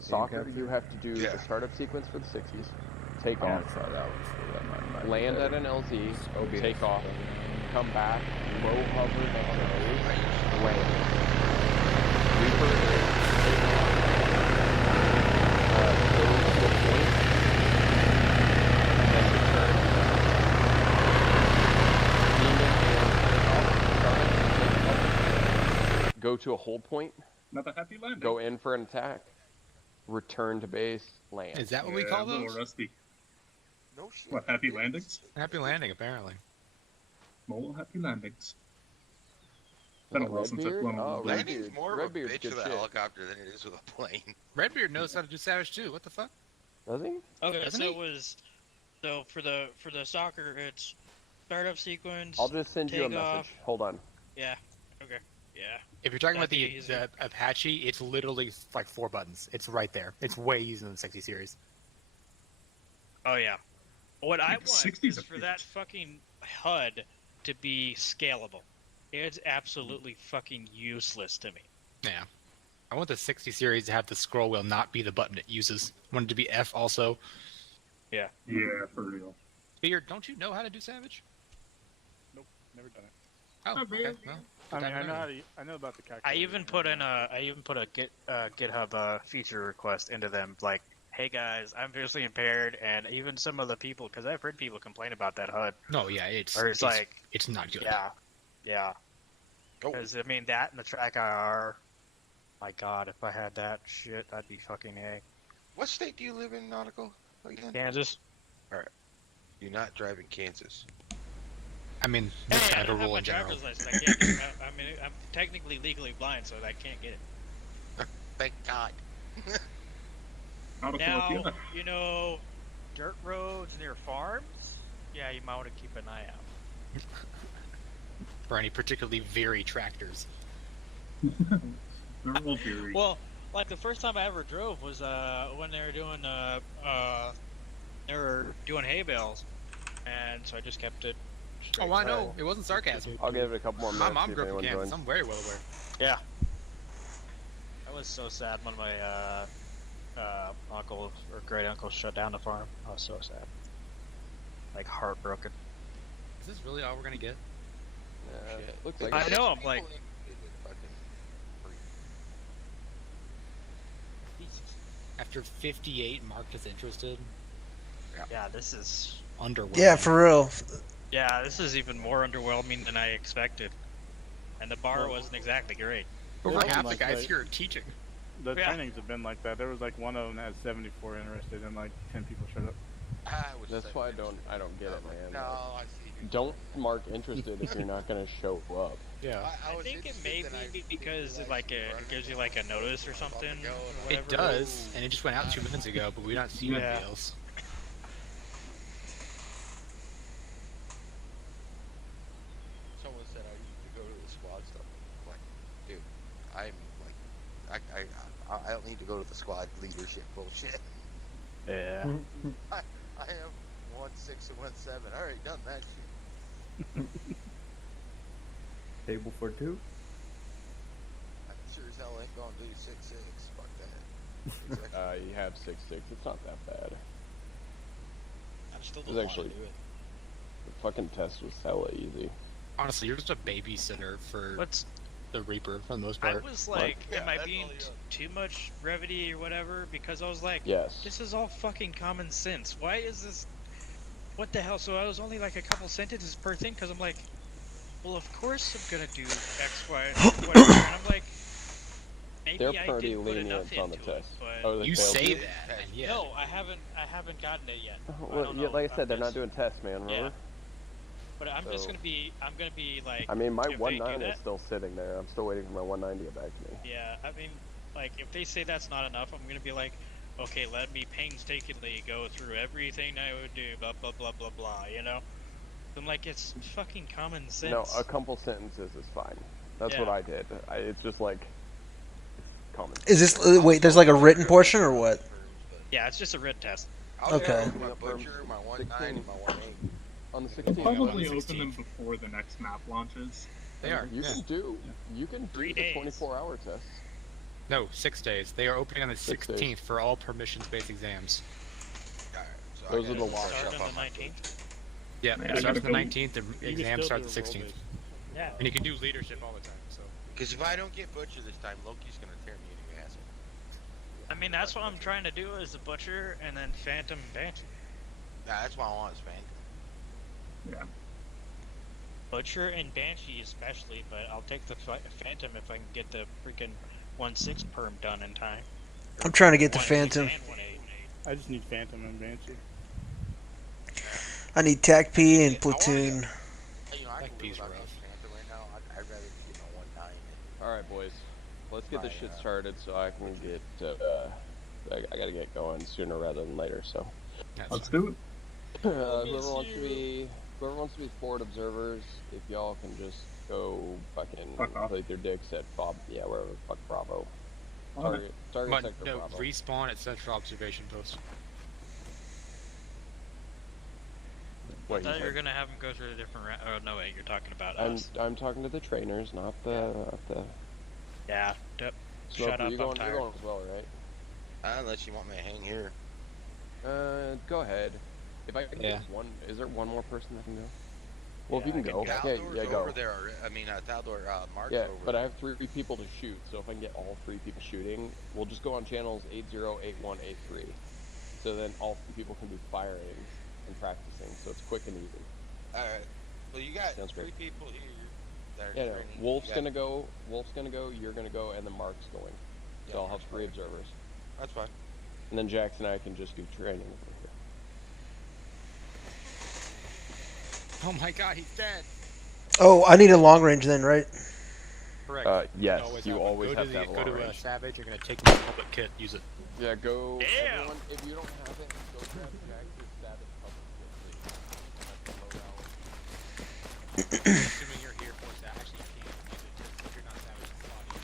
Soccer you have to do Yeah. the startup sequence for the 60s, take I'm off, gonna try that one. So that might land be at better. an LZ, OBS. take off, come back, low hover on the base, land. Reaper is take off, go to a point, and then return. Demon and take off, go to a hold point, Not a happy landing. go in for an attack, return to base, land. Is that what we call A little those? rusty. No shit. What, happy landings? Happy landing, apparently. Mole happy landings. Been a while since I've flown Oh, a Redbeard. Landing's more of a Redbeard's bitch good with a shit. helicopter than it is with a plane. Redbeard knows how to do Savage too. What the fuck? Does he? Okay, Doesn't so he? it was for the soccer, it's startup sequence. I'll just send you a take message. off. Hold on. Yeah. Okay. Yeah. If you're talking about That'd the, be easy. the Apache, it's literally like 4 buttons. It's right there. It's way easier than the 60 series. Oh yeah. What I want 60's is a for bitch. that fucking HUD to be scalable. It's absolutely fucking useless to me. Yeah. I want the 60 series to have the scroll wheel not be the button it uses. I want it to be F also. Yeah. Yeah, for real. Beard, don't you know how to do Savage? Nope, never done it. Oh, okay. Well, I mean, good time to learn. I know about the calculator. I even put a GitHub feature request into them, like, hey guys, I'm visually impaired, and even some of the people, because I've heard people complain about that HUD. No, yeah, it's like, it's not good. yeah. Oh. Because I mean that and the track IR. My God, if I had that shit, I'd be fucking A. What state do you live in, Nautical? Again? Kansas. Alright. You're not driving Kansas. I mean, Hey, that's I kind of a don't have rule my in general. driver's license. I can't get it. I mean, I'm technically legally blind, so I can't get it. Thank God. Now, you know, dirt roads near farms? Yeah, you might want to keep an eye out. For any particularly very tractors. They're all very. Well, like the first time I ever drove was when they were doing hay bales, and so I just kept it. Oh, I know. It wasn't sarcasm. I'll give it a couple more minutes. My mom see if grew up in anyone Kansas. joins. I'm very well aware. Yeah. I was so sad when my uncle or great uncle shut down the farm. I was so sad. Like heartbroken. Is this really all we're gonna get? Looks like I know. I'm like, After 58 marked as interested. yeah, this is underwhelming. Yeah, for real. Yeah, this is even more underwhelming than I expected. And the bar wasn't exactly great. Over It's half been the like guys that. here are teaching. The Yeah. trainings have been like that. There was like one of them that had 74 interested, and like 10 people showed up. That's why I don't get it, man. No, I see. Don't mark interested if you're not gonna show up. Yeah. I think it may be because it gives you like a notice or something. Or It whatever. does, and it just went out 2 minutes ago, but we're not seeing Yeah. anything else. Someone said I need to go to the squad stuff. I'm like, dude, I'm like, I don't need to go to the squad leadership bullshit. Yeah. I have 1.6 and 1.7. I already done that shit. Table for two. I sure as hell ain't gonna do 6.6. Fuck that. You have 6.6. It's not that bad. I still It don't was want to actually do it. the fucking test was hella easy. Honestly, you're just a babysitter for What's the Reaper for the most I part. was like, Yeah, am I that's being all you got. too much brevity or whatever? Because I was like, Yes. this is all fucking common sense. Why is this? What the hell? So I was only like a couple sentences per thing because I'm like, well, of course I'm gonna do X, Y, whatever. And I'm like, maybe They're I pretty didn't put lenient enough on the into it, test. but Oh, they You failed say you? that, and yeah. no, I haven't gotten it yet. I Well, don't yeah, know like I about said, they're this. not doing tests, man. Remember? Yeah. But I'm just So- gonna be like. I mean, my if they do 1.9 is that- still sitting there. I'm still waiting for my 190 to get back to me. Yeah, I mean, like, if they say that's not enough, I'm gonna be like, okay, let me painstakingly go through everything I would do, blah, blah, blah, blah, blah, you know? I'm like, it's fucking common sense. No, a couple sentences is fine. That's what Yeah. I did. It's just like, it's common. Is this wait? There's like a written portion or what? Yeah, it's just a written test. I was Okay. going with my butcher, my 1.9, and my 1.8. On the We'll 16th. probably open them before the next map launches. They are. You can do. You can do the 24-hour tests. No, 6 days. They are opening on the 6 16th days. for all permissions-based exams. Those are the lock Start up on on the my 19th. Yeah, Man, it I starts gotta the go. 19th. The exams start the 16th. Yeah. And you can do leadership all the time. So. Because if I don't get Butcher this time, Loki's gonna tear me a new asshole. I mean, that's what I'm trying to do is the Butcher and then Phantom and Banshee. Nah, that's what I want, is Phantom. Yeah. Butcher and Banshee especially, but I'll take the Phantom if I can get the freaking 1.6 perm done in time. I'm trying to get the 1.6 Phantom. and 1.8. I just need Phantom and Banshee. I need TAC P and Platoon. You know, I can live without getting Phantom right now. I'd rather be getting a 1.9. Alright, boys. Let's get this shit started so I can get, I gotta get going sooner rather than later, so. Let's do it. Whoever wants to be forward observers, if y'all can just go fucking play their dicks at Bob, yeah, wherever, fuck Bravo. Target But sector no, Bravo. respawn at Central Observation Post. I thought you were gonna have them go through a different route. Oh no, wait, you're talking about us. I'm talking to the trainers, not the, Yeah. Yep. Smoker, Shut up, you're I'm tired. going as well, right? Unless you want me to hang here. Go ahead. If I can Yeah. get one, is there one more person that can go? Well, if you can go, Taldor's yeah, go. over there. I mean, Taldor, Mark's Yeah, over but there. I have 3 people to shoot, so if I can get all 3 people shooting, we'll just go on channels 80, 81, 83. So then all 3 people can be firing and practicing, so it's quick and easy. Alright. So you got Sounds 3 great. people here that are Yeah, no, training. Wolf's You got- gonna go, you're gonna go, and then Mark's going. So I'll have 3 observers. That's fine. And then Jax and I can just do training over here. Oh my god, he's dead! Oh, I need a long range then, right? Correct. Yes, always you have one. always go have to to have a Go long to range. Savage, you're gonna take the public kit, use it. Yeah, go. Damn! Everyone, if you don't have it, go grab Jax's Savage public kit, please. That's the loadout. Assuming you're here for that, actually you can't use it if you're not Savage. It's body.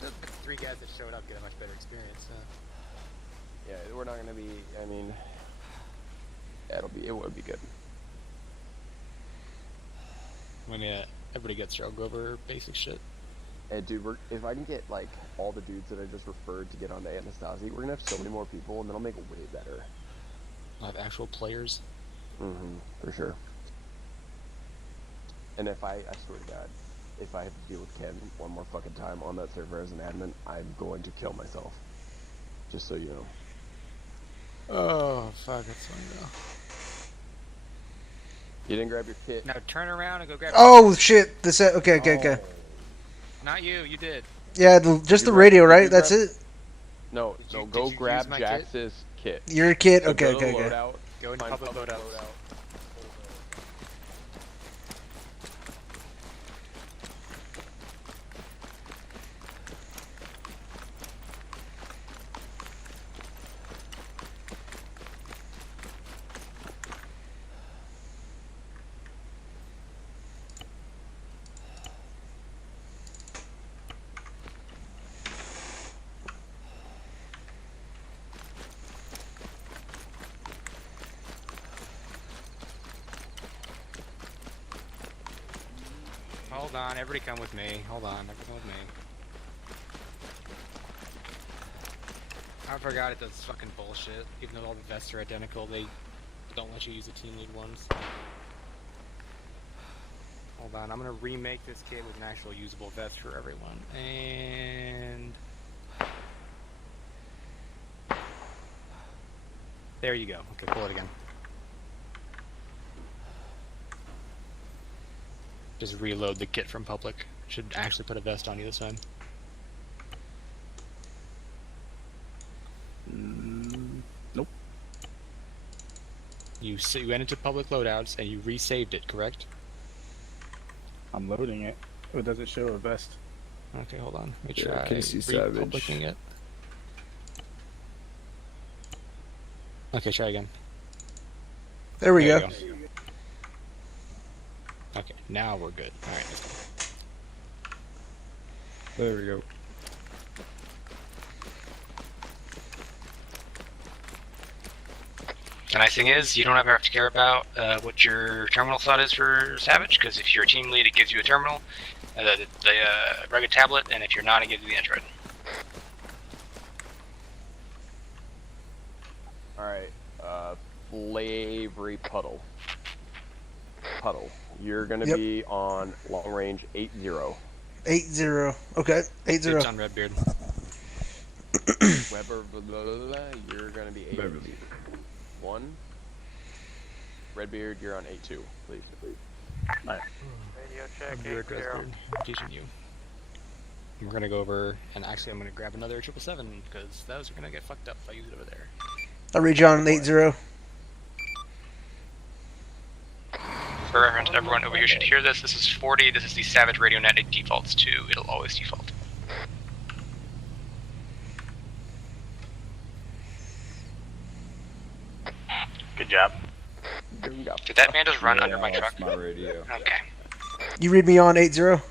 The 3 guys that showed up get a much better experience. Yeah, we're not gonna be. I mean, yeah, it would be good. When everybody gets there, I'll go over basic shit. Hey, dude, if I can get like all the dudes that I just referred to get onto Anastasi, we're gonna have so many more people, and then I'll make it way better. I'll have actual players. For sure. And if I swear to God, if I have to deal with Ken one more fucking time on that server as an admin, I'm going to kill myself. Just so you know. Oh, fuck, it's fine though. You didn't grab your kit. Now turn around and go grab Oh shit! This okay. Not you, you did. Yeah, just the radio, right? That's it. No, go grab Jax's kit. Your kit? So Okay, go to okay. loadout, Go into find public loadouts. Hold on, everybody come with me. Hold on, everybody come with me. I forgot it does fucking bullshit. Even though all the vests are identical, they don't let you use the team lead ones. Hold on, I'm gonna remake this kit with an actual usable vest for everyone. And... there you go. Okay, pull it again. Just reload the kit from public. Should actually put a vest on you this time. Nope. You went into public loadouts and you resaved it, correct? I'm loading it. Oh, does it show a vest? Okay, hold on. Make Yeah, sure I Casey Savage. republishing it. Okay, try again. There we go. Okay, now we're good. All right, let's go. There we go. The nice thing is, you don't ever have to care about what your terminal slot is for Savage, because if you're a team lead, it gives you a terminal, the rugged tablet, and if you're not, it gives you the Android. Alright, Slavery Puddle. You're gonna be on long range 8-0. 8-0. Okay, 8-0. It's on Redbeard. Weber, blah, blah, blah, blah, you're gonna be 8-1. Redbeard, you're on 8-2, please. Right. Radio I'm good, Redbeard. I'm teaching you. We're gonna go over, and actually I'm gonna grab another 777 because those are gonna get fucked up if I use it over there. I'll read you on 8-0. For reference, everyone over here should hear this. This is 40. This is the Savage Radio Net. It defaults to. It'll always default. Good job. Did that man just run under my truck? My radio. Okay. You read me on 8-0?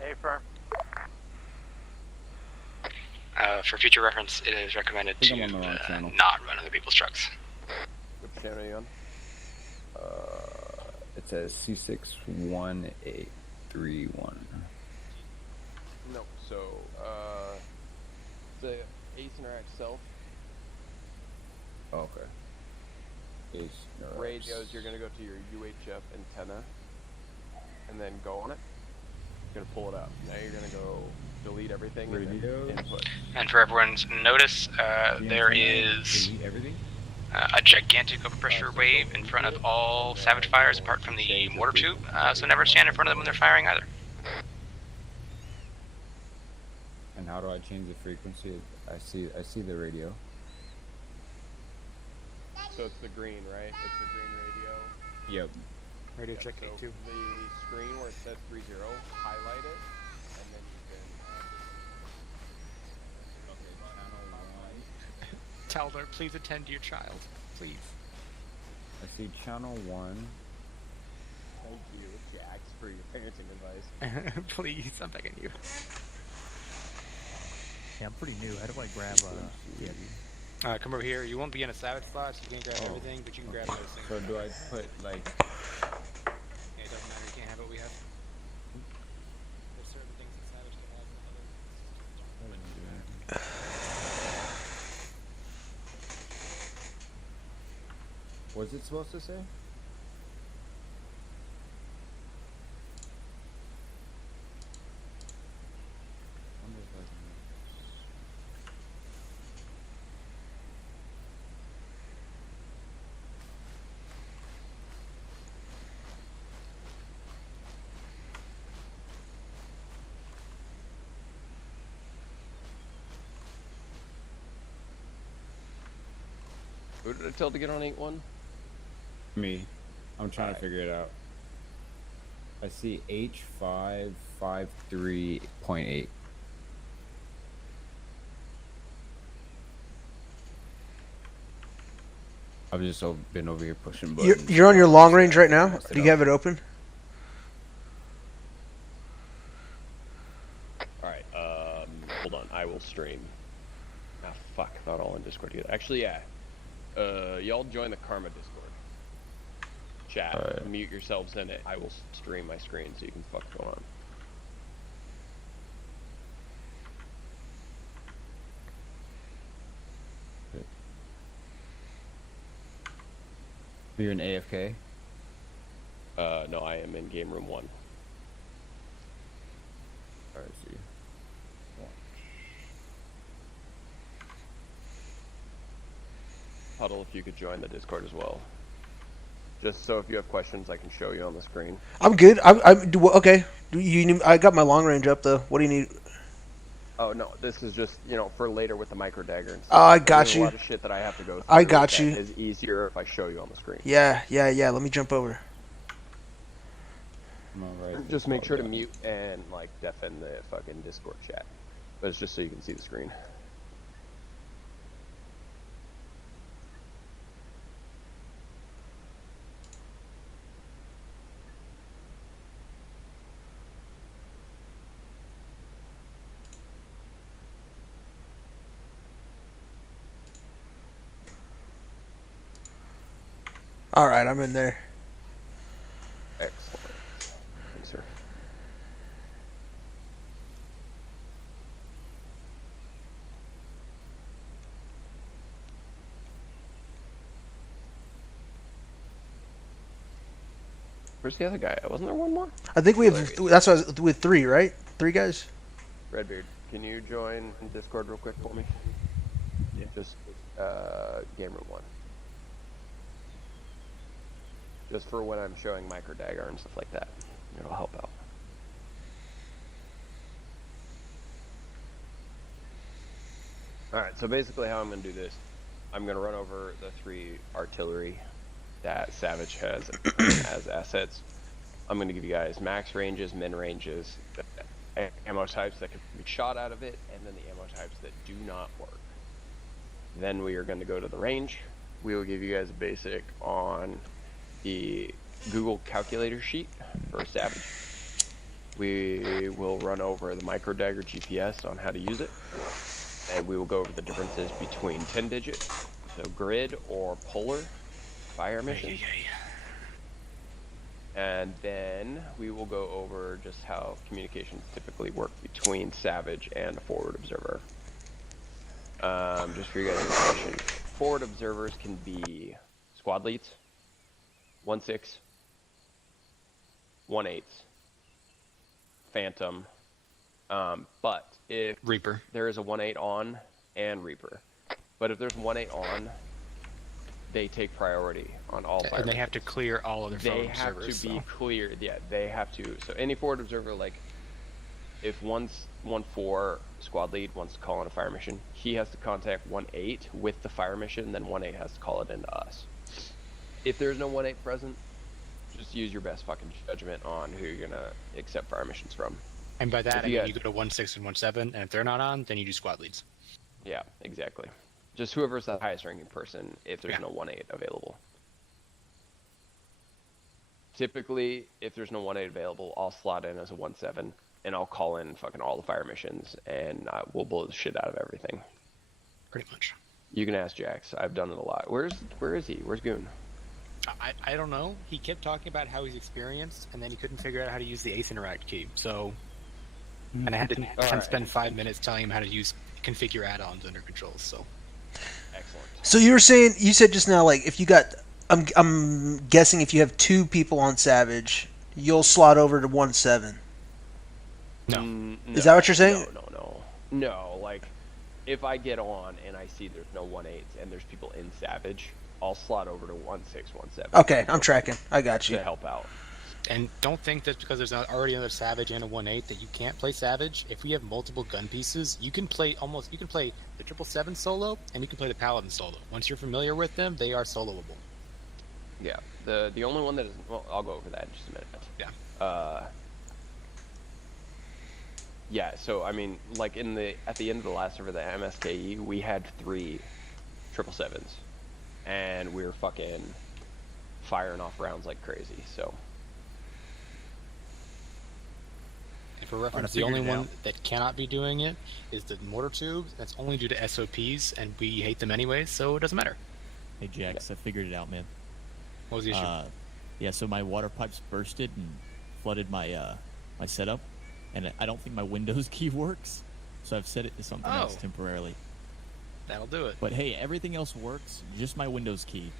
Hey, firm. For future reference, it is recommended to not run other people's trucks. Which channel are you on? It says C61831. No, so, the ASRock itself. Okay. Radios, you're going to go to your UHF antenna and then go on it. You're going to pull it up. Now you're going to go delete everything and then input. And for everyone's notice, there is a gigantic overpressure wave in front of all Savage fires apart from the mortar tube, so never stand in front of them when they're firing either. And how do I change the frequency? I see the radio. So it's the green, right? It's the green radio. Yep. Radio check so 8-2. The screen where it says 30, highlight it, and then you can. Taldor, please attend to your child. Please. I see channel 1. Thank you, Jax, for your parenting advice. Please, I'm begging you. Yeah, I'm pretty new. How do I grab TB? Come over here. You won't be in a Savage slot, so you can't grab everything, but you can grab those things. So do I put like? Yeah, it doesn't matter. You can't have what we have. There's certain things that Savage can have. What's it supposed to say? Who did I tell to get on 8-1? Me. I'm trying to figure it out. I see H553.8. I've just been over here pushing buttons. You're on your long range right now? Do you have it open? Alright, hold on, I will stream. Ah, fuck, not all in Discord together. Actually, yeah. Y'all join the Karma Discord. Chat, mute yourselves in it. I will stream my screen so you can fuck what's going on. You're in AFK? No, I am in game room 1. Alright, see. Puddle, if you could join the Discord as well. Just so if you have questions, I can show you on the screen. I'm good. Okay. I got my long range up though. What do you need? Oh no, this is just for later with the micro dagger and Oh, stuff. I So got there's you. a lot of shit that I have to go through. I got that you. is easier if I show you on the screen. Yeah. Let me jump over. Just make sure to mute and deafen the fucking Discord chat. But it's just so you can see the screen. All right, I'm in there. Excellent. Thanks, sir. Where's the other guy? Wasn't there one more? I think we have. That's what I was, with 3, right? 3 guys. Redbeard, can you join Discord real quick for me? Yeah. Just game room 1. Just for when I'm showing micro dagger and stuff like that. It'll help out. Alright, so basically how I'm going to do this, I'm going to run over the 3 artillery that Savage has as assets. I'm going to give you guys max ranges, min ranges, ammo types that can be shot out of it, and then the ammo types that do not work. Then we are going to go to the range. We will give you guys a basic on the Google calculator sheet for Savage. We will run over the micro dagger GPS on how to use it. And we will go over the differences between 10-digit, so grid or polar fire missions. And then we will go over just how communications typically work between Savage and a forward observer. Just for your guys' information, forward observers can be squad leads, 1/6, 1/8, Phantom, but if Reaper, there is a 1/8 on and Reaper, but if there's 1/8 on, they take priority on all fire. And they have to clear all other forward They have observers. to be cleared. Yeah, they have to. So any forward observer, like if 1/4 squad lead wants to call in a fire mission, he has to contact 1/8 with the fire mission, then 1/8 has to call it into us. If there's no 1/8 present, just use your best fucking judgment on who you're gonna accept fire missions from. And by that, you go to 1/6 and 1/7, and if they're not on, then you do squad leads. Yeah, exactly. Just whoever's the highest ranking person if there's no 1/8 available. Typically, if there's no 1/8 available, I'll slot in as a 1/7, and I'll call in fucking all the fire missions, and we'll blow the shit out of everything. Pretty much. You can ask Jax. I've done it a lot. Where is he? Where's Goon? I don't know. He kept talking about how he's experienced, and then he couldn't figure out how to use the Ace Interact key. So, and I had to spend 5 minutes telling him how to configure add-ons under controls. So, excellent. So you said just now, like if you got, I'm guessing if you have 2 people on Savage, you'll slot over to 1/7. No. Is that what you're saying? No, like if I get on and I see there's no 1/8s and there's people in Savage, I'll slot over to 1/6, 1/7. Okay, I'm tracking. I got you. To help out. And don't think that because there's already another Savage and a 1/8 that you can't play Savage. If we have multiple gun pieces, you can play the 777 solo, and you can play the Paladin solo. Once you're familiar with them, they are soloable. Yeah, the only one that is, well, I'll go over that in just a minute. Yeah. Yeah, so I mean, like at the end of the last server, the MSKE, we had 3 777s, and we were fucking firing off rounds like crazy. So, and for reference, the only one that cannot be doing it is the mortar tubes. That's only due to SOPs, and we hate them anyways, so it doesn't matter. Hey Jax, I figured it out, man. What was the issue? Yeah, so my water pipes bursted and flooded my my setup, and I don't think my Windows key works, so I've set it to something else temporarily. That'll do it. But hey, everything else works, just my Windows key.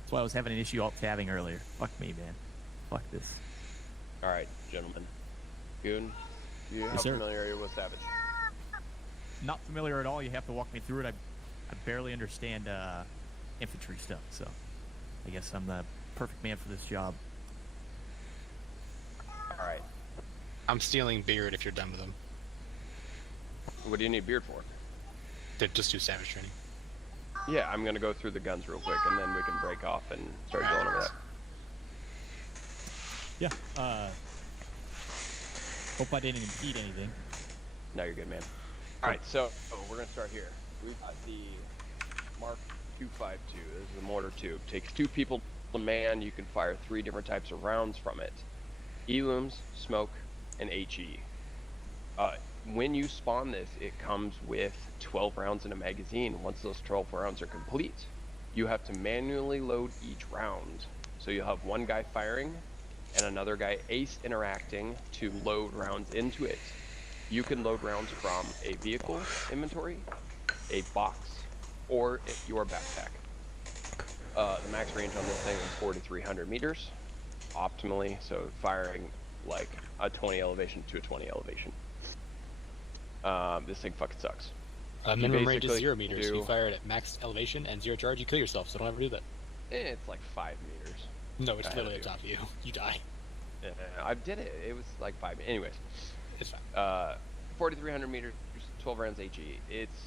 That's why I was having an issue alt-tabbing earlier. Fuck me, man. Fuck this. all right, gentlemen. Goon, how Yes, sir. familiar are you with Savage? Not familiar at all. You have to walk me through it. I barely understand infantry stuff, so. I guess I'm the perfect man for this job. All right. I'm stealing beard if you're done with them. What do you need beard for? To just do savage training. Yeah, I'm gonna go through the guns real quick, and then we can break off and start going over that. Yeah. Hope I didn't impede anything. No, you're good, man. All right, so we're gonna start here. We've got the Mark 252. This is a mortar tube. Takes 2 people to man. You can fire 3 different types of rounds from it: E-looms, smoke, and HE. When you spawn this, it comes with 12 rounds in a magazine. Once those 12 rounds are complete, you have to manually load each round. So you'll have one guy firing and another guy ace interacting to load rounds into it. You can load rounds from a vehicle inventory, a box, or your backpack. The max range on this thing is 4,300 meters, optimally, so firing like a 20 elevation to a 20 elevation. This thing fucking sucks. Minimum range is 0 meters. If you fire it at max elevation and 0 charge, you kill yourself, so don't ever do that. It's like 5 meters. No, it's literally on top of you. You die. I did it. It was like 5. Anyways. It's fine. 4,300 meters, 12 rounds HE. It's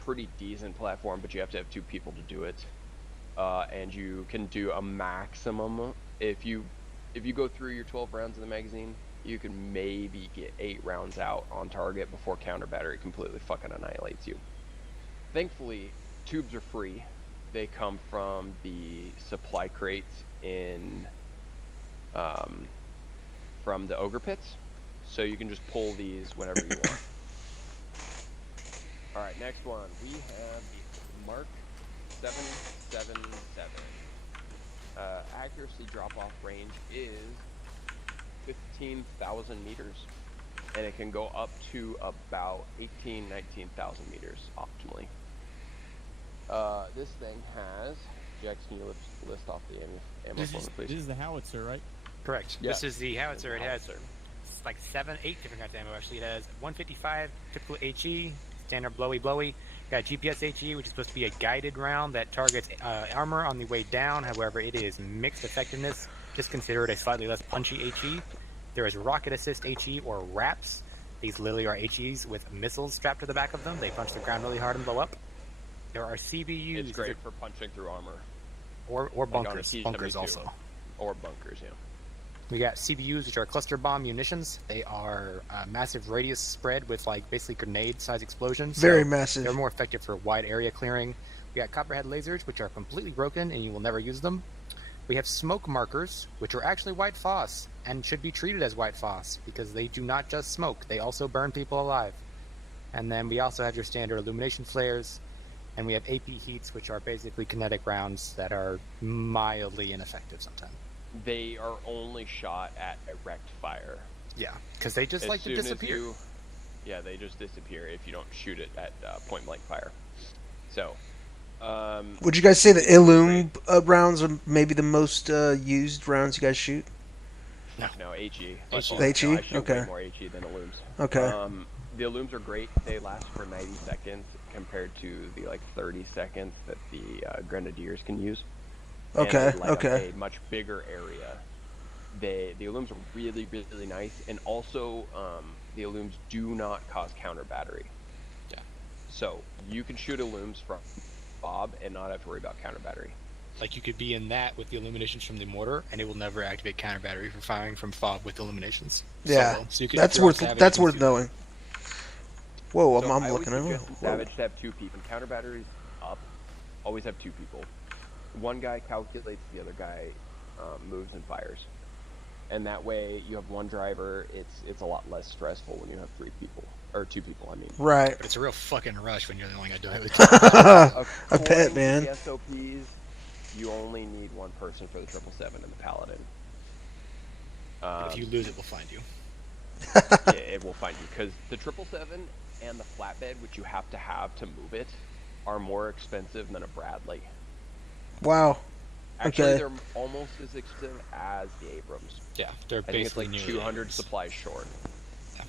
a pretty decent platform, but you have to have 2 people to do it. And you can do a maximum. If you go through your 12 rounds in the magazine, you can maybe get 8 rounds out on target before counter battery completely fucking annihilates you. Thankfully, tubes are free. They come from the supply crates in from the ogre pits, so you can just pull these whenever you want. All right, next one we have the Mark 777. Accuracy drop-off range is 15,000 meters, and it can go up to about 19,000 meters optimally. This thing has, Jax, can you list off the ammo for me, please? This is the howitzer, right? Correct. Yeah. This is the howitzer. It has like 7, 8 different kinds of ammo. Actually, it has 155 typical HE, standard blowy. Got GPS HE, which is supposed to be a guided round that targets armor on the way down. However, it is mixed effectiveness. Just consider it a slightly less punchy HE. There is rocket assist HE or RAPs. These literally are HEs with missiles strapped to the back of them. They punch the ground really hard and blow up. There are CBUs. It's great for punching through armor. Or bunkers. Bunkers also. Or bunkers, yeah. We got CBUs, which are cluster bomb munitions. They are massive radius spread with like basically grenade-sized explosions. Very massive. They're more effective for wide area clearing. We got copperhead lasers, which are completely broken and you will never use them. We have smoke markers, which are actually white phos and should be treated as white phos because they do not just smoke; they also burn people alive. And then we also have your standard illumination flares, and we have AP heats, which are basically kinetic rounds that are mildly ineffective sometimes. They are only shot at erect fire. Yeah, because they just like to disappear. Yeah, they just disappear if you don't shoot it at point blank fire. So, would you guys say the Illum rounds are maybe the most used rounds you guys shoot? No, HE. HE? No, I shoot Okay. way more HE than Illums. Okay. The Illums are great. They last for 90 seconds compared to the like 30 seconds that the Grenadiers can use. Okay. And they light up Okay. a much bigger area. The Illums are really, really nice, and also the Illums do not cause counter battery. Yeah. So you can shoot Illums from Bob and not have to worry about counter battery. Like you could be in that with the illuminations from the mortar, and it will never activate counter battery for firing from FOB with illuminations. Yeah, so you could that's worth knowing. Whoa, So I'm I looking always at it. suggest in Savage to have 2 people. Counter battery's up. Always have 2 people. One guy calculates, the other guy moves and fires. And that way, you have one driver. It's a lot less stressful when you have 3 people. Or 2 people, I mean. Right. But it's a real fucking rush when you're the only guy doing it. I bet, man. The SOPs, you only need 1 person for the 777 and the Paladin. If you lose it, we'll find you. Yeah, it will find you. Because the 777 and the flatbed, which you have to move it, are more expensive than a Bradley. Wow. Actually, Okay. they're almost as expensive as the Abrams. Yeah, they're I think it's basically like nearly 200 Abrams. supplies short. Yeah.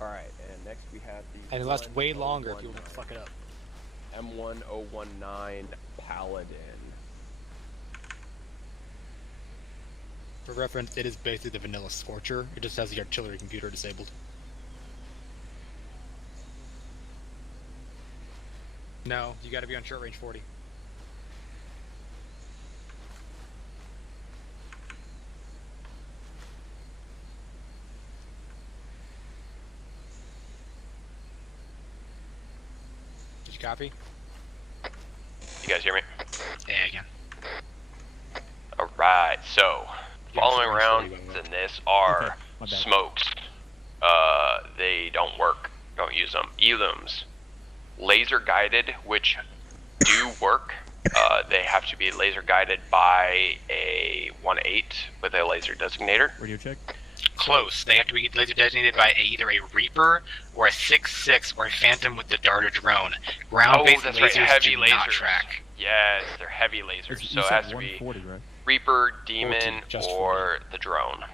All right, and next we have the. And it lasts way longer if you fuck it up. M1019 Paladin. For reference, it is basically the vanilla Scorcher. It just has the artillery computer disabled. No, you gotta be on short range 40. Did you copy? You guys hear me? Yeah, again. Alright, so following rounds in this are smokes. They don't work. Don't use them. Elums. Laser guided, which do work. They have to be laser guided by a 1-8 with a laser designator. Radio check. Close. They have to be laser designated by either a Reaper or a 6-6 or a Phantom with the Darter drone. Ground-based lasers right. Heavy lasers. Not track. Yes, they're heavy lasers, so it has to be right? Reaper, Demon, or the drone.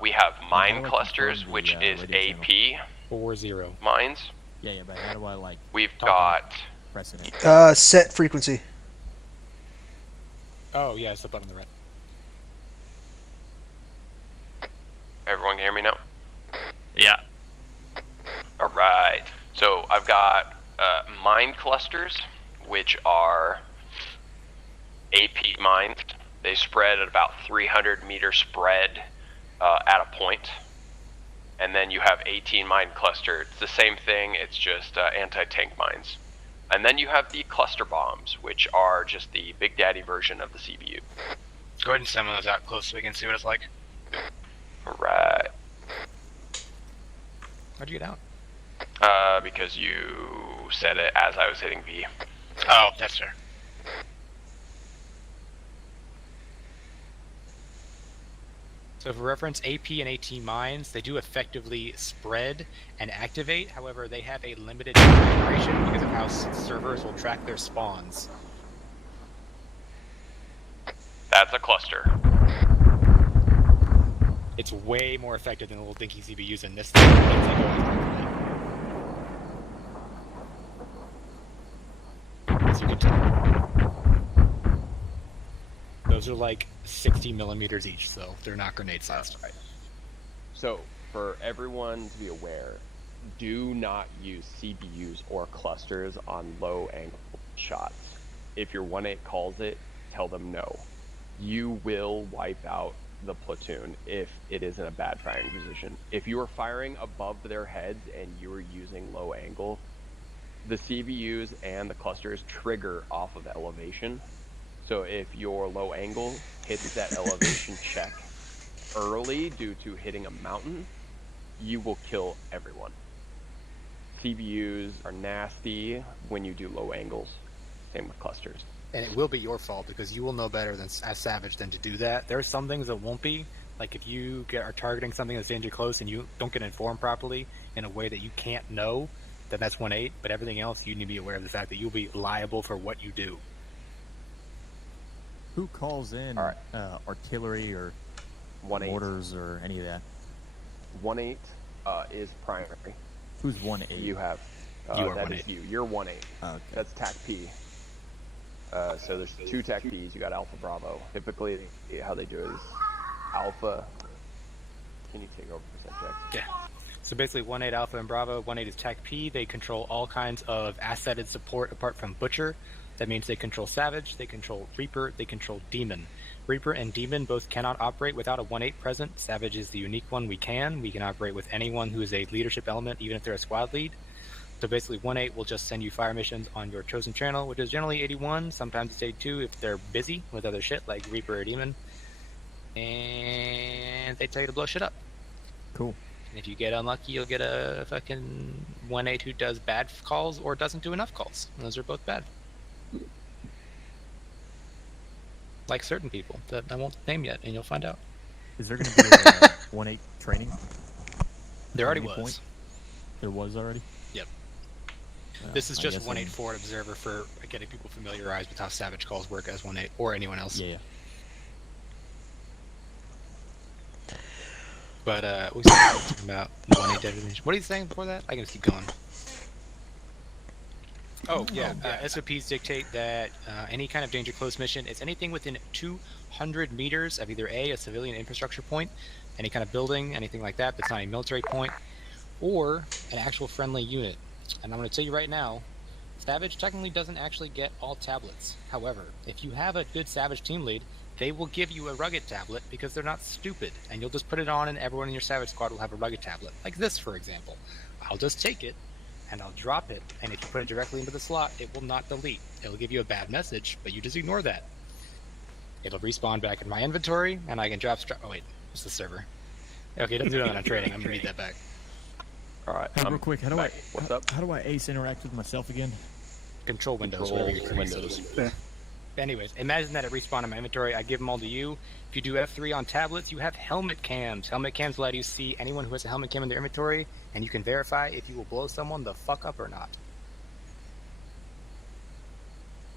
We have mine clusters, which is AP. 4-0. Mines. Yeah, but how do I like? We've got precedent. Set frequency. Oh yeah, it's the button on the right. Everyone can hear me now? Yeah. Alright. So I've got mine clusters, which are AP mines. They spread at about 300 meter spread at a point. And then you have 18 mine cluster. It's the same thing, it's just anti-tank mines. And then you have the cluster bombs, which are just the Big Daddy version of the CBU. Go ahead and send those out close so we can see what it's like. Right. How'd you get out? Because you said it as I was hitting V. Oh, that's fair. So for reference, AP and AT mines, they do effectively spread and activate. However, they have a limited duration because of how servers will track their spawns. That's a cluster. It's way more effective than the little dinky CBUs in this thing. As you can tell. Those are like 60 millimeters each, so they're not grenade sized. Right. So, for everyone to be aware, do not use CBUs or clusters on low angle shots. If your 1-8 calls it, tell them no. You will wipe out the platoon if it is in a bad firing position. If you are firing above their heads and you are using low angle, the CBUs and the clusters trigger off of elevation. So if your low angle hits that elevation check early due to hitting a mountain, you will kill everyone. CBUs are nasty when you do low angles. Same with clusters. And it will be your fault because you will know better than as Savage than to do that. There are some things that won't be. Like if you are targeting something that's danger close and you don't get informed properly in a way that you can't know, then that's 1-8. But everything else, you need to be aware of the fact that you'll be liable for what you do. Who calls in artillery or 1-8. mortars or any of that? 1-8 is primary. Who's 1-8? You have. You are that 1-8. is you. You're 1-8. Okay. That's TAC P. So there's 2 TAC Ps. You got Alpha Bravo. Typically, how they do it is Alpha. Can you take over percent checks? Yeah. So basically 1-8 Alpha and Bravo. 1-8 is TAC P. They control all kinds of assetted support apart from Butcher. That means they control Savage, they control Reaper, they control Demon. Reaper and Demon both cannot operate without a 1-8 present. Savage is the unique one we can. We can operate with anyone who is a leadership element, even if they're a squad lead. So basically 1-8 will just send you fire missions on your chosen channel, which is generally 81, sometimes it's 82 if they're busy with other shit like Reaper or Demon. And they tell you to blow shit up. Cool. And if you get unlucky, you'll get a fucking 1-8 who does bad calls or doesn't do enough calls. And those are both bad. Like certain people that I won't name yet, and you'll find out. Is there going to be a 1-8 training? There already Point? was. There was already? Yep. This is I just guess 1-8 forward observer for getting people familiarized with how Savage calls work as 1-8 or anyone else. Yeah. But we talking about 1-8 designation. What are you saying before that? I can just keep going. Oh, yeah. SOPs dictate that any kind of danger close mission is anything within 200 meters of either a civilian infrastructure point, any kind of building, anything like that that's not a military point, or an actual friendly unit. And I'm going to tell you right now, Savage technically doesn't actually get all tablets. However, if you have a good Savage team lead, they will give you a rugged tablet because they're not stupid, and you'll just put it on and everyone in your Savage squad will have a rugged tablet. Like this, for example. I'll just take it, and I'll drop it, and if you put it directly into the slot, it will not delete. It'll give you a bad message, but you just ignore that. It'll respawn back in my inventory, and I can drop... Oh, wait. It's the server. Okay, it doesn't do that on training. I'm going to read that back. Alright, Hey, real quick, how do What's up? How do I ace interact with myself again? Control windows, Control whatever your windows. Anyways, imagine that it respawned in my inventory. I give them all to you. If you do F3 on tablets, you have helmet cams. Helmet cams let you see anyone who has a helmet cam in their inventory, and you can verify if you will blow someone the fuck up or not.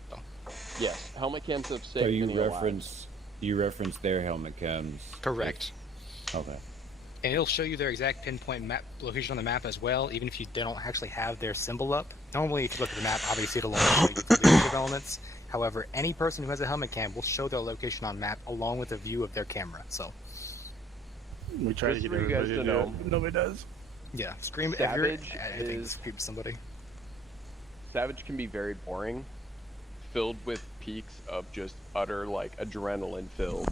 So. Yes, helmet cams have saved So you many reference their helmet cams. Correct. Okay. And it'll show you their exact pinpoint map location on the map as well, even if you don't actually have their symbol up. Normally, if you look at the map, obviously it'll only show you the leadership elements. However, any person who has a helmet cam will show their location on map along with a view of their camera. So we try to get everybody to know. Nobody does. Yeah, scream. Savage scream somebody. Savage can be very boring, filled with peaks of just utter like adrenaline filled,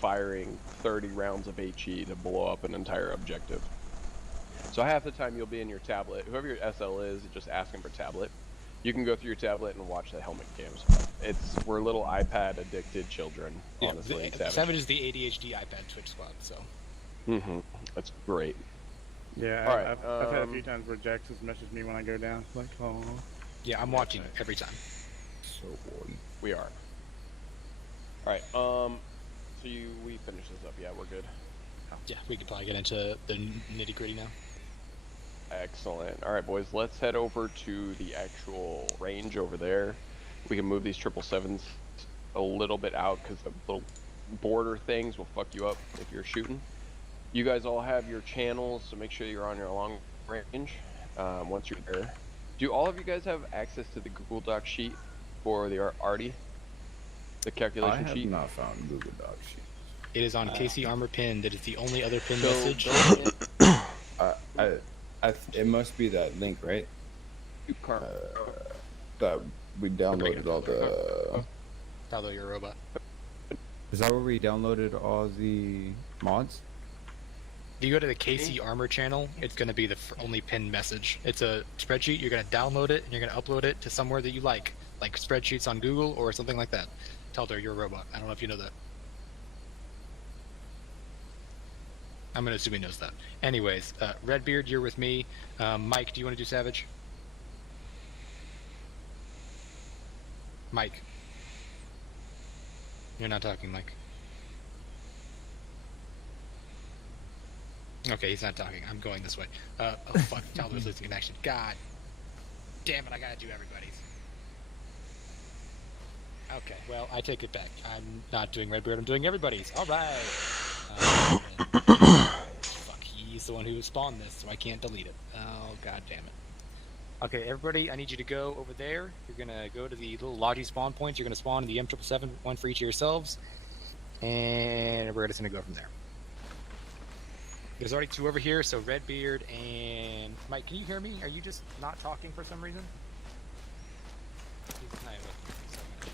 firing 30 rounds of HE to blow up an entire objective. So half the time you'll be in your tablet. Whoever your SL is, just ask them for tablet. You can go through your tablet and watch the helmet cams. We're little iPad addicted children, honestly. Yeah, Savage is the ADHD iPad Twitch squad, so. That's great. Yeah, all right, I've had a few times where Jax has messaged me when I go down, like, oh. Yeah, I'm watching every time. So boring. We are. All right. So we finish this up. Yeah, we're good. Yeah, we could probably get into the nitty gritty now. Excellent. All right, boys, let's head over to the actual range over there. We can move these 777s a little bit out because the little border things will fuck you up if you're shooting. You guys all have your channels, so make sure you're on your long range once you're there. Do all of you guys have access to the Google Doc sheet for the Arty? The calculation sheet? I have not found Google Doc sheet. It is on KC Armor pin. That is the only other pin message. It must be that link, right? That we downloaded all the... Taldor, you're a robot. Is that where we downloaded all the mods? If you go to the KC Armor channel, it's going to be the only pinned message. It's a spreadsheet. You're going to download it, and you're going to upload it to somewhere that you like spreadsheets on Google or something like that. Taldor, you're a robot. I don't know if you know that. I'm going to assume he knows that. Anyways, Redbeard, you're with me. Mike, do you want to do Savage? Mike. You're not talking, Mike. Okay, he's not talking. I'm going this way. Oh, fuck. Taldor's losing connection. God damn it, I gotta do everybody's. Okay, well, I take it back. I'm not doing Redbeard, I'm doing everybody's. Alright. Fuck, he's the one who spawned this, so I can't delete it. Oh, god damn it. Okay, everybody, I need you to go over there. You're gonna go to the little Logi spawn points. You're gonna spawn in the M777, one for each of yourselves. And we're just gonna go from there. There's already two over here, so Redbeard and... Mike, can you hear me? Are you just not talking for some reason? He's not with me, so I'm gonna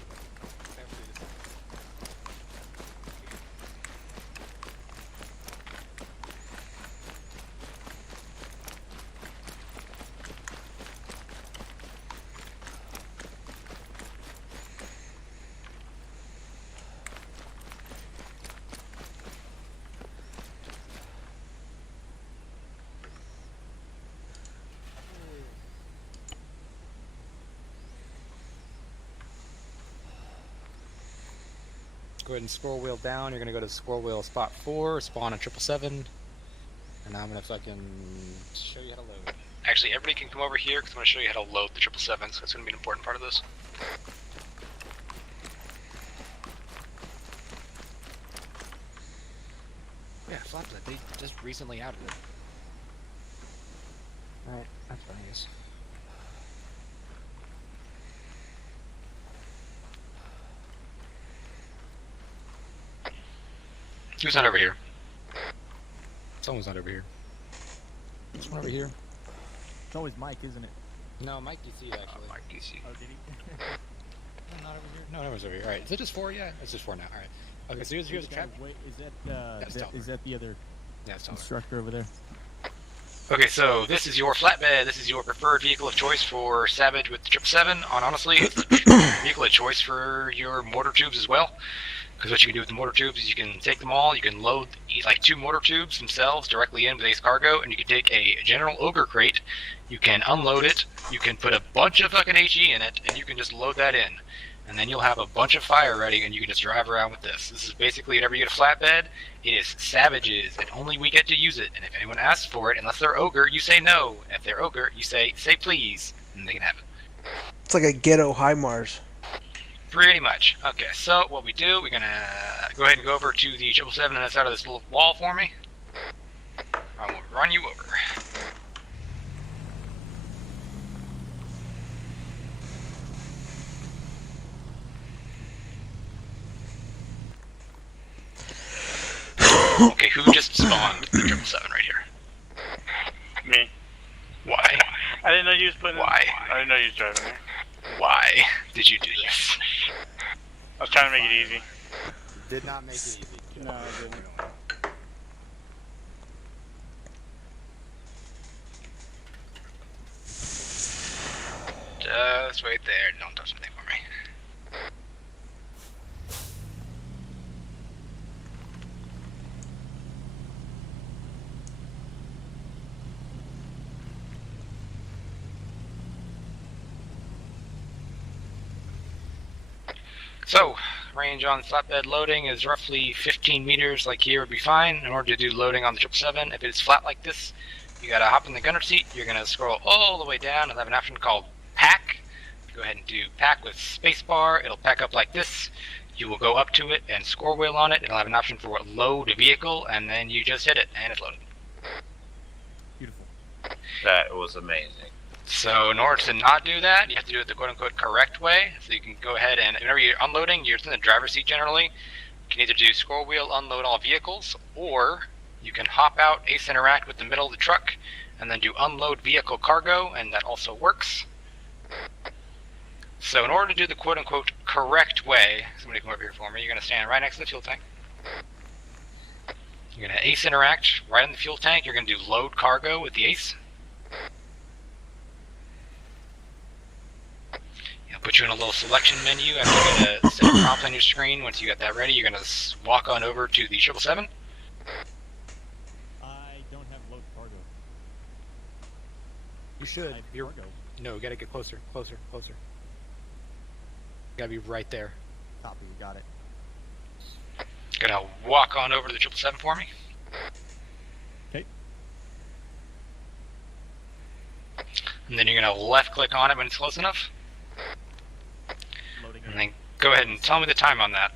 go ahead and scroll wheel down. You're gonna go to scroll wheel spot 4, spawn a 777, and I'm gonna fucking show you how to load. Actually, everybody can come over here because I'm gonna show you how to load the 777, so that's gonna be an important part of this. Yeah, Floplet, they just recently added it. Alright, that's what I guess. Who's not over here? Someone's not over here. Someone over here. It's always Mike, isn't it? No, Mike DC actually. Mike DC. Oh, did he? No, not over here. No, no one's over here. All right, is it just 4? Yeah, it's just 4 now. All right. Okay, so here's the trap. Wait, is Taldor. that the other Taldor. instructor over there? Okay, so this is your flatbed. This is your preferred vehicle of choice for Savage with the 777. Honestly, it's the vehicle of choice for your mortar tubes as well. Because what you can do with the mortar tubes is you can take them all, you can load like 2 mortar tubes themselves directly in with Ace Cargo, and you can take a General Ogre crate, you can unload it, you can put a bunch of fucking HE in it, and you can just load that in. And then you'll have a bunch of fire ready, and you can just drive around with this. This is basically whenever you get a flatbed, it is Savage's, and only we get to use it. And if anyone asks for it, unless they're Ogre, you say no. If they're Ogre, you say please, and they can have it. It's like a ghetto HIMARS. Pretty much. Okay, so what we do, we're gonna go ahead and go over to the 777 on the side of this little wall for me. I will run you over. Okay, who just spawned the 777 right here? Me. Why? I didn't know you was putting. Why? I didn't know you was driving there. Why did you do this? I was trying to make it easy. Did not make it easy. No, I didn't. Just wait there. Don't touch anything for me. So, range on flatbed loading is roughly 15 meters, like here would be fine. In order to do loading on the 777, if it's flat like this, you gotta hop in the gunner seat, you're gonna scroll all the way down and have an option called pack. Go ahead and do pack with spacebar, it'll pack up like this. You will go up to it and score wheel on it, it'll have an option for load vehicle, and then you just hit it, and it's loaded. Beautiful. That was amazing. So in order to not do that, you have to do it the quote-unquote correct way. So you can go ahead and, whenever you're unloading, you're in the driver's seat generally. You can either do scroll wheel, unload all vehicles, or you can hop out, ace interact with the middle of the truck, and then do unload vehicle cargo, and that also works. So in order to do the quote-unquote correct way, somebody come over here for me, you're going to stand right next to the fuel tank. You're going to ace interact right on the fuel tank, you're going to do load cargo with the ace. It'll put you in a little selection menu after you get a set of prompts on your screen. Once you got that ready, you're going to walk on over to the 777. I don't have load cargo. You should. You're, no, you got to get closer, closer, closer. You got to be right there. Copy, you got it. Gonna walk on over to the 777 for me. Okay. And then you're gonna left click on it when it's close enough. Loading and then go ahead and tell me the time on that.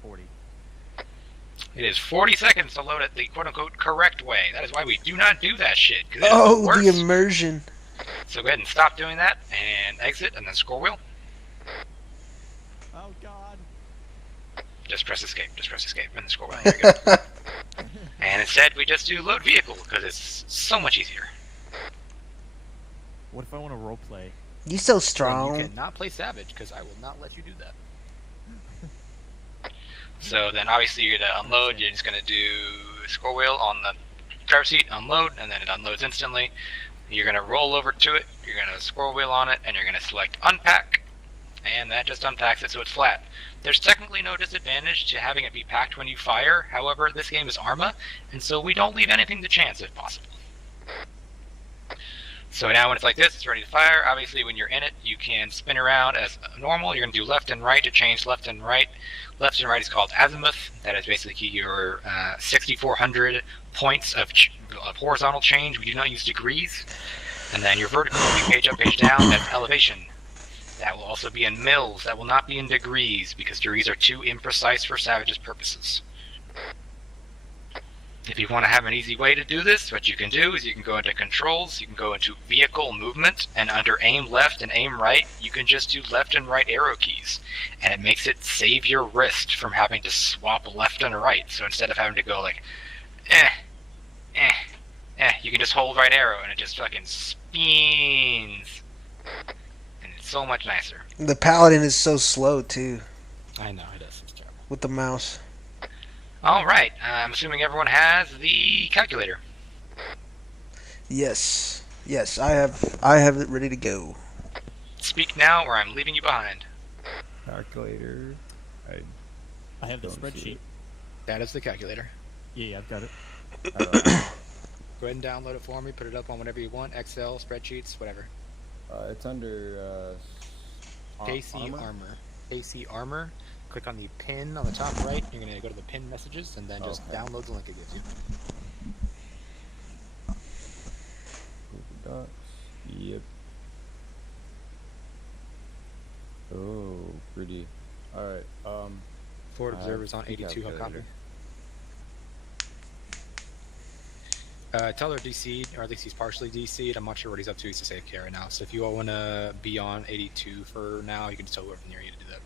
40. It is 40 seconds to load it the quote unquote correct way. That is why we do not do that shit. Oh, the immersion. So go ahead and stop doing that and exit and then score wheel. Oh god. Just press escape, and then score wheel. There you go. And instead we just do load vehicle because it's so much easier. What if I want to roleplay? You so Well, strong. you cannot play Savage because I will not let you do that. So then obviously you're gonna unload, you're just gonna do scroll wheel on the driver's seat, unload, and then it unloads instantly. You're gonna roll over to it, you're gonna scroll wheel on it, and you're gonna select unpack, and that just unpacks it so it's flat. There's technically no disadvantage to having it be packed when you fire, however this game is ARMA, and so we don't leave anything to chance if possible. So now when it's like this, it's ready to fire. Obviously when you're in it, you can spin around as normal. You're going to do left and right to change left and right. Left and right is called azimuth. That is basically your 6,400 points of horizontal change. We do not use degrees. And then your vertical will be page up, page down. That's elevation. That will also be in mils. That will not be in degrees because degrees are too imprecise for Savage's purposes. If you want to have an easy way to do this, what you can do is you can go into controls, you can go into vehicle movement, and under aim left and aim right, you can just do left and right arrow keys. And it makes it save your wrist from having to swap left and right. So instead of having to go like, you can just hold right arrow and it just fucking spins. And it's so much nicer. The paladin is so slow too. I know, it is. It's terrible. With the mouse. Alright, I'm assuming everyone has the calculator. Yes. Yes, I have it ready to go. Speak now or I'm leaving you behind. Calculator. I have the spreadsheet. That is the calculator. Yeah, I've got it. Go ahead and download it for me, put it up on whatever you want, Excel, spreadsheets, whatever. It's under AC Armor. AC Armor. Click on the pin on the top right. You're going to go to the pin messages and then just download the link it gives you. Docs. Yep. Oh, pretty. Alright, Forward observers on 82, how copy? Taldor DC'd, or at least he's partially DC'd. I'm not sure what he's up to. He's just AFK right now. So if you all want to be on 82 for now, you can just tell whoever near you to do that.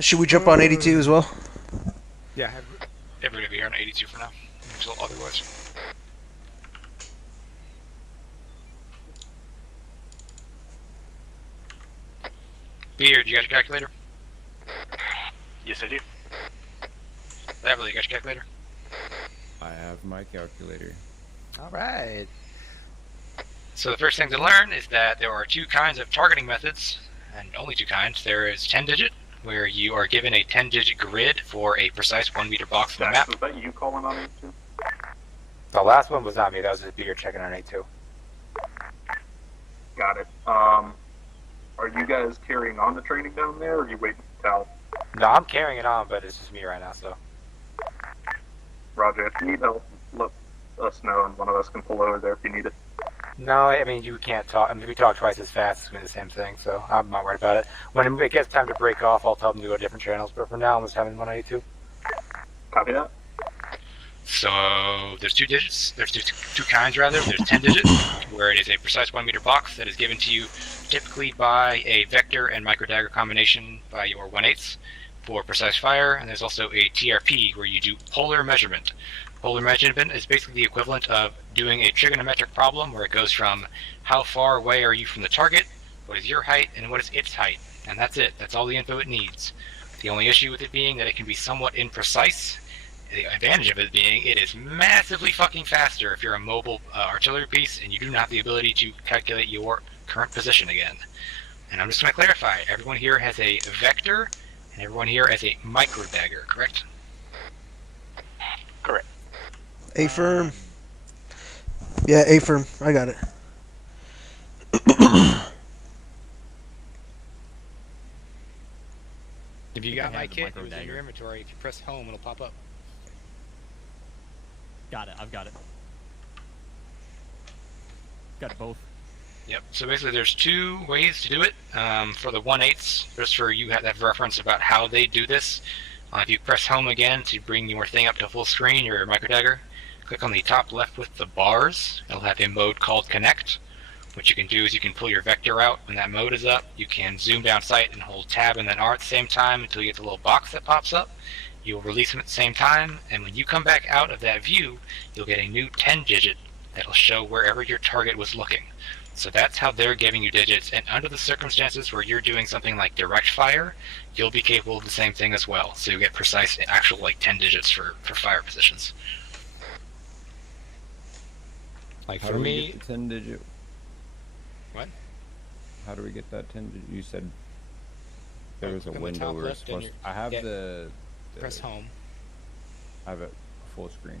Should we jump on 82 as well? Yeah, everybody be here on 82 for now, until otherwise. Beard, you got your calculator? Yes, I do. Beverly, you got your calculator? I have my calculator. Alright. So the first thing to learn is that there are two kinds of targeting methods, and only two kinds. There is 10-digit, where you are given a 10-digit grid for a precise 1 meter box on the map. Was that you calling on me too? The last one was not me, that was just Beard checking on A2. Got it. Are you guys carrying on the training down there, or are you waiting for Tal? No, I'm carrying it on, but it's just me right now, so. Roger, if you need help, let us know, and one of us can pull over there if you need it. No, I mean, you can't talk. I mean, if we talk twice as fast, it's going to be the same thing, so I'm not worried about it. When it gets time to break off, I'll tell them to go to different channels, but for now, I'm just having 182. Copy that. So, there's two digits. There's two kinds, rather. There's 10-digit, where it is a precise 1 meter box that is given to you typically by a vector and microdagger combination by your 1/8 for precise fire, and there's also a TRP, where you do polar measurement. Polar measurement is basically the equivalent of doing a trigonometric problem, where it goes from how far away are you from the target, what is your height, and what is its height. And that's it. That's all the info it needs. The only issue with it being that it can be somewhat imprecise. The advantage of it being it is massively fucking faster if you're a mobile artillery piece and you do not have the ability to calculate your current position again. And I'm just going to clarify, everyone here has a vector and everyone here has a micro dagger, correct? Correct. A-firm. Yeah, A-firm. I got it. If you got my kit, it was in your inventory. If you press home, it'll pop up. Got it. I've got it. Got both. Yep. So basically, there's two ways to do it. For the 1/8, just for you have that reference about how they do this. If you press home again to bring your thing up to full screen, your micro dagger, click on the top left with the bars. It'll have a mode called Connect. What you can do is you can pull your vector out when that mode is up. You can zoom down sight and hold tab and then R at the same time until you get the little box that pops up. You'll release them at the same time, and when you come back out of that view, you'll get a new 10-digit that'll show wherever your target was looking. So that's how they're giving you digits, and under the circumstances where you're doing something like direct fire, you'll be capable of the same thing as well. So you get precise, actual like 10 digits for fire positions. Like How for do we me, get the 10-digit? What? How do we get that 10-digit? You said there was a Click on the window top where it's left and supposed. I have the. press home. I have it full screen.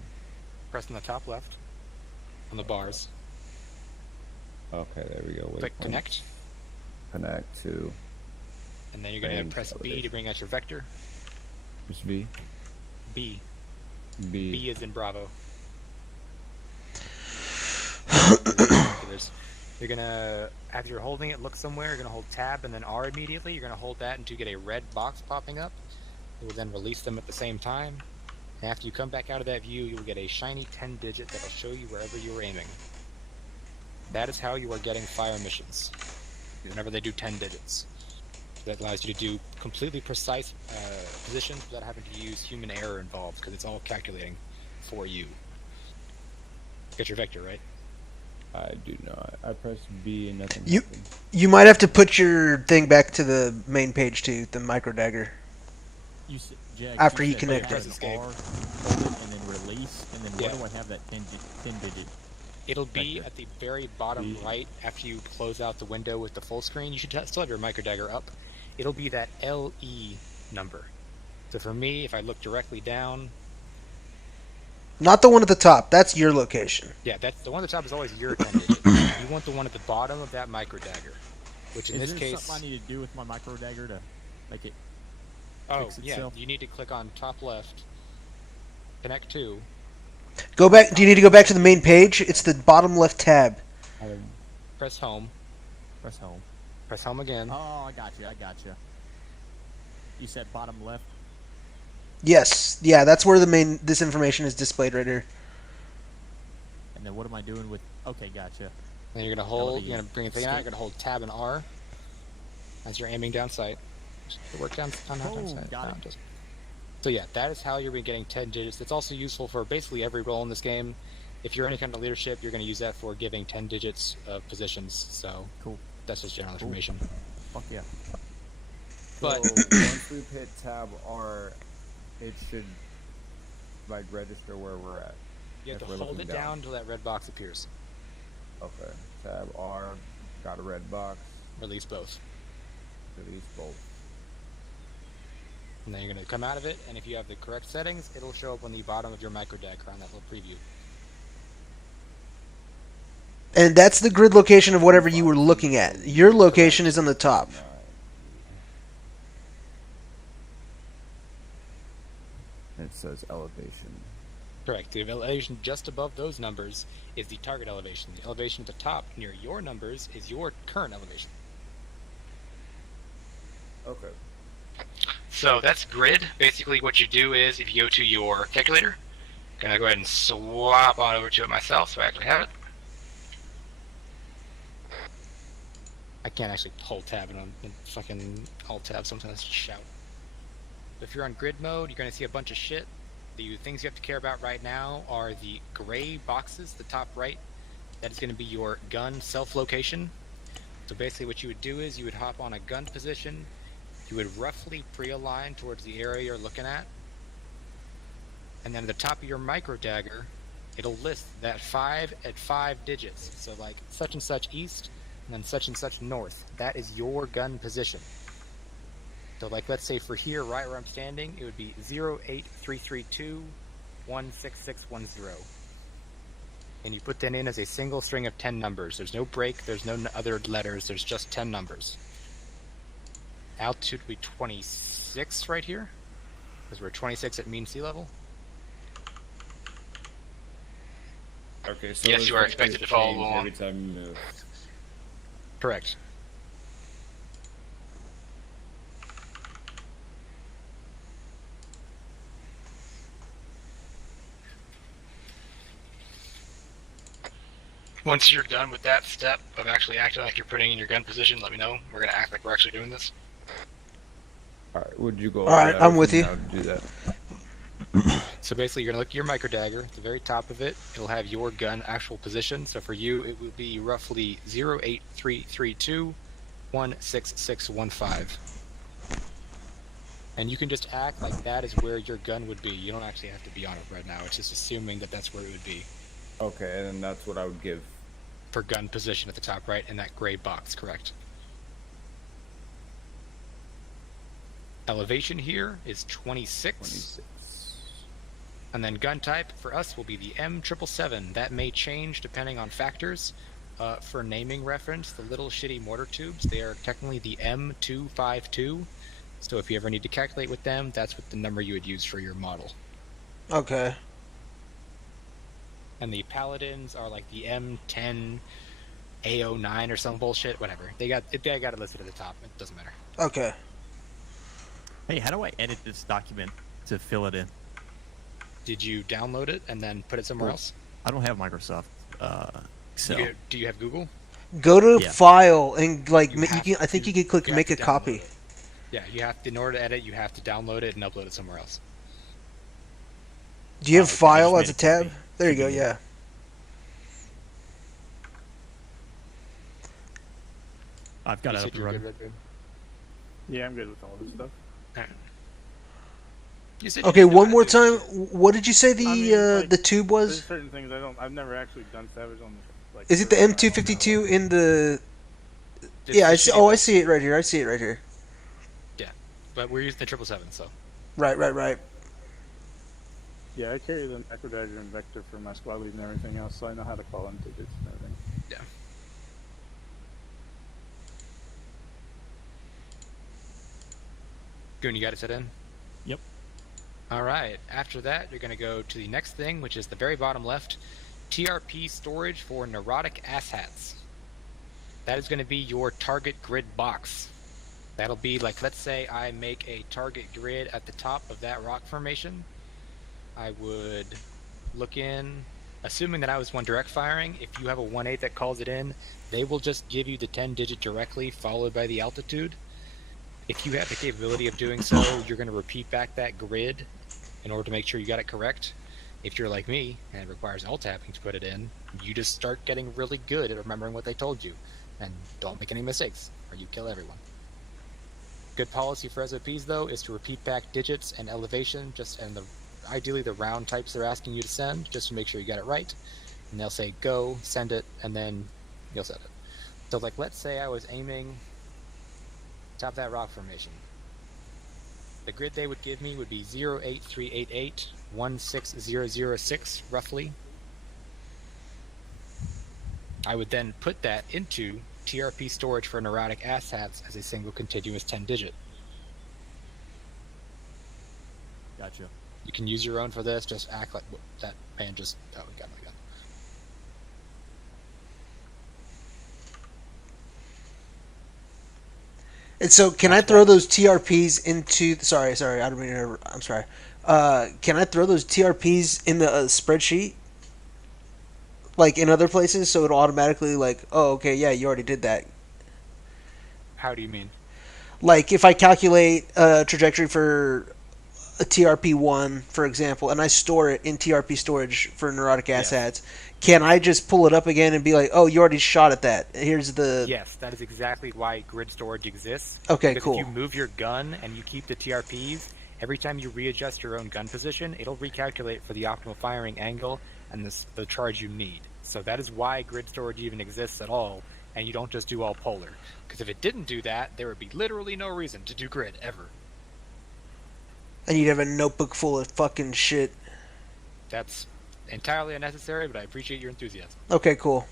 Press on the top left on the bars. Okay, there we go. Click Connect. Connect to. And then you're going to press B to bring out your vector. Just V. B. B. B is in Bravo. You're gonna, after you're holding it, look somewhere. You're gonna hold Tab and then R immediately. You're gonna hold that until you get a red box popping up. You will then release them at the same time. And after you come back out of that view, you will get a shiny 10-digit that will show you wherever you were aiming. That is how you are getting fire missions. Whenever they do 10 digits. That allows you to do completely precise positions without having to use human error involved, because it's all calculating for you. Get your vector, right? I do not. I pressed B and nothing You happened. you might have to put your thing back to the main page too, the micro dagger. Jag, After you said connect have it. an R, hold it, and then release, and then where do I have that 10 digit? It'll be at the very bottom right after you close out the window with the full screen. You should still have your micro dagger up. It'll be that LE number. So for me, if I look directly down... Not the one at the top. That's your location. Yeah, that's the one at the top is always your 10 digit. You want the one at the bottom of that micro dagger. Which in this case... something I need to do with my micro dagger to make it Oh, fix yeah, itself? you need to click on top left, connect to... Go back. Do you need to go back to the main page? It's the bottom left tab. Press home. Press home. Press home again. Oh, I got you. You said bottom left? Yes. Yeah, that's where this information is displayed right here. And then what am I doing with... Okay, gotcha. Then you're going to hold, you're going to bring it out, you're going to hold tab and R as you're aiming down sight. Just work down sight. Got it. So yeah, that is how you're getting 10 digits. It's also useful for basically every role in this game. If you're any kind of leadership, you're going to use that for giving 10 digits of positions. So cool. That's just general information. Fuck yeah. But so once we hit tab R, it should like register where we're at. You have to hold it down until that red box appears. Okay. Tab R, got a red box. Release both. Release both. And then you're going to come out of it, and if you have the correct settings, it'll show up on the bottom of your micro dagger on that little preview. And that's the grid location of whatever you were looking at. Your location is on the top. It says elevation. Correct. The elevation just above those numbers is the target elevation. The elevation at the top near your numbers is your current elevation. Okay. So that's grid. Basically what you do is, if you go to your calculator, I'm going to go ahead and swap on over to it myself so I actually have it. I can't actually hold tab and fucking alt tab sometimes, just shout. If you're on grid mode, you're going to see a bunch of shit. The things you have to care about right now are the gray boxes, the top right. That is going to be your gun self-location. So basically what you would do is you would hop on a gun position. You would roughly pre-align towards the area you're looking at. And then at the top of your micro dagger, it'll list that 5 at 5 digits. So like such and such east, and then such and such north. That is your gun position. So like let's say for here, right where I'm standing, it would be 08332 16610. And you put that in as a single string of 10 numbers. There's no break, there's no other letters, there's just 10 numbers. Altitude would be 26 right here, because we're 26 at mean sea level. Okay, so yes, you are expected to follow along. Every time you move. Correct. Once you're done with that step of actually acting like you're putting in your gun position, let me know. We're going to act like we're actually doing this. Alright, would you go? Alright, I'm with you. How to do that? So basically you're going to look at your micro dagger. At the very top of it, it'll have your gun actual position. So for you, it will be roughly 08332 16615. And you can just act like that is where your gun would be. You don't actually have to be on it right now. It's just assuming that that's where it would be. Okay, and that's what I would give. For gun position at the top right in that gray box, correct. Elevation here is 26. And then gun type for us will be the M777. That may change depending on factors. For naming reference, the little shitty mortar tubes, they are technically the M252. So if you ever need to calculate with them, that's what the number you would use for your model. Okay. And the paladins are like the M10 A09 or some bullshit. Whatever. They got it listed at the top. It doesn't matter. Okay. Hey, how do I edit this document to fill it in? Did you download it and then put it somewhere else? I don't have Microsoft Excel. Do you have Google? Go to Yeah. File and like I think you can click you Make a have to copy. download it. Yeah, you have to, in order to edit, you have to download it and upload it somewhere else. Do you have okay, I File just as a made a tab? copy. There you go. Yeah. I've got You it said up and you're running. good, Redbeard? Yeah, I'm good with all this stuff. You said Okay, you didn't know one how to more do time. shit. What did you say the I mean, like, the tube There's was? certain things I've never actually done Savage on the like. Is it the server, so I don't know, M252 like- in the? It's Yeah, the I see. shitty Oh, I box. see it right here. I see it right here. Yeah, but we're using the 777, so. Right. Yeah, I carry the macro dagger and vector for my squad lead and everything else, so I know how to call in digits and everything. Yeah. Goon, you got it set in? Yep. All right. After that, you're going to go to the next thing, which is the very bottom left, TRP storage for neurotic asshats. That is going to be your target grid box. That'll be like, let's say I make a target grid at the top of that rock formation. I would look in, assuming that I was one direct firing. If you have a 1/8 that calls it in, they will just give you the 10-digit directly, followed by the altitude. If you have the capability of doing so, you're going to repeat back that grid in order to make sure you got it correct. If you're like me and it requires alt tapping to put it in, you just start getting really good at remembering what they told you, and don't make any mistakes, or you kill everyone. Good policy for SOPs though is to repeat back digits and elevation, ideally the round types they're asking you to send, just to make sure you got it right. And they'll say go, send it, and then you'll send it. So like, let's say I was aiming top that rock formation. The grid they would give me would be 08388 16006 roughly. I would then put that into TRP storage for neurotic asshats as a single continuous 10-digit. Gotcha. You can use your own for this, just act like that man just... Oh, we got my gun. And so, can I throw those TRPs into? Sorry, I don't mean to. I'm sorry. Can I throw those TRPs in the spreadsheet, like in other places, so it'll automatically like, oh, okay, yeah, you already did that. How do you mean? Like if I calculate a trajectory for a TRP1, for example, and I store it in TRP storage for neurotic asshats, can I just pull it up again and be like, oh, you already shot at that. Here's the... Yes, that is exactly why grid storage exists. Okay, because cool. If you move your gun and you keep the TRPs, every time you readjust your own gun position, it'll recalculate for the optimal firing angle and the charge you need. So that is why grid storage even exists at all, and you don't just do all polar. Because if it didn't do that, there would be literally no reason to do grid, ever. And you'd have a notebook full of fucking shit. That's entirely unnecessary, but I appreciate your enthusiasm. Okay, cool.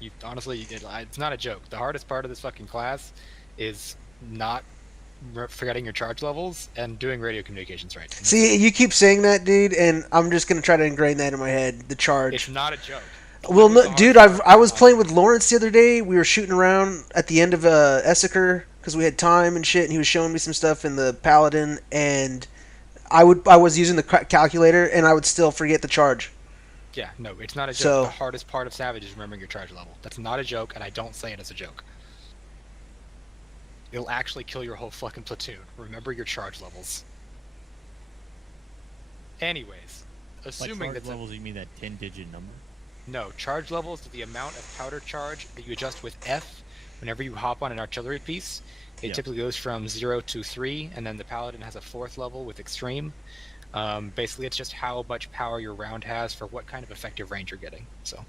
You honestly, it's not a joke. The hardest part of this fucking class is not forgetting your charge levels and doing radio communications right. See, you keep saying that, dude, and I'm just gonna try to ingrain that in my head. The charge. It's not a joke. Well, no, dude, I was playing with Lawrence the other day. We were shooting around at the end of Essaker because we had time and shit, and he was showing me some stuff in the Paladin, and I was using the calculator, and I would still forget the charge. Yeah, no, it's not a joke. So- The hardest part of Savage is remembering your charge level. That's not a joke, and I don't say it as a joke. It'll actually kill your whole fucking platoon. Remember your charge levels. Anyways, assuming charge that levels, you mean that 10-digit number? No, charge levels are the amount of powder charge that you adjust with F whenever you hop on an artillery piece. It typically goes from 0 to 3, and then the Paladin has a 4th level with Extreme. Basically, it's just how much power your round has for what kind of effective range you're getting. So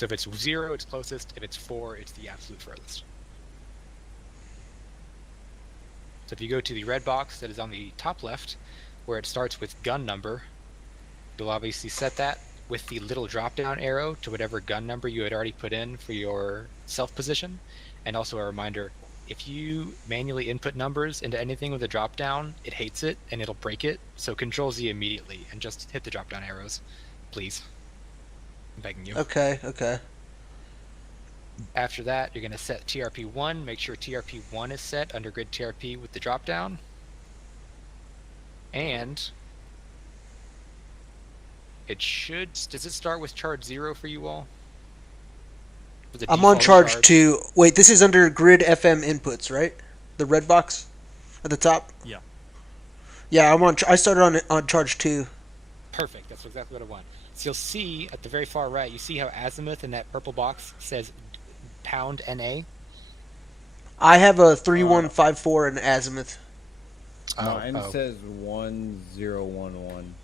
if it's 0, it's closest. If it's 4, it's the absolute furthest. So if you go to the red box that is on the top left, where it starts with gun number, you'll obviously set that with the little drop-down arrow to whatever gun number you had already put in for your self-position. And also a reminder, if you manually input numbers into anything with a drop-down, it hates it and it'll break it. So Control-Z immediately and just hit the drop-down arrows, please. I'm begging you. Okay, okay. After that, you're going to set TRP1. Make sure TRP1 is set under grid TRP with the dropdown. And it should... Does it start with charge 0 for you all? I'm on charge 2. Wait, this is under grid FM inputs, right? The red box at the top? Yeah. Yeah, I'm on. I started on charge 2. Perfect. That's exactly what I want. So you'll see at the very far right, you see how azimuth in that purple box says pound NA? I have a 3154 in azimuth. Mine says 1011.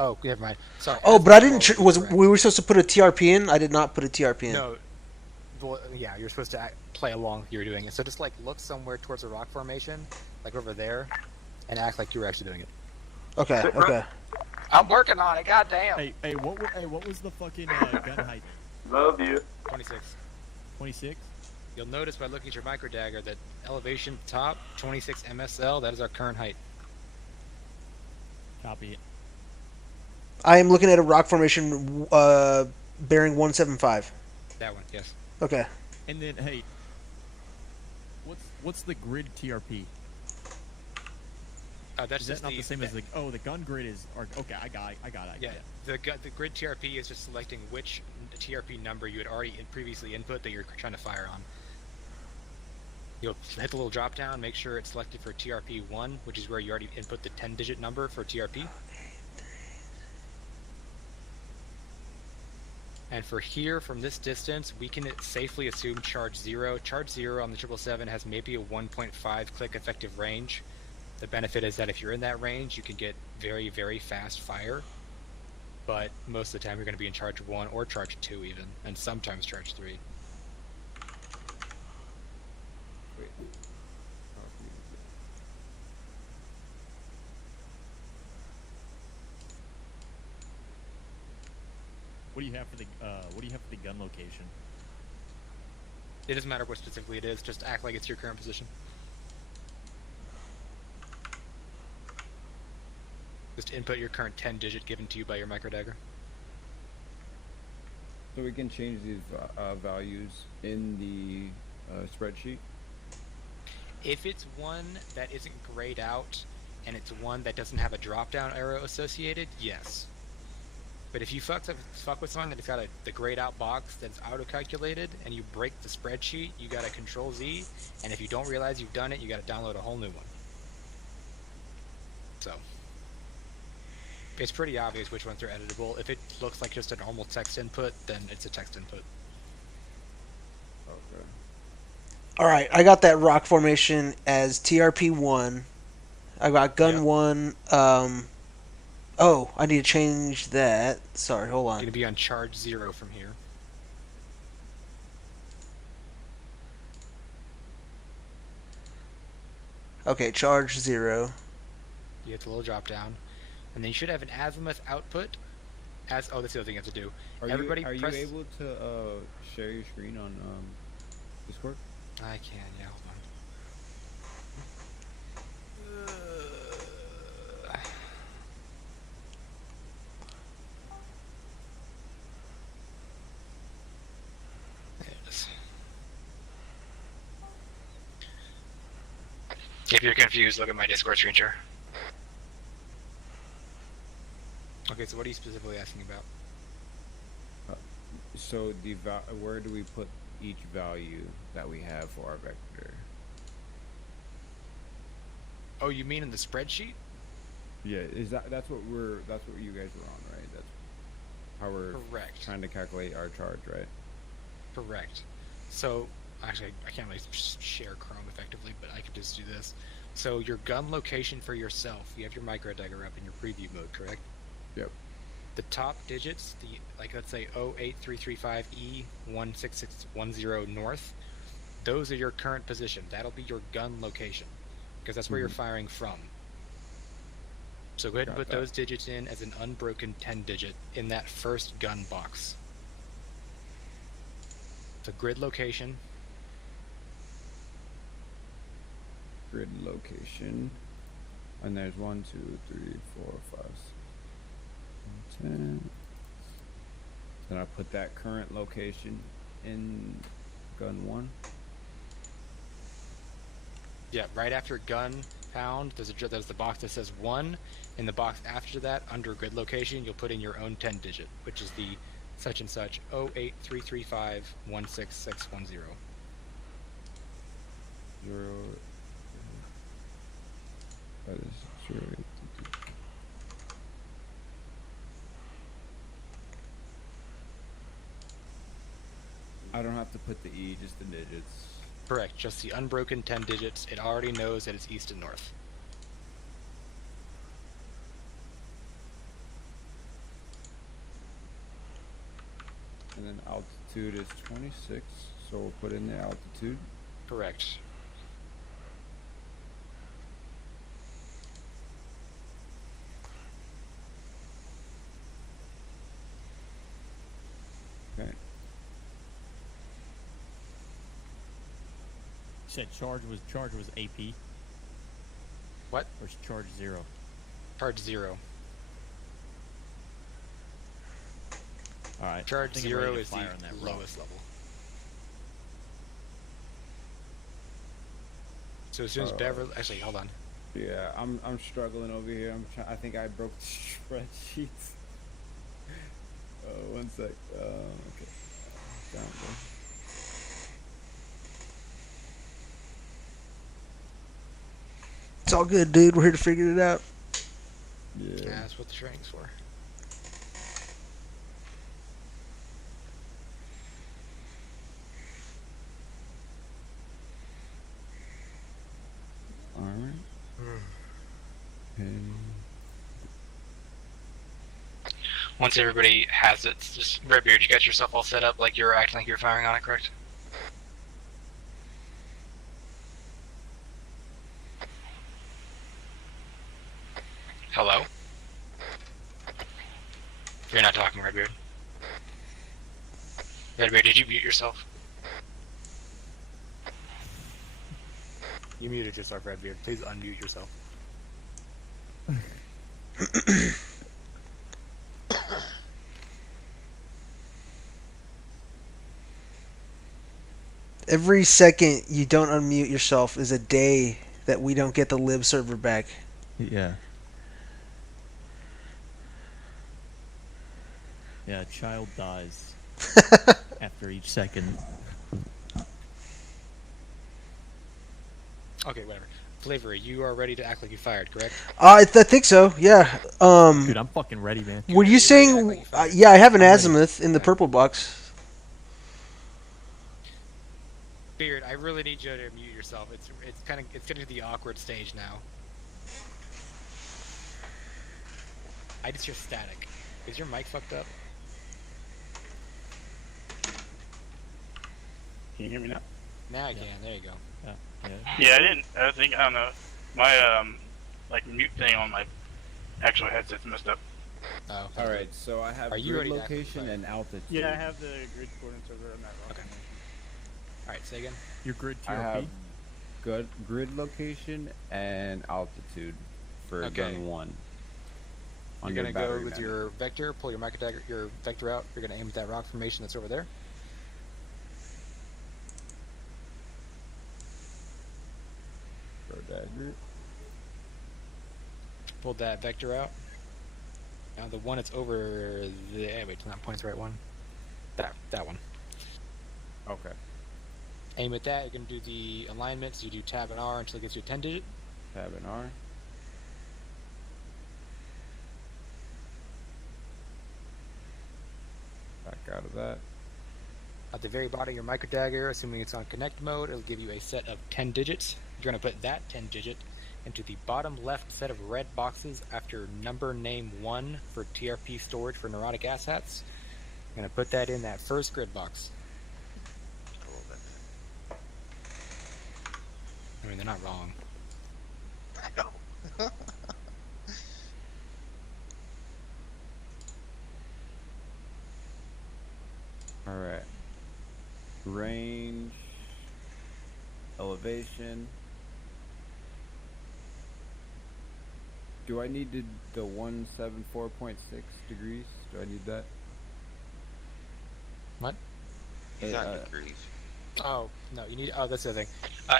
Oh, never mind. Sorry. Oh, but I didn't. We were supposed to put a TRP in? I did not put a TRP in. No. Well, yeah, you're supposed to play along like you were doing it. So just like look somewhere towards a rock formation, like over there, and act like you were actually doing it. Okay, okay. I'm working on it, goddamn. Hey, what was the fucking gun height? Love you. 26. 26? You'll notice by looking at your micro dagger that elevation top, 26 MSL, that is our current height. Copy it. I am looking at a rock formation bearing 175. That one, yes. Okay. And then, hey, what's the grid TRP? That's is that just not the same as the gun grid is? Okay, I got it. Yeah, the grid TRP is just selecting which TRP number you had already previously input that you're trying to fire on. You'll hit the little drop down, make sure it's selected for TRP1, which is where you already input the 10-digit number for TRP. And for here, from this distance, we can safely assume charge 0. Charge 0 on the 777 has maybe a 1.5 click effective range. The benefit is that if you're in that range, you can get very, very fast fire. But most of the time, you're going to be in charge 1 or charge 2 even, and sometimes charge 3. Wait. What do you have for the gun location? It doesn't matter what specifically it is, just act like it's your current position. Just input your current 10-digit given to you by your micro dagger. So we can change these values in the spreadsheet? If it's one that isn't grayed out, and it's one that doesn't have a drop-down arrow associated, yes. But if you fuck with something that's got the grayed out box that's auto-calculated, and you break the spreadsheet, you gotta Control-Z, and if you don't realize you've done it, you gotta download a whole new one. So, it's pretty obvious which ones are editable. If it looks like just a normal text input, then it's a text input. Okay. Alright, I got that rock formation as TRP1. I got gun 1, oh, I need to change that. Sorry, hold on. You're going to be on charge 0 from here. Okay, charge 0. You hit the little drop down. And then you should have an azimuth output. Oh, that's the other thing you have to do. Are you able to share your screen on Discord? I can, yeah, hold on. There it is. If you're confused, look at my Discord screen share. Okay, so what are you specifically asking about? So where do we put each value that we have for our vector? Oh, you mean in the spreadsheet? Yeah, that's what you guys were on, right? That's how we're trying to calculate our charge, right? Correct. So, actually, I can't really share Chrome effectively, but I could just do this. So your gun location for yourself, you have your micro dagger up in your preview mode, correct? Yep. The top digits, let's say 08335E16610 north, those are your current position. That'll be your gun location, because that's where you're firing from. So go ahead and put those digits in as an unbroken 10-digit in that first gun box. The grid location. Grid location. And there's 1, 2, 3, 4, 5, 10. Then I put that current location in gun 1. Yeah, right after gun pound, there's the box that says 1. In the box after that, under grid location, you'll put in your own 10 digit, which is the such and such 08335166610. 0. That is 0. I don't have to put the E, just the digits. Correct, just the unbroken 10 digits. It already knows that it's east and north. And then altitude is 26, so we'll put in the altitude. Correct. Okay. You said charge was AP. What? Or is charge 0? Charge 0. Alright. Charge 0 is the lowest level. So as soon as Beverly, actually, hold on. Yeah, I'm struggling over here. I think I broke the spreadsheets. One sec. Okay. Down there. It's all good, dude. We're here to figure it out. Yeah. That's what the training's for. Alright. Okay. Once everybody has it, just Redbeard, you got yourself all set up like you're acting like you're firing on it, correct? Hello? You're not talking, Redbeard. Redbeard, did you mute yourself? You muted yourself, Redbeard. Please unmute yourself. Every second you don't unmute yourself is a day that we don't get the lib server back. Yeah. Yeah, a child dies after each second. Okay, whatever. Flavor, you are ready to act like you fired, correct? I think so. Yeah. Dude, I'm fucking ready, man. Were you saying? Yeah, I have an azimuth in the purple box. Beard, I really need you to mute yourself. It's getting to the awkward stage now. I just hear static. Is your mic fucked up? Can you hear me now? Now I can. There you go. Yeah, I don't know. My like mute thing on my actual headset's messed up. Oh. All right, so I have grid location and altitude. Yeah, I have the grid coordinates over on that rock. Okay. All right, say again. Your grid I have TRP? grid location and altitude for gun 1. You're gonna go with your vector, pull your your vector out. You're gonna aim at that rock formation that's over there. Pull that vector out. Now the one that's over there. Wait, till that point's the right one. That one. Okay. Aim at that. You're gonna do the alignment. So you do tab and R until it gets you a 10 digit. Tab and R. Back out of that. At the very bottom of your micro dagger, assuming it's on connect mode, it'll give you a set of 10 digits. You're going to put that 10 digit into the bottom left set of red boxes after number name 1 for TRP storage for neurotic asshats. You're going to put that in that first grid box. I mean, they're not wrong. I know. Alright. Range. Elevation. Do I need the 174.6 degrees? Do I need that? What? He's on degrees. Oh, no, you need... Oh, that's the other thing.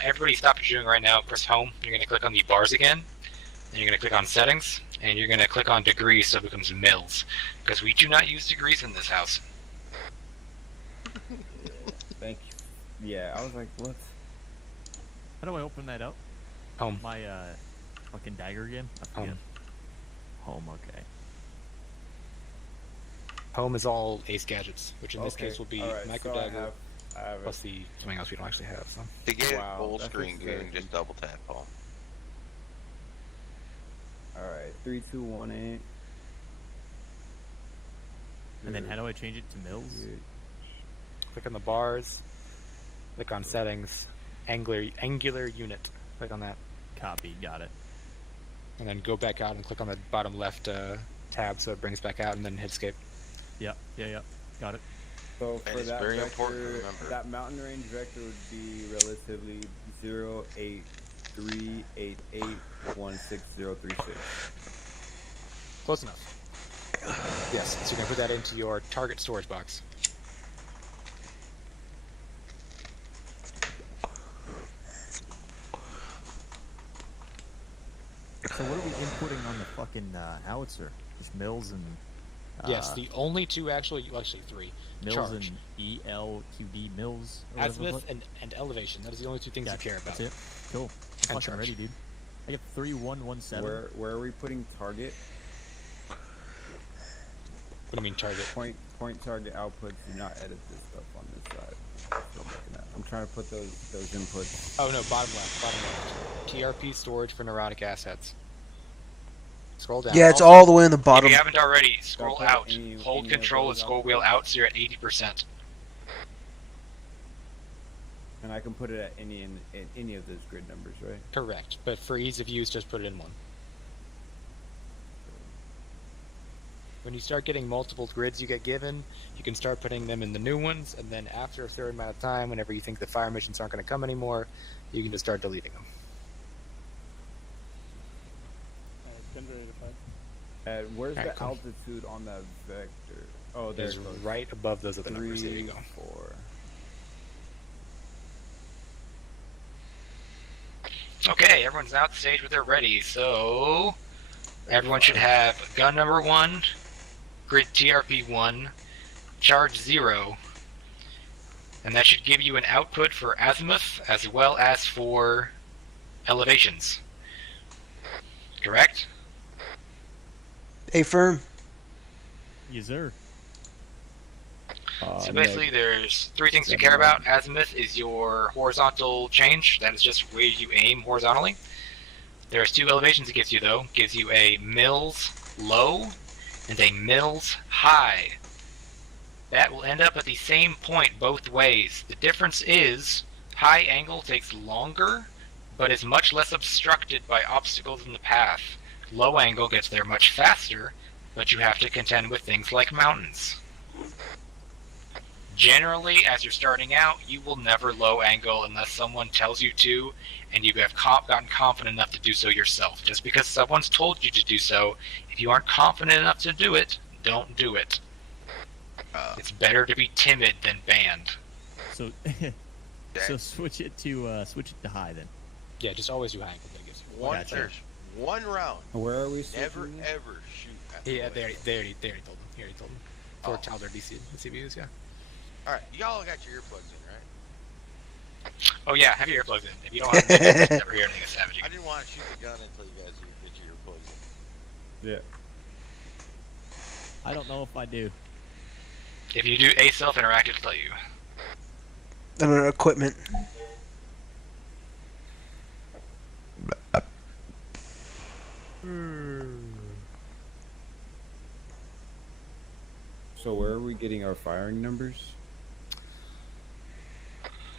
Everybody stop what you're doing right now. Press home. You're going to click on the bars again. And you're going to click on settings. And you're going to click on degrees so it becomes mils. Because we do not use degrees in this house. Thank you. Yeah, I was like, what? How do I open that up? Home. My fucking dagger again? I forget. Home, okay. Home is all Ace gadgets, which in this Okay, case will be alright, micro so I dagger have plus the something else we don't actually have. So. To get it Wow, full that's screen, very Goon, just double tap home. Alright, 3218. And then how do I change it to mils? Click on the bars. Click on settings. Angular unit. Click on that. Copy, got it. And then go back out and click on the bottom left tab so it brings back out, and then hit escape. Yep, yeah, got it. So And for it's that very vector, important to remember. that mountain range vector would be relatively 08388160036. Close enough. Yes, so you're going to put that into your target storage box. So what are we inputting on the fucking howitzer? Just mils and... Yes, the only two actually three. Mils Charge. and ELQD mils. or whatever the Azimuth fuck? and elevation. That is the only two things Gotcha, you care about. That's it. Cool. I'm And fucking charge. ready, dude. I got 3117. Where are we putting target? What do you mean target? Point target outputs. Do not edit this stuff on this side. I'm trying to put those inputs. Oh no, bottom left. TRP storage for neurotic assets. Scroll down. Yeah, it's all the way in the bottom. If you haven't already, scroll put out. any Hold of control and those scroll wheel out so you're at 80%. And I can put it at any of those grid numbers, right? Correct. But for ease of use, just put it in one. When you start getting multiple grids you get given, you can start putting them in the new ones, and then after a certain amount of time, whenever you think the fire missions aren't going to come anymore, you can just start deleting them. Where's Alright, the cool. altitude on that vector? Oh, There's there's right above those other numbers. There you go. 4. Okay, everyone's out the stage with their ready, so everyone should have gun number 1, grid TRP 1, charge 0, and that should give you an output for azimuth as well as for elevations. Correct? Affirm. Yes, sir. So basically, there's 3 things to care about. Azimuth is your horizontal change. That is just where you aim horizontally. There's 2 elevations it gives you, though. It gives you a mils low and a mils high. That will end up at the same point both ways. The difference is high angle takes longer, but is much less obstructed by obstacles in the path. Low angle gets there much faster, but you have to contend with things like mountains. Generally, as you're starting out, you will never low angle unless someone tells you to, and you have gotten confident enough to do so yourself. Just because someone's told you to do so, if you aren't confident enough to do it, don't do it. It's better to be timid than banned. So, so switch it to high then. Yeah, just always do high angle. That gives you One round. Where are we? Never ever shoot at the Yeah, blade. they already told them. He already told them. For Taldor DC CPUs, yeah. Alright, y'all got your earplugs in, right? Oh yeah, have your earplugs in. If you don't have them, you'll never hear anything that's savaging. I didn't want to shoot the gun until you guys get your earplugs in. Yeah. I don't know if I do. If you do a self-interactive, it'll tell you. Under equipment. So where are we getting our firing numbers?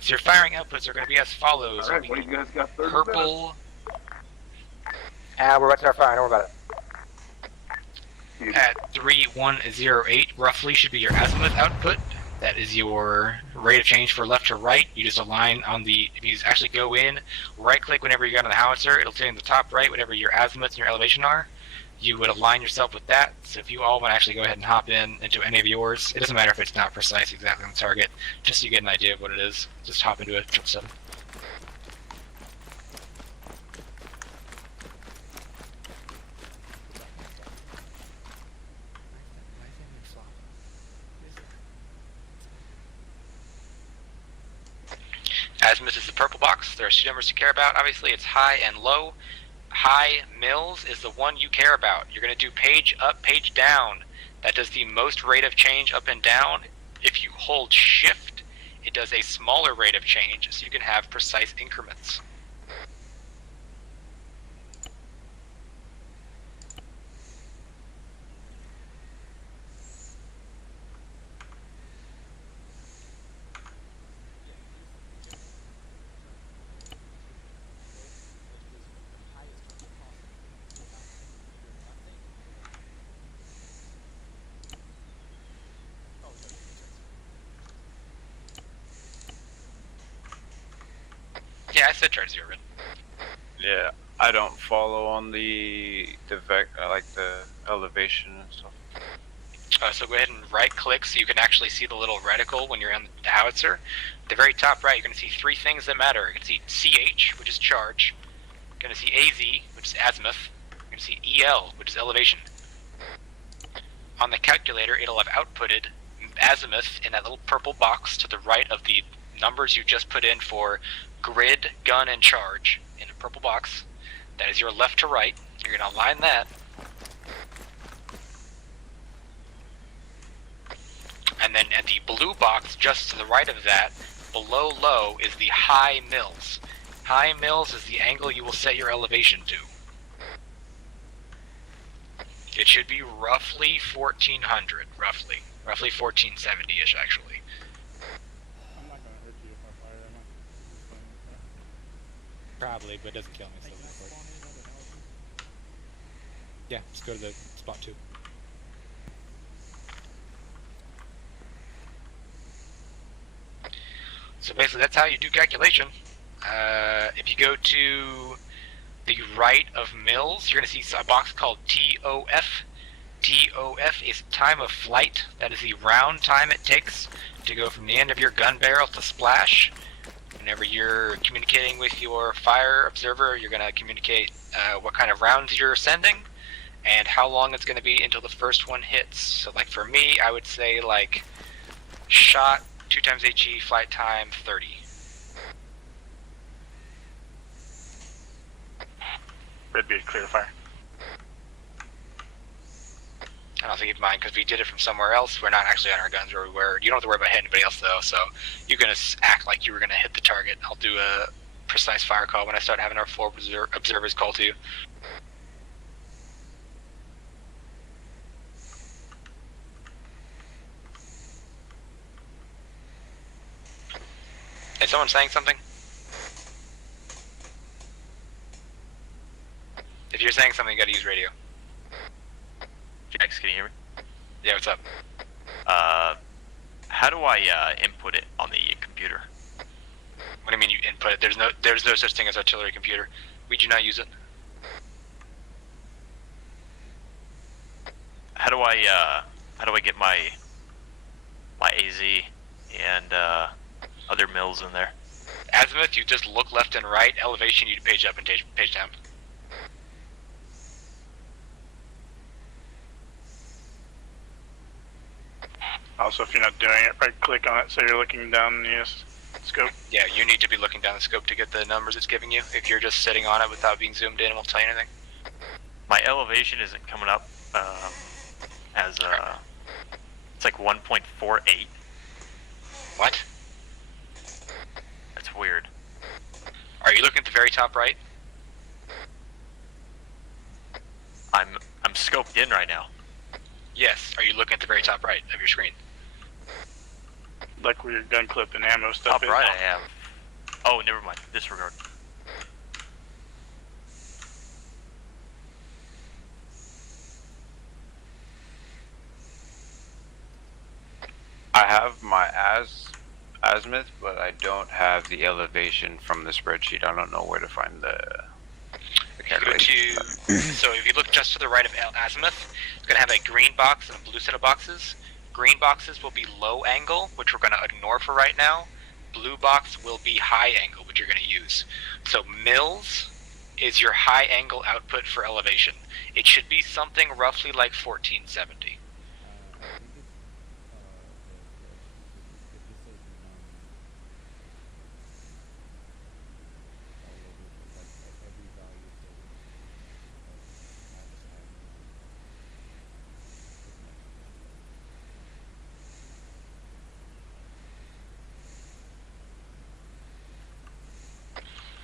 So your firing outputs are going to be as follows. Alright, what do you guys got? 30 Purple. We're about to start firing. Don't worry about it. At 3108, roughly, should be your azimuth output. That is your rate of change for left to right. You just align on the, if you actually go in, right click whenever you got on the howitzer, it'll tell you in the top right whatever your azimuth and your elevation are. you would align yourself with that. So if you all want to actually go ahead and hop into any of yours, it doesn't matter if it's not precise exactly on the target, just so you get an idea of what it is. Just hop into it. 777. Azimuth is the purple box. There are 2 numbers you care about. Obviously, it's high and low. High mils is the one you care about. You're going to do page up, page down. That does the most rate of change up and down. If you hold shift, it does a smaller rate of change, so you can have precise increments. Yeah, I said charge 0 red. Yeah, I don't follow on the like the elevation and stuff. So go ahead and right click so you can actually see the little reticle when you're on the howitzer. At the very top right, you're going to see 3 things that matter. You're going to see CH, which is charge. You're going to see AZ, which is azimuth. You're going to see EL, which is elevation. On the calculator, it'll have outputted azimuth in that little purple box to the right of the numbers you just put in for grid, gun, and charge in a purple box. That is your left to right. You're going to align that. And then at the blue box just to the right of that, below low, is the high mils. High mils is the angle you will set your elevation to. It should be roughly 1400, roughly 1470-ish actually. Probably, but it doesn't kill me. So yeah, let's go to the spot 2. So basically, that's how you do calculation. If you go to the right of mils, you're going to see a box called TOF. TOF is time of flight. That is the round time it takes to go from the end of your gun barrel to splash. Whenever you're communicating with your fire observer, you're going to communicate what kind of rounds you're sending and how long it's going to be until the first one hits. So like for me, I would say like shot 2 times HE, flight time 30. Redbeard, clear to fire. And also keep in mind, because we did it from somewhere else, we're not actually on our guns where we were. You don't have to worry about hitting anybody else though, so you're going to act like you were going to hit the target. I'll do a precise fire call when I start having our 4 observers call to you. Is someone saying something? If you're saying something, you gotta use radio. Jax, can you hear me? Yeah, what's up? How do I input it on the computer? What do you mean you input it? There's no such thing as artillery computer. We do not use it. How do I get my AZ and other mills in there? Azimuth, you just look left and right. Elevation, you page up and page down. Also, if you're not doing it, right click on it so you're looking down the scope. Yeah, you need to be looking down the scope to get the numbers it's giving you. If you're just sitting on it without being zoomed in, it won't tell you anything. My elevation isn't coming up as it's like 1.48. What? That's weird. Are you looking at the very top right? I'm scoped in right now. Yes. Are you looking at the very top right of your screen? Like where your gun clip and ammo stuff Top is. right I have. Oh, never mind. Disregard. I have my azimuth, but I don't have the elevation from the spreadsheet. I don't know where to find the. If you go to, so if you look just to the right of azimuth, it's going to have a green box and a blue set of boxes. Green boxes will be low angle, which we're going to ignore for right now. Blue box will be high angle, which you're going to use. So mils is your high angle output for elevation. It should be something roughly like 1470.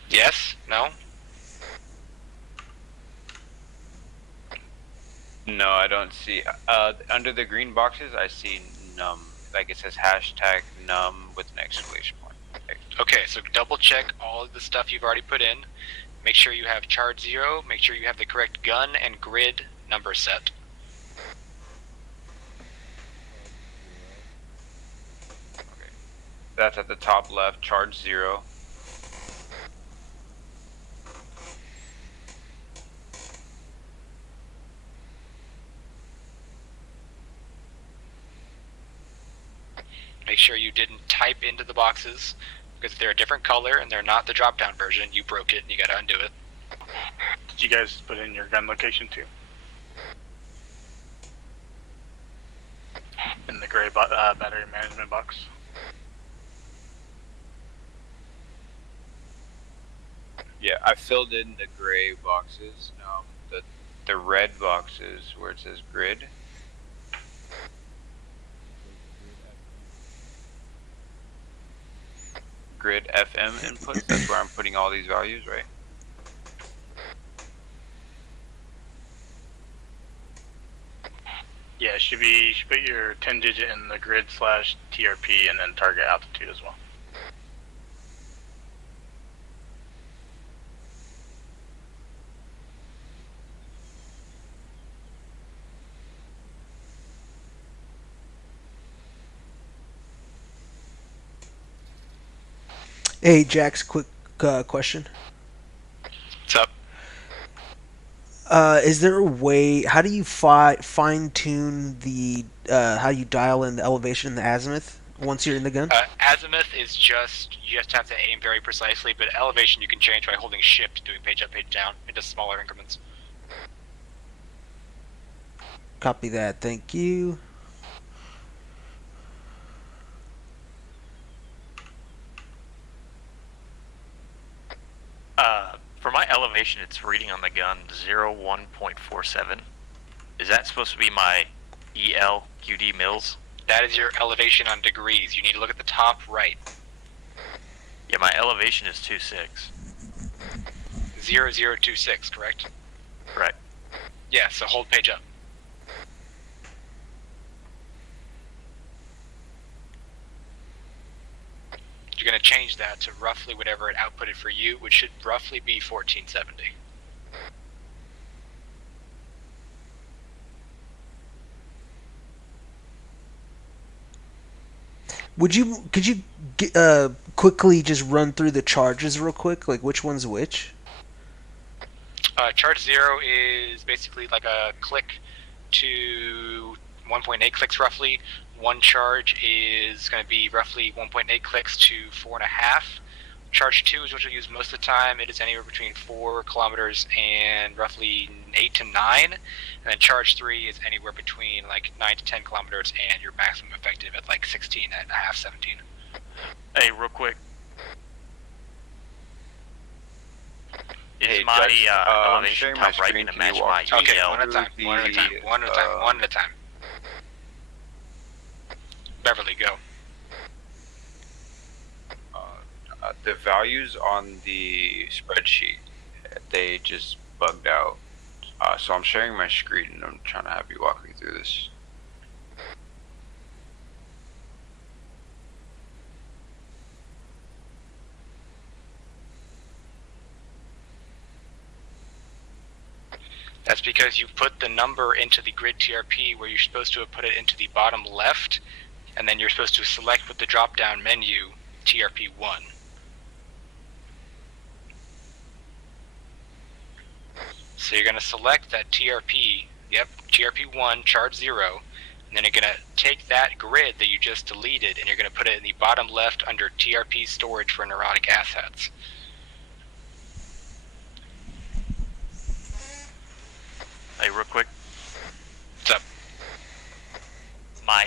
Yes? No? No, I don't see. Under the green boxes, I see num. Like it says hashtag num with an exclamation point. Okay, so double check all of the stuff you've already put in. Make sure you have charge 0. Make sure you have the correct gun and grid number set. Okay. That's at the top left, charge 0. Make sure you didn't type into the boxes, because if they're a different color and they're not the drop-down version, you broke it and you gotta undo it. Did you guys put in your gun location too? In the gray battery management box. Yeah, I filled in the gray boxes. The red boxes where it says grid. Grid FM inputs. That's where I'm putting all these values, right? Yeah, should put your 10 digit in the grid /TRP and then target altitude as well. Hey, Jax, quick question. What's up? Is there a way? How do you fine tune the how you dial in the elevation and the azimuth once you're in the gun? Azimuth is you just have to aim very precisely, but elevation you can change by holding shift, doing page up, page down, into smaller increments. Copy that. Thank you. For my elevation, it's reading on the gun 01.47. Is that supposed to be my ELQD mils? That is your elevation on degrees. You need to look at the top right. Yeah, my elevation is 2.6. 0026, correct? Correct. Yeah, so hold page up. You're going to change that to roughly whatever it outputted for you, which should roughly be 1470. Could you quickly just run through the charges real quick? Like which one's which? Charge 0 is basically like a click to 1.8 clicks roughly. One charge is going to be roughly 1.8 clicks to 4.5. Charge 2 is what you'll use most of the time. It is anywhere between 4 kilometers and roughly 8 to 9. And then charge 3 is anywhere between like 9 to 10 kilometers and your maximum effective at like 16 and a half, 17. Hey, real quick. Is Hey, my I'm elevation sharing my top right screen. going to Can you match my walk Okay, EL? one at a time, one at a time, one at a time, one at a time. Beverly, go. The values on the spreadsheet, they just bugged out. So I'm sharing my screen and I'm trying to have you walk me through this. That's because you put the number into the grid TRP where you're supposed to have put it into the bottom left, and then you're supposed to select with the drop-down menu TRP1. So you're going to select that TRP, yep, TRP1, charge 0, and then you're going to take that grid that you just deleted and you're going to put it in the bottom left under TRP storage for neurotic assets. Hey, real quick. What's up? My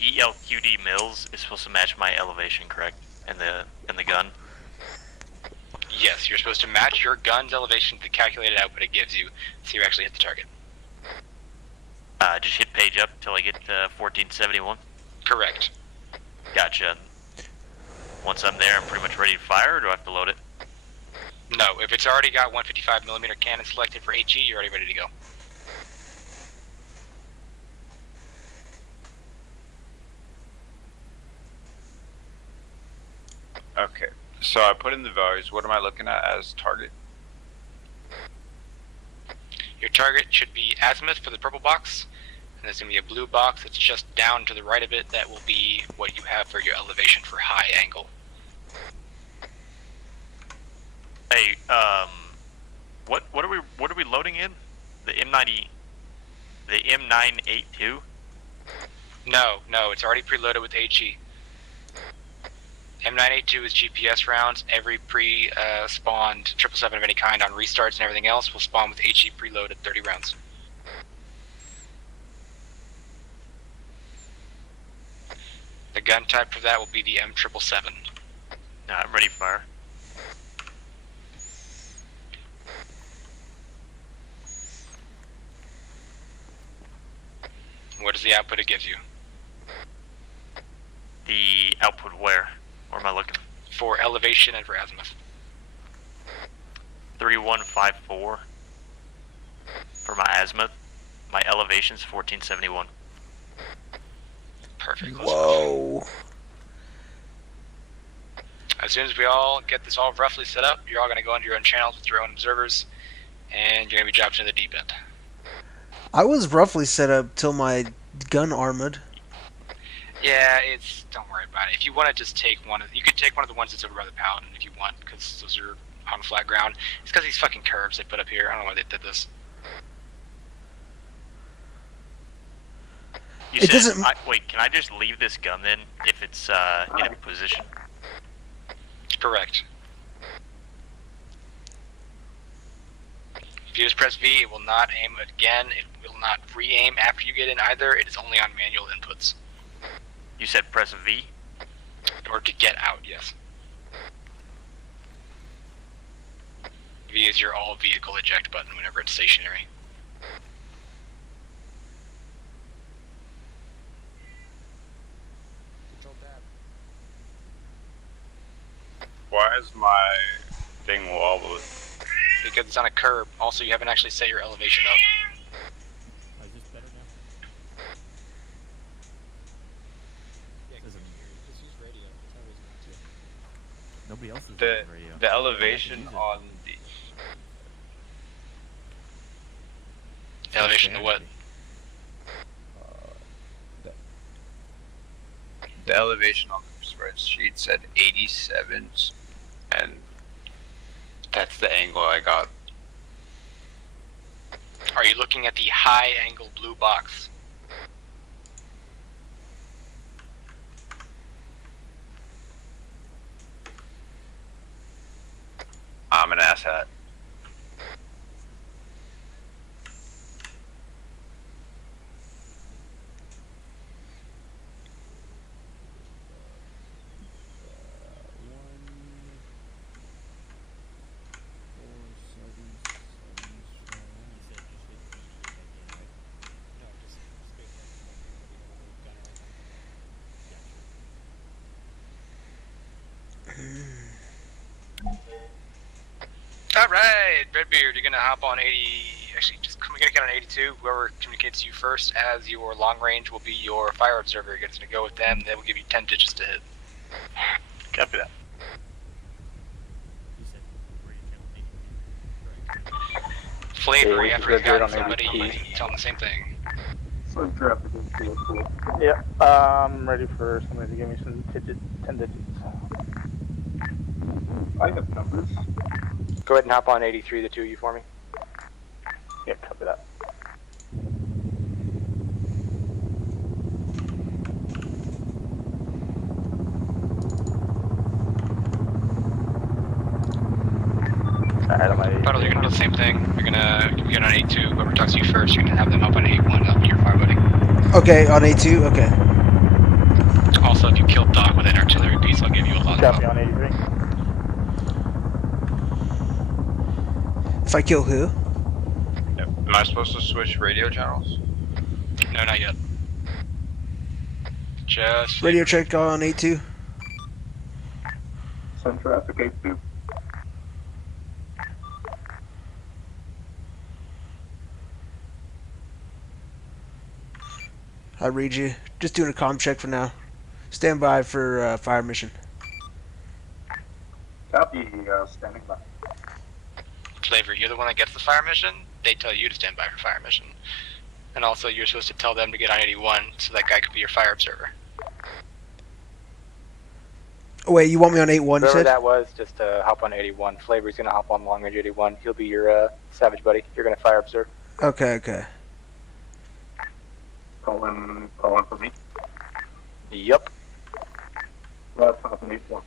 ELQD mills is supposed to match my elevation, correct? In the gun. Yes, you're supposed to match your gun's elevation to the calculated output it gives you, so you actually hit the target. Just hit page up till I get to 1471. Correct. Gotcha. Once I'm there, I'm pretty much ready to fire, or do I have to load it? No, if it's already got 155mm cannon selected for HE, you're already ready to go. Okay, so I put in the values. What am I looking at as target? Your target should be azimuth for the purple box, and there's going to be a blue box that's just down to the right of it. That will be what you have for your elevation for high angle. Hey, what are we loading in? The M982? No, it's already preloaded with HE. M982 is GPS rounds. Every pre-spawned 777 of any kind on restarts and everything else will spawn with HE preloaded 30 rounds. The gun type for that will be the M777. I'm ready to fire. What is the output it gives you? The output where? Where am I looking? For elevation and for azimuth. 3154 for my azimuth. My elevation's 1471. Perfect. Whoa. As soon as we all get this all roughly set up, you're all going to go into your own channels with your own observers, and you're going to be dropped into the deep end. I was roughly set up till my gun armored. Yeah, don't worry about it. If you want to just take you could take one of the ones that's over by the Paladin if you want, because those are on flat ground. It's because these fucking curves they put up here. I don't know why they did this. It doesn't. Wait, can I just leave this gun then if it's in a position? Correct. If you just press V, it will not aim again. It will not re-aim after you get in either. It is only on manual inputs. You said press V? Or to get out, yes. V is your all vehicle eject button whenever it's stationary. Why is my thing wobbled? Because it's on a curb. Also, you haven't actually set your elevation up. Is this better now? Yeah, because just use radio. That's how it is. Nobody else is The using radio. the elevation on the Elevation to what? the elevation on the spreadsheet said 87, and that's the angle I got. Are you looking at the high angle blue box? I'm an asshat. Alright, Redbeard, you're gonna hop on 80, actually, we're gonna get on 82. Whoever communicates to you first as your long range will be your fire observer. You're gonna go with them, they will give you 10 digits to hit. Copy that. Flavor, you have to have somebody tell them the same thing. Yeah, I'm ready for somebody to give me some 10 digits. I have numbers. Go ahead and hop on 83, the two of you for me. Yeah, copy that. Puddle, you're gonna do the same thing. You're gonna get on 8-2. Whoever talks to you first, you're gonna have them up on 8-1 up to your fire buddy. Okay, on A2. Okay. Also, if you kill Doc with an artillery piece, I'll give you a lollipop. Copy on 83. If I kill who? Yep. Am I supposed to switch radio channels? No, not yet. Just Radio check on A2. Send traffic 82. I read you. Just doing a comm check for now. Stand by for fire mission. Copy, standing by. Flavor, you're the one that gets the fire mission. They tell you to stand by for fire mission. And also, you're supposed to tell them to get on 81, so that guy could be your fire observer. Oh, wait, you want me on 8-1, you Whoever said? that was, just hop on 81. Flavor's gonna hop on long range 81. He'll be your savage buddy. You're gonna fire observe. Okay, okay. Call in for me. Yep. Left hop on 81.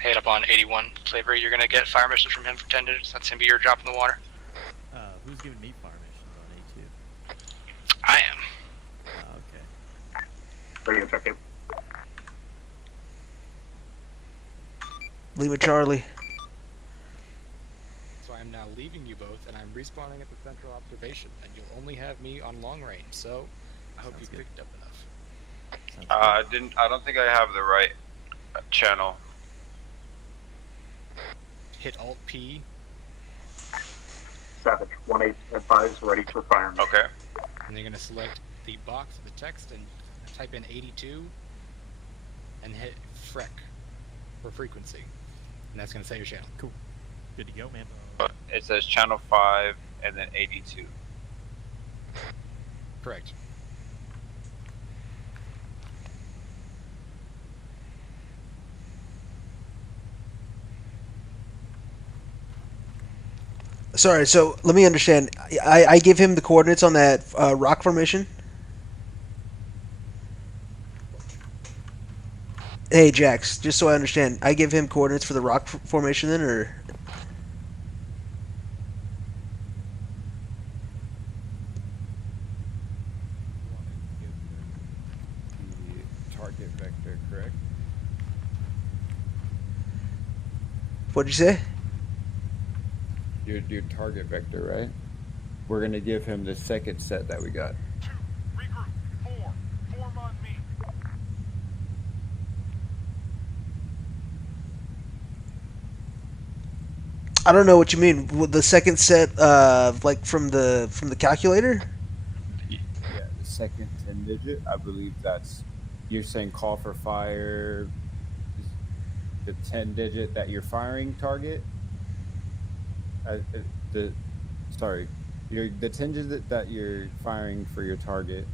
Head up on 81. Flavor, you're gonna get fire missions from him for 10 digits. That's gonna be your drop in the water. Who's giving me fire missions on A2? I am. Okay. Radio check in. Lima Charlie. So I'm now leaving you both, and I'm respawning at the central observation, and you'll only have me on long range. So I hope you picked up enough. I don't think I have the right channel. Hit Alt P. Savage 18 advised, ready for fireman. Okay. And you're gonna select the box of the text and type in 82, and hit FREC for frequency, and that's gonna set your channel. Cool. Good to go, man. It says channel 5 and then 82. Correct. Sorry, so let me understand. I give him the coordinates on that rock formation? Hey, Jax, just so I understand, I give him coordinates for the rock formation then, or? The target vector, correct? What'd you say? Your target vector, right? We're gonna give him the second set that we got. I don't know what you mean. The second set, like from the calculator? Yeah, the second 10 digit. I believe that's. You're saying call for fire. The 10 digit that you're firing target. The 10 digit that you're firing for your target,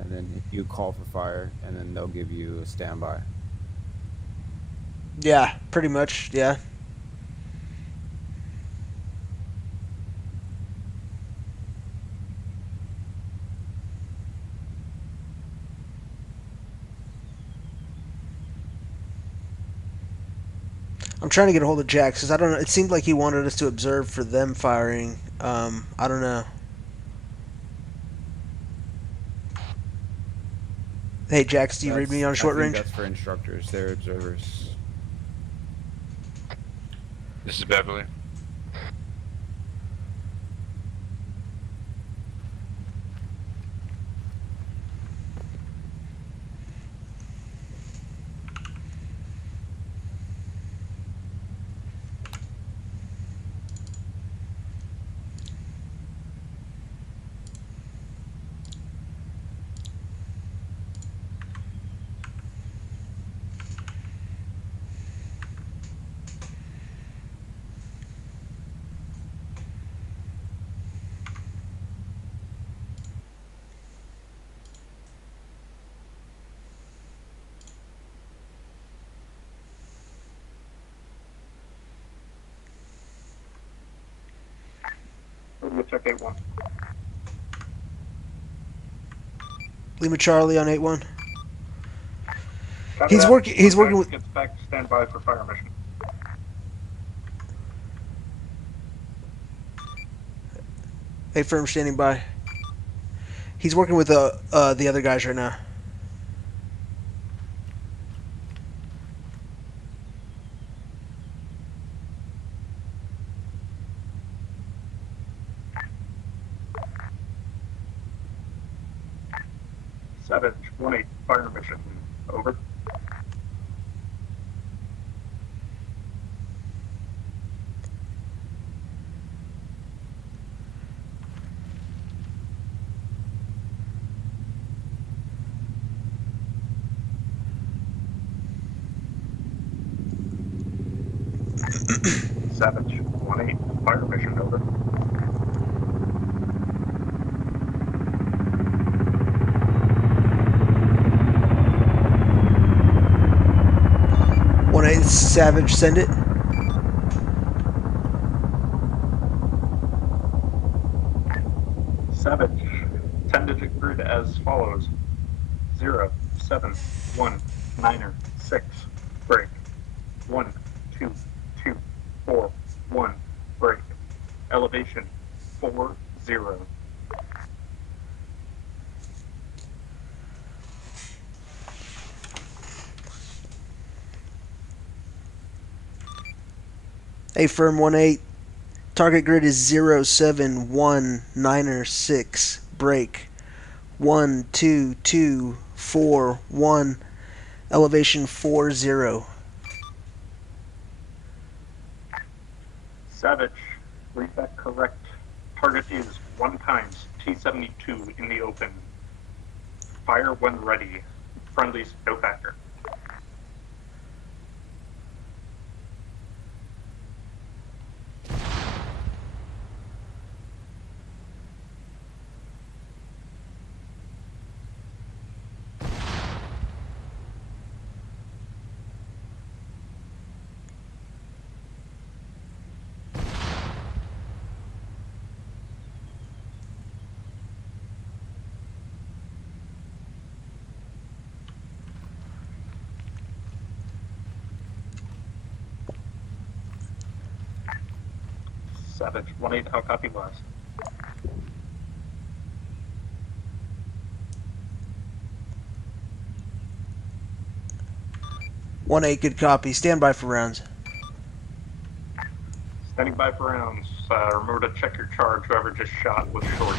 and then you call for fire, and then they'll give you a standby. Yeah, pretty much. Yeah. I'm trying to get a hold of Jax because I don't know. It seemed like he wanted us to observe for them firing. I don't know. Hey Jax, do you read me on short range? That's for instructors. They're observers. This is Beverly. We'll check 8-1. Lima Charlie on 8-1. Copy He's that. working. He's When working Jack with. gets back, stand by for fire mission. A firm standing by. He's working with the other guys right now. Savage 1-8 fire mission. Over. Savage 1-8 fire mission. Over. Savage, send it. Savage 10-digit grid as follows: 0, 7, 1, 9er, 6, break. 1, 2, 2, 4, 1, break. Elevation 4, 0. A firm 1-8. Target grid is 0, 7, 1, 9er, 6. Break. 1, 2, 2, 4, 1. Elevation 4, 0. Savage, read that correct. Target is 1 times T-72 in the open. Fire when ready. Friendlies, no factor. Savage 1-8, how copy last? One 8, good copy. Stand by for rounds. Standing by for rounds. Remember to check your charge, whoever just shot was short.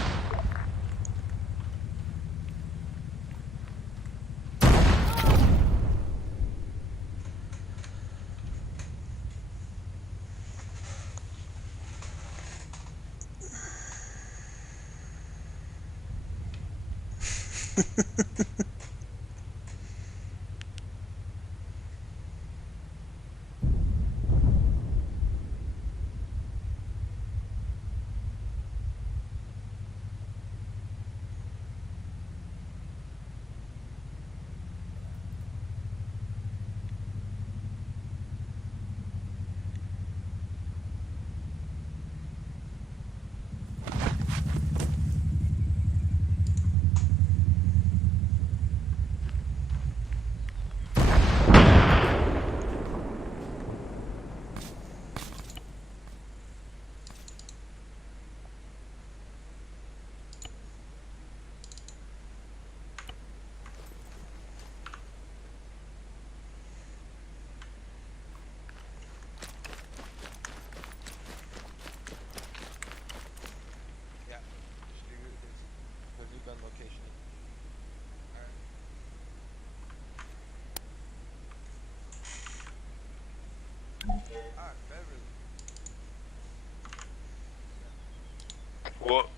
What?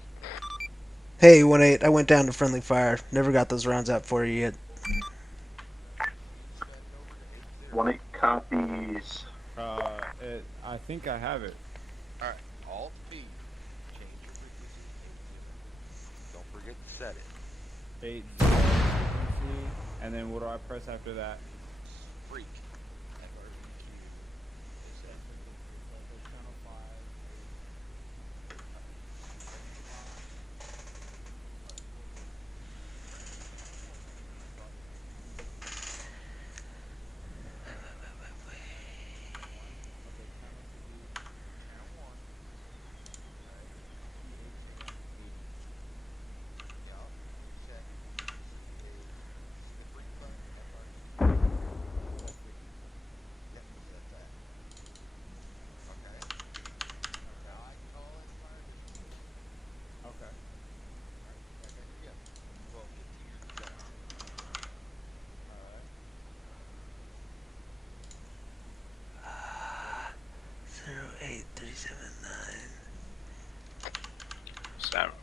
Hey, 1-8, I went down to friendly fire. Never got those rounds out for you yet. 1-8 copies. I think I have it. Alright, Alt B. Change your frequency to 80. Don't forget to set it. 80 frequency, and then what do I press after that? Freak. FREQ.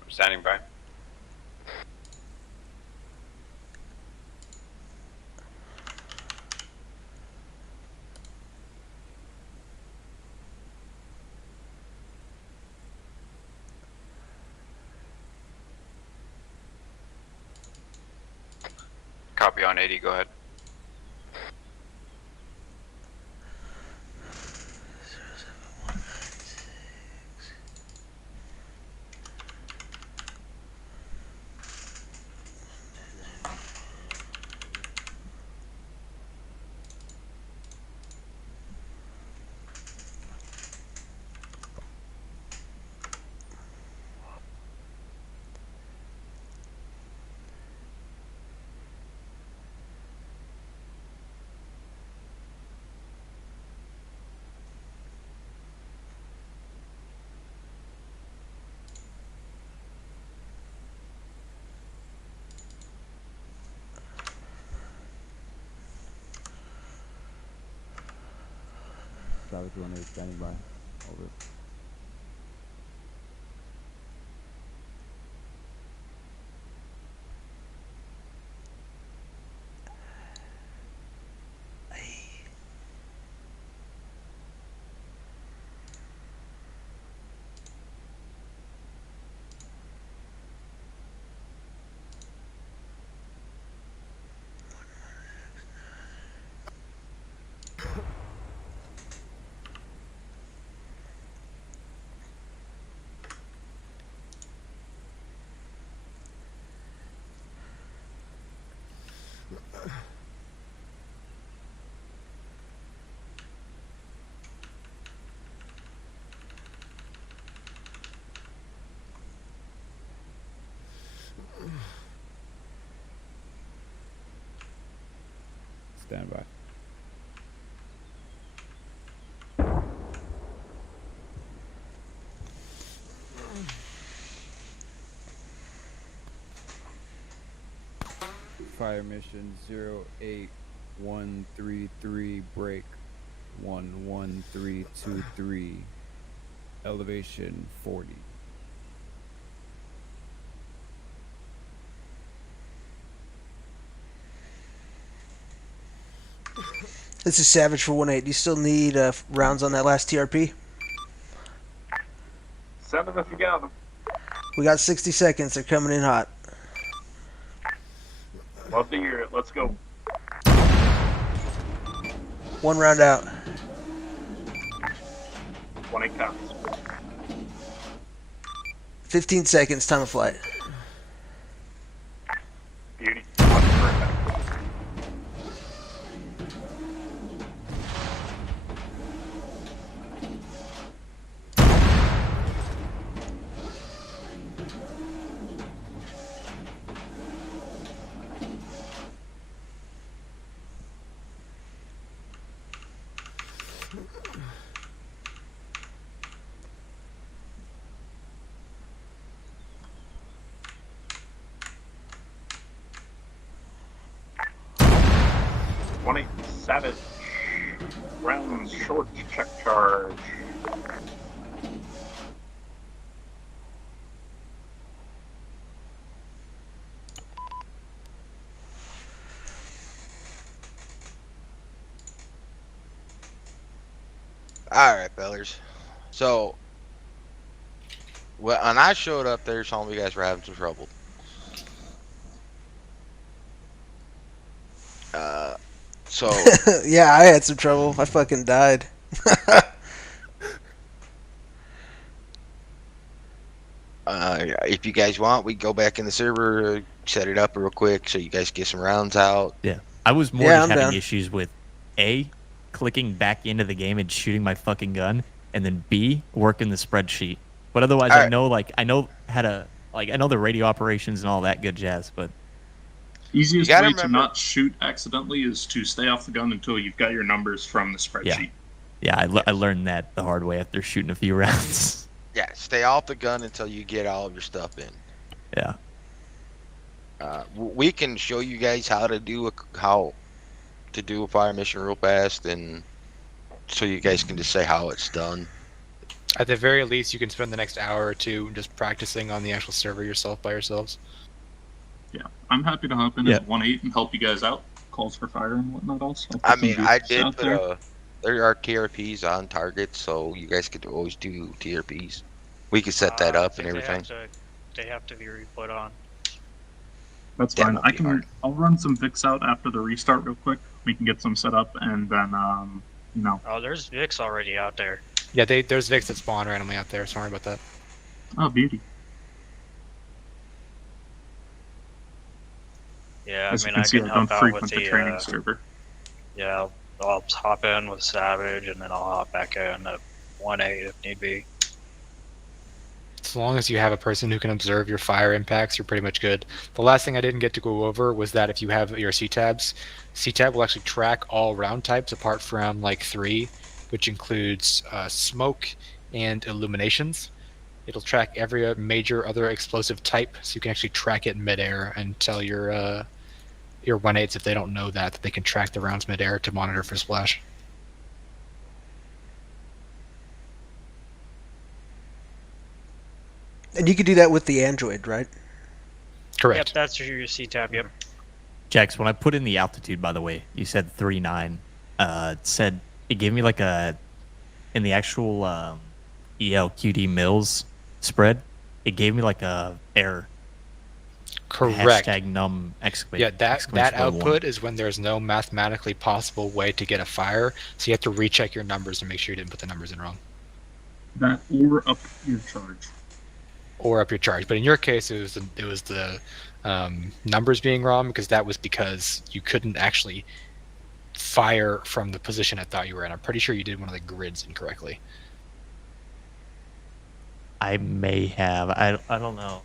Standing by. Copy on 80, go ahead. Savage 1 is standing by. Over. Stand by. Fire mission 08133 break 11323 elevation 40. This is Savage for 1-8. Do you still need rounds on that last TRP? Send them if you got them. We got 60 seconds. They're coming in hot. Love to hear it. Let's go. One round out. 1-8 copies. 15 seconds. Time of flight. Beauty. Savage. Rounds short check charge. Alright, fellers. So, when I showed up there, some of you guys were having some trouble. So yeah, I had some trouble. I fucking died. If you guys want, we can go back in the server, set it up real quick so you guys get some rounds out. Yeah. I was more just having issues with A, clicking back into the game and shooting my fucking gun, and then B, working the spreadsheet. But otherwise, I know I know the radio operations and all that good jazz, but Easiest way to not shoot accidentally is to stay off the gun until you've got your numbers from the spreadsheet. Yeah, I learned that the hard way after shooting a few rounds. Yeah, stay off the gun until you get all of your stuff in. Yeah. We can show you guys how to do a fire mission real fast, and so you guys can just say how it's done. At the very least, you can spend the next hour or two just practicing on the actual server yourself by yourselves. Yeah, I'm happy to hop in as 1-8 and help you guys out. Calls for fire and whatnot also. I'll put I some mean, I boosts did out put there. there are TRPs on targets, so you guys could always do TRPs. We could set that I up and think everything. they have to be re-put on. That's That fine. won't be hard. I'll run some Vix out after the restart real quick. We can get some set up and then you know. Oh, there's Vix already out there. Yeah, there's VIX that spawn randomly out there. Sorry about that. Oh, beauty. Yeah, As I you mean, can I see, can I don't help out with frequent the the training server. Yeah, I'll hop in with Savage, and then I'll hop back in at 1-8 if need be. As long as you have a person who can observe your fire impacts, you're pretty much good. The last thing I didn't get to go over was that if you have your C-tabs, C-tab will actually track all round types apart from like 3, which includes smoke and illuminations. It'll track every major other explosive type, so you can actually track it midair and tell your 1-8s if they don't know that they can track the rounds midair to monitor for splash. And you could do that with the Android, right? Correct. Yep, that's your C-tab, yep. Jax, when I put in the altitude, by the way, you said 39. It gave me like in the actual ELQD Mills spread, it gave me like a error. Correct. Hashtag num Yeah, that output is when there's no mathematically possible way to get a fire, so you have to recheck your numbers and make sure you didn't put the numbers in wrong. That or up your charge. Or up your charge, but in your case, it was the numbers being wrong because you couldn't actually fire from the position I thought you were in. I'm pretty sure you did one of the grids incorrectly. I may have. I don't know.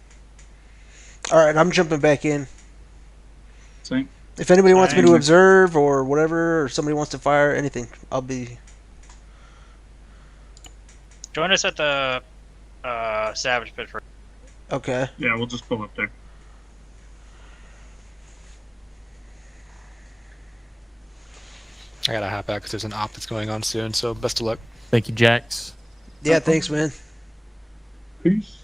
All right, I'm jumping back in. Same. If anybody wants me to Same. observe or whatever, or somebody wants to fire anything, I'll be. Join us at the Savage Pit for. Okay. Yeah, we'll just pull up there. I gotta hop out because there's an op that's going on soon, so best of luck. Thank you, Jax. Yeah, thanks, man. Peace.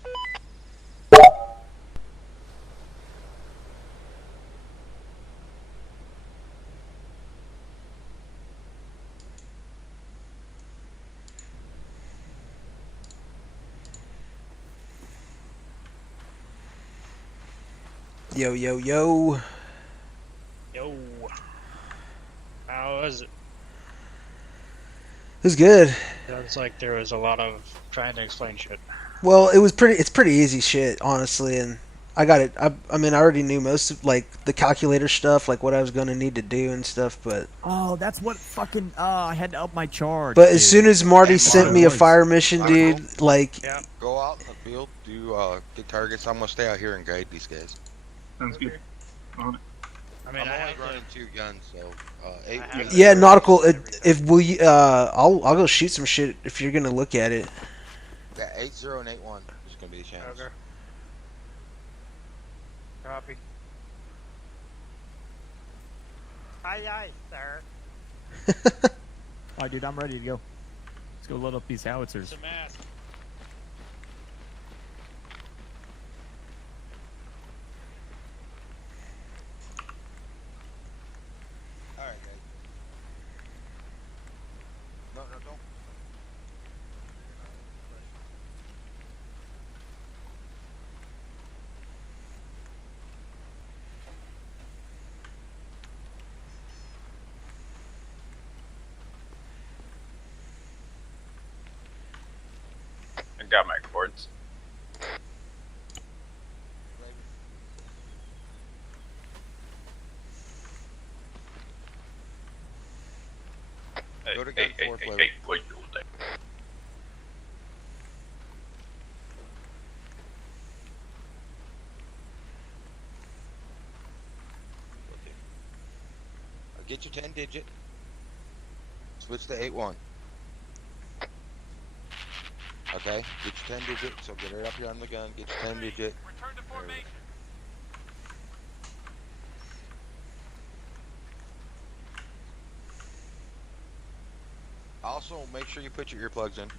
Yo, yo, yo. Yo. How was it? It was good. Sounds like there was a lot of trying to explain shit. Well, it's pretty easy shit, honestly, and I got it. I mean, I already knew most of, like, the calculator stuff, like what I was going to need to do and stuff, but... Oh, that's what fucking... I had to up my charge. But as soon as Marty sent me a fire mission, dude, like... Go out in the field, do get targets. I'm gonna stay out here and guide these guys. Sounds good. On it. I mean, I'm only running 2 guns, so 8. Yeah, nautical. If we, I'll go shoot some shit if you're gonna look at it. Yeah, 8-0 and 8-1 is gonna be the chance. Okay. Copy. Aye, aye, sir. Alright, dude, I'm ready to go. Let's go load up these howitzers. Alright, guys. No, don't. I got my cords. Go to gun 4, Flavor. What you doing there? Get your 10 digit. Switch to 8-1. Okay, get your 10 digit, so get it up here on the gun, get your 10 digit. Return to formation. Also, make sure you put your earplugs in.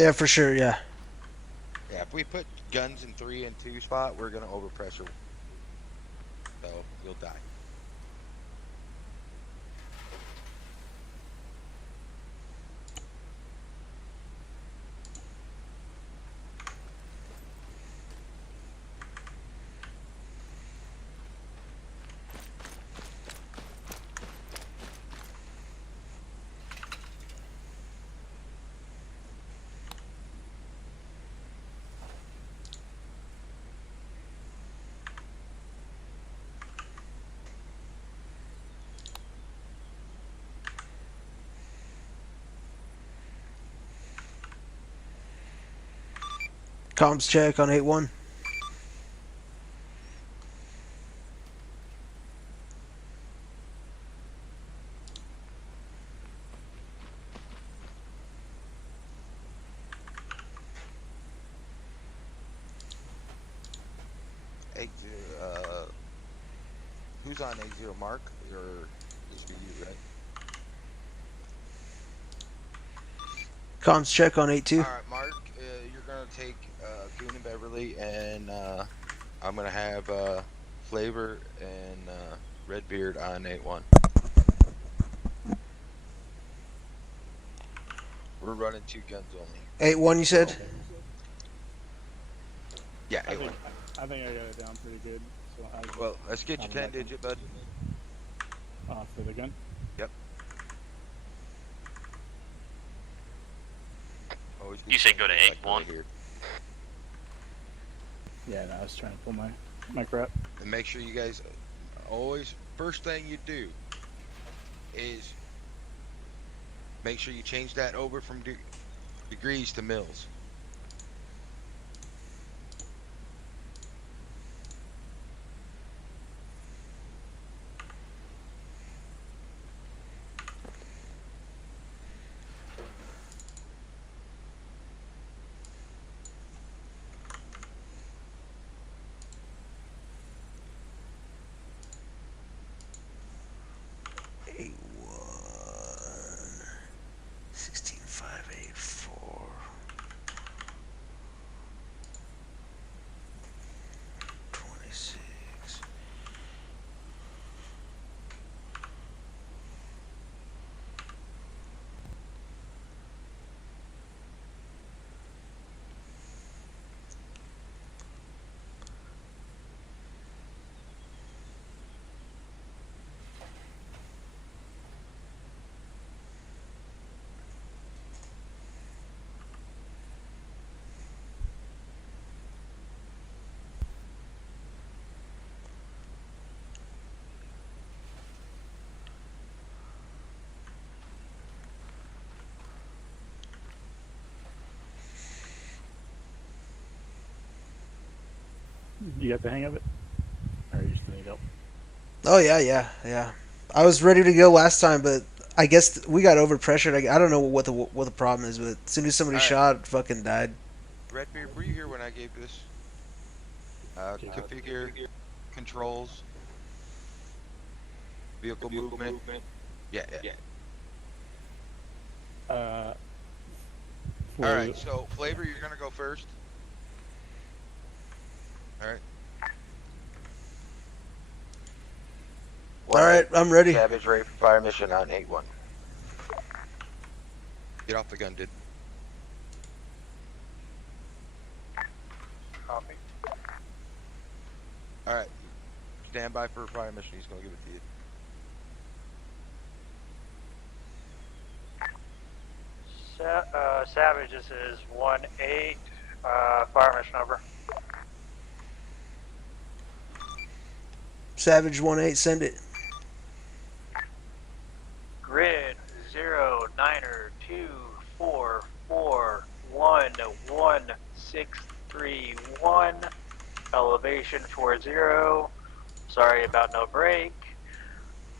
Yeah, for sure. Yeah. Yeah, if we put guns in 3 and 2 spot, we're gonna overpressure. So you'll die. Comms check on 8-1. Who's on 80 Mark? Or just be you, right? Comms check on 8-2. Alright, Mark, you're gonna take Goon and Beverly, and I'm gonna have Flavor and Redbeard on 8-1. We're running 2 guns only. 8-1, you said? Yeah, I 8-1. think I got it down pretty good. So Well, let's get you 10 digit, bud. For the gun? Yep. You say go to 8-1? Yeah, no, I was trying to pull my crap. And make sure you guys always, first thing you do is make sure you change that over from degrees to mils. You got the hang of it? Or you still need help? Oh yeah. I was ready to go last time, but I guess we got overpressured. I don't know what the problem is, but as soon as somebody shot, fucking died. Redbeard, were you here when I gave this? Configure controls, vehicle movement. Yeah. Alright, so Flavor, you're gonna go first. Alright. Alright, I'm ready. Savage ready for fire mission on 8-1. Get off the gun, dude. Copy. Alright. Stand by for a fire mission. He's gonna give it to you. Savage, this is 1-8, fire mission over. Savage 1-8, send it. Grid 0994411631. Elevation 40. Sorry about no break.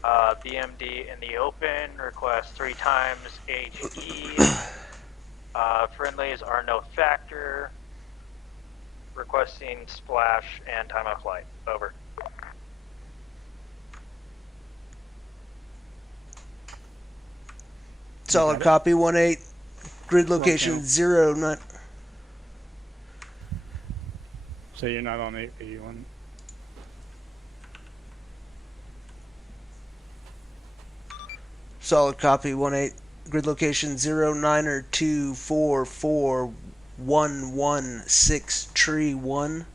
BMD in the open. Request 3 times HE. Friendlies are no factor. Requesting splash and time of flight. Over. Solid copy, 1-8. Grid location 09. So you're not on 81. Solid copy 18. Grid location 09er 24411 tree 1.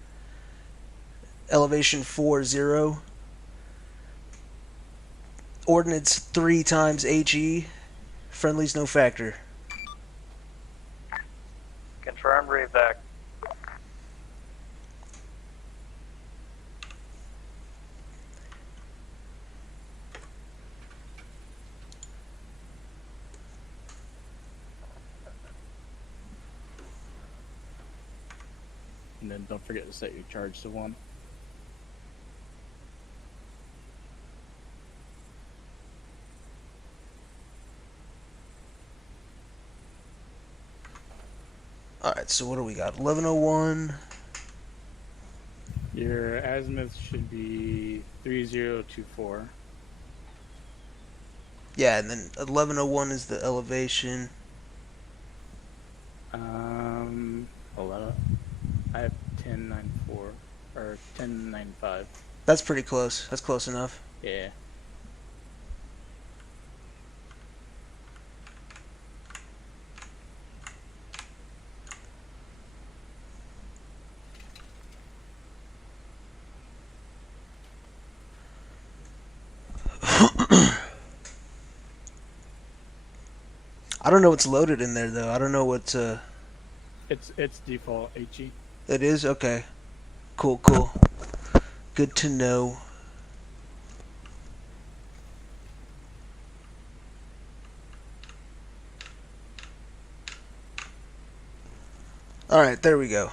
Elevation 40. Ordnance 3 times HE. Friendlies no factor. Confirmed, revac. And then don't forget to set your charge to 1. Alright, so what do we got? 1101. Your azimuth should be 3024. Yeah, and then 1101 is the elevation. 11. I have 1094 or 1095. That's pretty close. That's close enough. Yeah. I don't know what's loaded in there though. I don't know what. It's default HE. It is? Okay. Cool, cool. Good to know. Alright, there we go.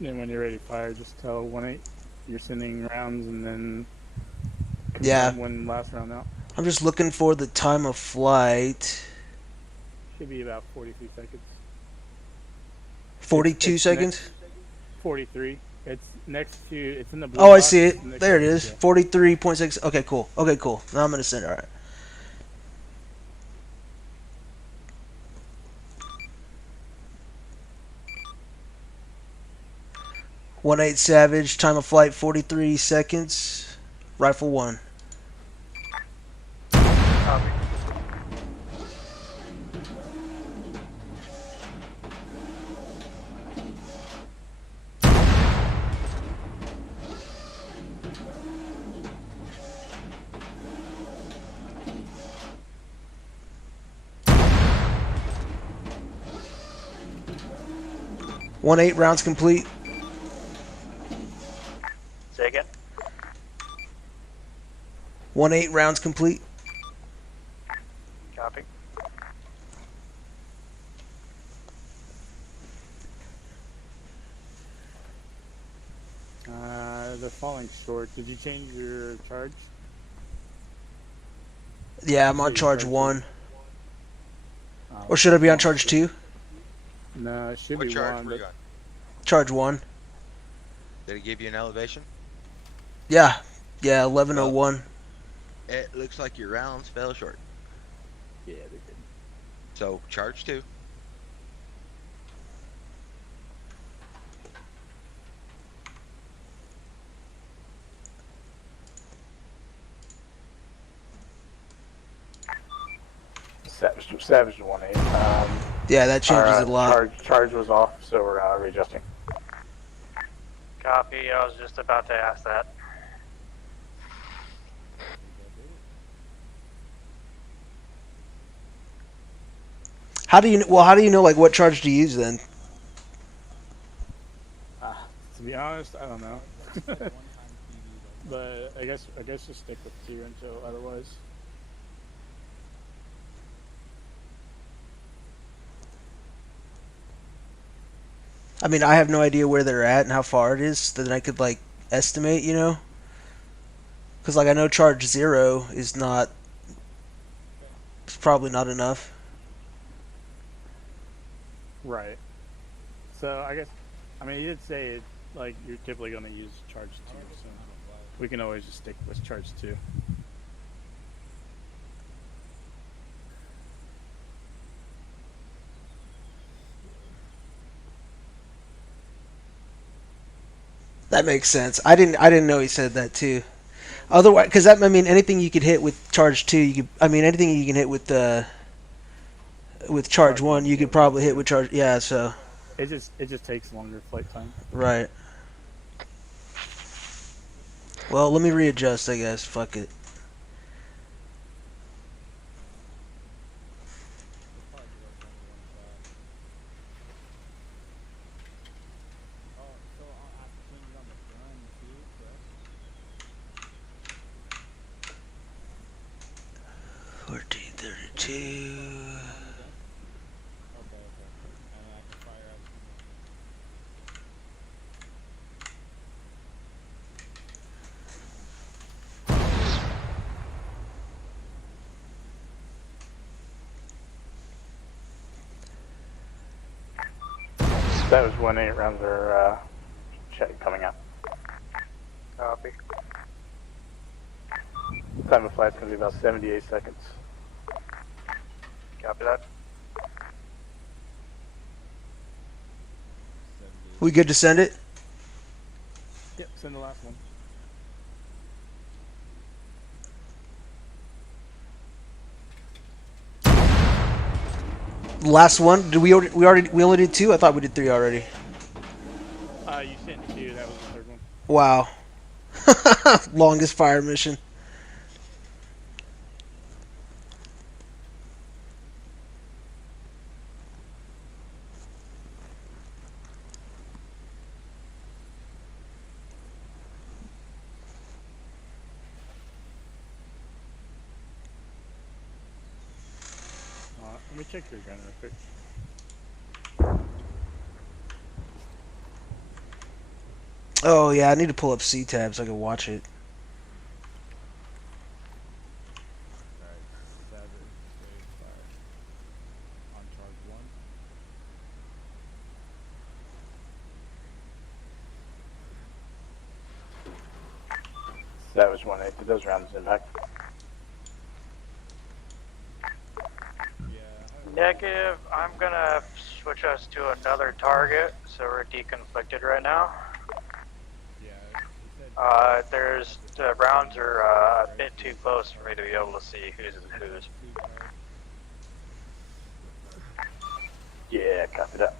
Then when you're ready to fire, just tell 18 you're sending rounds and then Yeah. when last round out. I'm just looking for the time of flight. Should be about 43 seconds. 42 seconds? 43. It's next to, it's in the blue Oh, I box. see It's it. next There it to- is. yeah. 43.6. Okay, cool. Okay, cool. Now I'm going to send it. Alright. One 8 Savage, time of flight 43 seconds. Rifle 1. Copy. One 8 rounds complete. Say again. 1 8 rounds complete. Copy. They're falling short. Did you change your charge? Yeah, I'm on charge 1. Or should I be on charge 2? No, it should What be charge 1. were you on? Charge 1. Did it give you an elevation? Yeah. Yeah, 1101. It looks like your rounds fell short. Yeah, they did. So charge 2. Savage 1-8. Yeah, that changes a lot. Charge was off, so we're readjusting. Copy. I was just about to ask that. How do you know like what charge to use then? To be honest, I don't know. But I guess just stick with 2 until otherwise. I mean, I have no idea where they're at and how far it is, so that I could like estimate, you know? Because like I know charge 0 is not. It's probably not enough. Right. So I guess, I mean, he did say it, like you're typically going to use charge 2, so we can always just stick with charge 2. That makes sense. I didn't know he said that too. Otherwise, because that, I mean, anything you could hit with charge 2, you could. I mean, anything you can hit with charge 1, you could probably hit with charge. Yeah. So. It just takes longer flight time. Right. Well, let me readjust, I guess. Fuck it. That was 1-8 rounds are check coming out. Copy. Time of flight's going to be about 78 seconds. Copy that. We good to send it? Yep, send the last one. Last one? Did we only did 2? I thought we did 3 already. You sent 2. That was the third one. Wow. Longest fire mission. Let me check your gun real quick. Oh yeah, I need to pull up C-tab so I can watch it. That was 1-8. Did those rounds impact? Negative. I'm gonna switch us to another target, so we're deconflicted right now. The rounds are a bit too close for me to be able to see who's and who's. Yeah, copy that.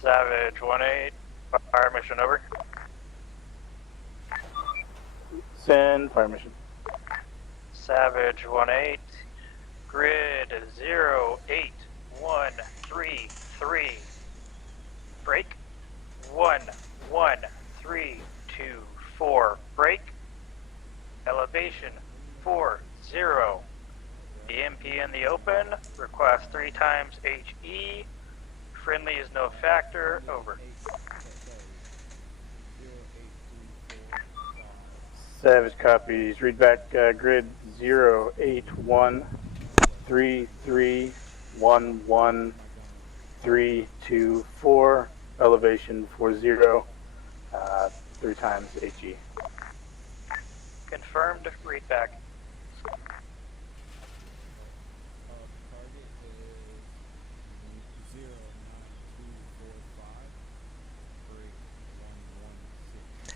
Savage 1-8, fire mission over. Send fire mission. Savage 1-8, grid 08133, break 11324, break, elevation 40, EMP in the open, request 3 times HE, friendly is no factor, over. Savage copies. Read back grid 08133113324, elevation 40, 3 times HE. Confirmed, read back.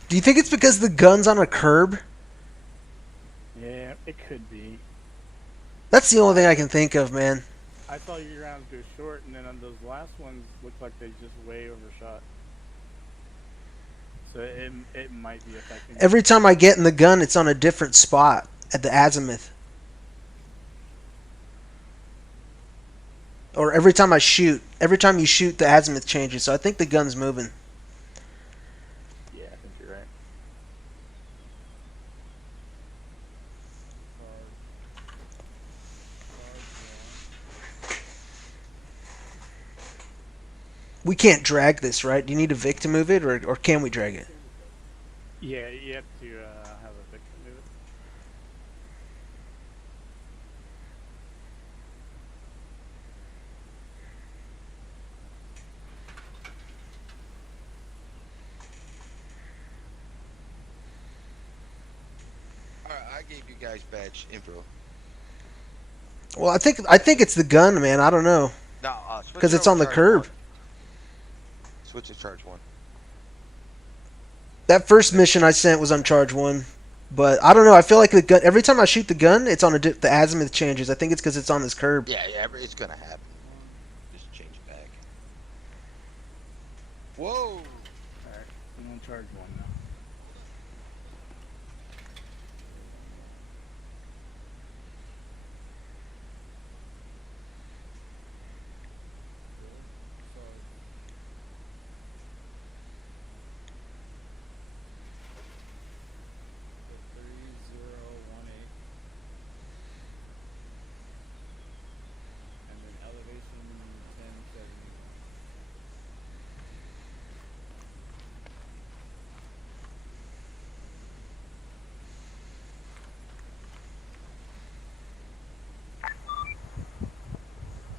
Do you think it's because the gun's on a curb? Yeah, it could be. That's the only thing I can think of, man. I thought your rounds go short, and then on those last ones, looked like they just way overshot. So it might be affecting. Every time I get in the gun, it's on a different spot at the azimuth. Or every time I shoot, every time you shoot, the azimuth changes. So I think the gun's moving. Yeah, I think you're right. We can't drag this, right? Do you need a Vic to move it, or can we drag it? Yeah, you have to have a victim do it. Alright, I gave you guys badge info. Well, I think it's the gun, man. I don't know. No, Because it's on the curb. Switch to charge 1. That first mission I sent was on charge 1. But I don't know. I feel like the gun. Every time I shoot the gun, it's on the azimuth changes. I think it's because it's on this curb. Yeah, it's gonna happen. Just change it back. Whoa! Alright, I'm on charge 1 now.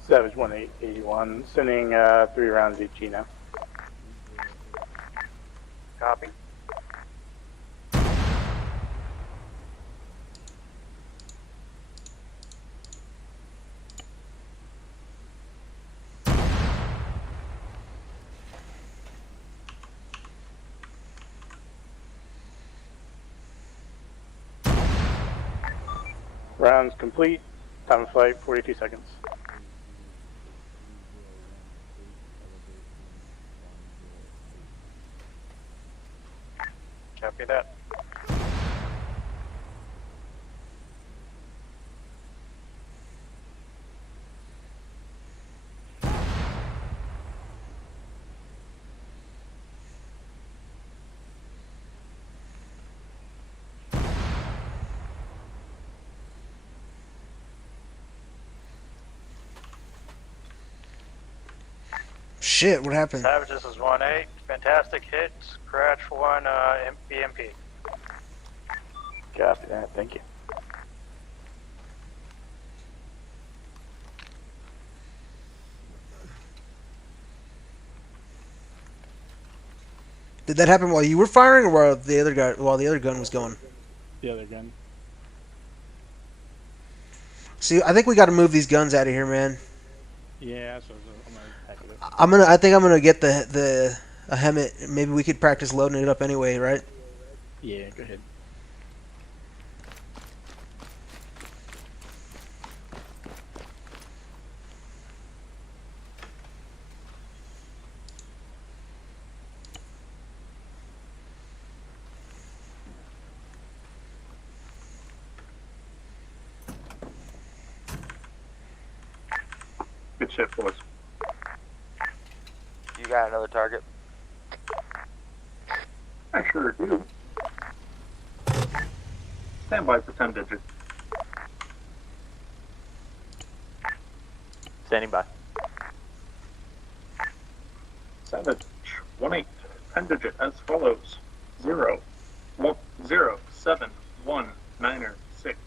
Savage 1881, sending 3 rounds each now. Copy. Rounds complete. Time of flight 42 seconds. Copy that. Shit, what happened? Savage, this is 1-8. Fantastic hit. Crash 1 BMP. Copy that, thank you. Did that happen while you were firing, or while the other gun was going? The other gun. See, I think we got to move these guns out of here, man. Yeah, that's what I'm gonna pack it up. I think I'm gonna get a Hemet. Maybe we could practice loading it up anyway, right? Yeah, go ahead. Good shit, boys. You got another target? I sure do. Stand by for 10 digits. Standing by. Savage 1-8, 10 digit as follows: 0 1 0 7 1 9 6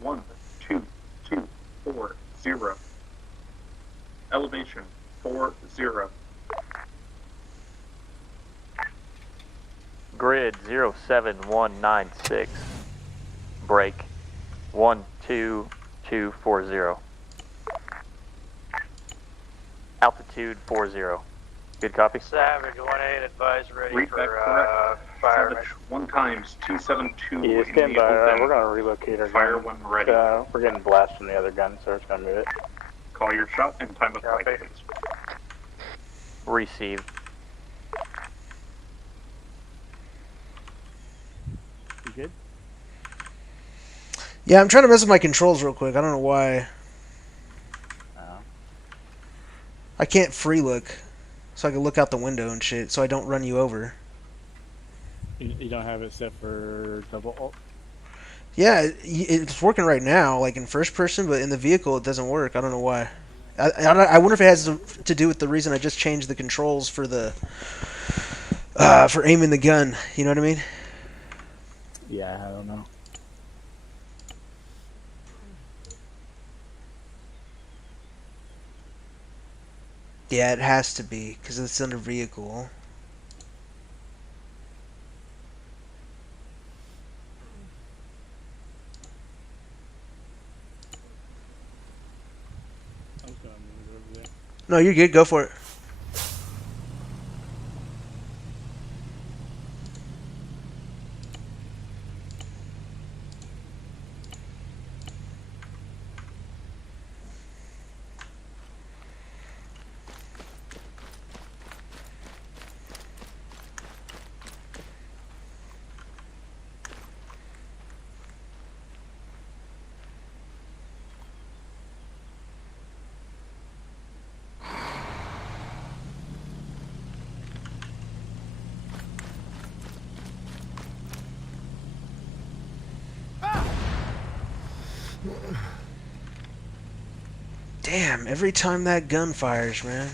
1 2 2 4 0. Elevation 40. Grid 07196. Break 12240. Altitude 40. Good copy. Savage 1-8, advise ready Read back for correct. fire Savage mission. 1 times 272. Yeah, stand by. We're gonna relocate our Fire gun. when ready. We're getting blast from the other gun, so it's gonna move it. Call your shot and time of flight, please. Received. You good? Yeah, I'm trying to mess with my controls real quick. I don't know why. I can't free look, so I can look out the window and shit, so I don't run you over. You don't have it set for double alt? Yeah, it's working right now, like in first person, but in the vehicle it doesn't work. I don't know why. I wonder if it has to do with the reason I just changed the controls for the for aiming the gun. You know what I mean? Yeah, I don't know. Yeah, it has to be because it's under vehicle. I'm just gonna move it over there. No, you're good. Go for it. Damn, every time that gun fires, man.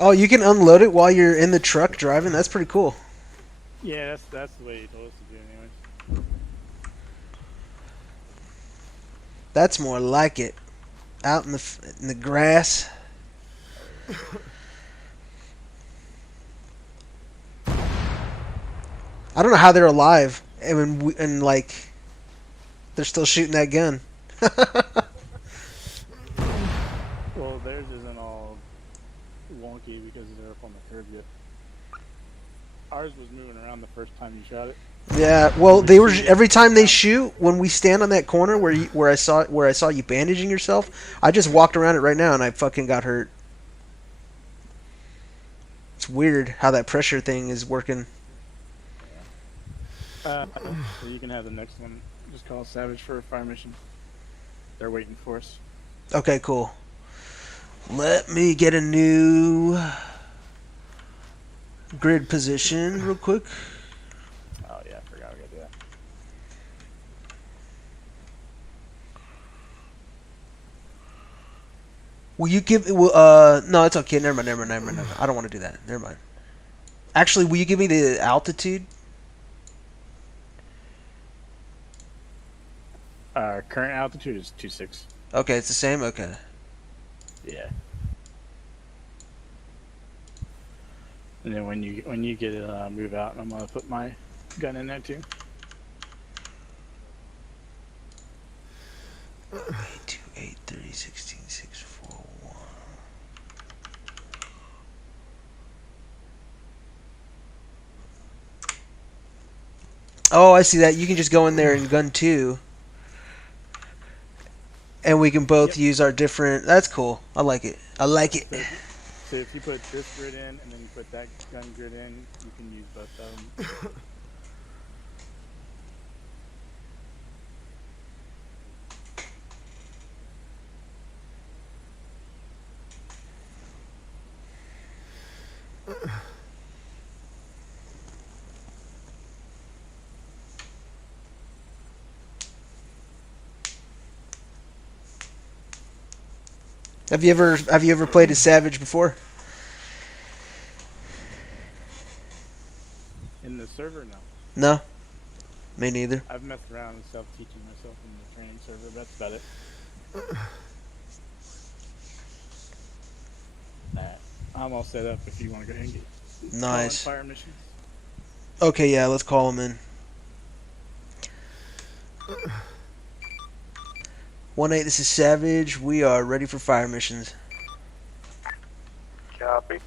Oh, you can unload it while you're in the truck driving? That's pretty cool. Yeah, that's the way he told us to do it anyways. That's more like it. Out in the grass. I don't know how they're alive and like they're still shooting that gun. Well, theirs isn't all wonky because they're up on the curb yet. Ours was moving around the first time you shot it. Yeah, well, they were every time they shoot. When we stand on that corner where I saw you bandaging yourself, I just walked around it right now and I fucking got hurt. It's weird how that pressure thing is working. So you can have the next one. Just call Savage for a fire mission. They're waiting for us. Okay, cool. Let me get a new grid position real quick. Oh yeah, I forgot we gotta do that. Will you give? No, it's okay. Never mind. I don't want to do that. Never mind. Actually, will you give me the altitude? Current altitude is 26. Okay, it's the same. Okay. Yeah. And then when you get it, move out, I'm gonna put my gun in there too. 828 30 16 641. Oh, I see that. You can just go in there and gun 2. And we can both use our different... That's cool. I like it. I like it. So if you put this grid in and then you put that gun grid in, you can use both of them. Have you ever played as Savage before? In the server, no. No? Me neither. I've messed around and self-teaching myself in the training server, but that's about it. I'm all set up if you want to go ahead and get Nice. fire missions. Okay, yeah, let's call him in. 1-8, this is Savage. We are ready for fire missions. Copy.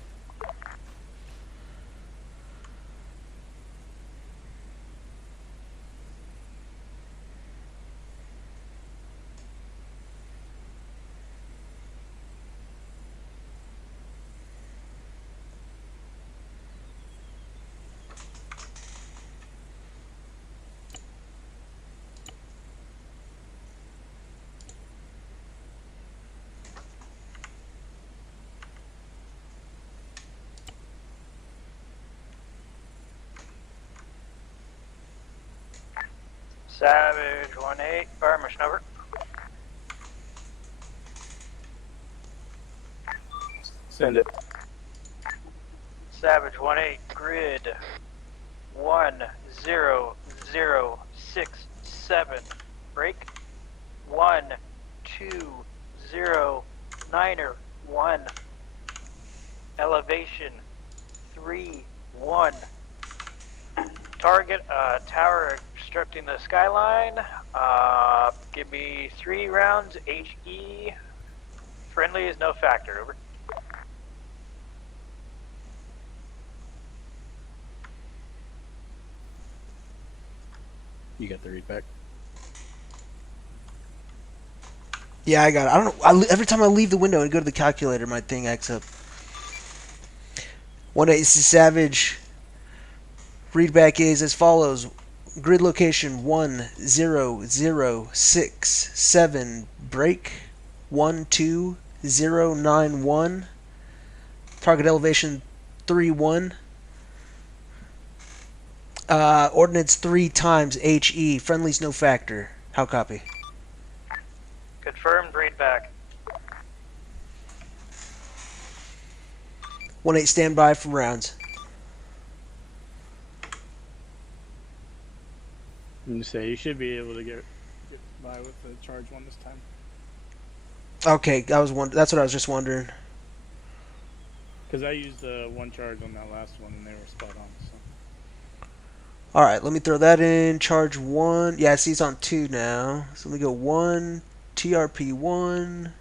Savage 1-8, fire mission over. Send it. Savage 1-8, grid 10067, break 1209er 1, elevation 3-1. Target tower obstructing the skyline. Give me 3 rounds HE. Friendly is no factor. Over. You got the read back. Yeah, I got it. I don't know. Every time I leave the window and go to the calculator, my thing acts up. 1-8, this is Savage. Readback is as follows. Grid location 10067. Break 12091. Target elevation 3-1. Ordnance 3 times HE. Friendly's no factor. How copy? Confirmed, read back. 1-8, stand by for rounds. You say you should be able to get by with the charge one this time. Okay, that's what I was just wondering. Because I used one charge on that last one and they were spot on. So. Alright, let me throw that in. Charge 1. Yeah, see it's on 2 now. So let me go 1, TRP 1.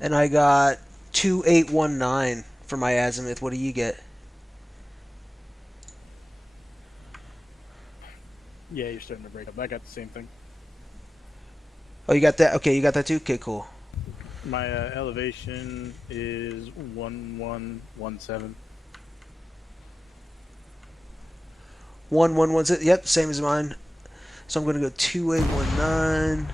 And I got 2819 for my azimuth. What do you get? Yeah, you're starting to break up. I got the same thing. Oh, you got that? Okay, you got that too? Okay, cool. My elevation is 1117. 1117. Yep, same as mine. So I'm going to go 2819.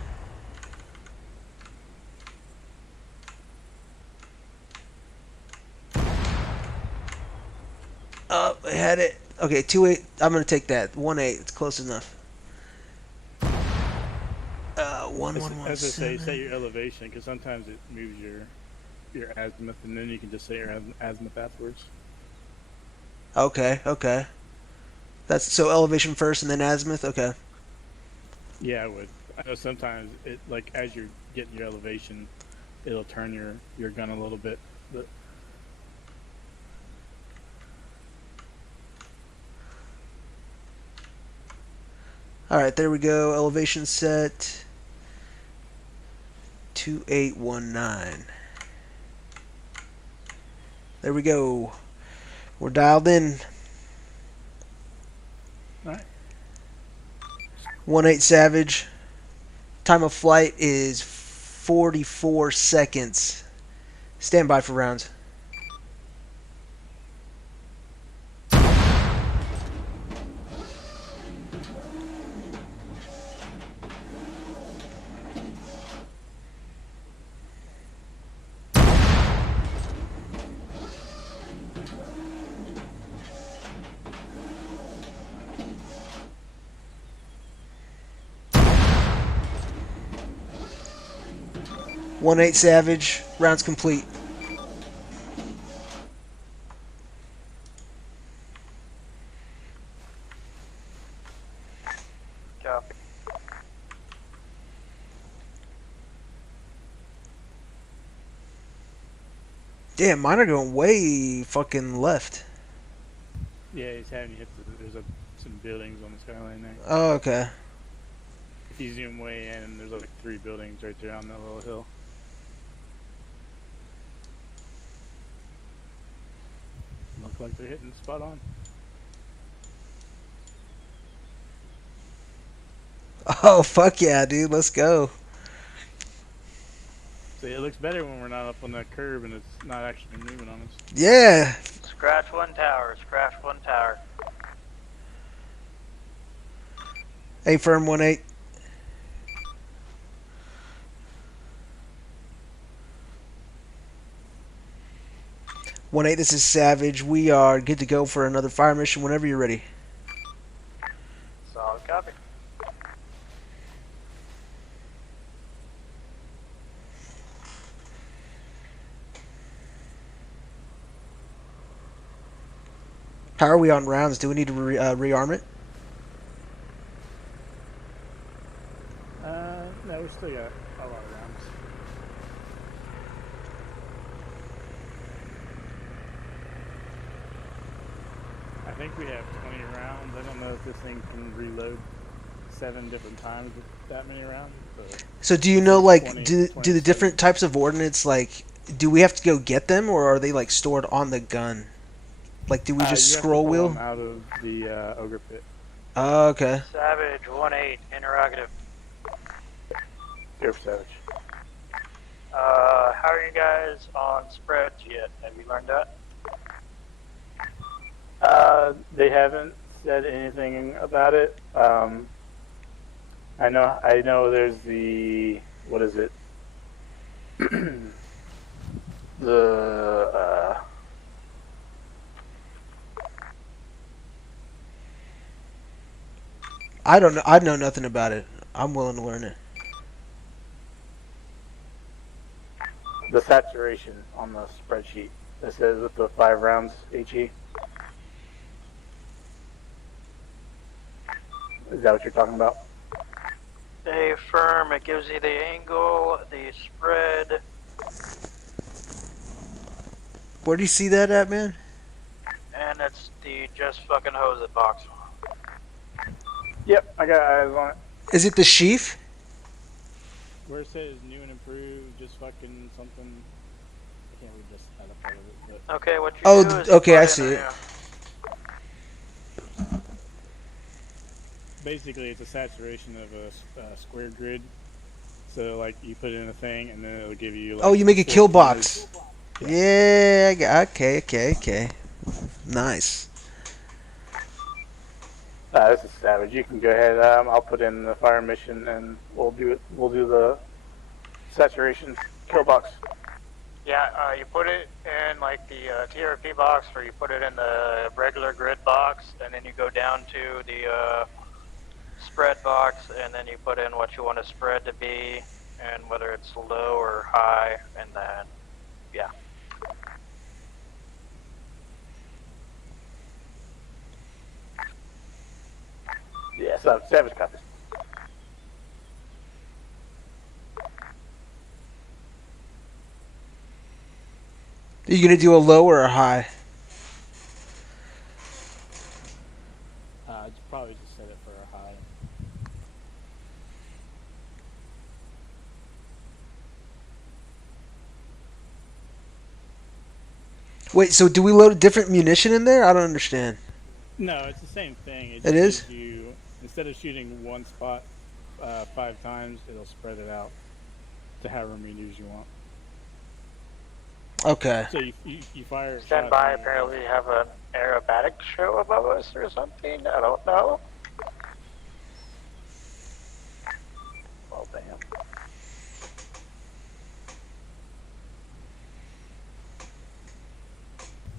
Oh, I had it. Okay, 28. I'm going to take that. 18. It's close enough. 1117. As I say, set your elevation because sometimes it moves your azimuth, and then you can just say your azimuth afterwards. Okay, okay. That's so elevation first and then azimuth. Okay. Yeah, I would. I know sometimes it like as you're getting your elevation, it'll turn your gun a little bit. But all right, there we go. Elevation set. 2819. There we go. We're dialed in. All right. 18 Savage. Time of flight is 44 seconds. Stand by for rounds. One 8 Savage. Rounds complete. Copy. Damn, mine are going way fucking left. yeah, he's having you hit there's some buildings on the skyline there. Oh, okay. If you zoom way in, there's like 3 buildings right there on that little hill. Look like they're hitting spot on. Oh, fuck yeah, dude. Let's go. So it looks better when we're not up on that curb and it's not actually moving on us. Yeah. Scratch 1 tower, scratch 1 tower. A firm 18. This is Savage. We are good to go for another fire mission whenever you're ready. Solid copy. How are we on rounds? Do we need to rearm it? No, we still got a lot of rounds. I think we have 20 rounds. I don't know if this thing can reload 7 different times with that many rounds. But So do you know, like, do the different types of ordnance, like, do we have to go get them, or are they, like, stored on the gun? Like, do we just you scroll have to pull wheel? them out of the ogre pit. Oh, okay. Savage 1-8, interrogative. Here, Savage. How are you guys on spreads yet? Have you learned that? They haven't said anything about it. I know there's the, what is it? I don't know. I know nothing about it. I'm willing to learn it. The saturation on the spreadsheet that says with the 5 rounds HE. Is that what you're talking about? They affirm it gives you the angle, the spread. Where do you see that at, man? And it's the just fucking hose it box. Yep, I got eyes on it. Is it the sheath? Where it says new and improved, just fucking something. I can't read this other part of it. But Okay, what you Oh, do is okay, put I in see a, it. basically, it's a saturation of a square grid. So, like, you put in a thing, and then it'll give you. Like, Oh, you make a kill 4 box. corners. Yeah, I got, okay. Nice. This is Savage. You can go ahead. I'll put in the fire mission, and we'll do it. We'll do the saturation kill box. yeah, you put it in like the TRP box, or you put it in the regular grid box, and then you go down to the spread box, and then you put in what you want a spread to be, and whether it's low or high, and then, yeah. Yeah, so Savage copies. Are you gonna do a low or a high? Probably just set it for a high. Wait, so do we load a different munition in there? I don't understand. No, it's the same thing. It is? Gives you, instead of shooting one spot 5 times, it'll spread it out to however many moves you want. Okay. So you fire. Stand by, apparently you have an aerobatic show above us or something, I don't know. Well, damn.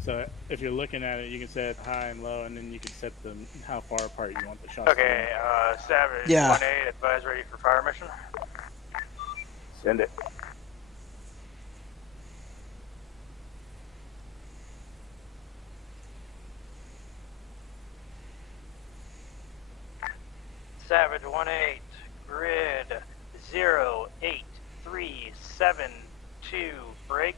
So if you're looking at it, you can set high and low, and then you can set them how far apart you want the shots. Okay, Savage, Yeah. 1-8, advise ready for fire mission. Send it. Savage 1-8, grid 08372, break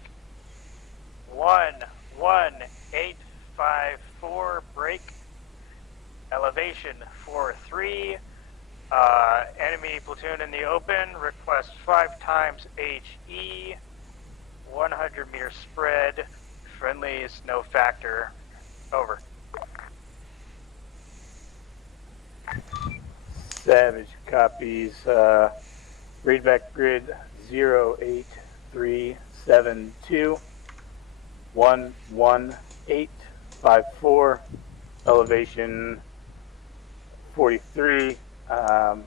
11854, break, elevation 43, enemy platoon in the open, request 5 times HE, 100 meter spread, friendly is no factor, over. Savage copies. Readback grid 08372 11854. Elevation 43. 5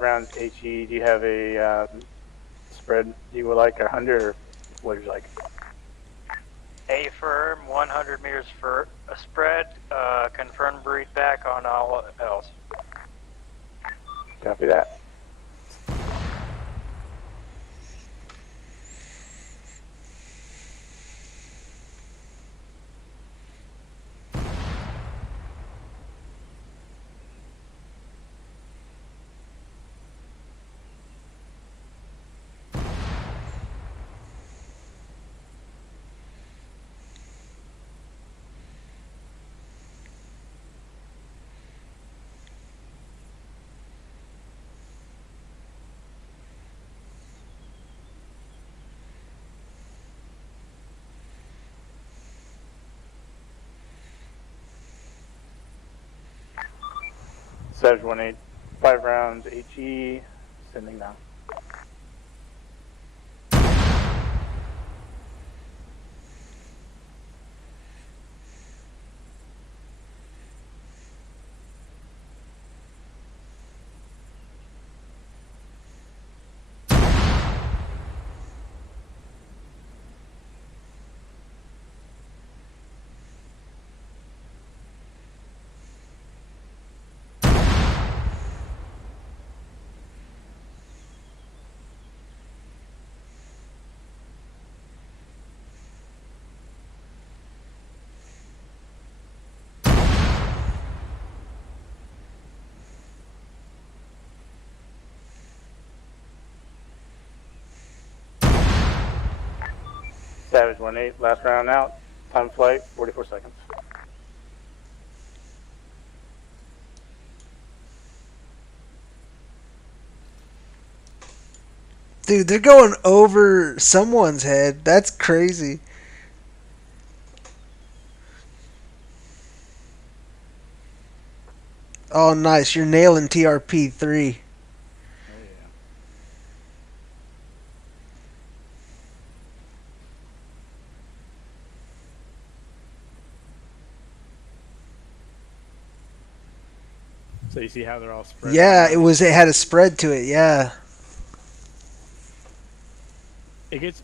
rounds HE. Do you have a spread you would like, 100, or what would you like? A firm, 100 meters for a spread, confirm readback on all else. Copy that. Savage 1-8, 5 rounds HE, sending now. Savage 1-8, last round out. Time flight, 44 seconds. Dude, they're going over someone's head. That's crazy. Oh, nice. You're nailing TRP-3. So you see how they're all spread Yeah, out? it had a spread to it, yeah. It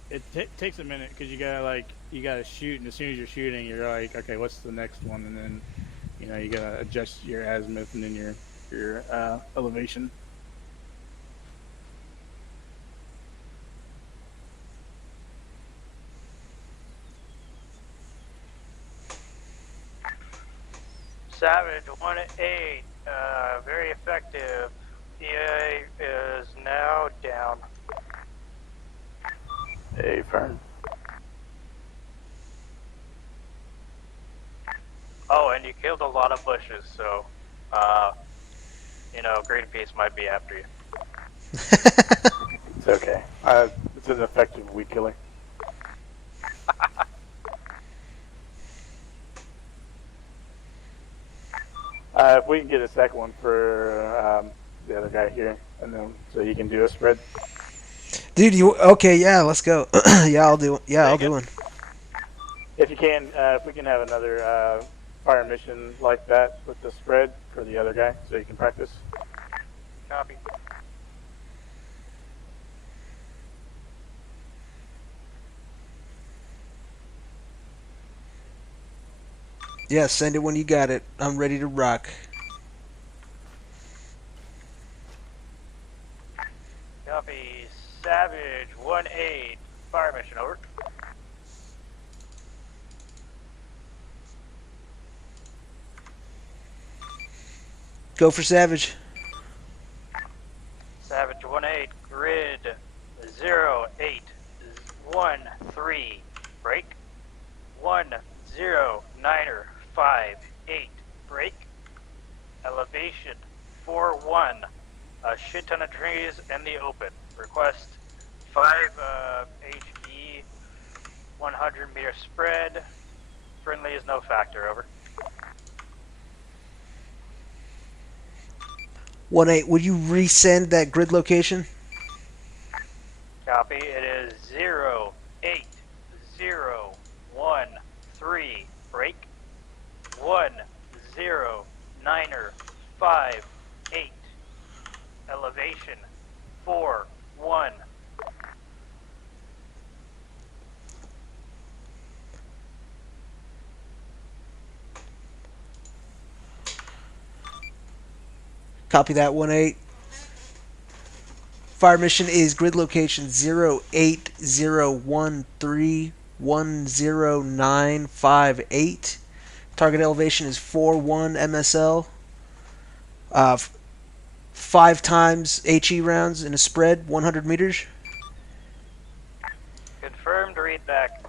takes a minute because you gotta shoot, and as soon as you're shooting, you're like, okay, what's the next one? And then, you gotta adjust your azimuth and then your elevation. Savage 1-8, very effective. EA is now down. Hey, Fern. Oh, and you killed a lot of bushes, so, Great Peace might be after you. It's okay. It's an effective weed killer. If we can get a second one for the other guy here, and then so he can do a spread. Dude, okay? Yeah, let's go. Yeah, I'll do. Yeah, I'll do one. If you can, if we can have another fire mission like that with the spread for the other guy, so you can practice. Copy. Yeah, send it when you got it. I'm ready to rock. Copy. Savage 1-8, fire mission over. Go for Savage. Savage 1-8, grid 0813, break. 10958, break. Elevation 41, a shit ton of trees in the open. Request 5 HE, 100 meter spread. Friendly is no factor, over. 1-8, would you resend that grid location? Copy. It is 08013, break. 10958. Elevation 41. Copy that, 1-8. Fire mission is grid location 08013100958. Target elevation is 41 MSL. 5 times HE rounds in a spread, 100 meters. Confirmed, read back.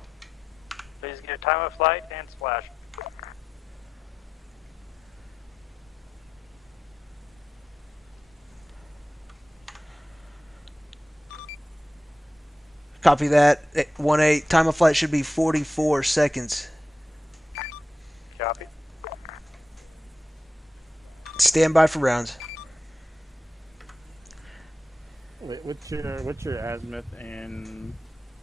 Please give time of flight and splash. Copy that. 1-8. Time of flight should be 44 seconds. Copy. Stand by for rounds. Wait, what's your azimuth and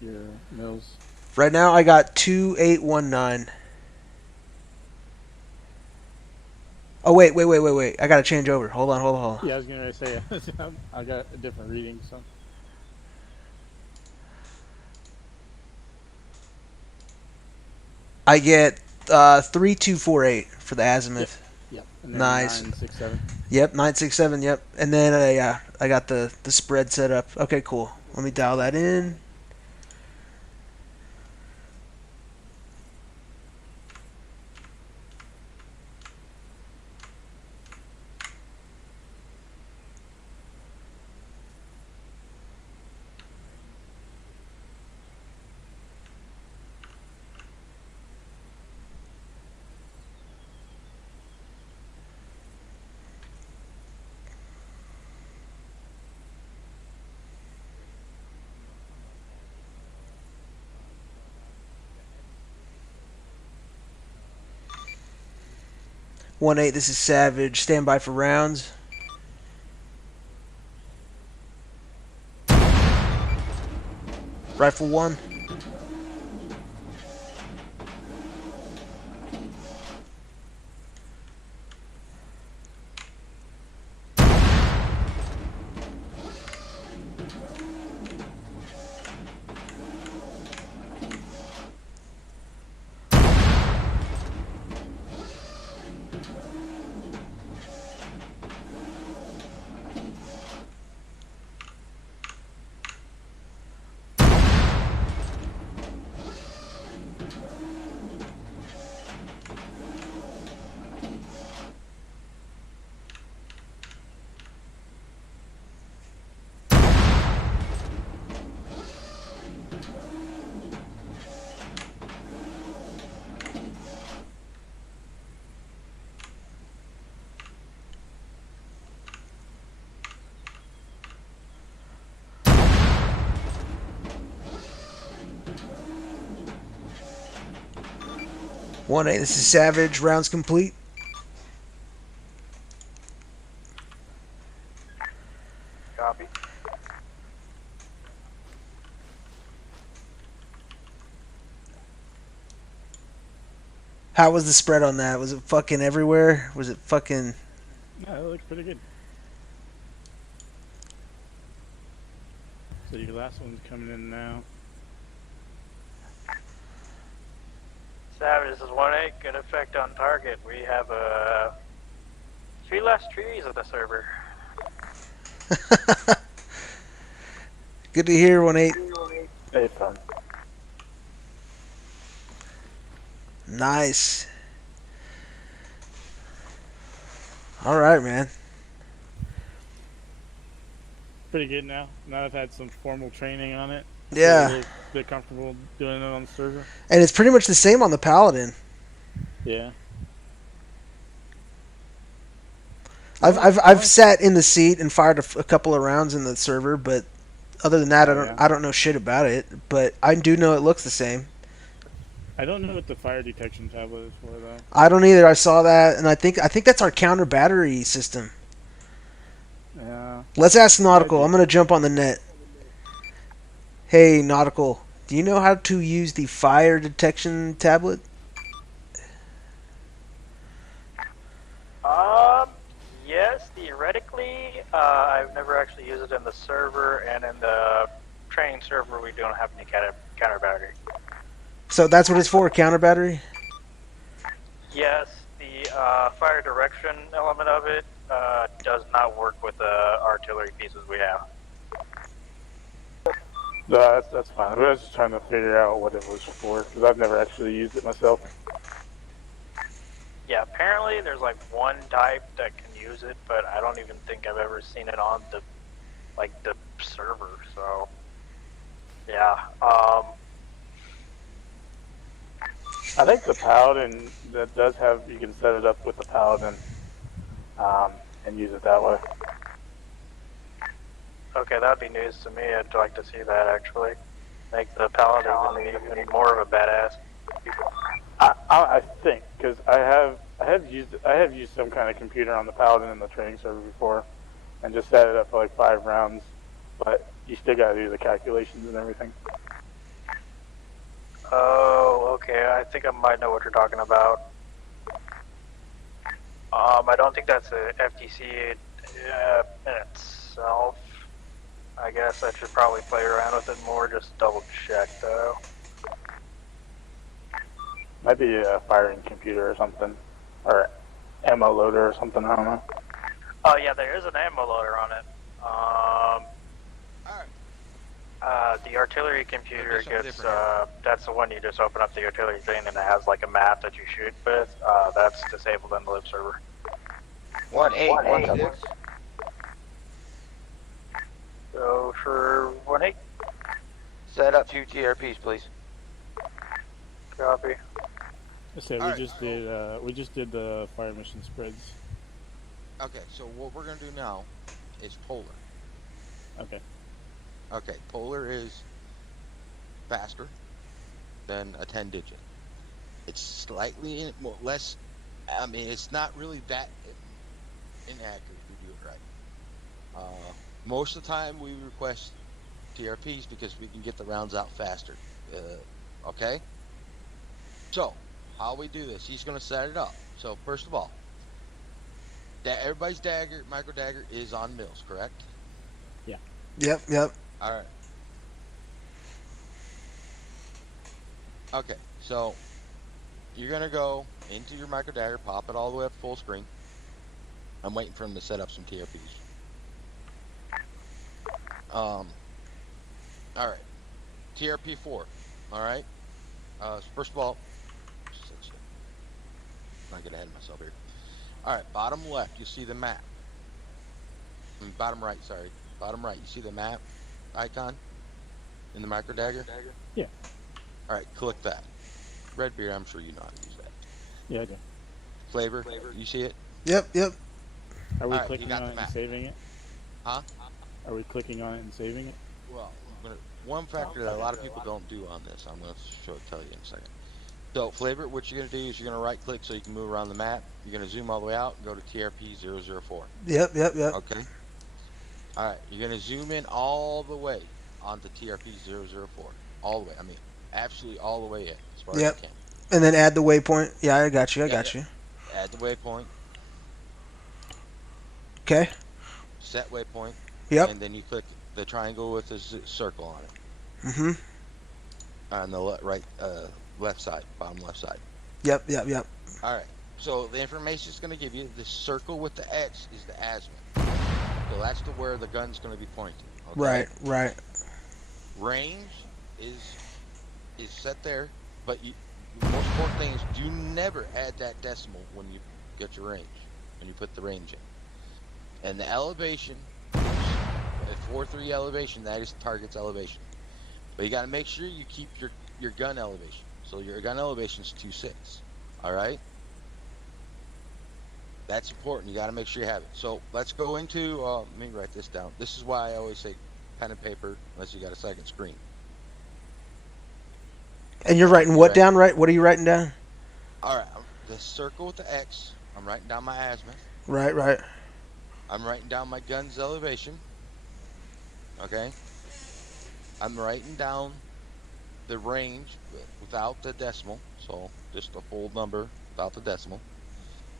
your mils? Right now I got 2819. Oh wait. I gotta change over. Hold on. Yeah, I was gonna say I got a different reading. So I get 3248 for the azimuth. Yep. And then Nice. 967. Yep, 967. Yep, and then I got the spread set up. Okay, cool. Let me dial that in. One eight. This is Savage. Stand by for rounds. Rifle 1. One eight. This is Savage. Rounds complete. Copy. How was the spread on that? Was it fucking everywhere? Was it fucking... Yeah, it looks pretty good. So your last one's coming in now. Savage, this is 1-8. Good effect on target. We have 3 less trees on the server. Good to hear, 1-8. Hey, fun. Nice. All right, man. Pretty good now. Now I've had some formal training on it. Yeah. They're comfortable doing it on the server. And it's pretty much the same on the Paladin. Yeah. I've sat in the seat and fired a couple of rounds in the server, but other than that, I don't know shit about it. But I do know it looks the same. I don't know what the fire detection tablet is for though. I don't either. I saw that, and I think that's our counter battery system. Yeah. Let's ask Nautical. I'm gonna jump on the net. Hey, Nautical, do you know how to use the fire detection tablet? Yes, theoretically. I've never actually used it in the server, and in the training server, we don't have any counter battery. So that's what it's for, counter battery? Yes, the fire direction element of it does not work with the artillery pieces we have. No, that's fine. I was just trying to figure out what it was for, because I've never actually used it myself. Yeah, apparently there's like one type that can use it, but I don't even think I've ever seen it on the server. So, yeah. I think the Paladin that does have, you can set it up with the Paladin and use it that way. Okay, that'd be news to me. I'd like to see that actually. Make the Paladin even more of a badass. I think, because I have I have used some kind of computer on the Paladin in the training server before, and just set it up for like 5 rounds, but you still got to do the calculations and everything. Oh, okay. I think I might know what you're talking about. I don't think that's a FTC in itself. I guess I should probably play around with it more, just double check though. Might be a firing computer or something, or ammo loader or something. I don't know. Oh yeah, there is an ammo loader on it. The artillery computer gets, that's the one you just open up the artillery thing and it has like a map that you shoot with. That's disabled in the live server. 1816. Go for 1-8. Set up 2 TRPs, please. Copy. I said we just did the fire mission spreads. Okay, so what we're gonna do now is polar. Okay. Okay, polar is faster than a 10-digit. It's slightly less. I mean, it's not really that inaccurate if we do it right. Most of the time, we request TRPs because we can get the rounds out faster. Okay. So, how we do this? He's going to set it up. So, first of all, everybody's micro dagger is on mills, correct? Yeah. Yep. All right. Okay, so you're gonna go into your micro dagger, pop it all the way up full screen. I'm waiting for him to set up some TRPs. All right, TRP 4. All right. First of all, not get ahead of myself here. All right, bottom left, you see the map. Bottom right, sorry. Bottom right, you see the map icon in the micro dagger? Yeah. All right, click that. Redbeard, I'm sure you know how to use that. Yeah, I do. Flavor, you see it? Yep. Are we All right, clicking on it and saving it? Huh? Are we clicking on it and saving it? Well, one factor that a lot of people don't do on this, I'm going to tell you in a second. So, Flavor, what you're going to do is you're going to right click so you can move around the map. You're going to zoom all the way out and go to TRP 004. Yep. Okay. All right, you're going to zoom in all the way onto TRP 004. All the way. I mean, absolutely all the way in as far as you can. And then add the waypoint. Yeah, I got you. Add the waypoint. Okay. Set waypoint. Yep. And then you click the triangle with a circle on it. Mm-hmm. On the left side, bottom left side. Yep. All right. So the information it's going to give you, the circle with the X is the azimuth. So that's to where the gun's going to be pointing. Okay? Right. Range is set there, but the most important thing is do never add that decimal when you get your range, when you put the range in. And the elevation, at 4.3 elevation, that is the target's elevation. But you got to make sure you keep your gun elevation. So your gun elevation is 2.6. All right. That's important. You got to make sure you have it. So let's go into. Let me write this down. This is why I always say pen and paper, unless you got a second screen. And you're writing what down, right? What are you writing down? All right. The circle with the X. I'm writing down my azimuth. Right. I'm writing down my gun's elevation. Okay. I'm writing down the range without the decimal, so just a full number without the decimal.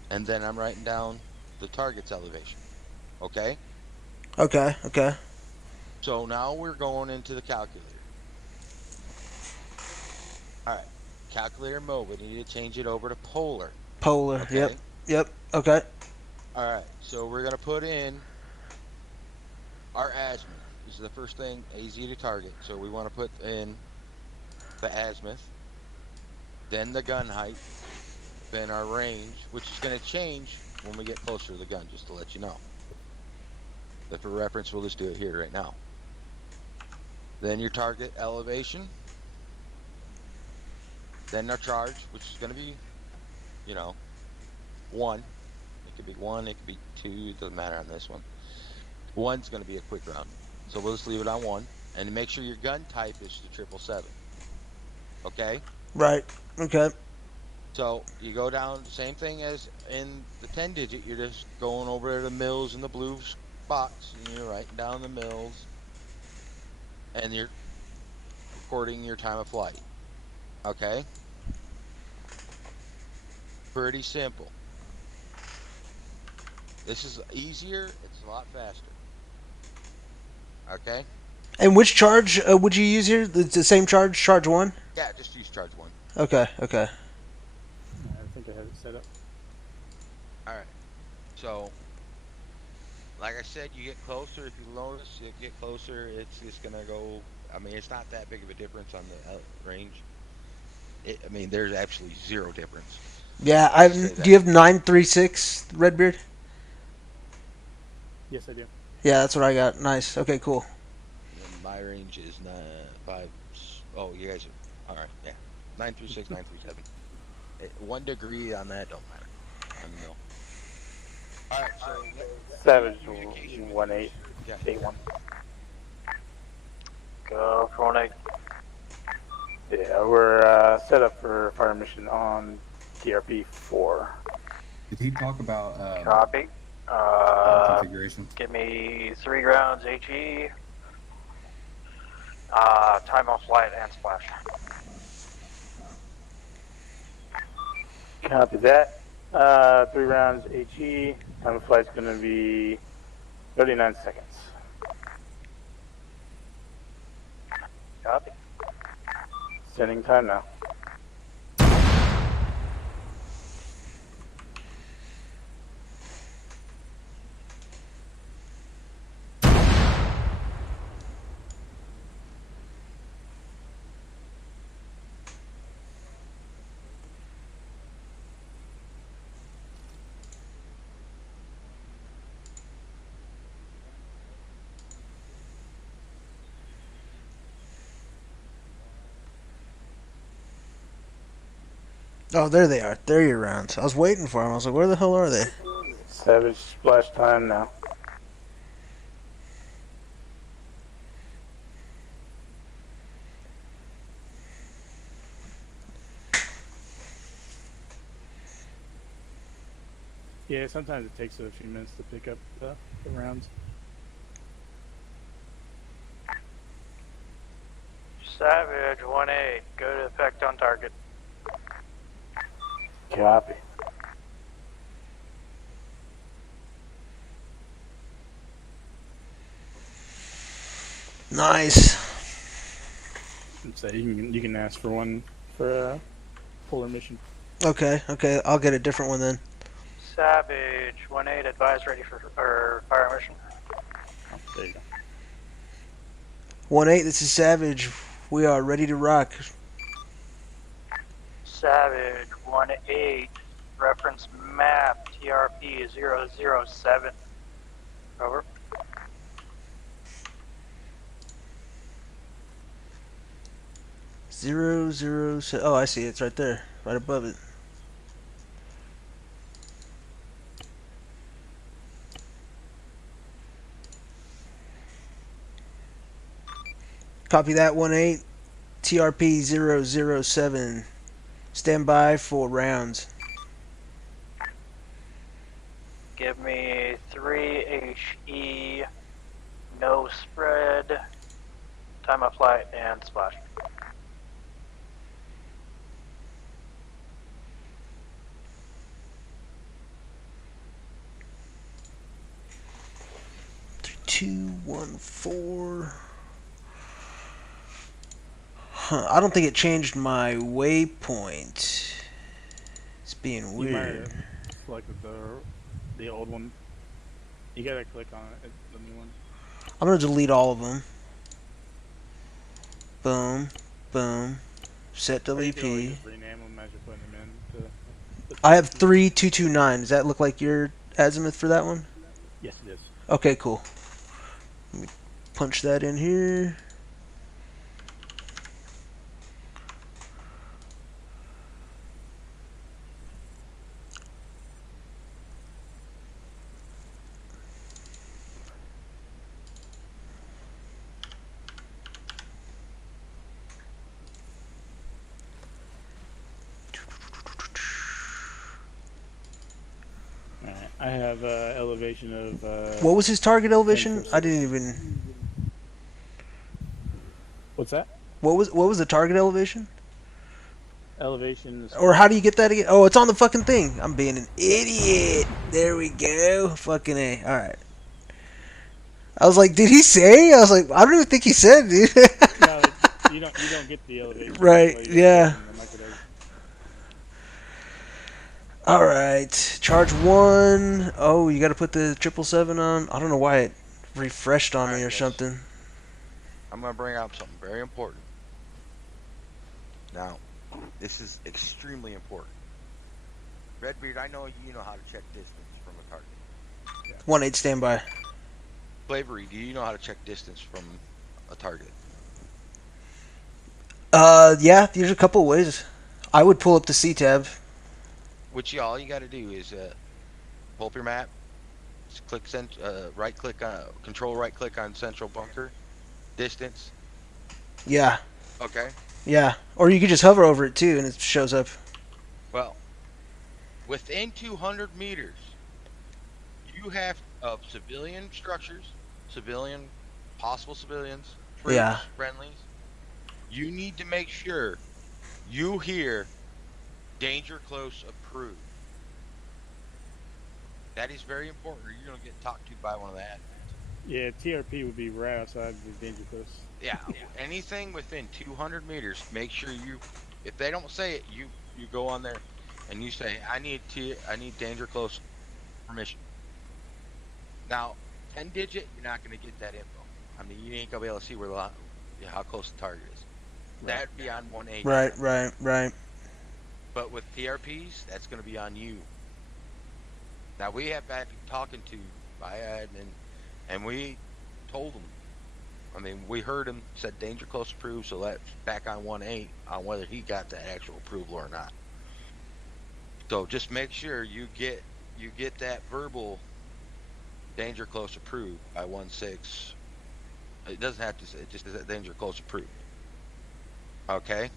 And then I'm writing down the target's elevation. Okay? Okay. So now we're going into the calculator. Alright. Calculator mode, we need to change it over to polar. Okay? Yep. Okay. Alright, so we're going to put in our azimuth. This is the first thing, AZ to target. So we want to put in the azimuth, then the gun height, then our range, which is going to change when we get closer to the gun, just to let you know. But for reference, we'll just do it here right now. Then your target elevation, then our charge, which is going to be, 1. It could be 1, it could be 2, it doesn't matter on this one. 1's going to be a quick round. So we'll just leave it on 1. And make sure your gun type is the 777. Okay? Right. Okay. So you go down, same thing as in the 10 digit, you're just going over the mills in the blue spots, and you're writing down the mills, and you're recording your time of flight. Okay? Pretty simple. This is easier, it's a lot faster. Okay? And which charge would you use here? The same charge, charge 1? Yeah, just use charge 1. Okay, okay. I think I have it set up. Alright. So, like I said, you get closer. If you notice, you get closer, it's just going to go. I mean, it's not that big of a difference on the range. I mean, there's absolutely zero difference. Yeah, do you have 936 Redbeard? Yes, I do. Yeah, that's what I got. Nice. Okay, cool. And my range is 5. Oh, you guys are all right. Yeah, 936, 937. 1 degree on that don't matter. On the mill. All right, so Savage 1-8. Yeah. 8-1. Go for 1-8. Yeah, we're set up for fire mission on TRP 4. Did he talk about Copy. configuration? Give me 3 grounds HE. Time of flight and splash. Copy that. 3 rounds HE. Time of flight's going to be 39 seconds. Copy. Sending time now. Oh, there they are. There are your rounds. I was waiting for them. I was like, where the hell are they? Savage splash time now. Yeah, sometimes it takes a few minutes to pick up the rounds. Savage 1-8. Go to effect on target. Copy. Nice. So you can ask for one for a polar mission. Okay, okay. I'll get a different one then. Savage 1-8. Advise ready for fire mission. Oh, there you go. 1-8, this is Savage. We are ready to rock. Savage 1-8. Reference map TRP 007. Over. Zero. Oh, I see it. It's right there, right above it. Copy that. 1-8. TRP 007. Stand by for rounds. Give me 3 HE. No spread. Time of flight and splash. Two, 1, 4. Huh, I don't think it changed my waypoint. It's being You weird. might have selected the old one. You gotta click on it, the new one. I'm gonna delete all of them. Boom, boom. Set Or you can always WP. just rename them as you're putting them in. I have 3229. Does that look like your azimuth for that one? Yes, it is. Okay, cool. Let me punch that in here. I have elevation of. What was his target elevation? 10%. I didn't even. What's that? What was the target elevation? Elevation. Is Or how do you get that again? Oh, it's on the fucking thing. I'm being an idiot. There we go. Fucking A. All right. I was like, did he say? I was like, I don't even think he said, dude. No, you don't get the elevation. Right. Yeah. All right. Charge 1. Oh, you got to put the 777 on. I don't know why it refreshed on me or something. I'm going to bring up something very important. Now, this is extremely important. Redbeard, I know you know how to check distance from a target. 1-8 standby. Slavery, do you know how to check distance from a target? Yeah, there's a couple of ways. I would pull up the C tab. Which all you got to do is pull up your map, just click right click control right click on central bunker, distance. Yeah. Okay. Yeah, or you could just hover over it too, and it shows up. Well, within 200 meters, you have of civilian structures, possible civilians, troops, Yeah. friendlies. You need to make sure you hear danger close approved. That is very important, or you're gonna get talked to by one of the admins. Yeah, TRP would be right outside the danger close. Yeah, anything within 200 meters, make sure you, if they don't say it, you go on there and you say, I need danger close permission. Now, 10 digit, you're not going to get that info. I mean, you ain't going to be able to see how close the target is. That'd be on 180. Right. But with TRPs, that's going to be on you. Now, we have been talking to my admin, and we told them, I mean, we heard him, said danger close approved, so that's back on 1.8 on whether he got that actual approval or not. So just make sure you get that verbal danger close approved by 1.6. It doesn't have to say, it just says danger close approved. Okay?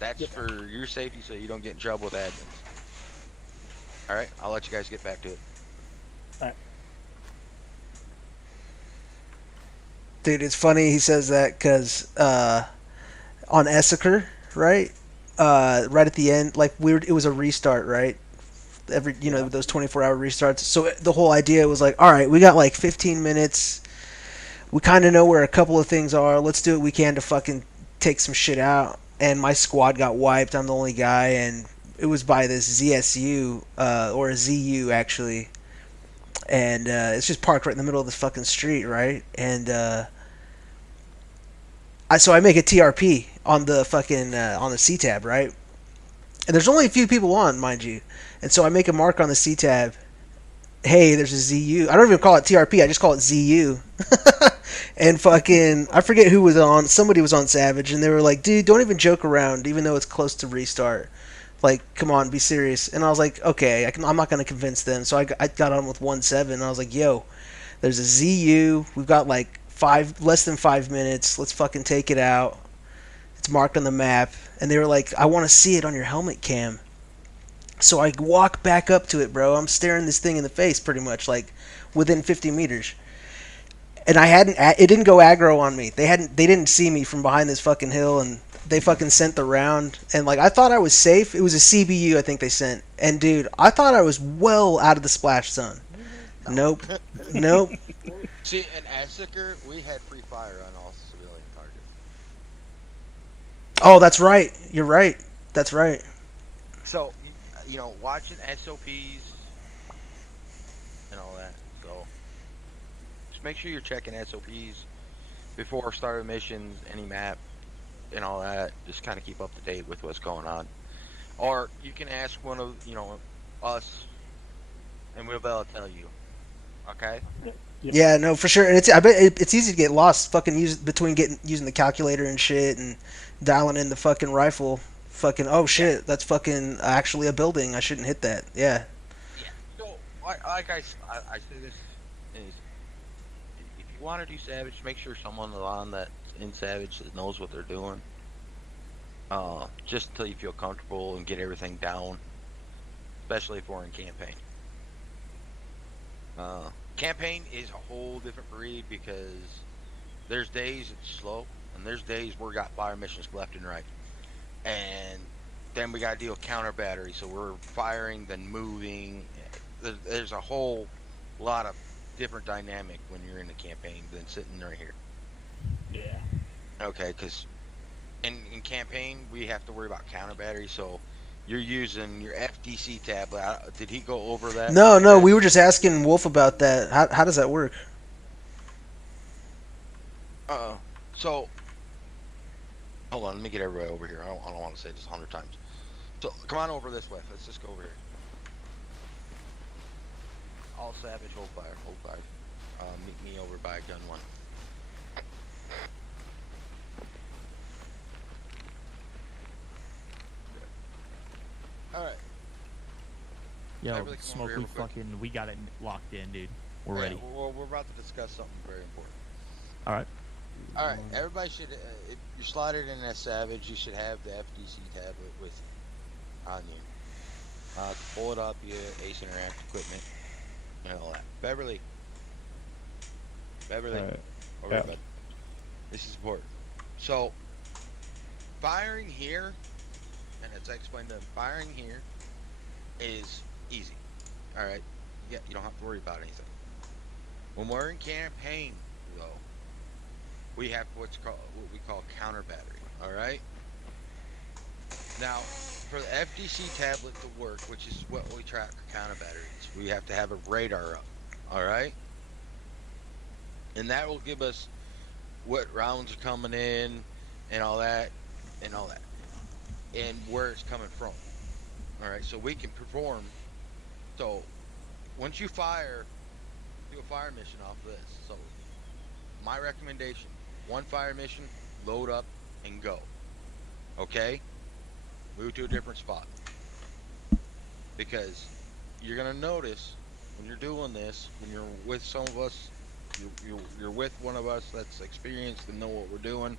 That's for your safety so you don't get in trouble with admins. Alright, I'll let you guys get back to it. Alright. Dude, it's funny he says that because on ASRock, right? Right at the end, like it was a restart, right? Those 24-hour restarts. So the whole idea was like, all right, we got like 15 minutes. We kind of know where a couple of things are. Let's do what we can to fucking take some shit out. And my squad got wiped. I'm the only guy, and it was by this ZSU or a ZU actually. And it's just parked right in the middle of this fucking street, right? And so I make a TRP on the fucking on the C tab, right? And there's only a few people on, mind you. And so I make a mark on the C tab. Hey, there's a ZU. I don't even call it TRP. I just call it ZU. And fucking, I forget who was on. Somebody was on Savage, and they were like, "Dude, don't even joke around, even though it's close to restart. Like, come on, be serious." And I was like, "Okay, I'm not gonna convince them." So I got on with 1.7, and I was like, "Yo, there's a ZU. We've got like less than 5 minutes. Let's fucking take it out. It's marked on the map." And they were like, "I want to see it on your helmet cam." So I walk back up to it, bro. I'm staring this thing in the face pretty much, like within 50 meters. And it didn't go aggro on me. They didn't see me from behind this fucking hill, and they fucking sent the round. And like, I thought I was safe. It was a CBU I think they sent. And dude, I thought I was well out of the splash zone. Nope. See, in ASRock, we had free fire on all civilian targets. Oh, that's right. You're right. That's right. So, watching SOPs and all that. So, just make sure you're checking SOPs before starting missions, any map, and all that. Just kind of keep up to date with what's going on. Or you can ask one of us, and we'll be able to tell you. Okay. Yeah, no, for sure. And I bet it's easy to get lost fucking using the calculator and shit and dialing in the fucking rifle. Fucking, oh shit, that's fucking actually a building. I shouldn't hit that. Yeah. So, like I say this, is if you want to do Savage, make sure someone on that's in Savage that knows what they're doing. Just until you feel comfortable and get everything down, especially if we're in campaign. Campaign is a whole different breed because there's days it's slow, and there's days we got fire missions left and right. And then we got to deal with counter battery, so we're firing, then moving. There's a whole lot of different dynamic when you're in the campaign than sitting right here. Yeah. Okay, because in campaign, we have to worry about counter battery, so you're using your FDC tablet. Did he go over that? No, we were just asking Wolf about that. How does that work? So, hold on, let me get everybody over here. I don't want to say this 100 times. So, come on over this way. Let's just go over here. All Savage, hold fire, hold fire. Meet me over by gun 1. Alright. Yo, Smoke, we got it locked in, dude. We're ready. Well, we're about to discuss something very important. Alright. Alright, everybody should, if you're slotted in as Savage, you should have the FDC tablet with on you. To pull it up, you Ace Interact equipment, and all that. Beverly. Over here, bud. This is important. So, firing here, and as I explained to them, firing here is easy. Alright? You don't have to worry about anything. When we're in campaign, though, we have what we call counter battery. Alright? Now, for the FDC tablet to work, which is what we track counter batteries, we have to have a radar up. Alright? And that will give us what rounds are coming in and all that, and where it's coming from. Alright, so we can perform. So, once you fire, do a fire mission off of this. So, my recommendation, 1 fire mission, load up, and go. Okay? Move to a different spot. Because you're going to notice when you're doing this, when you're with some of us, you're with one of us that's experienced and know what we're doing,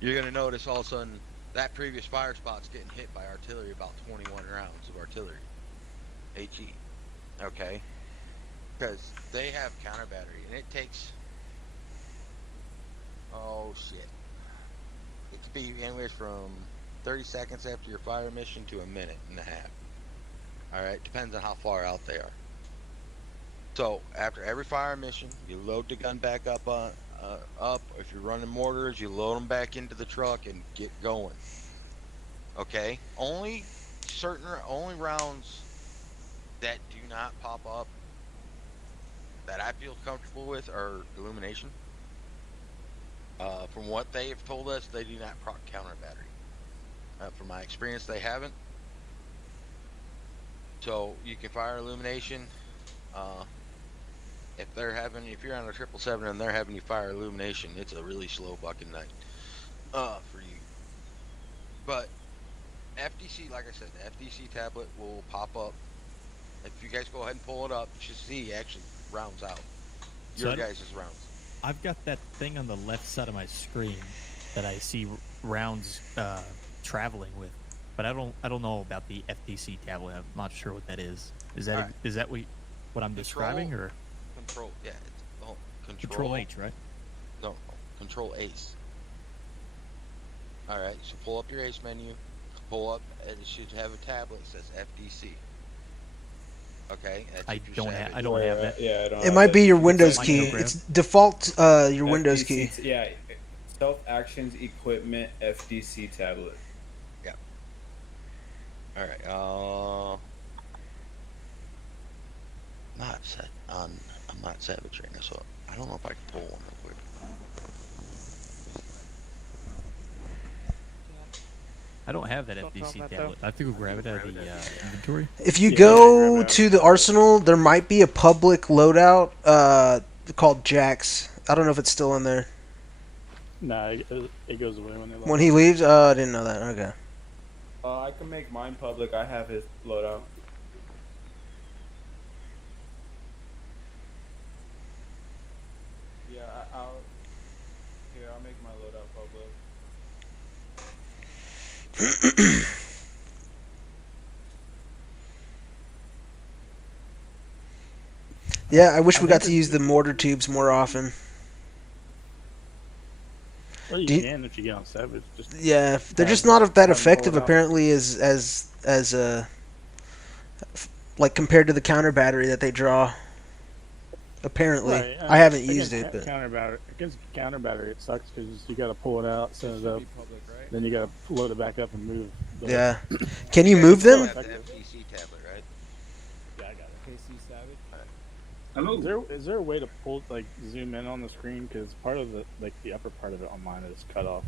you're going to notice all of a sudden that previous fire spot's getting hit by artillery, about 21 rounds of artillery. HE. Okay? Because they have counter battery, and it takes, oh shit, it could be anywhere from 30 seconds after your fire mission to a minute and a half. Alright, depends on how far out they are. So after every fire mission, you load the gun back up. If you're running mortars, you load them back into the truck and get going. Okay. Only rounds that do not pop up that I feel comfortable with are illumination. From what they have told us, they do not proc counter battery. From my experience, they haven't. So you can fire illumination. If you're on a 777 and they're having you fire illumination, it's a really slow fucking night for you. But FDC, like I said, the FDC tablet will pop up. If you guys go ahead and pull it up, you should see actually rounds out. Your guys' rounds. I've got that thing on the left side of my screen that I see rounds traveling with, but I don't know about the FDC tablet. I'm not sure what that is. Is that what I'm describing, or control? Yeah, it's control H, right? No, control Ace. All right, so pull up your Ace menu, pull up, and it should have a tablet that says FDC. Okay, I don't have that. Yeah, I don't. It might be your Windows key. It's default your Windows key. Yeah, Stealth Actions Equipment FDC tablet. Yeah. All right. I'm not Savage right now, so I don't know if I can pull one real quick. I don't have that FDC tablet. I have to go grab it out of the inventory. If you go to the Arsenal, there might be a public loadout called Jax. I don't know if it's still in there. Nah, it goes away when they load. When he leaves? Oh, I didn't know that. Okay. I can make mine public. I have his loadout. Yeah, I'll make my loadout public. Yeah, I wish we got to use the mortar tubes more often. Well, you can if you get on Savage. Yeah, they're just not that effective apparently like compared to the counter battery that they draw. Apparently, Right, I haven't used it, but against counter battery, it sucks because you got to pull it out, set it up, then you got to load it back up and move. Yeah. Can you move them? You have the FTC tablet, right? Yeah, I got it. KC Savage. Hello. Is there a way to zoom in on the screen? Because part of the upper part of it on mine is cut off.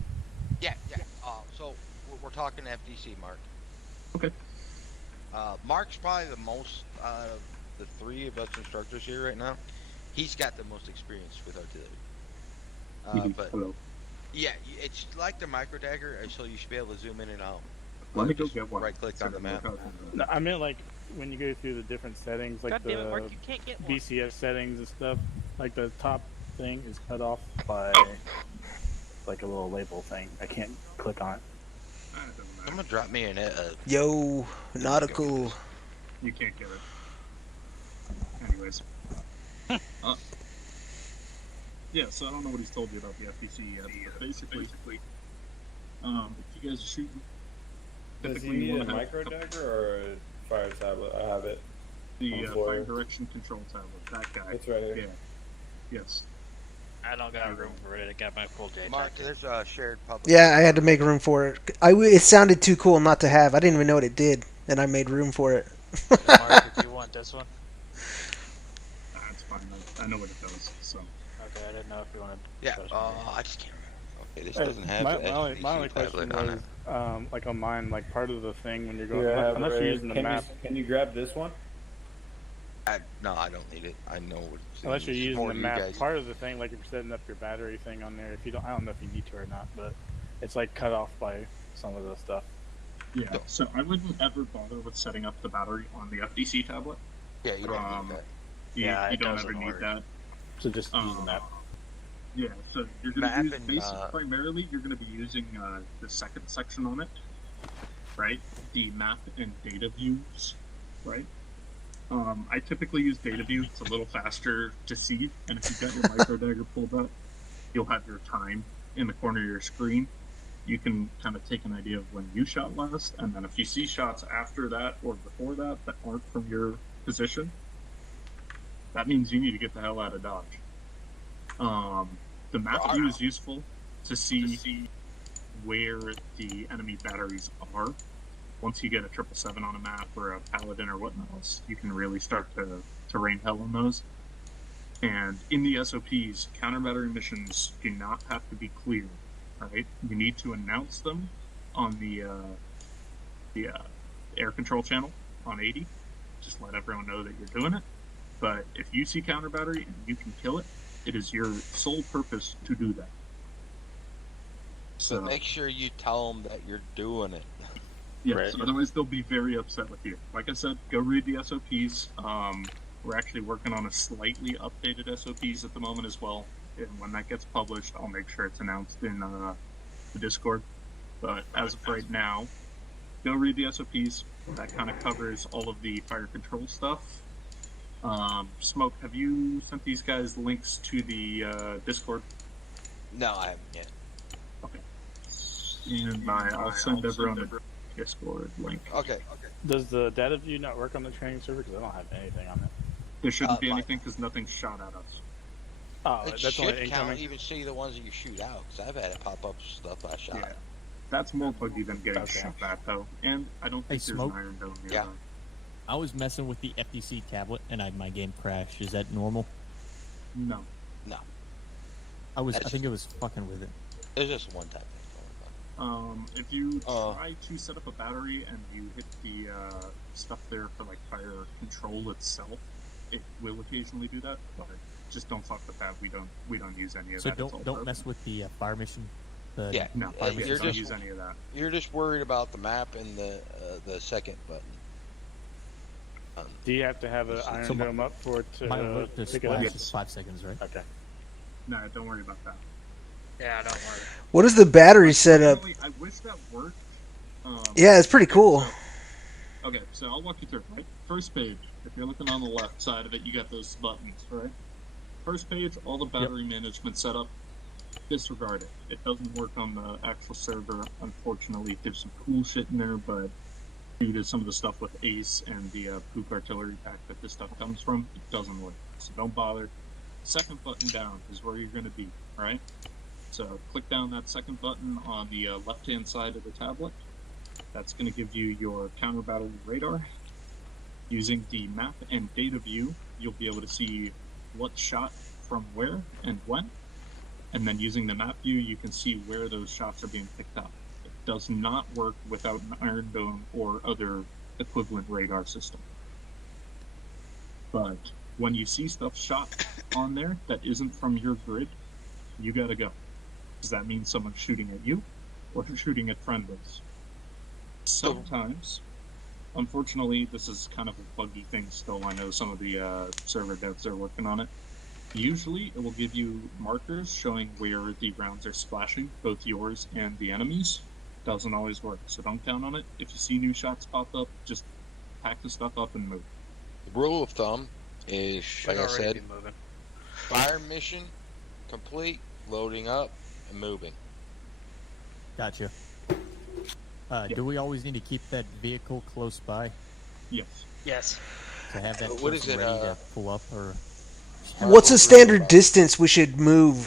Yeah. So we're talking FTC, Mark. Okay. Mark's probably the most out of the three of us instructors here right now. He's got the most experience with artillery. But yeah, it's like the micro dagger, so you should be able to zoom in and out. Let me go get one. Right click on the map. No, I meant like when you go through the different settings, like the BCS settings and stuff. Like the top thing is cut off by like a little label thing. I can't click on it. Someone drop me an Yo, nautical. You can't get it. Anyways. Yeah, so I don't know what he's told you about the FPC yet, but basically, if you guys are shooting, does he need a micro dagger or a fire tablet? I have it. The fire direction control tablet, that guy. It's right here. Yeah. Yes. I don't got room for it. I got my full J. Mark, there's a shared public. Yeah, I had to make room for it. It sounded too cool not to have. I didn't even know what it did, and I made room for it. Mark, if you want this one. That's fine. I know what it does. So. Okay, I didn't know if you wanted. Yeah. I just can't remember. Okay, this doesn't have my only question was, like on mine, like part of the thing when you're going, unless you're using the map. Can you grab this one? No, I don't need it. I know what it's Unless you're using the map, part of the thing, like if you're setting up your battery thing on there, if you don't, I don't know if you need to or not, but it's like cut off by some of the stuff. Yeah, so I wouldn't ever bother with setting up the battery on the FDC tablet. Yeah, you don't need that. You don't ever need that. So just use the map. Yeah, so you're going to use, primarily, you're going to be using the second section on it, right? The map and data views, right? I typically use data view. It's a little faster to see, and if you've got your micro dagger pulled up, you'll have your time in the corner of your screen. You can kind of take an idea of when you shot last, and then if you see shots after that or before that that aren't from your position, that means you need to get the hell out of Dodge. The map view is useful to see where the enemy batteries are. Once you get a 777 on a map or a Paladin or whatnot else, you can really start to rain hell on those. And in the SOPs, counter battery missions do not have to be clear, right? You need to announce them on the air control channel on 80. Just let everyone know that you're doing it. But if you see counter battery and you can kill it, it is your sole purpose to do that. So make sure you tell them that you're doing it. Yes, right. Otherwise they'll be very upset with you. Like I said, go read the SOPs. We're actually working on a slightly updated SOPs at the moment as well. And when that gets published, I'll make sure it's announced in the Discord. But as of right now, go read the SOPs. That kind of covers all of the fire control stuff. Smoke, have you sent these guys links to the Discord? No, I haven't yet. Okay. And I'll send everyone the Discord link. Okay. Does the data view not work on the training server? Because I don't have anything on it. There shouldn't be anything because nothing's shot at us. Oh, it that's should only count, even see the ones that you shoot out. Because I've had it pop up stuff I shot. Yeah. That's more buggy than getting shot at, though. And I don't think there's an Iron Dome nearby. Yeah. I was messing with the FTC tablet and my game crashed. Is that normal? No. No. I think it was fucking with it. It's just one time. If you try to set up a battery and you hit the stuff there for like fire control itself, it will occasionally do that. But just don't fuck with that. We don't use any of that. So don't mess with the fire mission. No, fire missions don't use any of that. You're just worried about the map and the second button. Do you have to have an Iron Dome up for it to pick it up? Yes. 5 seconds, right? Okay. No, don't worry about that. Yeah, don't worry. What is the battery setup? I wish that worked. Yeah, it's pretty cool. Okay, so I'll walk you through it, right? First page, if you're looking on the left side of it, you got those buttons, right? First page, all the battery management setup. Disregard it. It doesn't work on the actual server. Unfortunately, there's some cool shit in there, but due to some of the stuff with Ace and the Pook artillery pack that this stuff comes from, it doesn't work. So don't bother. Second button down is where you're going to be, right? So click down that second button on the left-hand side of the tablet. That's going to give you your counter battle radar. Using the map and data view, you'll be able to see what shot from where and when. And then using the map view, you can see where those shots are being picked up. It does not work without an Iron Dome or other equivalent radar system. But when you see stuff shot on there that isn't from your grid, you gotta go. Does that mean someone's shooting at you or shooting at friendlies? Sometimes, unfortunately, this is kind of a buggy thing still. I know some of the server devs are working on it. Usually, it will give you markers showing where the rounds are splashing, both yours and the enemies. Doesn't always work, so don't count on it. If you see new shots pop up, just pack the stuff up and move. The rule of thumb is, like I said, fire mission complete, loading up, and moving. Gotcha. Do we always need to keep that vehicle close by? Yes. Yes. To have that What is person it, ready to pull up, or? What's the standard distance we should move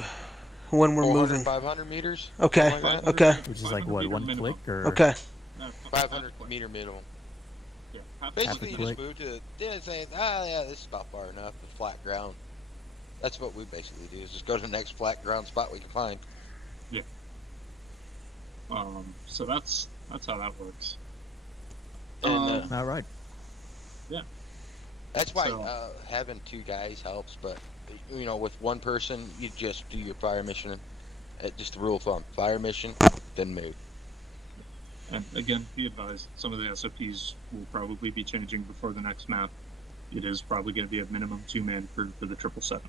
when we're 400, moving? 500 meters. Okay. Something like that. Okay. Which is like what, one click or? Okay. 500 meter middle. Yeah. Basically, you click. just move to saying, yeah, this is about far enough. The flat ground. That's what we basically do. Is just go to the next flat ground spot we can find. Yeah. So that's how that works. And, all right. Yeah. That's why So- having two guys helps, but you know, with one person, you just do your fire mission. Just the rule of thumb: fire mission, then move. And again, be advised, some of the SOPs will probably be changing before the next map. It is probably going to be a minimum 2-man crew for the 777.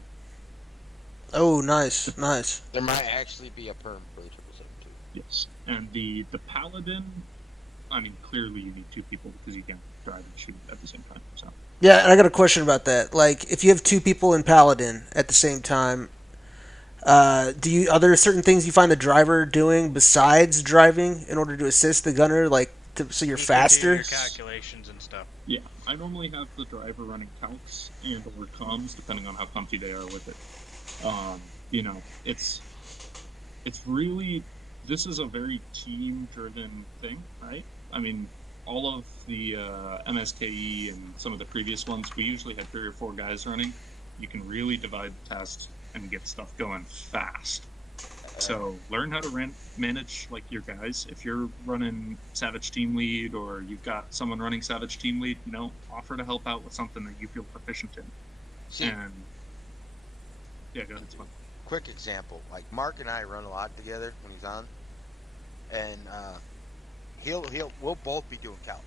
Oh, nice, nice. There might actually be a perm for the 777 too. Yes. And the Paladin, I mean, clearly you need 2 people because you can't drive and shoot at the same time. So. Yeah, and I got a question about that. Like, if you have 2 people in Paladin at the same time, are there certain things you find the driver doing besides driving in order to assist the gunner, like so you're faster? Do your calculations and stuff. Yeah, I normally have the driver running calcs and or comms, depending on how comfy they are with it. You know, it's really, this is a very team-driven thing, right? I mean, all of the MSKE and some of the previous ones, we usually had 3 or 4 guys running. You can really divide the tasks and get stuff going fast. So learn how to manage like your guys. If you're running Savage Team Lead or you've got someone running Savage Team Lead, you know, offer to help out with something that you feel proficient in. And yeah, go ahead. It's fine. Quick example: like Mark and I run a lot together when he's on, and we'll both be doing calcs.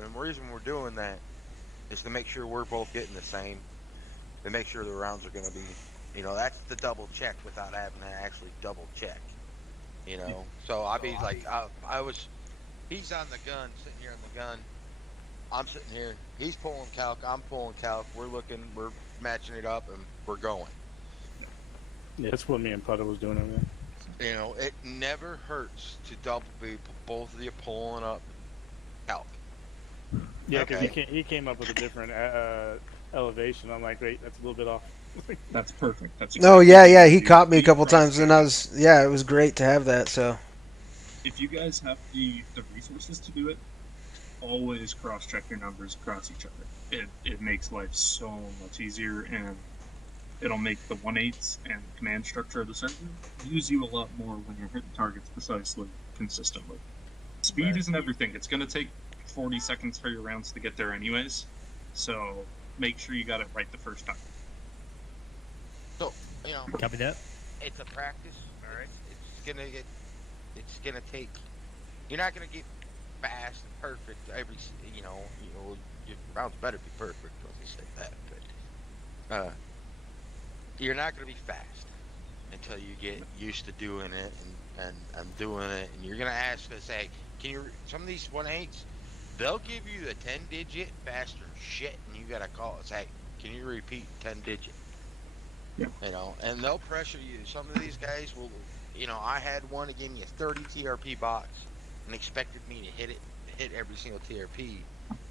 And the reason we're doing that is to make sure we're both getting the same, to make sure the rounds are going to be. You know, that's the double check without having to actually double check. You know, so I'll be like, he's on the gun, sitting here on the gun. I'm sitting here. He's pulling calc. I'm pulling calc. We're matching it up, and we're going. Yeah, that's what me and Puddle was doing over there. You know, it never hurts to be both of you pulling up calc. Yeah, because he came up with a different elevation. I'm like, wait, that's a little bit off. That's perfect. That's No, yeah, he caught me a couple times, and it was great to have that. So, if you guys have the resources to do it, always cross-check your numbers across each other. It makes life so much easier, and it'll make the 1/8s and command structure of the server use you a lot more when you're hitting targets precisely, consistently. Speed isn't everything. It's going to take 40 seconds for your rounds to get there anyways, so make sure you got it right the first time. So, you know, copy that. It's a practice. All right. It's gonna take. You're not gonna get fast and perfect every. Your rounds better be perfect. Let me say that. But you're not gonna be fast until you get used to doing it and doing it. And you're gonna ask us, hey, can you some of these 1/8s? they'll give you the 10-digit faster shit, and you gotta call it. Say, can you repeat 10-digit? Yeah. You know, and they'll pressure you. Some of these guys will, you know, I had one that gave me a 30 TRP box and expected me to hit every single TRP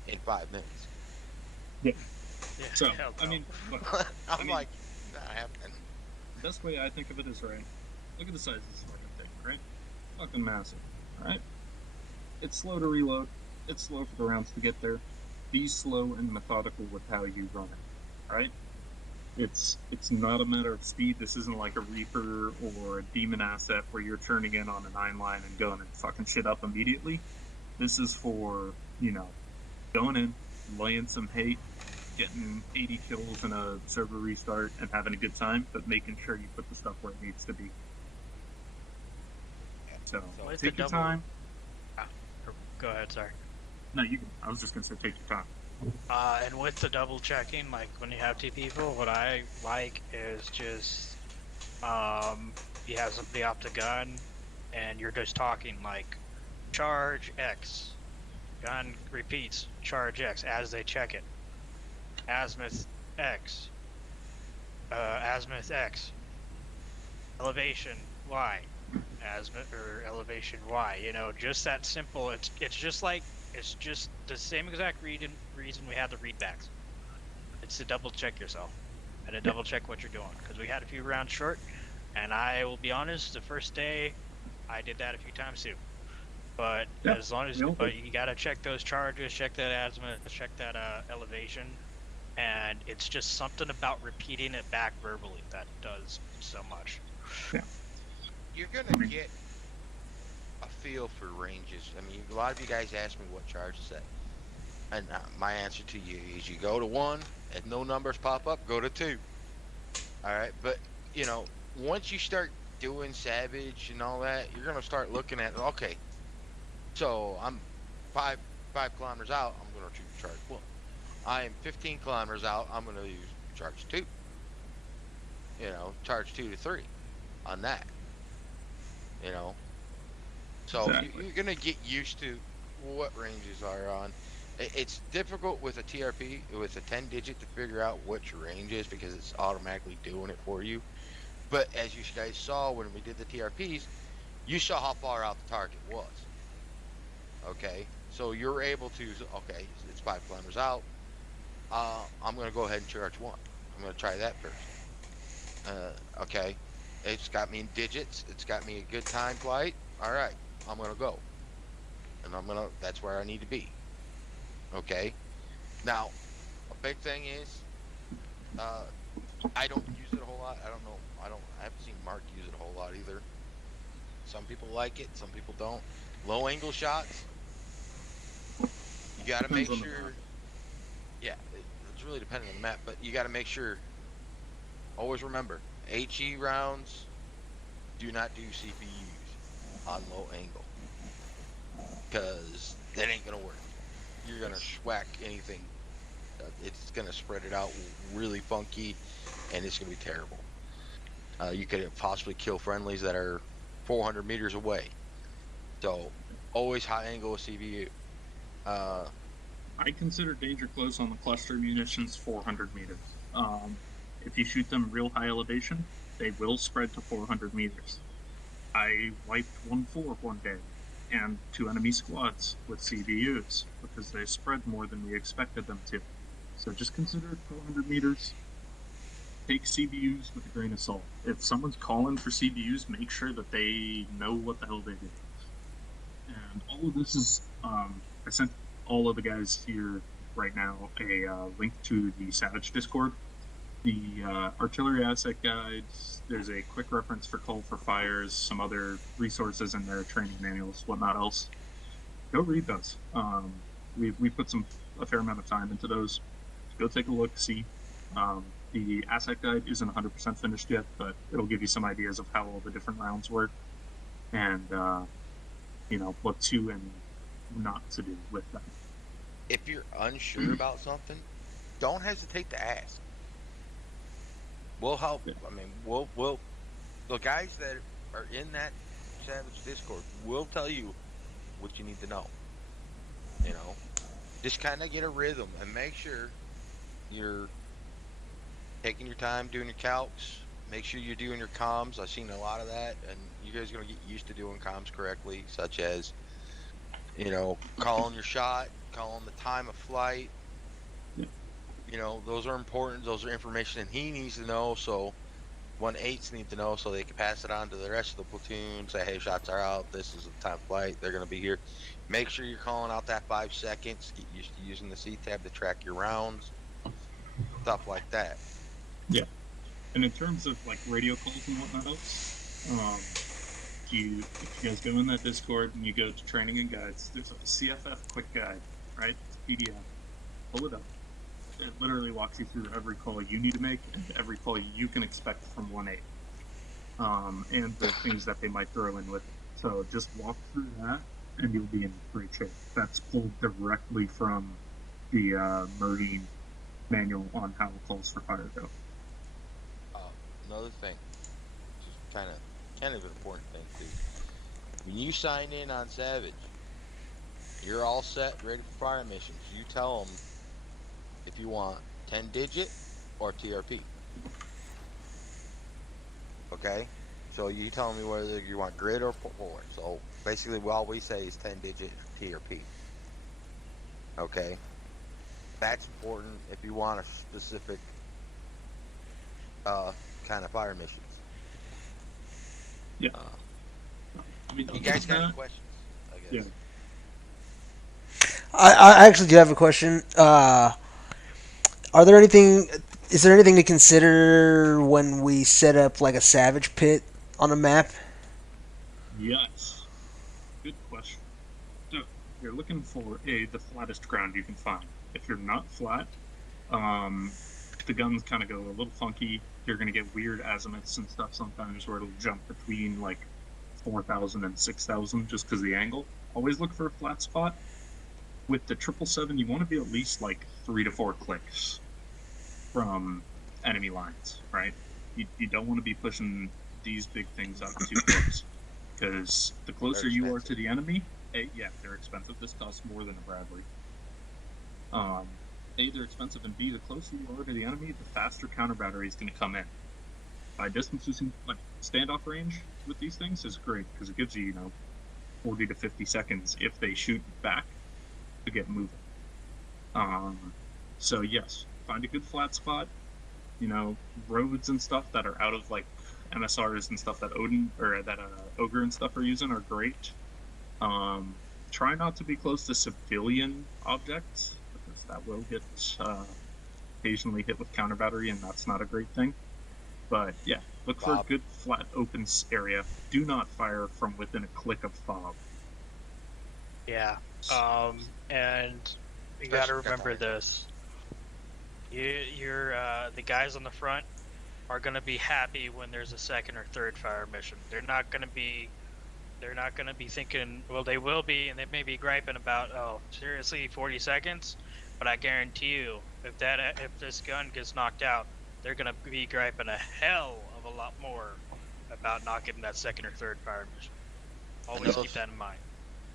in 5 minutes. Yeah. So, I mean, look, I'm like, not happening. The best way I think of it is, right, look at the size of this fucking thing, right? Fucking massive, alright? It's slow to reload. It's slow for the rounds to get there. Be slow and methodical with how you run it, alright? It's not a matter of speed. This isn't like a Reaper or a Demon asset where you're turning in on a 9-line and going and fucking shit up immediately. This is for, you know, going in, laying some hate, getting 80 kills in a server restart and having a good time, but making sure you put the stuff where it needs to be. So take your time. Go ahead, sorry. No, you can. I was just gonna say take your time. And with the double checking, like when you have two people, what I like is just you have somebody off the gun and you're just talking like charge X. Gun repeats charge X as they check it. Azimuth X. Azimuth X. Elevation Y. Azimuth or elevation Y. You know, just that simple. It's just like it's just the same exact reason we had the readbacks. It's to double check yourself and to double check what you're doing because we had a few rounds short, and I will be honest, the first day I did that a few times too. But as long as but you gotta check those charges, check that azimuth, check that elevation, and it's just something about repeating it back verbally that does so much. Yeah. You're gonna get a feel for ranges. I mean, a lot of you guys ask me what charge is that, and my answer to you is you go to 1, if no numbers pop up, go to 2. All right, but you know, once you start doing Savage and all that, you're gonna start looking at, okay, so I'm 5 kilometers out, I'm gonna choose charge 1. I am 15 kilometers out, I'm gonna use charge 2. You know, charge 2 to 3 on that. You know, so you're gonna get used to what ranges are on. It's difficult with a TRP with a 10-digit to figure out which range is because it's automatically doing it for you. But as you guys saw when we did the TRPs, you saw how far out the target was. Okay, so you're able to, okay, it's 5 kilometers out. I'm gonna go ahead and charge 1. I'm gonna try that first. Okay. It's got me in digits. It's got me a good time flight. All right, I'm gonna go, and that's where I need to be. Okay. Now, a big thing is, I don't use it a whole lot. I don't know. I haven't seen Mark use it a whole lot either. Some people like it. Some people don't. Low angle shots. You got to make sure. Yeah, it's really dependent on the map, but you got to make sure. Always remember. HE rounds do not do CPUs on low angle because that ain't gonna work. You're gonna schwack anything. It's gonna spread it out really funky, and it's gonna be terrible. You could possibly kill friendlies that are 400 meters away. So always high angle with CPU. I consider danger close on the cluster munitions 400 meters. If you shoot them real high elevation, they will spread to 400 meters. I wiped 1-4 one day, and 2 enemy squads with CVUs, because they spread more than we expected them to. So just consider 400 meters. Take CVUs with a grain of salt. If someone's calling for CVUs, make sure that they know what the hell they do. And all of this is, I sent all of the guys here right now a link to the Savage Discord. The artillery asset guides, there's a quick reference for call for fires, some other resources in there, training manuals, whatnot else. Go read those. We put a fair amount of time into those. Go take a look, see. The asset guide isn't 100% finished yet, but it'll give you some ideas of how all the different rounds work and, you know, what to and not to do with them. If you're unsure about something, don't hesitate to ask. We'll help. I mean, we'll the guys that are in that Savage Discord will tell you what you need to know. You know, just kind of get a rhythm and make sure you're taking your time doing your calcs. Make sure you're doing your comms. I've seen a lot of that, and you guys are going to get used to doing comms correctly, such as, you know, calling your shot, calling the time of flight. You know, those are important. Those are information that he needs to know, so 1/8s need to know, so they can pass it on to the rest of the platoon. Say, hey, shots are out. This is the time of flight. They're going to be here. Make sure you're calling out that 5 seconds. Get used to using the C-tab to track your rounds. Stuff like that. Yeah. And in terms of like radio calls and whatnot else, if you guys go in that Discord and you go to training and guides, there's a CFF quick guide, right? It's a PDF. Pull it up. It literally walks you through every call you need to make and every call you can expect from 1/8, and the things that they might throw in with it. So just walk through that and you'll be in great shape. That's pulled directly from the Marine manual on how calls for fire go. Another thing, just kind of an important thing too. When you sign in on Savage, you're all set, ready for fire missions. You tell them if you want 10-digit or TRP. Okay, so you tell me whether you want grid or polar. So basically, all we say is 10-digit TRP. Okay, that's important if you want a specific kind of fire missions. Yeah. I mean, you guys got any questions? I guess. Yeah. I actually do have a question. Are there anything? Is there anything to consider when we set up like a savage pit on a map? Yes. Good question. So you're looking for the flattest ground you can find. If you're not flat, the guns kind of go a little funky. You're going to get weird azimuths and stuff sometimes where it'll jump between like 4,000 and 6,000 just because of the angle. Always look for a flat spot. With the 777, you want to be at least like 3 to 4 clicks from enemy lines, right? You don't want to be pushing these big things up too close, because the closer you are to the enemy, yeah, they're expensive. This costs more than a Bradley. A, they're expensive, and B, the closer you are to the enemy, the faster counter battery is going to come in. By distances, like standoff range with these things is great because it gives you, 40 to 50 seconds if they shoot back to get moving. So yes, find a good flat spot. Roads and stuff that are out of like MSRs and stuff that Ogre and stuff are using are great. Try not to be close to civilian objects, because that will get occasionally hit with counter battery, and that's not a great thing. But yeah, look for a good flat open area. Do not fire from within a click of fob. Yeah, and you got to remember this. You're the guys on the front are gonna be happy when there's a second or third fire mission. They're not gonna be thinking. Well, they will be, and they may be griping about, oh, seriously, 40 seconds. But I guarantee you, if this gun gets knocked out, they're gonna be griping a hell of a lot more about not getting that second or third fire mission. Always keep that in mind.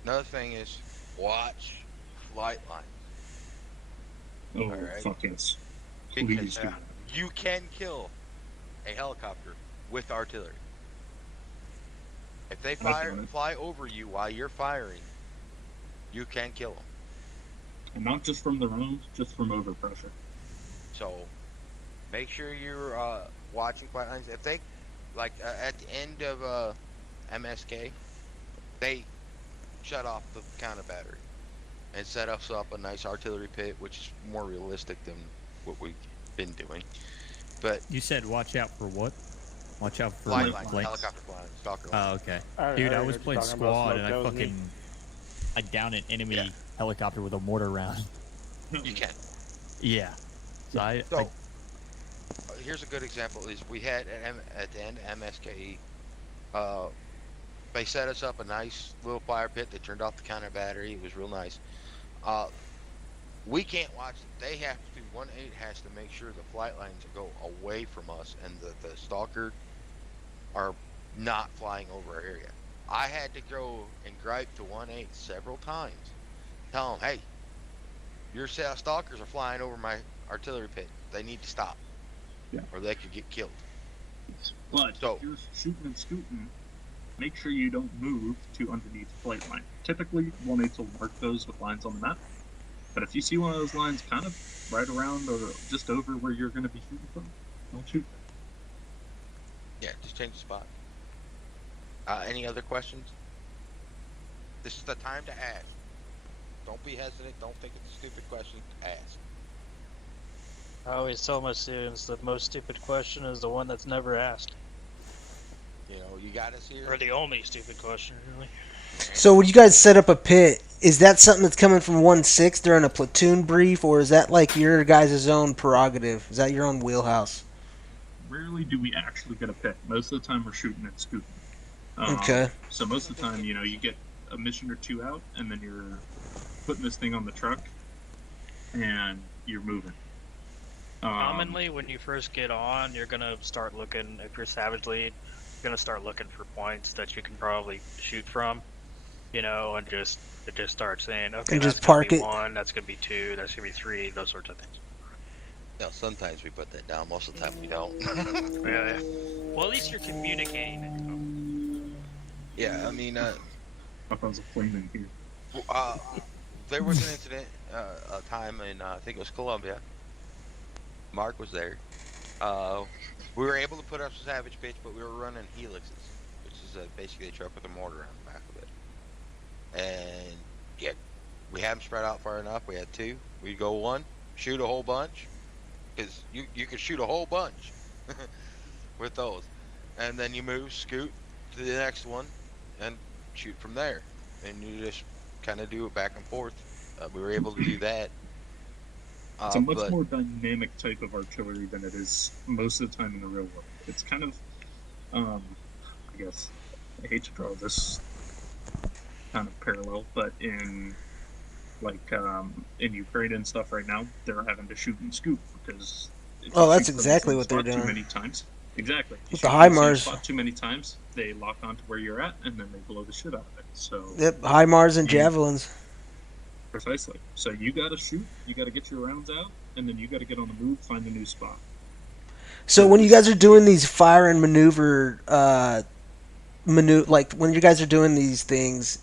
Another thing is watch flight line. Oh, fuck yes. Because you can kill a helicopter with artillery. If they fly over you while you're firing, you can kill them. And not just from the round, just from overpressure. So, make sure you're watching flight lines. If they, at the end of MSK, they shut off the counter battery and set us up a nice artillery pit, which is more realistic than what we've been doing. But you said watch out for what? Watch out for flight like line, helicopter flying, stalker Oh, line. okay. Dude, I was playing squad and I downed an enemy helicopter with a mortar round. You can. Yeah. So here's a good example. Is we had at the end of MSKE, they set us up a nice little fire pit. They turned off the counter battery. It was real nice. We can't watch it. They have to. 1/8 has to make sure the flight lines go away from us and that the stalker are not flying over our area. I had to go and gripe to 1/8 several times. Tell them, hey, Your stalkers are flying over my artillery pit. They need to stop. Yeah. Or they could get killed. But if you're shooting and scooting, make sure you don't move to underneath the flight line. Typically, 1/8 will mark those with lines on the map. But if you see one of those lines kind of right around or just over where you're going to be shooting from, don't shoot. Yeah, just change the spot. Any other questions? This is the time to ask. Don't be hesitant. Don't think it's a stupid question. Ask. I always tell my students the most stupid question is the one that's never asked. You know, you got us here. Or the only stupid question, really. So when you guys set up a pit, is that something that's coming from 1/6 during a platoon brief, or is that like your guys' own prerogative? Is that your own wheelhouse? Rarely do we actually get a pit. Most of the time we're shooting and scooting. Okay. So most of the time, you get a mission or two out, and then you're putting this thing on the truck, and you're moving. Commonly, when you first get on, you're gonna start looking. If you're Savage Lead, you're gonna start looking for points that you can probably shoot from. And just start saying, okay, and that's just park gonna be it. 1, that's gonna be 2, that's gonna be 3, those sorts of things. No, sometimes we put that down. Most of the time we don't. Yeah. Well, at least you're communicating. Yeah, I mean, I thought it was a flame in here. there was an incident, a time in, I think it was Colombia. Mark was there. We were able to put up some Savage pitch, but we were running helixes, which is basically a truck with a mortar on the back of it. And yeah, we had them spread out far enough. We had 2. We'd go 1, shoot a whole bunch, because you could shoot a whole bunch with those, and then you move, scoot to the next one, and shoot from there, and you just kind of do it back and forth. We were able to do that. It's a much more dynamic type of artillery than it is most of the time in the real world. It's kind of, I guess, I hate to draw this kind of parallel, but in Ukraine and stuff right now, they're having to shoot and scoop because. That's exactly what they're doing. Too many times. Exactly. With the HIMARS. Spot too many times, they lock onto where you're at, and then they blow the shit out of it. So. Yep, HIMARS and javelins. Precisely. So you gotta shoot, you gotta get your rounds out, and then you gotta get on the move, find a new spot. So when you guys are doing these fire and maneuver, like when you guys are doing these things,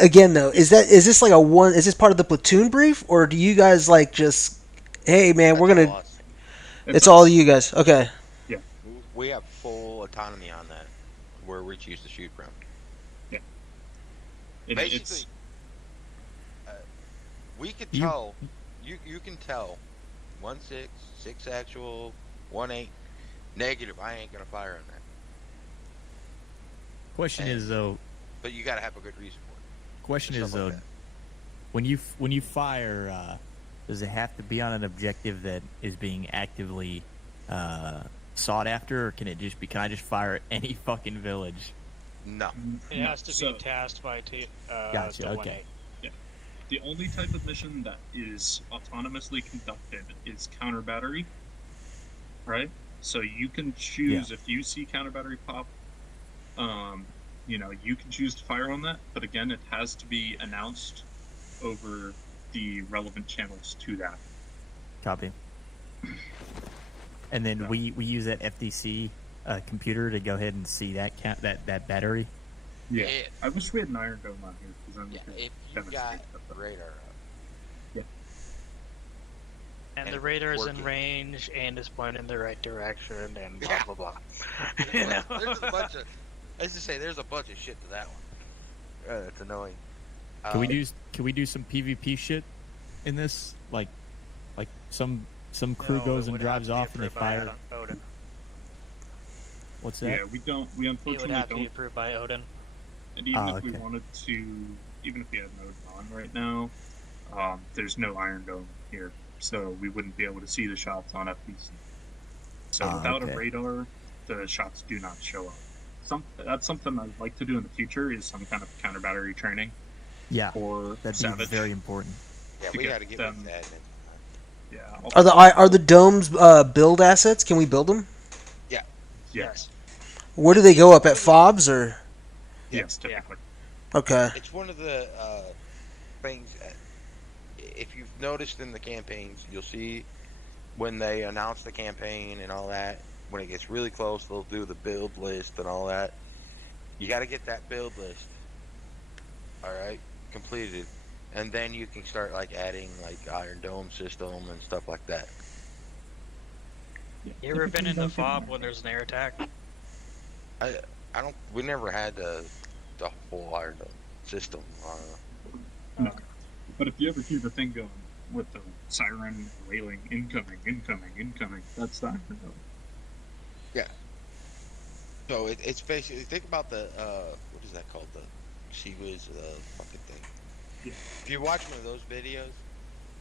again though, is this like is this part of the platoon brief, or do you guys like just, hey man, we're gonna, it's all you guys, okay? Yeah. We have full autonomy on that, where we choose to shoot from. Yeah. Basically. We could tell, you can tell, 1/6, 6 actual, 1/8, negative, I ain't gonna fire on that. Question is though. But you gotta have a good reason for it. Question is though, when you fire, does it have to be on an objective that is being actively sought after, or can it just be? Can I just fire at any fucking village? No. It has to be tasked by Gotcha. Okay. The only type of mission that is autonomously conducted is counter battery, right? So you can choose if you see counter battery pop, you can choose to fire on that. But again, it has to be announced over the relevant channels to that. Copy. And then we use that FDC computer to go ahead and see that that battery. Yeah. I wish we had an Iron Dome on here because then if you got the radar up. Yeah. And the radar is in range and is pointing in the right direction and blah blah blah. There's a bunch of, as I say, there's a bunch of shit to that one. It's annoying. Can we do some PvP shit in this? Like some crew goes and drives off and they fire. Odin. What's that? Yeah, we unfortunately It would have to don't. be approved by Odin. And even if we wanted to, even if we had an Odin on right now, there's no Iron Dome here, so we wouldn't be able to see the shots on FPC. So without a radar, the shots do not show up. That's something I'd like to do in the future, is some kind of counter battery training. Yeah, for that'd Savage. be very important. Yeah, we got to get them. That. Yeah. Are the domes build assets? Can we build them? Yeah. Yes. Where do they go up at fobs or? Yes, typically. Okay. It's one of the things. if you've noticed in the campaigns, you'll see when they announce the campaign and all that, when it gets really close, they'll do the build list and all that. You got to get that build list, all right, completed, and then you can start like adding like Iron Dome system and stuff like that. You ever been in the fob when there's an air attack? I don't. We never had the whole Iron Dome system. No. But if you ever hear the thing going with the siren wailing, incoming, that's the Iron Dome. Yeah. So it's basically, think about the what is that called? The Shiva's fucking thing. Yeah. If you watch one of those videos,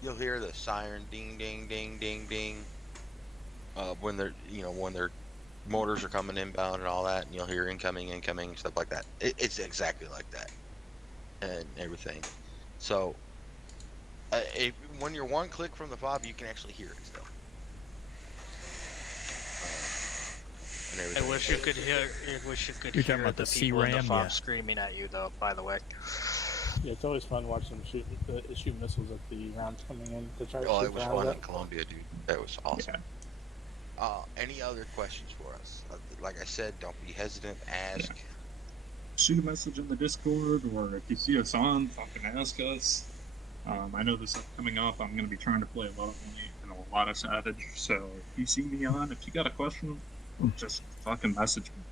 you'll hear the siren ding ding ding ding ding. When they're when their motors are coming inbound and all that, and you'll hear incoming, stuff like that. It's exactly like that, and everything. So when you're one click from the fob, you can actually hear it still. I wish you could hear. I wish you could You're hear talking about the the people in the C-RAM, fob yeah. screaming at you, though. By the way. Yeah, it's always fun watching them shoot missiles at the rounds coming in to try to Oh, shoot it was rounds fun up. in Colombia, dude. That was awesome. Any other questions for us? Like I said, don't be hesitant. Ask. Shoot a message in the Discord, or if you see us on, fucking ask us. I know this stuff coming off, I'm going to be trying to play a lot of Money and a lot of Savage, so if you see me on, if you got a question, just fucking message me.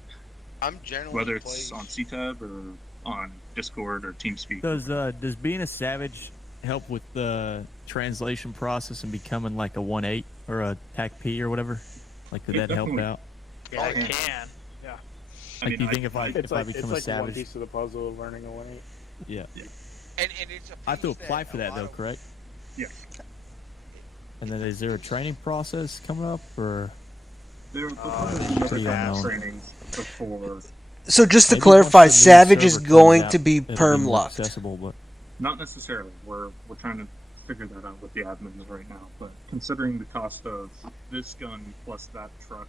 I'm generally whether it's on CTAB or on Discord or TeamSpeak. Does being a Savage help with the translation process and becoming like a 1.8 or a TAC-P or whatever? Like, could that help out? Yeah, it can. Yeah. Like, do you think if I become a it's Savage? one piece of the puzzle of learning a 1.8. Yeah. And it's a I have to apply for that though, correct? Yeah. And then is there a training process coming up, or? There pretty unknown. trainings before. So just to Maybe clarify, once the new Savage is server comes going out, to be it'll perm more locked. accessible, but Not necessarily. We're trying to figure that out with the admins right now. But considering the cost of this gun plus that truck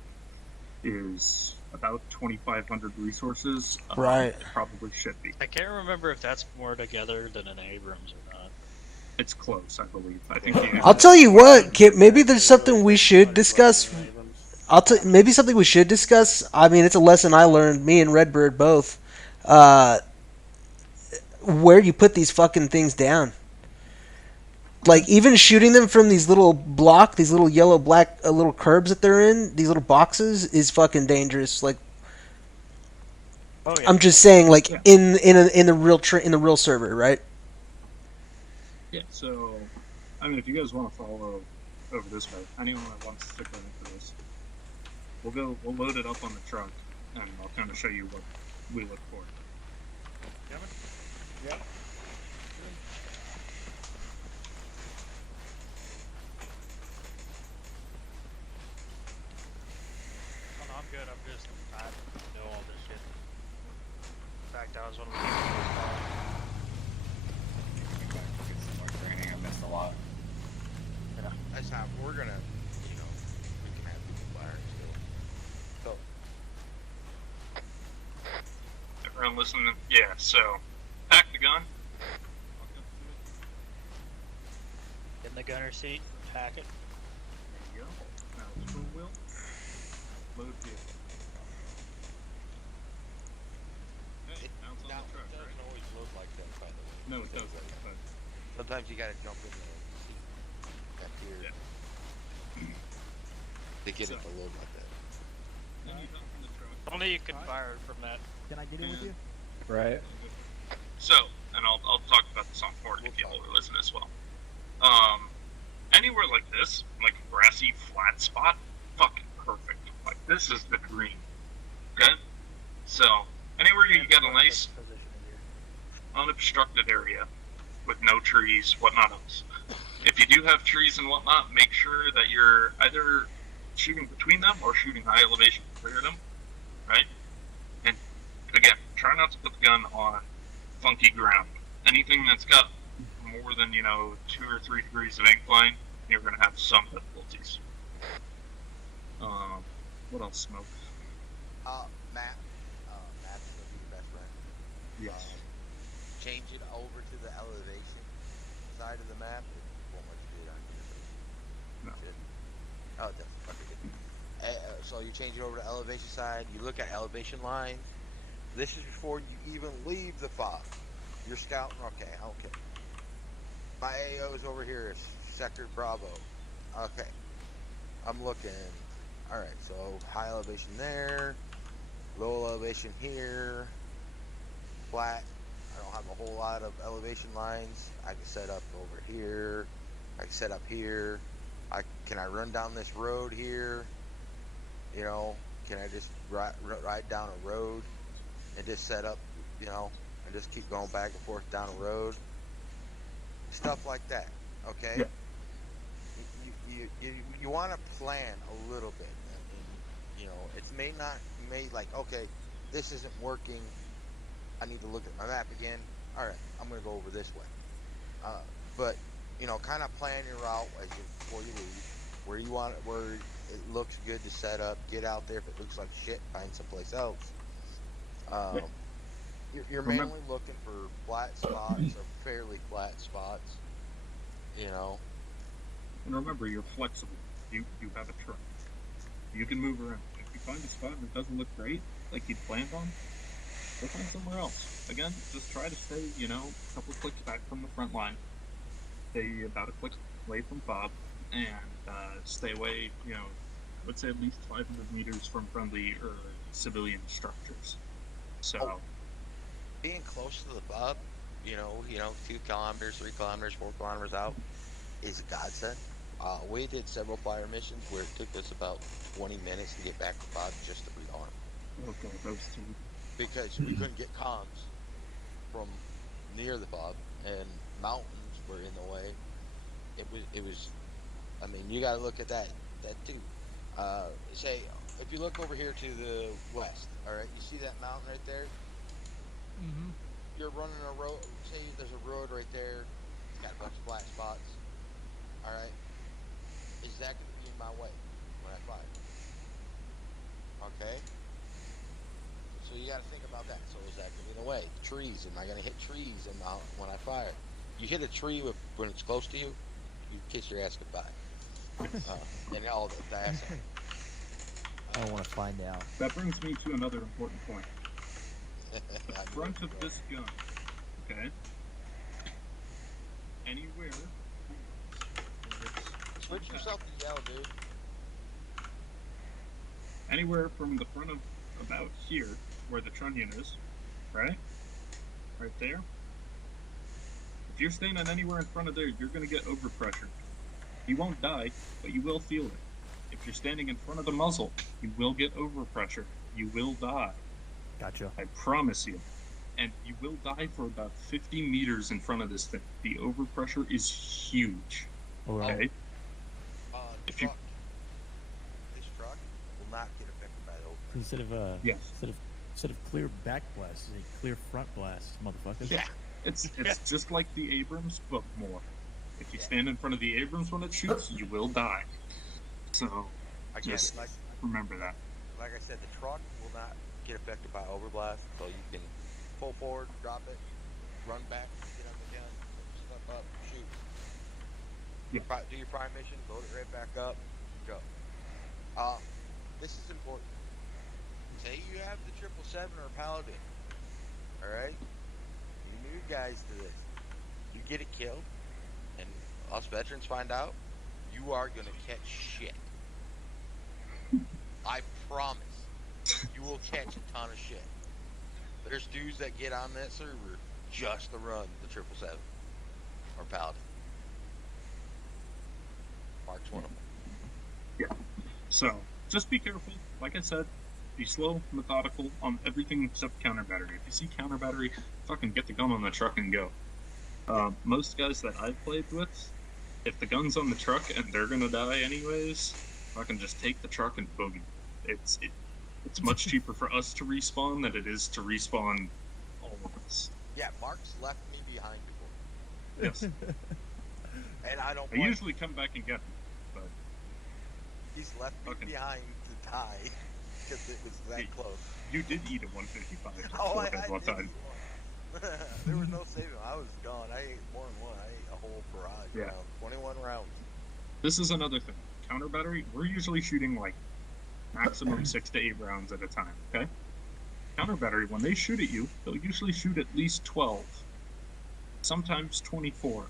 is about 2,500 resources, Right. It probably should be. I can't remember if that's more together than an Abrams or not. It's close, I believe. I think. I'll tell you what, Kip, maybe there's something we should discuss. Maybe something we should discuss. I mean, it's a lesson I learned, me and Redbird both. Where you put these fucking things down. Like, even shooting them from these little yellow black little curbs that they're in, these little boxes, is fucking dangerous. Like, oh, yeah. I'm just saying, like, in the real server, right? Yeah. So, I mean, if you guys want to follow over this way, anyone that wants to stick into this, we'll load it up on the truck, and I'll kind of show you what we look for. Yeah. Oh, no, I'm good. I know all this shit. In fact, I was one of the people Get some more training. I missed a lot. Yeah. That's how we're gonna, we can have people fire still. So. Everyone listening? Yeah. So, pack the gun. in the gunner seat. Pack it. There you go. Now it's full wheel. Load vehicle. Hey, now it's on the truck, right? Doesn't always look like that, by the way. No, it doesn't. But Sometimes you gotta jump in the seat back here to get it to load like that. then you jump from the truck. Only you can fire from that. Can I get in with you? Right. So, and I'll talk about this on board if people are listening as well. Anywhere like this, like a grassy flat spot, fucking perfect. Like, this is the dream. Okay? So, anywhere you get a nice unobstructed area with no trees, whatnot else. If you do have trees and whatnot, make sure that you're either shooting between them or shooting high elevation to clear them, right? And again, try not to put the gun on funky ground. Anything that's got more than 2 or 3 degrees of incline, you're going to have some difficulties. What else, Smoke? Map. Map's gonna be the best friend. Yes. Change it over to the elevation side of the map. It No. Oh, it does. Okay. So you change it over to elevation side. You look at elevation lines. This is before you even leave the fob. You're scouting. Okay. My AO is over here. Sector Bravo. Okay. I'm looking. All right. So high elevation there. Low elevation here. Flat. I don't have a whole lot of elevation lines. I can set up over here. I can set up here. Can I run down this road here? You know, can I just ride down a road and just set up, you know, and just keep going back and forth down a road? Stuff like that, okay? Yeah. You want to plan a little bit. And, you know, it's may like, okay, this isn't working. I need to look at my map again. All right, I'm going to go over this way. But, you know, kind of plan your route before you leave. Where it looks good to set up, get out there. If it looks like shit, find someplace else. You're mainly looking for flat spots or fairly flat spots, you know. And remember, you're flexible. You have a truck. You can move around. If you find a spot that doesn't look great, like you'd planned on, go find somewhere else. Again, just try to stay, you know, a couple clicks back from the front line. Stay about a click away from fob, and stay away, you know, let's say at least 500 meters from friendly or civilian structures. So, being close to the fob, you know, 2 kilometers, 3 kilometers, 4 kilometers out is a godsend. We did several fire missions where it took us about 20 minutes to get back to fob just to rearm. Okay, those two. Because we couldn't get comms from near the fob, and mountains were in the way. It was. I mean, you got to look at that too. Say, if you look over here to the west, all right, you see that mountain right there? Mm-hmm. You're running a road. Say there's a road right there. It's got a bunch of flat spots. All right, is that going to be in my way when I fire? Okay. So you got to think about that. So is that going to be in the way? Trees. Am I going to hit trees when I fire? You hit a tree when it's close to you, you kiss your ass goodbye. And all the ass. I want to find out. That brings me to another important point. The front of this gun, okay? Anywhere. Switch yourself to yellow, dude. Anywhere from the front of about here, where the trunnion is, right? Right there. If you're standing anywhere in front of there, you're going to get overpressure. You won't die, but you will feel it. If you're standing in front of the muzzle, you will get overpressure. You will die. Gotcha. I promise you. And you will die for about 50 meters in front of this thing. The overpressure is huge. Okay? This truck will not get affected by the overpressure. Instead of clear back blast, it's a clear front blast, motherfuckers. Yeah. It's just like the Abrams, but more. If you stand in front of the Abrams when it shoots, you will die. So, just remember that. Like I said, the truck will not get affected by overblast, so you can pull forward, drop it, run back, get on the gun, step up, shoot. Yeah. Do your prime mission, load it right back up, go. This is important. Say you have the 777 or Paladin, alright? You new guys to this. You get it killed, and us veterans find out, you are gonna catch shit. I promise. You will catch a ton of shit. There's dudes that get on that server just to run the 777 or Paladin. Mark's one of them. Yeah. So, just be careful. Like I said, be slow, methodical on everything except counter battery. If you see counter battery, fucking get the gun on the truck and go. Most guys that I've played with, if the gun's on the truck and they're gonna die anyways, fucking just take the truck and boogie. It's much cheaper for us to respawn than it is to respawn all of us. Yeah, Mark's left me behind before. Yes. And I don't. I usually come back and get him, but he's left me behind to die because it was that close. You did eat a 155. Oh, I one did time. eat one. There was no saving. I was gone. I ate more than one. I ate a whole barrage. Yeah. 21 rounds. this is another thing. Counter battery, we're usually shooting like maximum 6 to 8 rounds at a time, okay? Counter battery, when they shoot at you, they'll usually shoot at least 12, sometimes 24.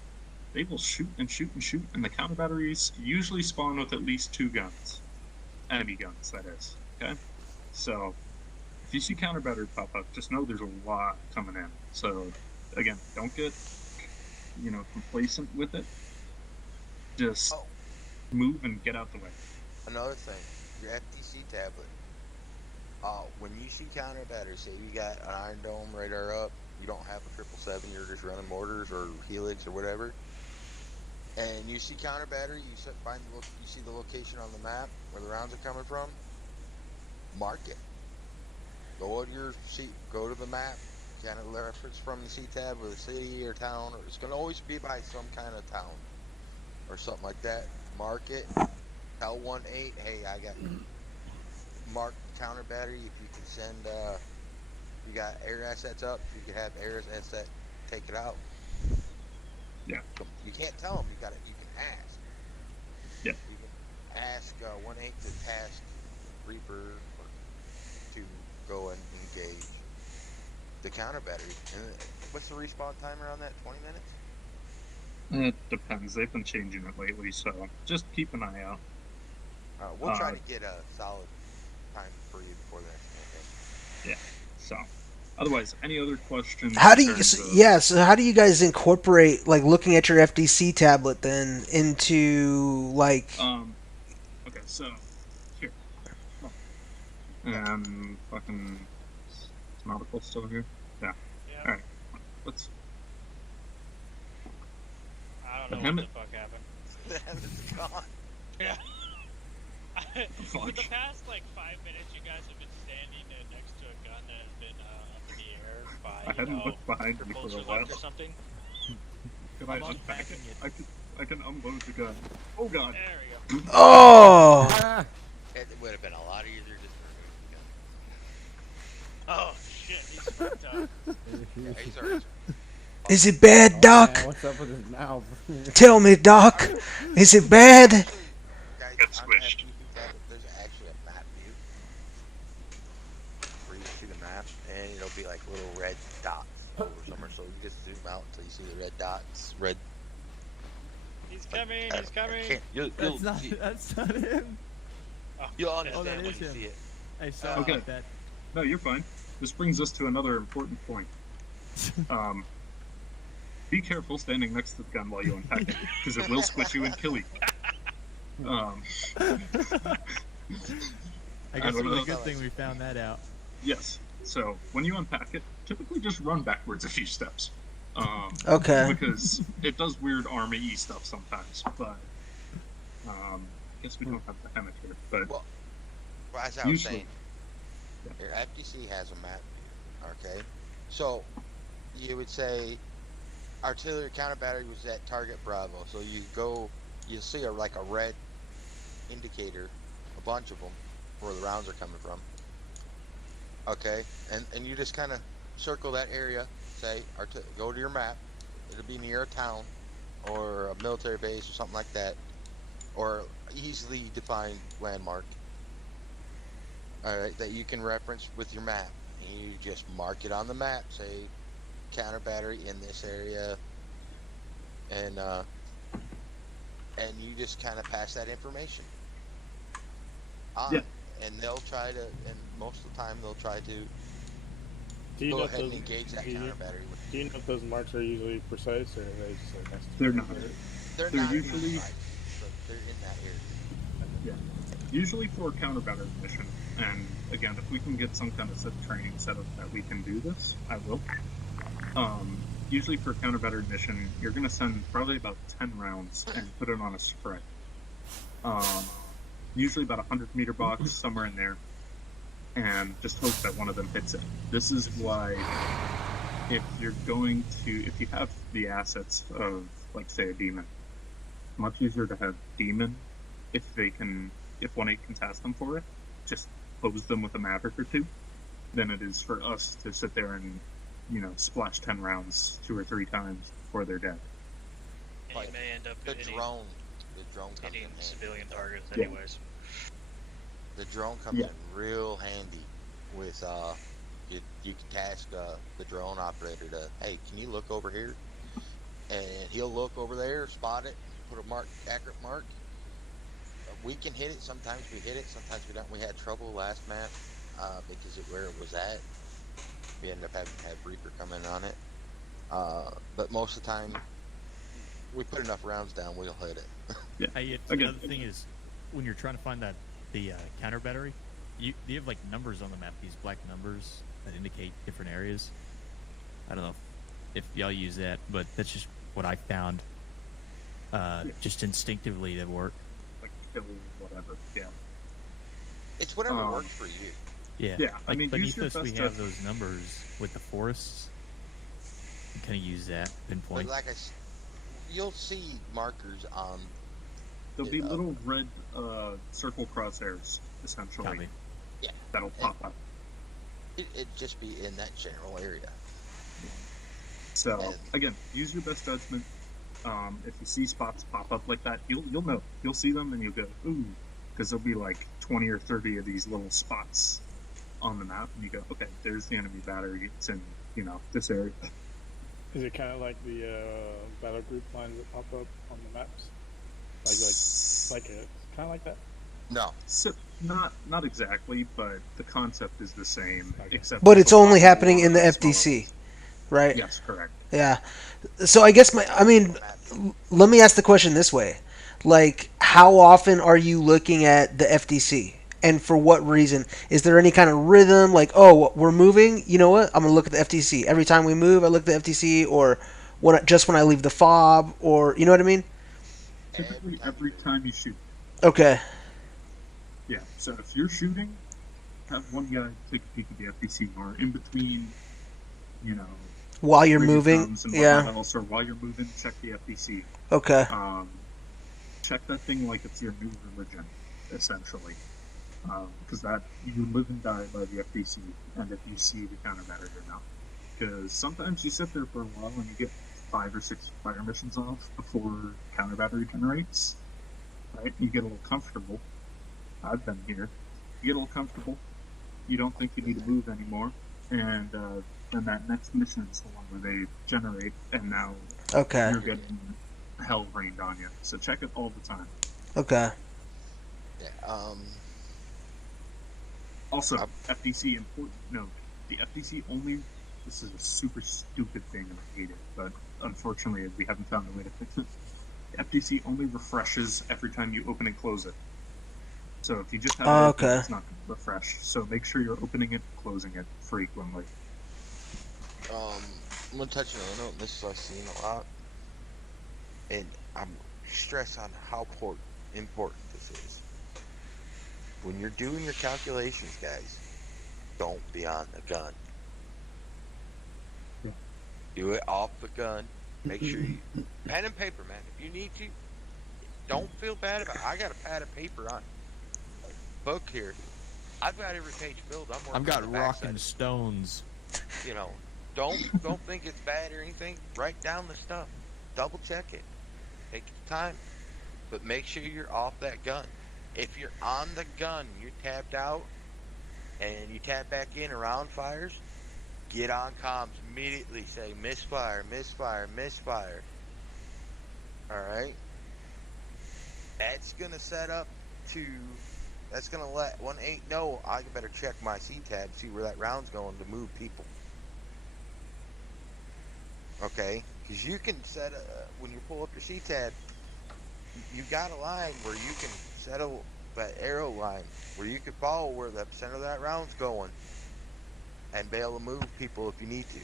They will shoot and shoot and shoot, and the counter batteries usually spawn with at least 2 guns. Enemy guns, that is, okay? So, if you see counter battery pop up, just know there's a lot coming in. So, again, don't get, complacent with it. Just move and get out the way. Another thing, your FTC tablet. When you see counter battery, say you got an Iron Dome radar up, you don't have a 777, you're just running mortars or helix or whatever, and you see counter battery, you see the location on the map where the rounds are coming from, mark it. Go to your seat, go to the map, kind of reference from the C-tab or the city or town, or it's going to always be by some kind of town or something like that. Mark it, tell 1-8, hey, I got mark counter battery. If you can send, you got air assets up, if you could have air asset take it out. Yeah. You can't tell them, you can ask. Yeah. You can ask 1-8 to task Reaper to go and engage the counter battery. And what's the respawn timer on that? 20 minutes? It depends. They've been changing it lately, so just keep an eye out. We'll try to get a solid time for you before the next campaign. Yeah. So, otherwise, any other questions? How do you? So how do you guys incorporate like looking at your FDC tablet then into like? Okay, so here. Fucking nautical still here. Yeah. All right. Let's. I don't know what the fuck happened. The heaven's gone. Yeah. For the past like 5 minutes, you guys have been standing next to a gun that has been up in the air by I hadn't looked behind me for a while. or something. Can I unpack it? I can unload the gun. Oh god. There we go. Oh. It would have been a lot easier just to remove the gun. Oh shit, he's fucked up. Yeah, he's already. Is it bad, Doc? Man, what's up with his mouth? Tell me, Doc. Is it bad? Guys, Get squished. There's actually a map view where you see the map, and it'll be like little red dots over somewhere. So you just zoom out until you see the red dots. Red. He's coming. He's coming. That's not him. You'll understand that when is you him. see it. I saw Okay. that. No, you're fine. This brings us to another important point. Be careful standing next to the gun while you unpack it, because it will squish you and kill you. I guess it was a good thing we found that out. Yes. So when you unpack it, typically just run backwards a few steps. Okay. Because it does weird army-y stuff sometimes, but I guess we don't have the hammock here. But well, as I was saying, your FTC has a map. Okay, so you would say artillery counter battery was at target Bravo. So you'll see a red indicator, a bunch of them, where the rounds are coming from. Okay, and you just kind of circle that area. Say, go to your map. It'll be near a town or a military base or something like that, or easily defined landmark. All right, that you can reference with your map. And you just mark it on the map. Say, counter battery in this area, and you just kind of pass that information on. Yeah. And they'll try to, and most of the time they'll try to go ahead and engage that counter battery. Do you know if those marks are usually precise, or are they just like estimate? they're not. They're They're not usually. precise, but they're in that area. Yeah. Usually for counter battery mission, and again, if we can get some kind of training set up that we can do this, I will. Usually for a counter battery mission, you're going to send probably about 10 rounds and put it on a spread. Usually about a 100-meter box, somewhere in there, and just hope that one of them hits it. This is why, if you have the assets of, like, say, a demon, much easier to have demon if 1-8 can task them for it, just pose them with a Maverick or two, than it is for us to sit there and, splash 10 rounds 2 or 3 times before they're dead. Like, the the drone comes hitting in handy. civilian targets, Yeah. anyways. The drone comes in real handy with you can task the drone operator to, hey, can you look over here? And he'll look over there, spot it, put a accurate mark. We can hit it. Sometimes we hit it. Sometimes we don't. We had trouble last map because of where it was at. We ended up having to have Reaper come in on it. But most of the time, we put enough rounds down, we'll hit it. Hey, another thing is, when you're trying to find the counter battery, you have like numbers on the map, these black numbers that indicate different areas. I don't know if y'all use that, but that's just what I found. Just instinctively that work. Like kill whatever. Yeah. It's whatever works for you. Yeah. Yeah. Like I mean, beneath us, we have those numbers with the forests. You kind of use that pinpoint. But like you'll see markers on. There'll be little red circle crosshairs, essentially. Copy. Yeah. That'll pop up. It'd just be in that general area. So again, use your best judgment. If you see spots pop up like that, you'll know. You'll see them and you'll go, ooh, because there'll be like 20 or 30 of these little spots on the map, and you go, okay, there's the enemy battery. It's in, this area. Is it kind of like the battle group lines that pop up on the maps? Like kind of like that? No. So, not exactly, but the concept is the same. Okay. Except But it's only happening in the FDC, right? Yes, correct. Yeah. So I guess let me ask the question this way. Like, how often are you looking at the FDC? And for what reason? Is there any kind of rhythm? Like, oh, we're moving? You know what? I'm going to look at the FDC. Every time we move, I look at the FDC, or just when I leave the fob, or, you know what I mean? Typically every time you shoot. Okay. Yeah, so if you're shooting, have one guy take a peek at the FDC, or in between, while you're moving, yeah. Else, or while you're moving, check the FDC. Okay. Check that thing like it's your new religion, essentially. Because that you live and die by the FDC, and if you see the counter battery or not. Because sometimes you sit there for a while and you get 5 or 6 fire missions off before counter battery generates. Right? You get a little comfortable. I've been here. You get a little comfortable. You don't think you need to move anymore, and then that next mission is the one where they generate, and now you're getting hell rained on you. So check it all the time. Okay. Yeah. Also, FDC important note: the FDC only. This is a super stupid thing, and I hate it, but unfortunately, we haven't found a way to fix it. The FDC only refreshes every time you open and close it. So if you just have it open, it's not going to refresh. So make sure you're opening it and closing it frequently. I'm going to touch on a note. This is I've seen a lot. And I'm stressed on how important this is. When you're doing your calculations, guys, don't be on the gun. Yeah. Do it off the gun. Make sure you... Pen and paper, man. If you need to, don't feel bad about it. I got a pad of paper on book here. I've got every page filled. I've got rock and stones. Don't think it's bad or anything. Write down the stuff. Double check it. Take your time. But make sure you're off that gun. If you're on the gun, you're tapped out, and you tap back in around fires, get on comms immediately. Say misfire, misfire, misfire. Alright? That's gonna set up to... That's going to let 1-8 know I better check my C-tab, see where that round's going to move people. Okay? Because you can set when you pull up your C-tab, you got a line where you can settle that arrow line, where you can follow where the center of that round's going and be able to move people if you need to.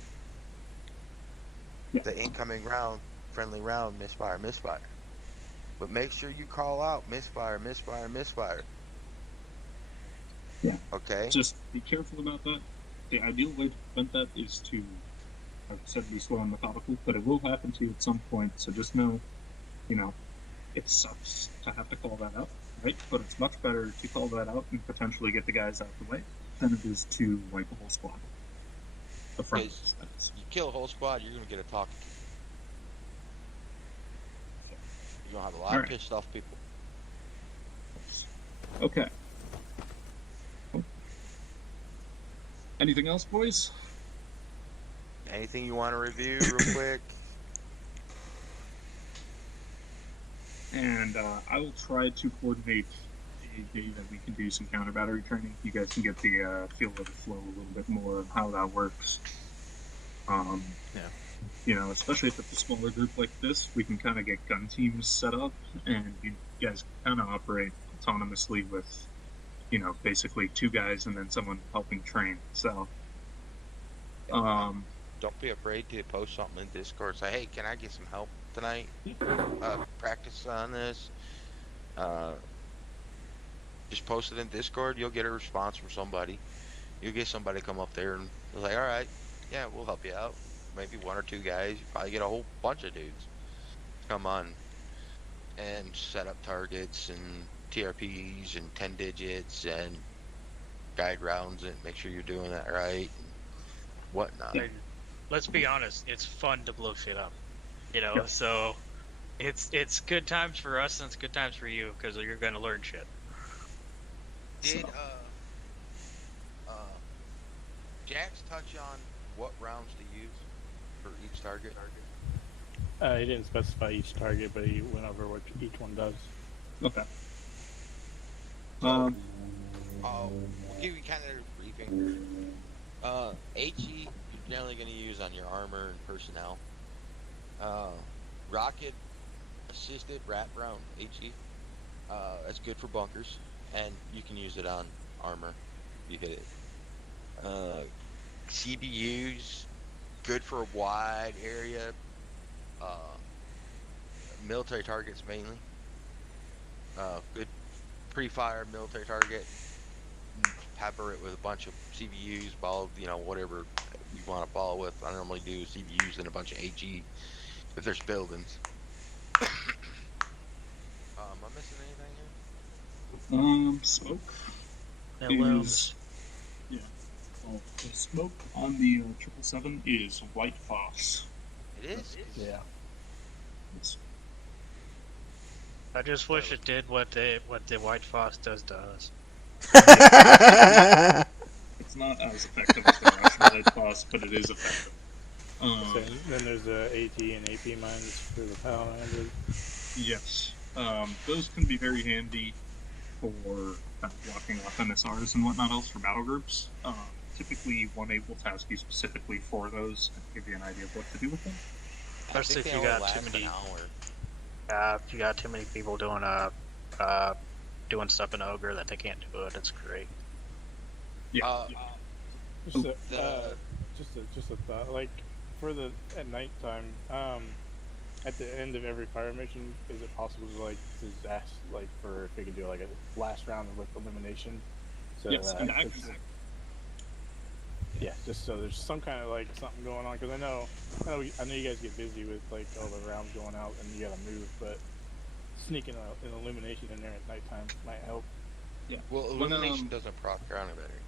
Yeah. The incoming round, friendly round, misfire, misfire. But make sure you call out misfire, misfire, misfire. Yeah. Okay. Just be careful about that. The ideal way to prevent that is to, like I said, be slow and methodical, but it will happen to you at some point, so just know, it sucks to have to call that out, right? But it's much better to call that out and potentially get the guys out of the way than it is to wipe a whole squad. The front. You kill a whole squad, you're going to get a talking to. You're gonna have a lot of pissed off people. Okay. Anything else, boys? Anything you want to review real quick? And I will try to coordinate a day that we can do some counter battery training. You guys can get the feel of the flow a little bit more of how that works. Yeah. You know, especially if it's a smaller group like this, we can kind of get gun teams set up, and you guys kind of operate autonomously with, you know, basically 2 guys and then someone helping train. So, don't be afraid to post something in Discord. Say, hey, can I get some help tonight? Practice on this. Just post it in Discord. You'll get a response from somebody. You'll get somebody to come up there and be like, all right, yeah, we'll help you out. Maybe 1 or 2 guys. You probably get a whole bunch of dudes come on and set up targets and TRPs and 10 digits and guide rounds and make sure you're doing that right and whatnot. Let's be honest, it's fun to blow shit up, you know. So it's good times for us and it's good times for you because you're gonna learn shit. Did Jax touch on what rounds to use for each target? He didn't specify each target, but he went over what each one does. Okay. We'll give you kind of a briefing. HE, you're generally going to use on your armor and personnel. Rocket assisted wraparound HE. That's good for bunkers, and you can use it on armor if you hit it. CBUs, good for a wide area. Military targets mainly. Good pre-fire military target. Pepper it with a bunch of CBUs, ball, you know, whatever you want to ball with. I normally do CBUs and a bunch of HE if there's buildings. Am I missing anything here? Smoke. Limbs. Yeah. Well, the smoke on the 777 is white phos. It is? Yeah. It's, I just wish it did what the white phos does to us. it's not as effective as the Russian white phos, but it is effective. Then there's the AT and AP mines for the PAL landed. Yes. Those can be very handy for blocking off MSRs and whatnot else for battle groups. Typically, 1A will task you specifically for those and give you an idea of what to do with them. Especially if you got too many. If you got too many people doing stuff in Ogre that they can't do it, it's great. Yeah. Just a thought. Like for the at nighttime, at the end of every fire mission, is it possible to like disaster, like for if we could do like a last round with elimination? So yes, and yeah, just so there's some kind of like something going on, because I know you guys get busy with like all the rounds going out and you gotta move, but sneaking an illumination in there at nighttime might help. Yeah. Well, illumination doesn't proc ground battery.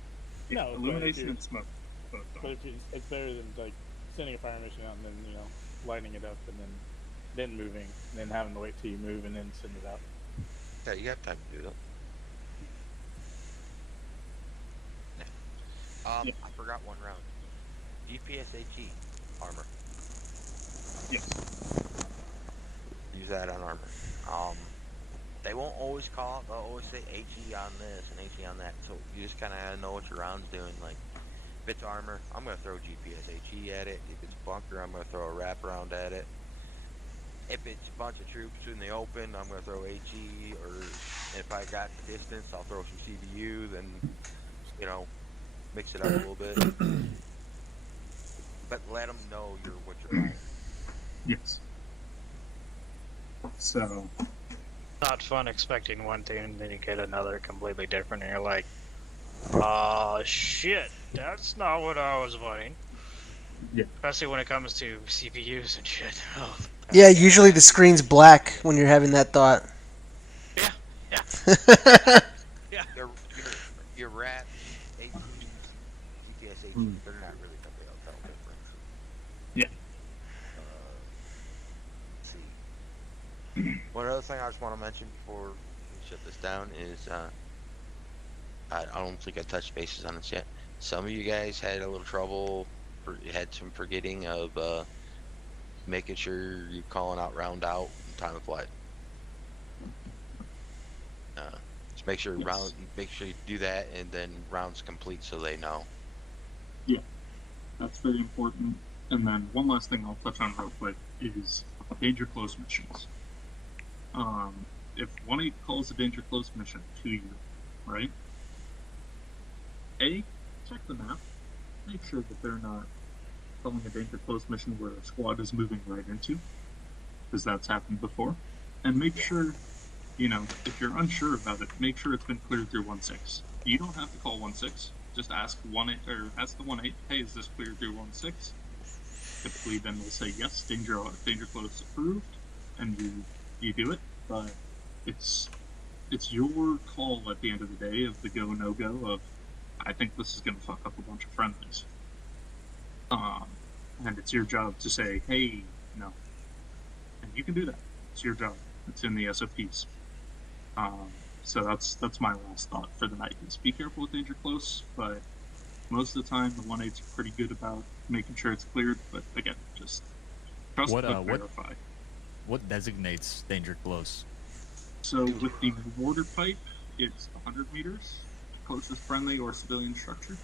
Yeah, No, illumination and smoke. But it's better than like sending a fire mission out and then lighting it up and then moving, and then having to wait till you move and then send it out. Yeah, you have time to do that. I forgot one round. GPS HE armor. Yes. Use that on armor. They won't always call it. They'll always say HE on this and HE on that. So you just kind of know what your round's doing. Like, if it's armor, I'm going to throw GPS HE at it. If it's bunker, I'm going to throw a wraparound at it. If it's a bunch of troops in the open, I'm going to throw HE. Or if I got the distance, I'll throw some CBU. Then, mix it up a little bit. But let them know what you're buying. Yes. So. Not fun expecting one thing and then you get another completely different and you're like, oh shit, that's not what I was wanting. Yeah. Especially when it comes to CPUs and shit. Oh. Yeah, usually the screen's black when you're having that thought. Yeah. Yeah. Your RAT, AT, GPS, AT, they're not really that big of a difference. Yeah. Let's see. One other thing I just want to mention before we shut this down is I don't think I touched bases on this yet. Some of you guys had a little trouble, had some forgetting of making sure you're calling out round out and time of flight. Just make sure make sure you do that, and then rounds complete so they know. Yeah, that's very important. And then one last thing I'll touch on real quick is danger close missions. If 1-8 calls a danger close mission to you, right? A, check the map. Make sure that they're not calling a danger close mission where a squad is moving right into, because that's happened before. And make sure, you know, if you're unsure about it, make sure it's been cleared through 1-6. You don't have to call 1-6. Just ask 1-8 or ask the 1-8, hey, is this cleared through 1-6? Typically, then they'll say yes, danger close approved, and you do it. But it's your call at the end of the day of the go no go of, I think this is going to fuck up a bunch of friendlies. And it's your job to say, hey, no. And you can do that. It's your job. It's in the SOPs. So that's my last thought for the night is be careful with danger close, but most of the time the 1-8's are pretty good about making sure it's cleared, but again, just trust but verify. What designates danger close? So with the mortar pipe, it's 100 meters, closest friendly or civilian structure.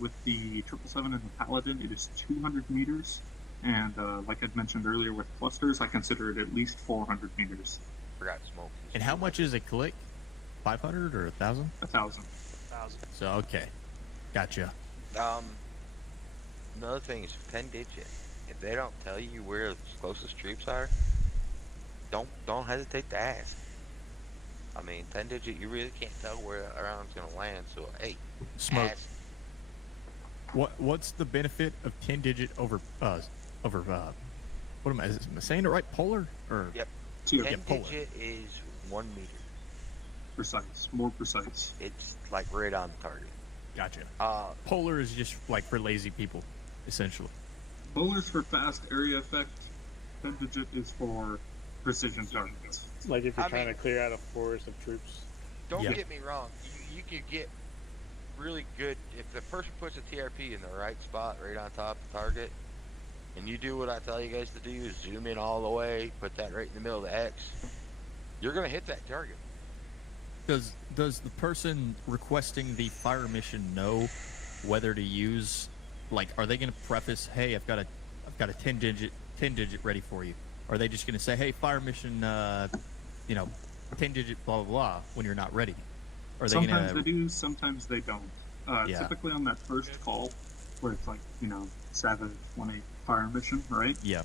With the 777 and the Paladin, it is 200 meters. And like I'd mentioned earlier with clusters, I consider it at least 400 meters. Forgot smoke. And how much is a click? 500 or 1,000? 1,000. So, okay. Gotcha. Another thing is 10 digit. If they don't tell you where the closest troops are, don't hesitate to ask. I mean, 10 digit, you really can't tell where a round's gonna land. So, hey, Smoke. ask. What's the benefit of 10 digit over what am I saying it right? Polar or Yep. 10 digit is 1 meter. Precise, more precise. It's like right on target. Gotcha. Polar is just like for lazy people, essentially. Polar's for fast area effect. 10 digit is for precision targets. Like if you're trying to clear out a forest of troops. Don't get me wrong. You could get really good if the person puts a TRP in the right spot, right on top of the target, and you do what I tell you guys to do, zoom in all the way, put that right in the middle of the X, you're gonna hit that target. Does the person requesting the fire mission know whether to use, like, are they going to preface, hey, I've got a 10 digit ready for you? Or are they just going to say, hey, fire mission, 10 digit blah blah blah when you're not ready? Or are they sometimes they do, sometimes they don't. Yeah. Typically on that first call, where it's like, Savage 1-8 fire mission, right? Yeah.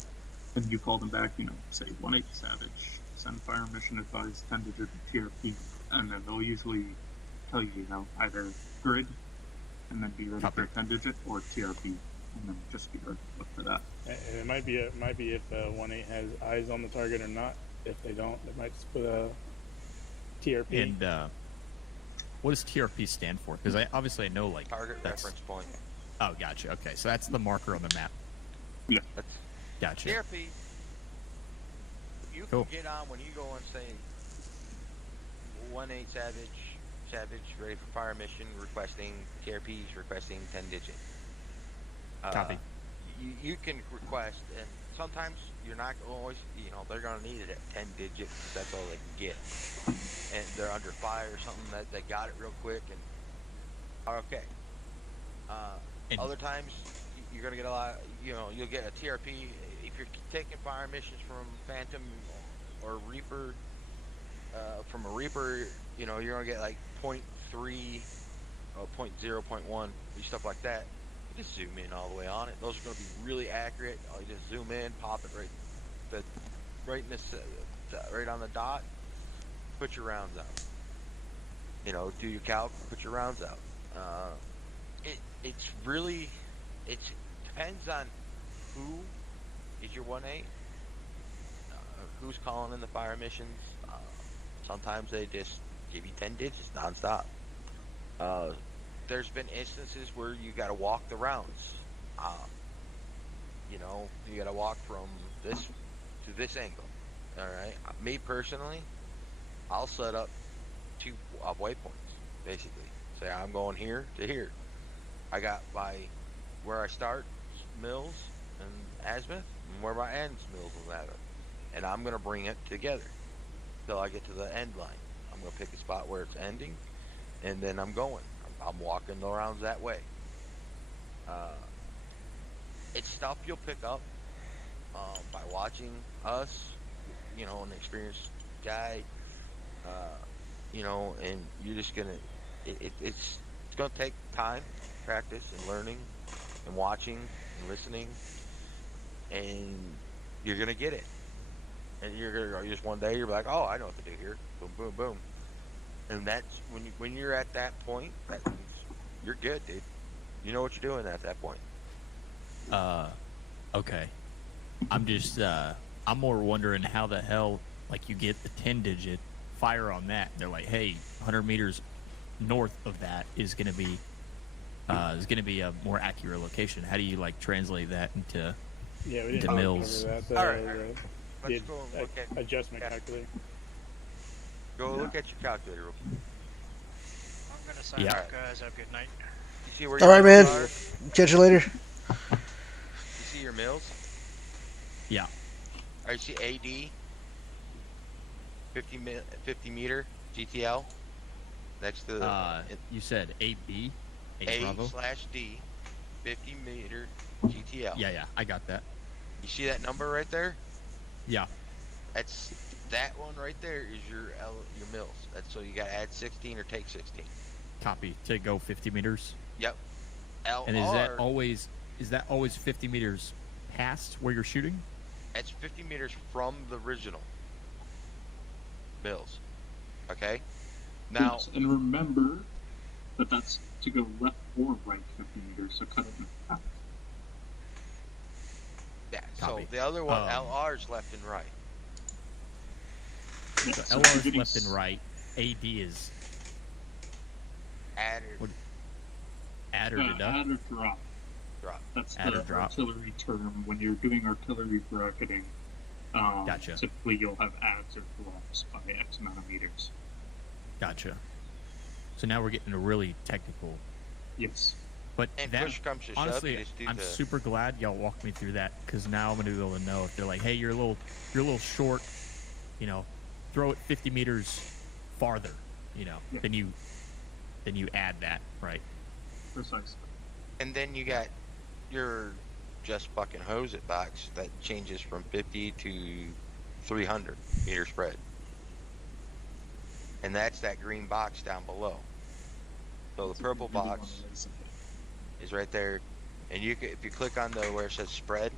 And you call them back, say 1-8 Savage, send fire mission advised 10 digit TRP. And then they'll usually tell you, either grid and then be ready for 10 digit or TRP and then just be ready to look for that. And it might be if 1-8 has eyes on the target or not. If they don't, they might just put a TRP. And what does TRP stand for? Because I know like target reference point. Oh, gotcha. Okay, so that's the marker on the map. Yeah, that's gotcha. TRP. You can get on when you go and say 1-8 Savage ready for fire mission, requesting TRPs, requesting 10 digit. Copy. You can request, and sometimes you're not always, they're going to need it at 10 digit because that's all they can get. And they're under fire or something that they got it real quick and are okay. Other times you're going to get a lot, you'll get a TRP. If you're taking fire missions from Phantom or Reaper, from a Reaper, you're going to get like 0.3, 0.0, 0.1, stuff like that. You just zoom in all the way on it. Those are going to be really accurate. You just zoom in, pop it right on the dot, put your rounds out. Do your calc, put your rounds out. It's really, it depends on who is your 1-8, who's calling in the fire missions. Sometimes they just give you 10 digits nonstop. There's been instances where you got to walk the rounds. You got to walk from this to this angle. All right. Me personally, I'll set up 2 waypoints basically. Say I'm going here to here. I got my where I start mills and azimuth, and where my ends mills and azimuth, and I'm gonna bring it together till I get to the end line. I'm gonna pick a spot where it's ending, and then I'm going. I'm walking around that way. It's stuff you'll pick up by watching us, you know, an experienced guy, you know, and you're just gonna. It's gonna take time, practice, and learning, and watching, and listening, and you're gonna get it. And you're gonna just one day you're like, oh, I know what to do here. Boom, boom, boom. And that's when you're at that point, that means you're good, dude. You know what you're doing at that point. Okay. I'm just I'm more wondering how the hell like you get the 10-digit fire on that. They're like, hey, 100 meters north of that is gonna be a more accurate location. How do you like translate that into mills? All right. Let's go and look at adjustment calculator. Go look at your calculator. I'm gonna sign up, guys. Have a good night. You see where All right, man. are? Catch you later. You see your mills? Yeah. All right, you see AD 50 meter GTL next to the. You said AB. A/D 50 meter GTL. Yeah, I got that. You see that number right there? Yeah. That's that one right there is your mills. That's so you got to add 16 or take 16. Copy to go 50 meters. Yep. LR. And is that always 50 meters past where you're shooting? That's 50 meters from the original mills. Okay. Now. Yes, and remember that that's to go left or right 50 meters. So cut it in half. Yeah. Copy. So the other one, LR is left and right. Yeah, So so LR is getting left and right. AD is add or deduct? Add or drop. Drop. That's Add the or drop. artillery term. When you're doing artillery bracketing, Gotcha. typically you'll have adds or drops by X amount of meters. Gotcha. So now we're getting really technical. Yes. But And that, push comes to shove, honestly, you just do I'm the- super glad y'all walked me through that because now I'm gonna be able to know if they're like, hey, you're a little short, you know, throw it 50 meters farther, you know, then you add that, right? Precisely. And then you got your just fucking hose it box that changes from 50 to 300 meter spread. And that's that green box down below. So the purple box is right there. And you can, if you click on the where it says spread,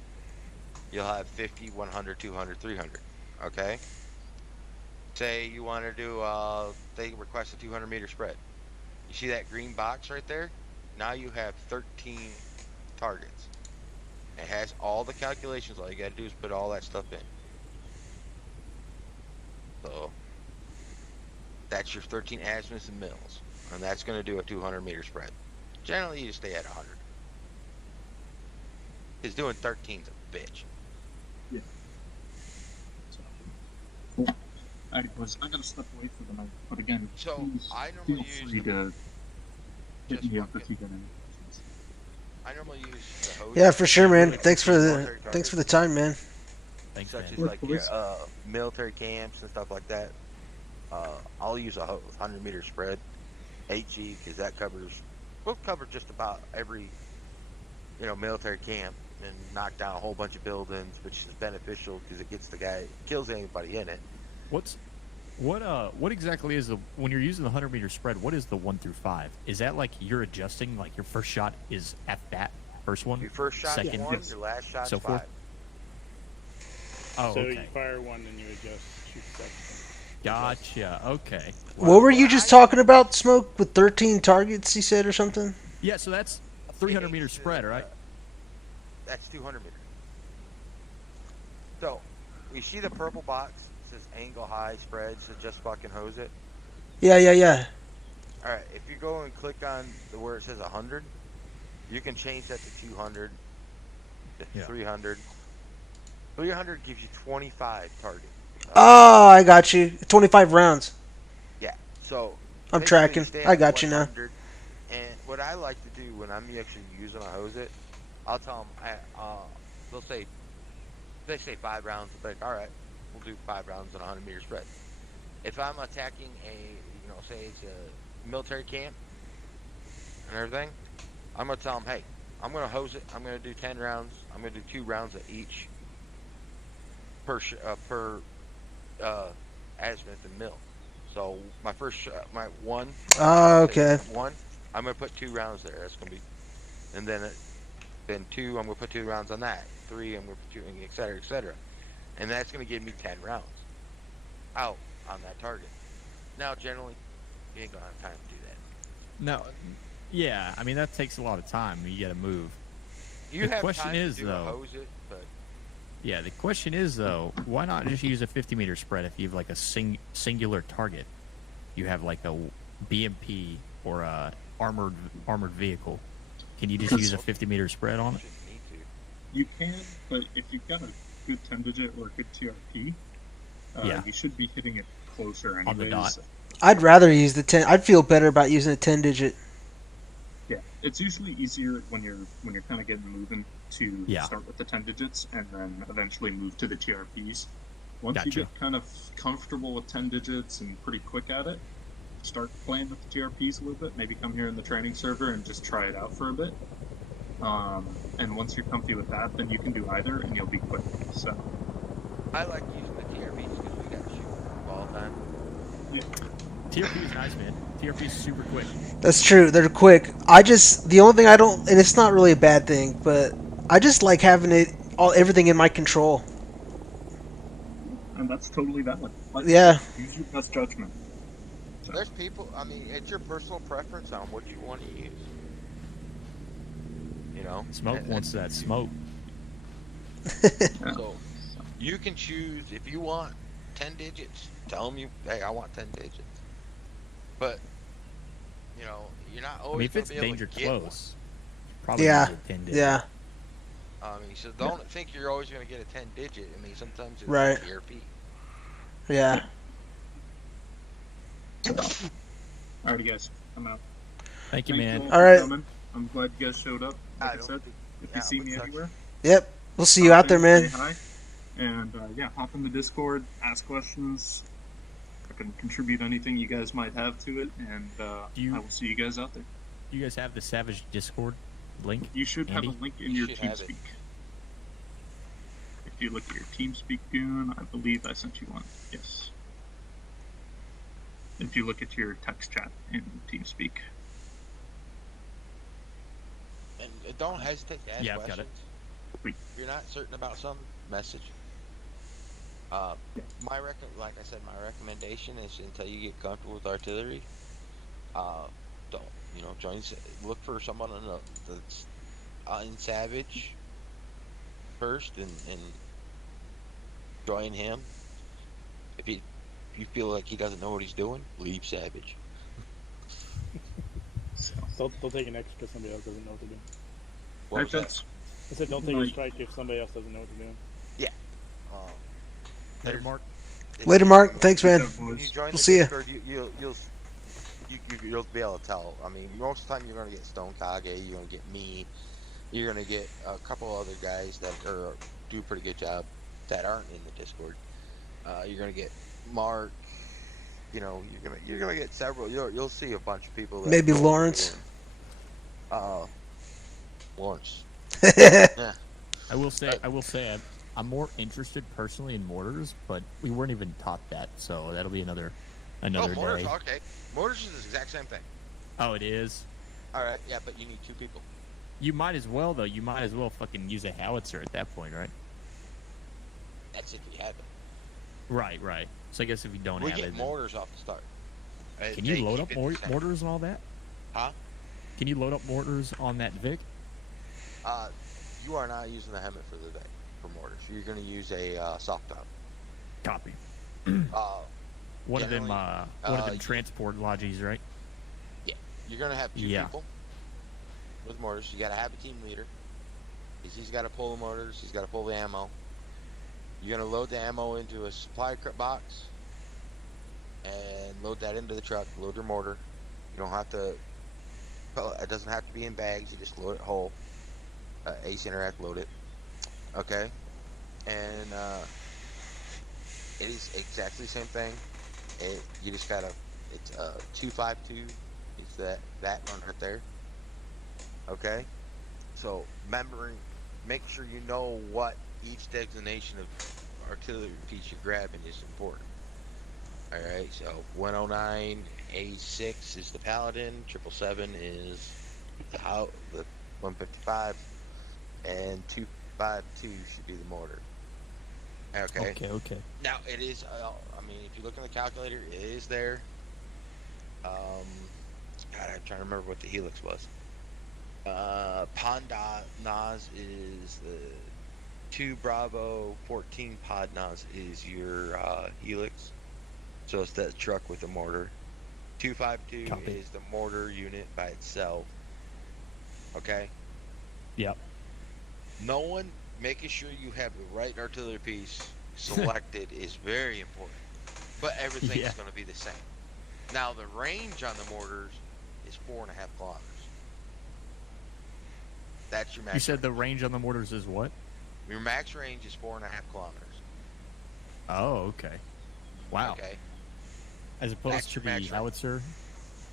you'll have 50, 100, 200, 300. Okay? Say you want to do, they request a 200 meter spread. You see that green box right there? Now you have 13 targets. It has all the calculations. All you got to do is put all that stuff in. So that's your 13 azimuths and mills. And that's going to do a 200 meter spread. Generally, you just stay at 100. Because doing 13's a bitch. Yeah. So, I was not going to step away for the night, but again, so please I normally feel use free to hit just me up if fucking- you get any questions. I normally use the hose. Yeah, for sure, man. Really Thanks for military the time, man. Thanks, such as man. like your military camps and stuff like that. I'll use a 100 meter spread, HE, because that covers. We'll cover just about every, military camp and knock down a whole bunch of buildings, which is beneficial because it gets the guy, kills anybody in it. What exactly is when you're using the 100 meter spread? What is the 1 through 5? Is that like you're adjusting? Like your first shot is at that first one. Your first shot is second, 1, your last shot's so 5. forth. Oh, so okay. you fire 1, then you adjust, shoot second. Gotcha. Okay. What were you just talking about, Smoke, with 13 targets, he said, or something? Yeah, so that's 300 meter spread, right? That's 200 meters. So, you see the purple box? It says angle high spread, so just fucking hose it. Yeah. Alright, if you go and click on where it says 100, you can change that to 200, to 300. 300 gives you 25 targets. Oh, I got you. 25 rounds. Yeah. So I'm basically tracking. stay I at got you now. 100. And what I like to do when I'm actually using a hose it, I'll tell them, they'll say, they say 5 rounds. I'll be like, all right, we'll do 5 rounds on a 100-meter spread. If I'm attacking say it's a military camp and everything, I'm going to tell them, hey, I'm going to hose it. I'm going to do 10 rounds. I'm going to do 2 rounds of each per azimuth and mill. So my first my one. Oh, okay. One, I'm going to put 2 rounds there. That's going to be, and then 2, I'm going to put 2 rounds on that. 3, I'm going to put 2, et cetera, et cetera. And that's going to give me 10 rounds out on that target. Now, generally, you ain't going to have time to do that. No. Yeah, I mean, that takes a lot of time. You got to move. You the have question time is, to do though, hose it, but yeah, the question is, though, why not just use a 50-meter spread if you have, like, a singular target? You have, like, a BMP or a armored vehicle. Can you just use a 50-meter spread on it? You can, but if you've got a good 10-digit or a good TRP, you should be hitting it closer anyways. On the dot. I'd rather use the 10. I'd feel better about using a 10-digit. Yeah, it's usually easier when you're kind of getting moving to start with the 10 digits and then eventually move to the TRPs. Once you get kind of comfortable with 10 digits and pretty quick at it, start playing with the TRPs a little bit. Maybe come here in the training server and just try it out for a bit. And once you're comfy with that, then you can do either, and you'll be quick. So I like using the TRPs because we got to shoot all the time. Yeah. TRP is nice, man. TRP is super quick. That's true. They're quick. The only thing I don't, and it's not really a bad thing, but I just like having everything in my control. And that's totally valid. Yeah. Use your best judgment. So. There's people, I mean, it's your personal preference on what you want to use. You know? Smoke wants that smoke. So, you can choose, if you want 10 digits, tell them hey, I want 10 digits. But, you know, you're not always going to be able to get close, one. Probably use a 10 digit. Yeah. I mean, so don't think you're always going to get a 10 digit. I mean, sometimes it's right. a TRP. Yeah. Alrighty, guys. I'm out. Thank you, man. All right. I'm glad you guys showed up. Like I said, if you see me anywhere. Yep. We'll see you out there, man. Say hi. And, hop in the Discord, ask questions. I can contribute anything you guys might have to it, and I will see you guys out there. Do you guys have the Savage Discord link? You should have a link in your TeamSpeak. If you look at your TeamSpeak goon, I believe I sent you one. Yes. If you look at your text chat in TeamSpeak. And don't hesitate to ask questions. I've got it. If you're not certain about something, message. Like I said, my recommendation is until you get comfortable with artillery, don't join. Look for someone that's in Savage first, and join him. If you feel like he doesn't know what he's doing, leave Savage. Don't take an extra because somebody else doesn't know what they're doing. What was that? I said don't take a strike if somebody else doesn't know what they're doing. Yeah. Later, Mark. Later, Mark. Thanks, man. When you join We'll the see you. Discord, you'll be able to tell. I mean, most of the time you're going to get Stone Kage, you're going to get me, you're going to get a couple other guys that do a pretty good job that aren't in the Discord. You're going to get Mark. You're gonna get several. You'll see a bunch of people. Maybe Lawrence. Lawrence. Yeah. I will say, I'm more interested personally in mortars, but we weren't even taught that, so that'll be another mortars, day. okay. Mortars is the exact same thing. Oh, it is. All right, yeah, but you need 2 people. You might as well, though. You might as well fucking use a howitzer at that point, right? That's if you have it. Right. So I guess if you don't have it, we get mortars off the start. Can you load up mortars and all that? Huh? Can you load up mortars on that Vic? You are not using the helmet for the day for mortars. You're going to use a soft top. Copy. One of them transport lodges, right? Yeah. You're going to have 2 people with mortars. You got to have a team leader. He's got to pull the mortars. He's got to pull the ammo. You're gonna load the ammo into a supply box and load that into the truck. Load your mortar. You don't have to. It doesn't have to be in bags. You just load it whole. Ace Interact load it. Okay, and it is exactly the same thing. You just gotta. It's 252. It's that one right there. Okay, so make sure you know what each designation of artillery piece you're grabbing is important. All right, so 109 A6 is the Paladin, 777 is the 155, and 252 should be the mortar. Okay. Okay. Now it is. I mean, if you look in the calculator, it is there. God, I'm trying to remember what the helix was. Pod Nas is the 2 Bravo 14 Pod Nas is your helix. So it's that truck with the mortar. 252 Copy. is the mortar unit by itself. Okay? Yep. Making sure you have the right artillery piece selected is very important. But everything's going to be the same. Now, the range on the mortars is 4.5 kilometers. That's your max. You said the range on the mortars is what? Your max range is 4.5 kilometers. Oh, okay. Wow. Okay. As opposed to the howitzer,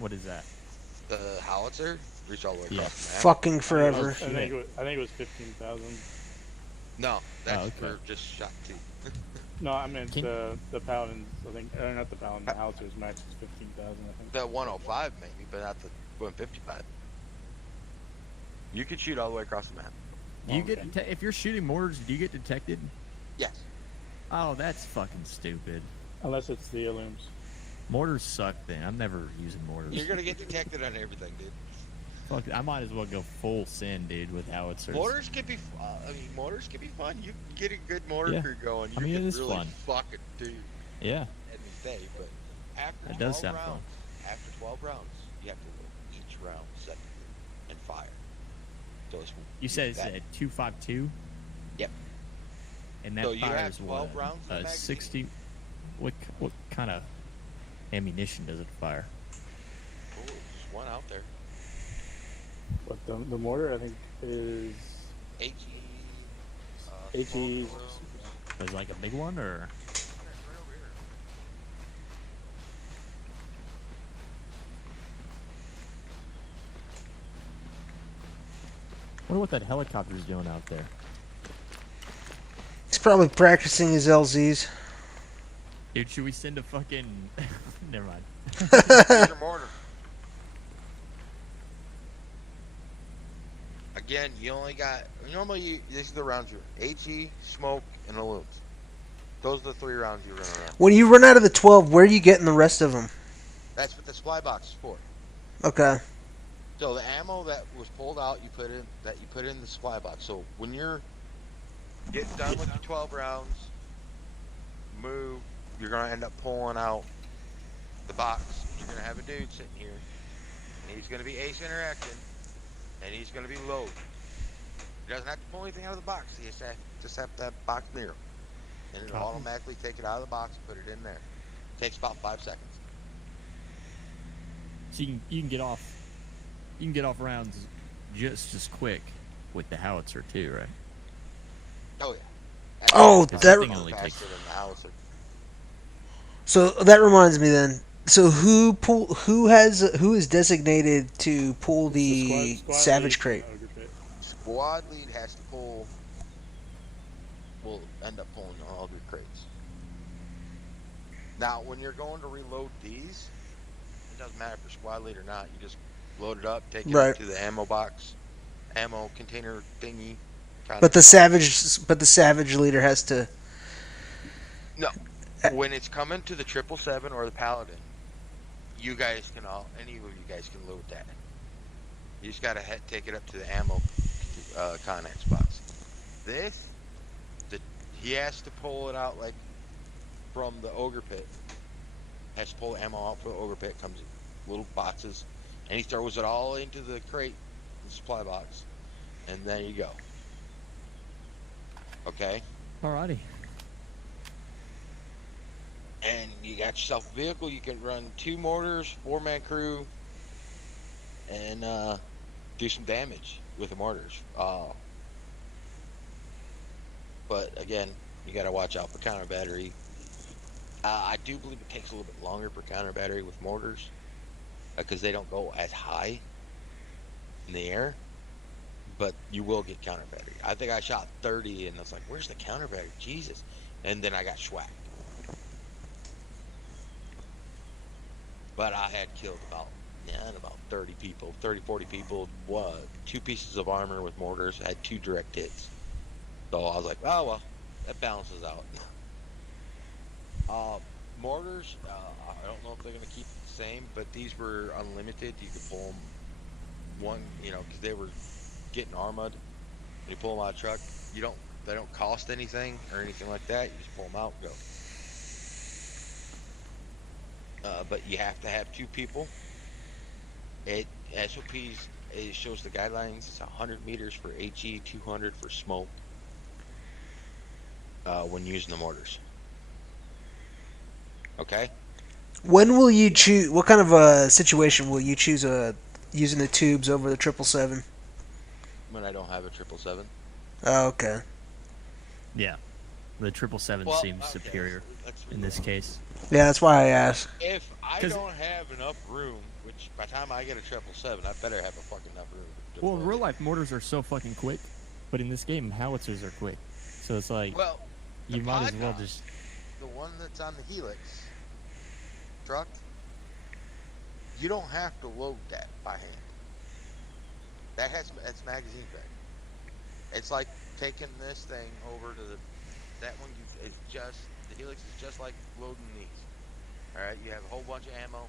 what is that? The howitzer reach all the way across the map. Fucking forever. I think it was 15,000. No, that's for just shot 2. No, I meant the Paladins. I think, or not the Paladin. The howitzer's max is 15,000. I think. The 105 maybe, but not the 155. You could shoot all the way across the map. You get if you're shooting mortars, do you get detected? Yes. Oh, that's fucking stupid. Unless it's the illums. Mortars suck. Then I'm never using mortars. You're gonna get detected on everything, dude. Fuck, I might as well go full send, dude, with howitzers. Mortars can be. Mortars can be fun. You can get a good mortar crew going. You I mean, can it is really fun. fuck it, dude. Yeah. At the day, but after It does 12 sound rounds, fun. after 12 rounds, you have to load each round separately and fire. So You said it's a 252. Yep. And that So you fires have 12 what? rounds in the magazine? 60. What kind of ammunition does it fire? Oh, there's one out there. But the mortar, I think, is HE. HE. Is it like a big one or? I wonder what that helicopter's doing out there. He's probably practicing his LZs. Dude, should we send a fucking... Never mind. Here's your mortar. Again, you only got... Normally, these are the rounds you're... HE, smoke, and illums. Those are the 3 rounds you're running around. When you run out of the 12, where are you getting the rest of them? That's what the supply box is for. Okay. So the ammo that was pulled out, you put in the supply box. So when you're getting done with your 12 rounds, move, you're gonna end up pulling out the box. You're gonna have a dude sitting here, and he's gonna be ace interacting, and he's gonna be loaded. He doesn't have to pull anything out of the box. He just have that box near him, and it'll automatically take it out of the box and put it in there. Takes about 5 seconds. So you can get off. You can get off rounds just as quick with the howitzer too, right? Oh yeah. Oh, It's that. faster than the howitzer. So that reminds me then. So who is designated to pull the Squad Savage lead. crate? Squad lead has to pull. Will end up pulling all of your crates. Now, when you're going to reload these, it doesn't matter if you're squad lead or not. You just load it up, take it Right. up to the ammo box, ammo container thingy. But the Savage leader has to. No. When it's coming to the 777 or the Paladin, you guys can any of you guys can load that. You just gotta take it up to the ammo connex box. He has to pull it out like from the ogre pit. Has to pull the ammo out for the ogre pit. Comes in little boxes, and he throws it all into the crate, the supply box, and there you go. Okay. Alrighty. and you got yourself a vehicle, you can run 2 mortars, 4-man crew, and do some damage with the mortars. But again, you got to watch out for counter battery. I do believe it takes a little bit longer for counter battery with mortars because they don't go as high in the air, but you will get counter battery. I think I shot 30 and I was like, where's the counter battery? Jesus. And then I got schwacked. But I had killed about 30 people, 30, 40 people, 2 pieces of armor with mortars, had 2 direct hits. So I was like, oh well, that balances out. Mortars, I don't know if they're going to keep it the same, but these were unlimited. You could pull them one, because they were getting armored. When you pull them out of the truck, they don't cost anything or anything like that. You just pull them out and go. But you have to have 2 people. SOPs, it shows the guidelines. It's 100 meters for HE, 200 for smoke when using the mortars. Okay? When will you choose? What kind of a situation will you choose using the tubes over the 777? When I don't have a 777. Oh, okay. Yeah, the 777 seems superior in this case. Yeah, that's why I asked. If I don't have enough room, which by the time I get a 777, I better have a fucking enough room. Well, in real life, mortars are so fucking quick, but in this game, howitzers are quick. So it's like, you might as well just... The one that's on the Helix truck, you don't have to load that by hand. That's magazine fed. It's like taking this thing over to that one is just, the Helix is just like loading these. Alright, you have a whole bunch of ammo.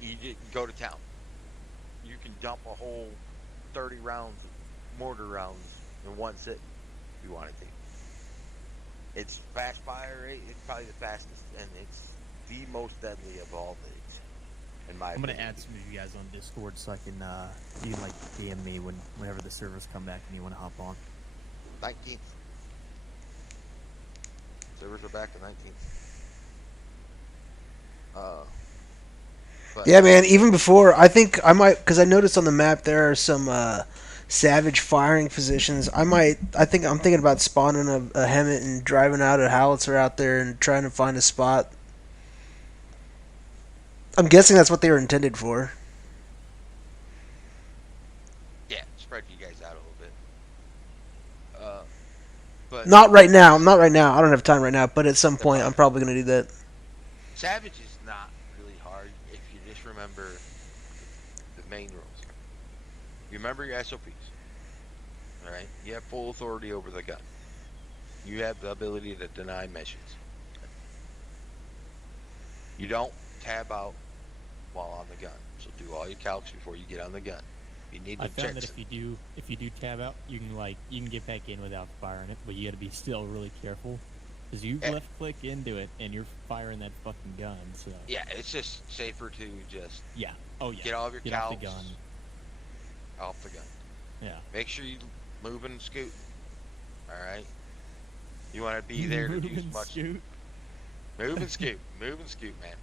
You go to town. You can dump a whole 30 rounds of mortar rounds in one sitting if you wanted to. It's fast fire rate. It's probably the fastest, and it's the most deadly of all these. In my opinion. I'm gonna add some of you guys on Discord so I can you can like DM me whenever the servers come back and you want to hop on. 19th. Servers are back the 19th. Yeah, man. Even before, I think I might, because I noticed on the map there are some savage firing positions. I'm thinking about spawning a Hemet and driving out a howitzer out there and trying to find a spot. I'm guessing that's what they were intended for. Yeah, spread you guys out a little bit. But Not right now. Not right now. I don't have time right now. But at some point, I'm probably gonna do that. Savage is not really hard if you just remember the main rules. You remember your SOPs. Alright? You have full authority over the gun. You have the ability to deny missions. You don't tab out while on the gun. So do all your calcs before you get on the gun. You need to I found check that if you do tab out, you can get back in without firing it, but you got to be still really careful because you left click into it and you're firing that fucking gun. So yeah, it's just safer to just get all of your get calcs off the gun. Off the gun. Yeah. Make sure you move and scoot. All right. You want to be there to do as much. Scoot. Move and scoot. Move and scoot, man.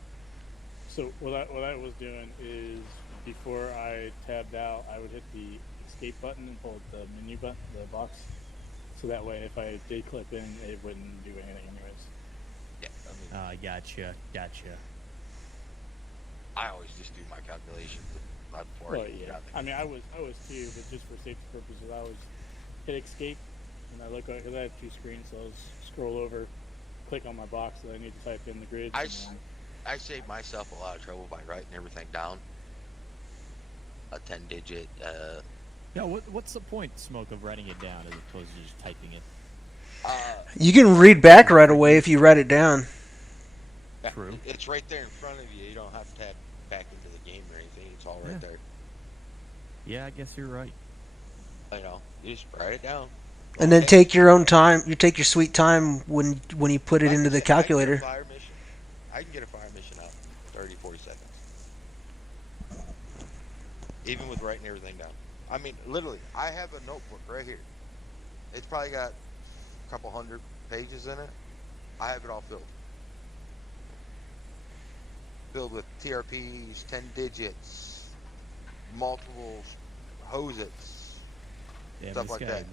So what I was doing is before I tabbed out, I would hit the escape button and pull the menu button, the box, so that way if I did clip in, it wouldn't do anything anyways. Yeah. Gotcha. I always just do my calculations before. Well, yeah. I mean, I was too, but just for safety purposes, I always hit escape and I look at, because I have 2 screens, so I'll scroll over, click on my box that I need to type in the grid. I saved myself a lot of trouble by writing everything down. A 10-digit. Yeah. What's the point, Smoke, of writing it down as opposed to just typing it? You can read back right away if you write it down. True. It's right there in front of you. You don't have to tap back into the game or anything. It's all right there. Yeah, I guess you're right. You just write it down. And then take your own time. You take your sweet time when you put it into the calculator. I can get a fire mission out in 30, 40 seconds. Even with writing everything down. I mean, literally, I have a notebook right here. It's probably got a couple hundred pages in it. I have it all filled. filled with TRPs, 10 digits, multiple hosets, Yeah, stuff like that.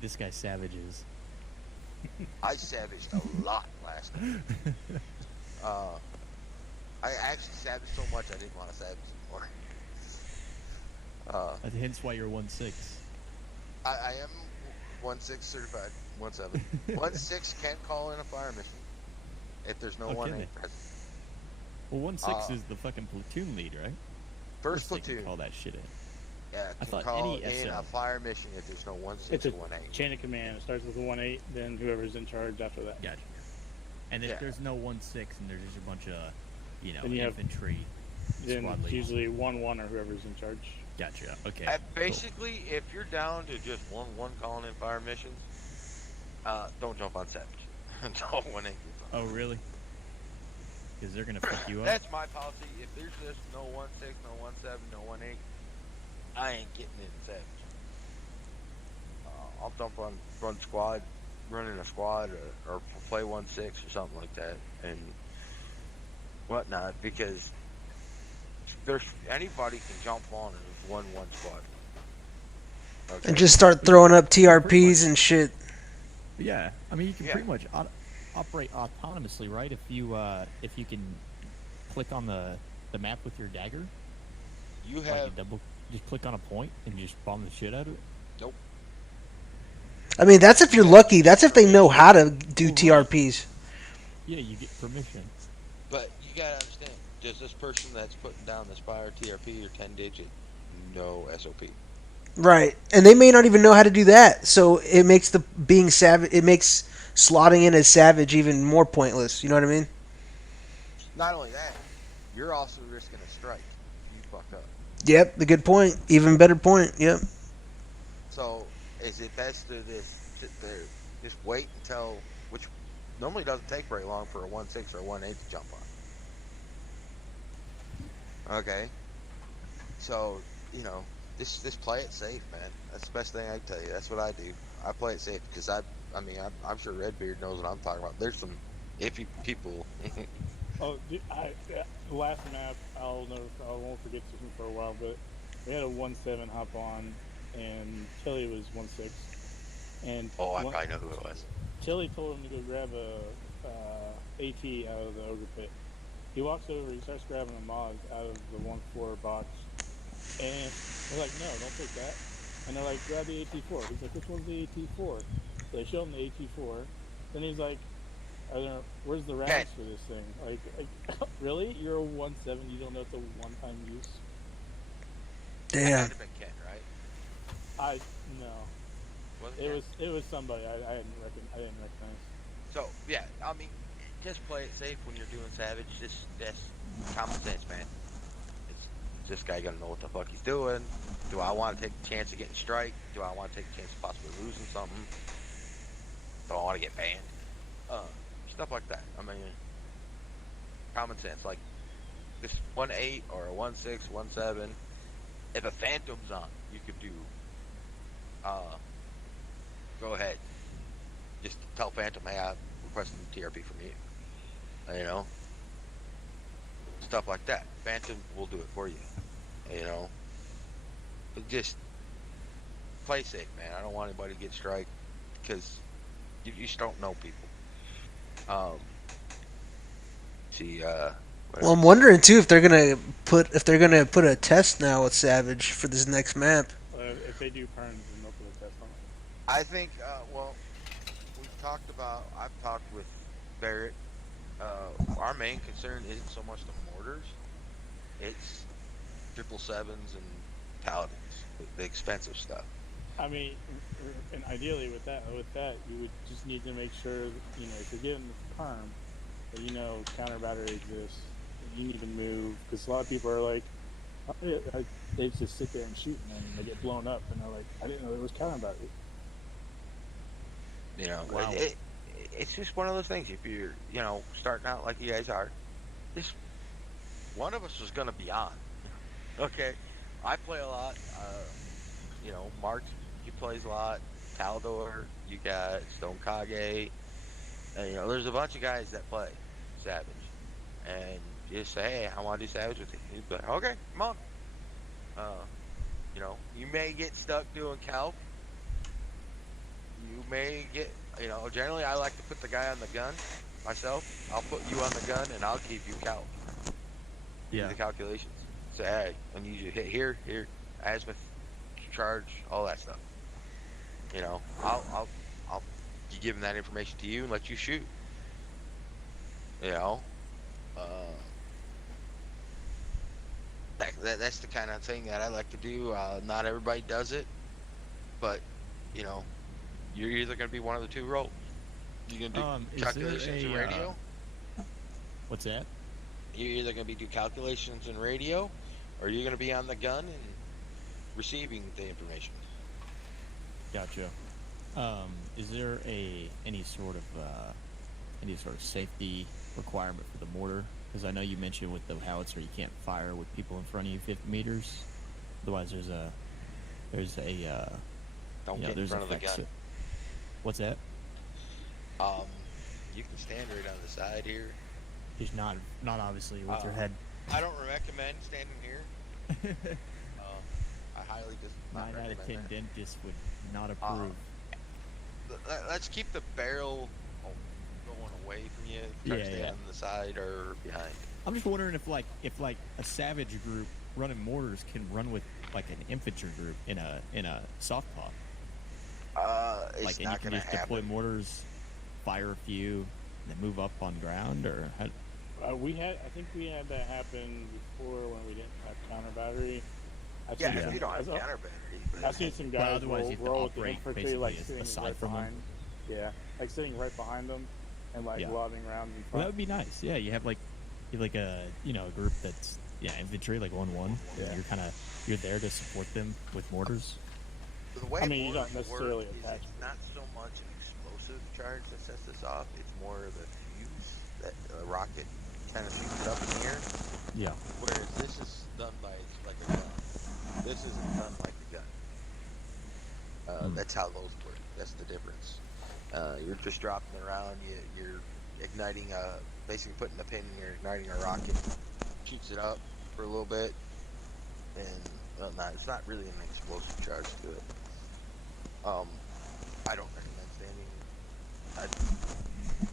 This guy savages. I savaged a lot last night. I actually savaged so much I didn't want to savage anymore. That's hence why you're 1.6. I am 1.6 certified, 1.7. 1.6 can call in a fire mission if there's no 1.8 present. Well, 1.6 is the fucking platoon lead, right? First platoon. Call that shit in. Yeah, I can thought call any in SL. a fire mission if there's no 1.6 It's or a 1.8. chain of command. It starts with a 1.8, then whoever's in charge after that. Gotcha. And if there's no 1.6 and there's just a bunch of, then you infantry, then squad it's leaders. usually 1-1 or whoever's in charge. Gotcha. Okay. Basically, if you're down to just 1-1 calling in fire missions, don't jump on Savage until 1.8. Oh, really? Because they're gonna fuck you up. That's my policy. If there's just no 1.6, no 1.7, no 1.8, I ain't getting in Savage. I'll jump on run squad, running a squad, or play 1.6 or something like that, and whatnot, because there's anybody can jump on a 1-1 squad. Okay. And just start throwing up TRPs and shit. Yeah, I mean you can pretty much operate autonomously, right? If you can click on the map with your dagger, you have just click on a point and just bomb the shit out of it. Nope. I mean, that's if you're lucky. That's if they know how to do TRPs. Yeah, you get permission. But you gotta understand, does this person that's putting down this fire TRP or 10 digit no SOP? Right, and they may not even know how to do that. So it makes being savage. It makes slotting in as savage even more pointless. You know what I mean? Not only that, you're also risking a strike. You fuck up. Yep, a good point. Even better point. Yep. So is it best to just wait until, which normally doesn't take very long for a 1.6 or a 1.8 to jump on. Okay. So just play it safe, man. That's the best thing I can tell you. That's what I do. I play it safe because I'm sure Redbeard knows what I'm talking about. There's some iffy people. Oh, dude, the last map I won't forget this one for a while, but we had a 1.7 hop on, and Tilly was 1.6, and I probably know who it was. Tilly told him to go grab a AT out of the ogre pit. He walks over, he starts grabbing a mod out of the 1.4 box, and they're like, "No, don't take that." And they're like, "Grab the AT4." He's like, "Which one's the AT4?" So they show him the AT4. Then he's like, "Where's the rounds for this thing?" Like, really? You're a 1.7, you don't know it's a one-time use? Damn. That might have been Ken, right? No. It was somebody I didn't recognize. So yeah, I mean, just play it safe when you're doing Savage. That's common sense, man. Is this guy gonna know what the fuck he's doing? Do I want to take a chance of getting strike? Do I want to take a chance of possibly losing something? Do I want to get banned? Stuff like that. I mean, common sense. Like this 1.8 or a 1.6, 1.7. If a Phantom's on, you could do. Go ahead. Just tell Phantom, "Hey, I'm requesting TRP from you." You know, stuff like that. Phantom will do it for you. You know, but just play safe, man. I don't want anybody to get strike because you just don't know people. Well, I'm wondering too if they're gonna put a test now with Savage for this next map. If they do perms, then they'll put a test on it. I think. I've talked with Barrett. Our main concern isn't so much the mortars; it's 777s and Paladins, the expensive stuff. I mean, and ideally with that, you would just need to make sure, if you're getting the perm, that counter battery exists. You need to move, because a lot of people are like, they just sit there and shoot, and then they get blown up, and they're like, I didn't know there was counter battery. Wow. It's just one of those things. If you're, starting out like you guys are, one of us is going to be on. Okay, I play a lot. Mark, he plays a lot. Taldor, you got Stone Kage. And, there's a bunch of guys that play Savage, and Just say, hey, I want to do Savage with you. He'd be like, okay, come on. You know, you may get stuck doing calc. You may get, you know, generally I like to put the guy on the gun myself. I'll put you on the gun and I'll keep you calc. Do the calculations. Say, hey, I need you to hit here, azimuth, charge, all that stuff. You know, I'll give him that information to you and let you shoot. You know, that's the kind of thing that I like to do. Not everybody does it, but you know, you're either going to be one of the two roles. You're going to do calculations in radio. What's that? You're either going to be do calculations in radio, or you're going to be on the gun and receiving the information. Gotcha. Is there any sort of safety requirement for the mortar? Because I know you mentioned with the howitzer you can't fire with people in front of you 50 meters. Otherwise, there's a don't get in front of the gun. What's that? You can stand right on the side here. Just not obviously with your head. I don't recommend standing here. I highly just 9 out of 10 dentists would not approve. Let's keep the barrel going away from you. Try to stay on the side or behind. I'm just wondering if a savage group running mortars can run with like an infantry group in a soft pod. It's and not you can gonna just deploy happen. mortars, fire a few, and then move up on ground, or how? I think we had that happen before when we didn't have counter battery. If you don't have counter battery. I've seen some Well, guys otherwise you have to roll with the operate infantry, like basically sitting aside right from them. behind. Yeah, like sitting right behind them and like lobbing rounds in Well, front. that would be nice. Yeah, you have like a group that's infantry like 1-1. Yeah. And you're there to support them with mortars. The way I mean, you don't mortars necessarily work is attach it's not so much an explosive charge that sets this off. It's more of the fuse that a rocket kind of shoots up in the air. Yeah. Whereas this is done by like a gun. This isn't done like a gun. That's how those work. That's the difference. You're just dropping it around. You're igniting basically putting a pin in. You're igniting a rocket. Shoots it up for a little bit, and it's not really an explosive charge to it. I don't recommend standing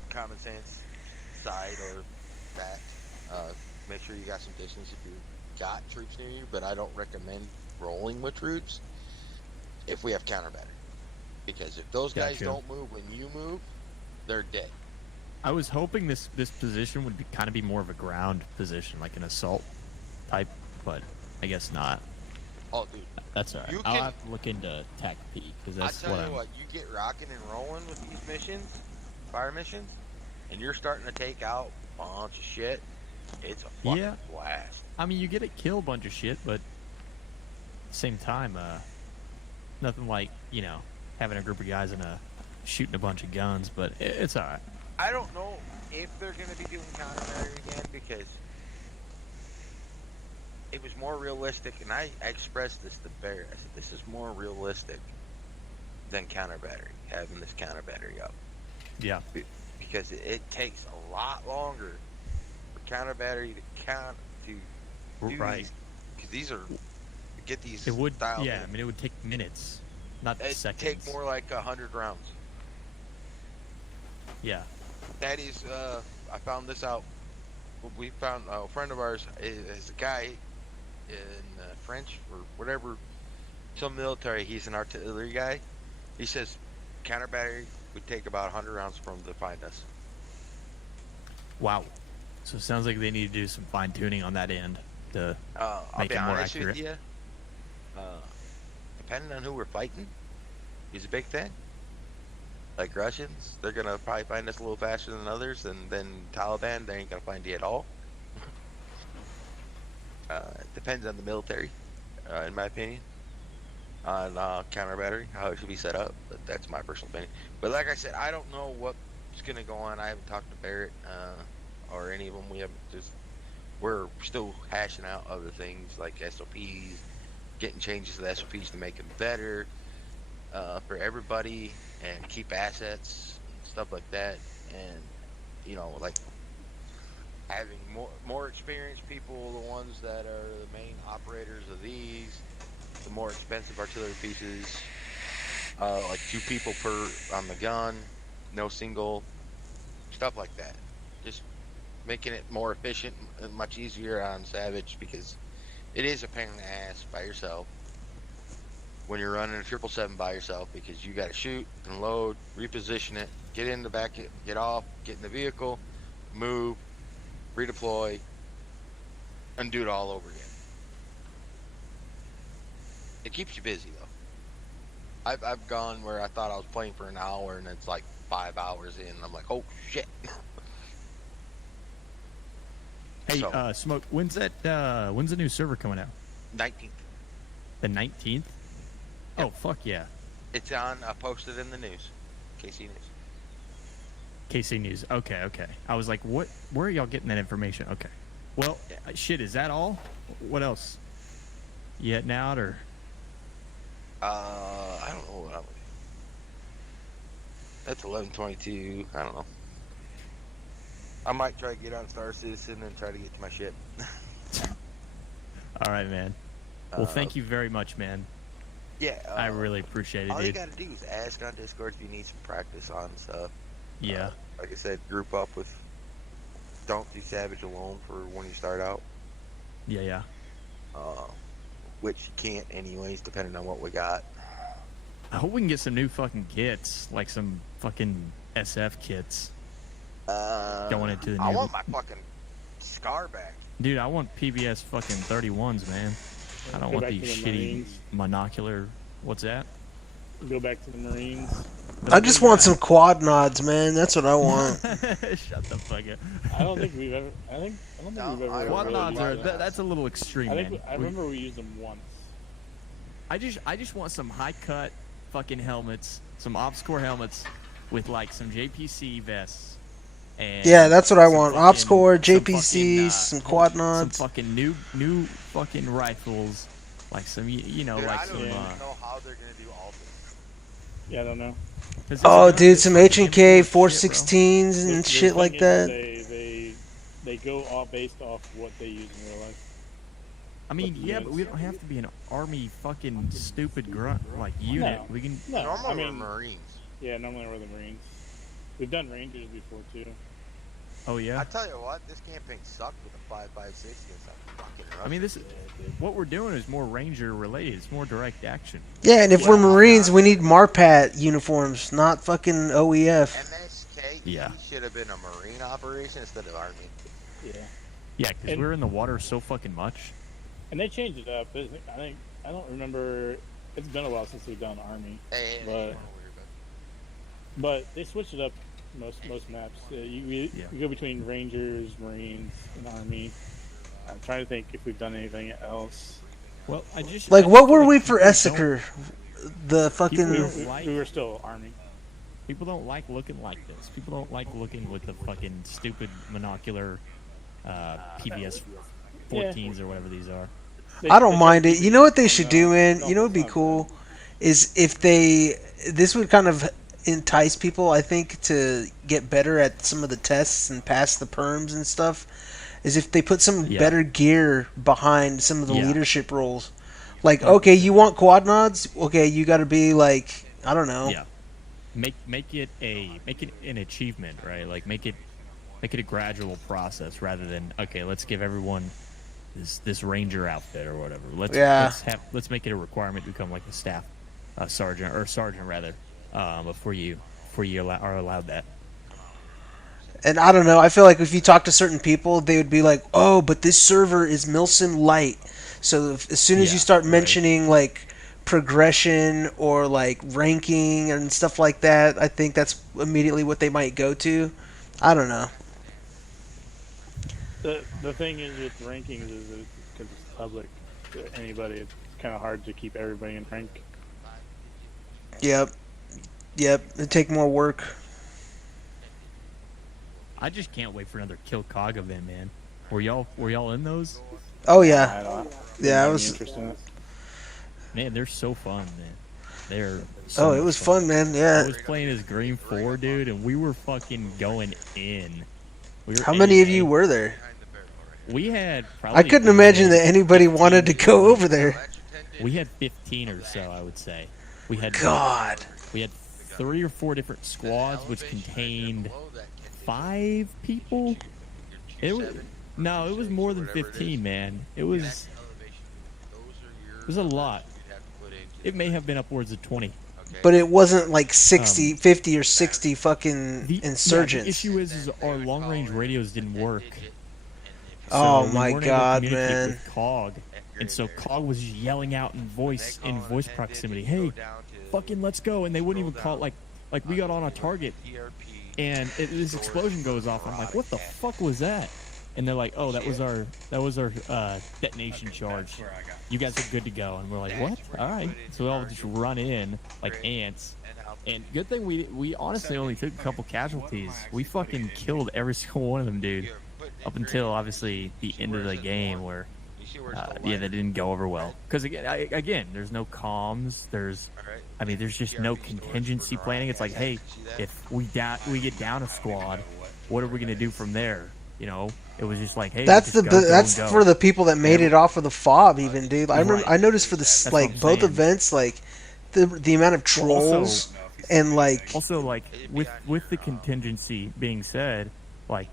common sense side or back. Make sure you got some distance if you got troops near you, but I don't recommend rolling with troops if we have counter battery, because if those guys don't move when you move, they're dead. I was hoping this position would be more of a ground position, like an assault type, but I guess not. Oh, dude, that's alright. I'll have to look into TAC P because that's I tell you what, you get rocking and rolling with these missions, fire missions, and you're starting to take out a bunch of shit. It's a fucking blast. I mean, you get to kill a bunch of shit, but at the same time, nothing like having a group of guys shooting a bunch of guns. But it's all right. I don't know if they're going to be doing counter battery again, because it was more realistic, and I expressed this to Barrett. I said, this is more realistic than counter battery, having this counter battery up. Yeah. Because it takes a lot longer for counter battery to count to do these. Because these are get these. It would. dialed Yeah. in. I mean, it would take minutes, not It'd seconds. take more like 100 rounds. Yeah. That is, I found this out. We found a friend of ours is a guy in French or whatever, some military. He's an artillery guy. He says counter battery would take about 100 rounds for him to find us. Wow. So it sounds like they need to do some fine tuning on that end to I'll make be it more honest accurate. with you. Depending on who we're fighting, is a big thing. Like Russians, they're gonna probably find us a little faster than others, and then Taliban, they ain't gonna find you at all. It depends on the military, in my opinion, on counter battery, how it should be set up. But that's my personal opinion. But like I said, I don't know what's gonna go on. I haven't talked to Barrett or any of them. We're still hashing out other things like SOPs, getting changes to the SOPs to make them better for everybody and keep assets and stuff like that. And like having more experienced people, the ones that are the main operators of these, the more expensive artillery pieces, like 2 people per on the gun, no single, stuff like that. Just making it more efficient and much easier on Savage, because it is a pain in the ass by yourself when you're running a 777 by yourself, because you got to shoot and load, reposition it, get in the back, get off, get in the vehicle, move, redeploy, and do it all over again. It keeps you busy though. I've gone where I thought I was playing for an hour and it's like 5 hours in. I'm like, oh shit. Hey, Smoke, when's the new server coming out? 19th. The 19th? Oh, fuck yeah. It's on, I posted in the news. KC News. KC News. Okay. I was like, what? Where are y'all getting that information? Okay. Well, shit, is that all? What else? You heading out, or? I don't know what that's 11:22. I don't know. I might try to get on Star Citizen and try to get to my ship. All right, man. Well, thank you very much, man. Yeah. I really appreciate it, all dude. you gotta do is ask on Discord if you need some practice on stuff. Yeah. Like I said, group up with. Don't do Savage alone for when you start out. Yeah. Which you can't anyways, depending on what we got. I hope we can get some new fucking kits, like some fucking SF kits. Going into the new. I want my fucking Scar back. Dude, I want PBS fucking 31s, man. I don't want these shitty monocular. What's that? Go back to the Marines. I just want some quad nods, man. That's what I want. Shut the fuck up. I don't think we've ever. I don't think we've ever. Quad really nods are. used That's a little extreme, man. I remember we used them once. I just want some high cut fucking helmets, some OpsCore helmets with like some JPC vests. And yeah, that's what I want. fucking, OpsCore, JPCs, some quad nods. Some fucking new fucking rifles, like some you know, Dude, like I don't some. even know how they're gonna do all this. Yeah, I don't know. Oh, dude, some H&K 416s and shit like that. They go all based off what they use in real life. I mean, yeah, but we don't have to be an army fucking stupid grunt like unit. No. We can. No, Normally we're Marines. Yeah, normally we're the Marines. We've done Rangers before too. Oh yeah. I tell you what, this campaign sucked with a 5.56 against that fucking Russian. I mean, this is what we're doing is more Ranger related. It's more direct action. Yeah, and if we're Marines, we need Marpat uniforms, not fucking OEF. MSK should have been a Marine operation instead of Army. Yeah. Yeah, because we're in the water so fucking much. And they changed it up. I don't remember. It's been a while since we've done Army, but they switched it up most maps. You go between Rangers, Marines, and Army. I'm trying to think if we've done anything else. Well, I just like what were we for Essiker? The fucking we were still Army. People don't like looking like this. People don't like looking with the fucking stupid monocular PBS 14s or whatever these are. I don't mind it. You know what they should do, man? You know what would be cool? Is if this would kind of entice people, I think, to get better at some of the tests and pass the perms and stuff, is if they put some better gear behind some of the leadership roles. Like, okay, you want quad nods? Okay, you got to be like, I don't know. Yeah. Make it an achievement, right? Like make it a gradual process rather than okay, let's give everyone this ranger outfit or whatever. Let's make it a requirement to become like a staff sergeant rather before you are allowed that. And I don't know, I feel like if you talk to certain people, they would be like, oh, but this server is Milsim light. So as soon as you start mentioning like progression or like ranking and stuff like that, I think that's immediately what they might go to. I don't know. The thing is with rankings is that because it's public to anybody, it's kind of hard to keep everybody in rank. Yep, it'd take more work. I just can't wait for another Kill Cog event, man. Were y'all in those? Oh yeah, I was. Man, they're so fun, man. They're. So it was fun, man. Yeah. I was playing as Green 4, dude, and we were fucking going in. How many of you were there? We had probably. I couldn't imagine that anybody wanted to go over there. We had 15 or so, I would say. We had God. We had 3 or 4 different squads, which contained 5 people. It was it was more than 15, man. It was a lot. It may have been upwards of 20. But it wasn't like 60, 50 or 60 fucking insurgents. Yeah, the issue is our long-range radios didn't work. Oh So my God, man! With COG, and so COG was yelling out in voice proximity, "Hey, fucking let's go!" And they wouldn't even call it like we got on a target, and this explosion goes off. I'm like, "What the fuck was that?" And they're like, "Oh, that was our detonation charge. You guys are good to go." And we're like, "What? All right." So we all just run in like ants. And good thing we honestly only took a couple casualties. We fucking killed every single one of them, dude. Up until obviously the end of the game, where that didn't go over well. Because again, there's no comms. There's just no contingency planning. It's like, hey, if we get down a squad, what are we gonna do from there? You know, it was just like, hey, that's go. For the people that made it off of the fob, even, dude. I remember I noticed for this both events, like the amount of trolls and like with the contingency being said, like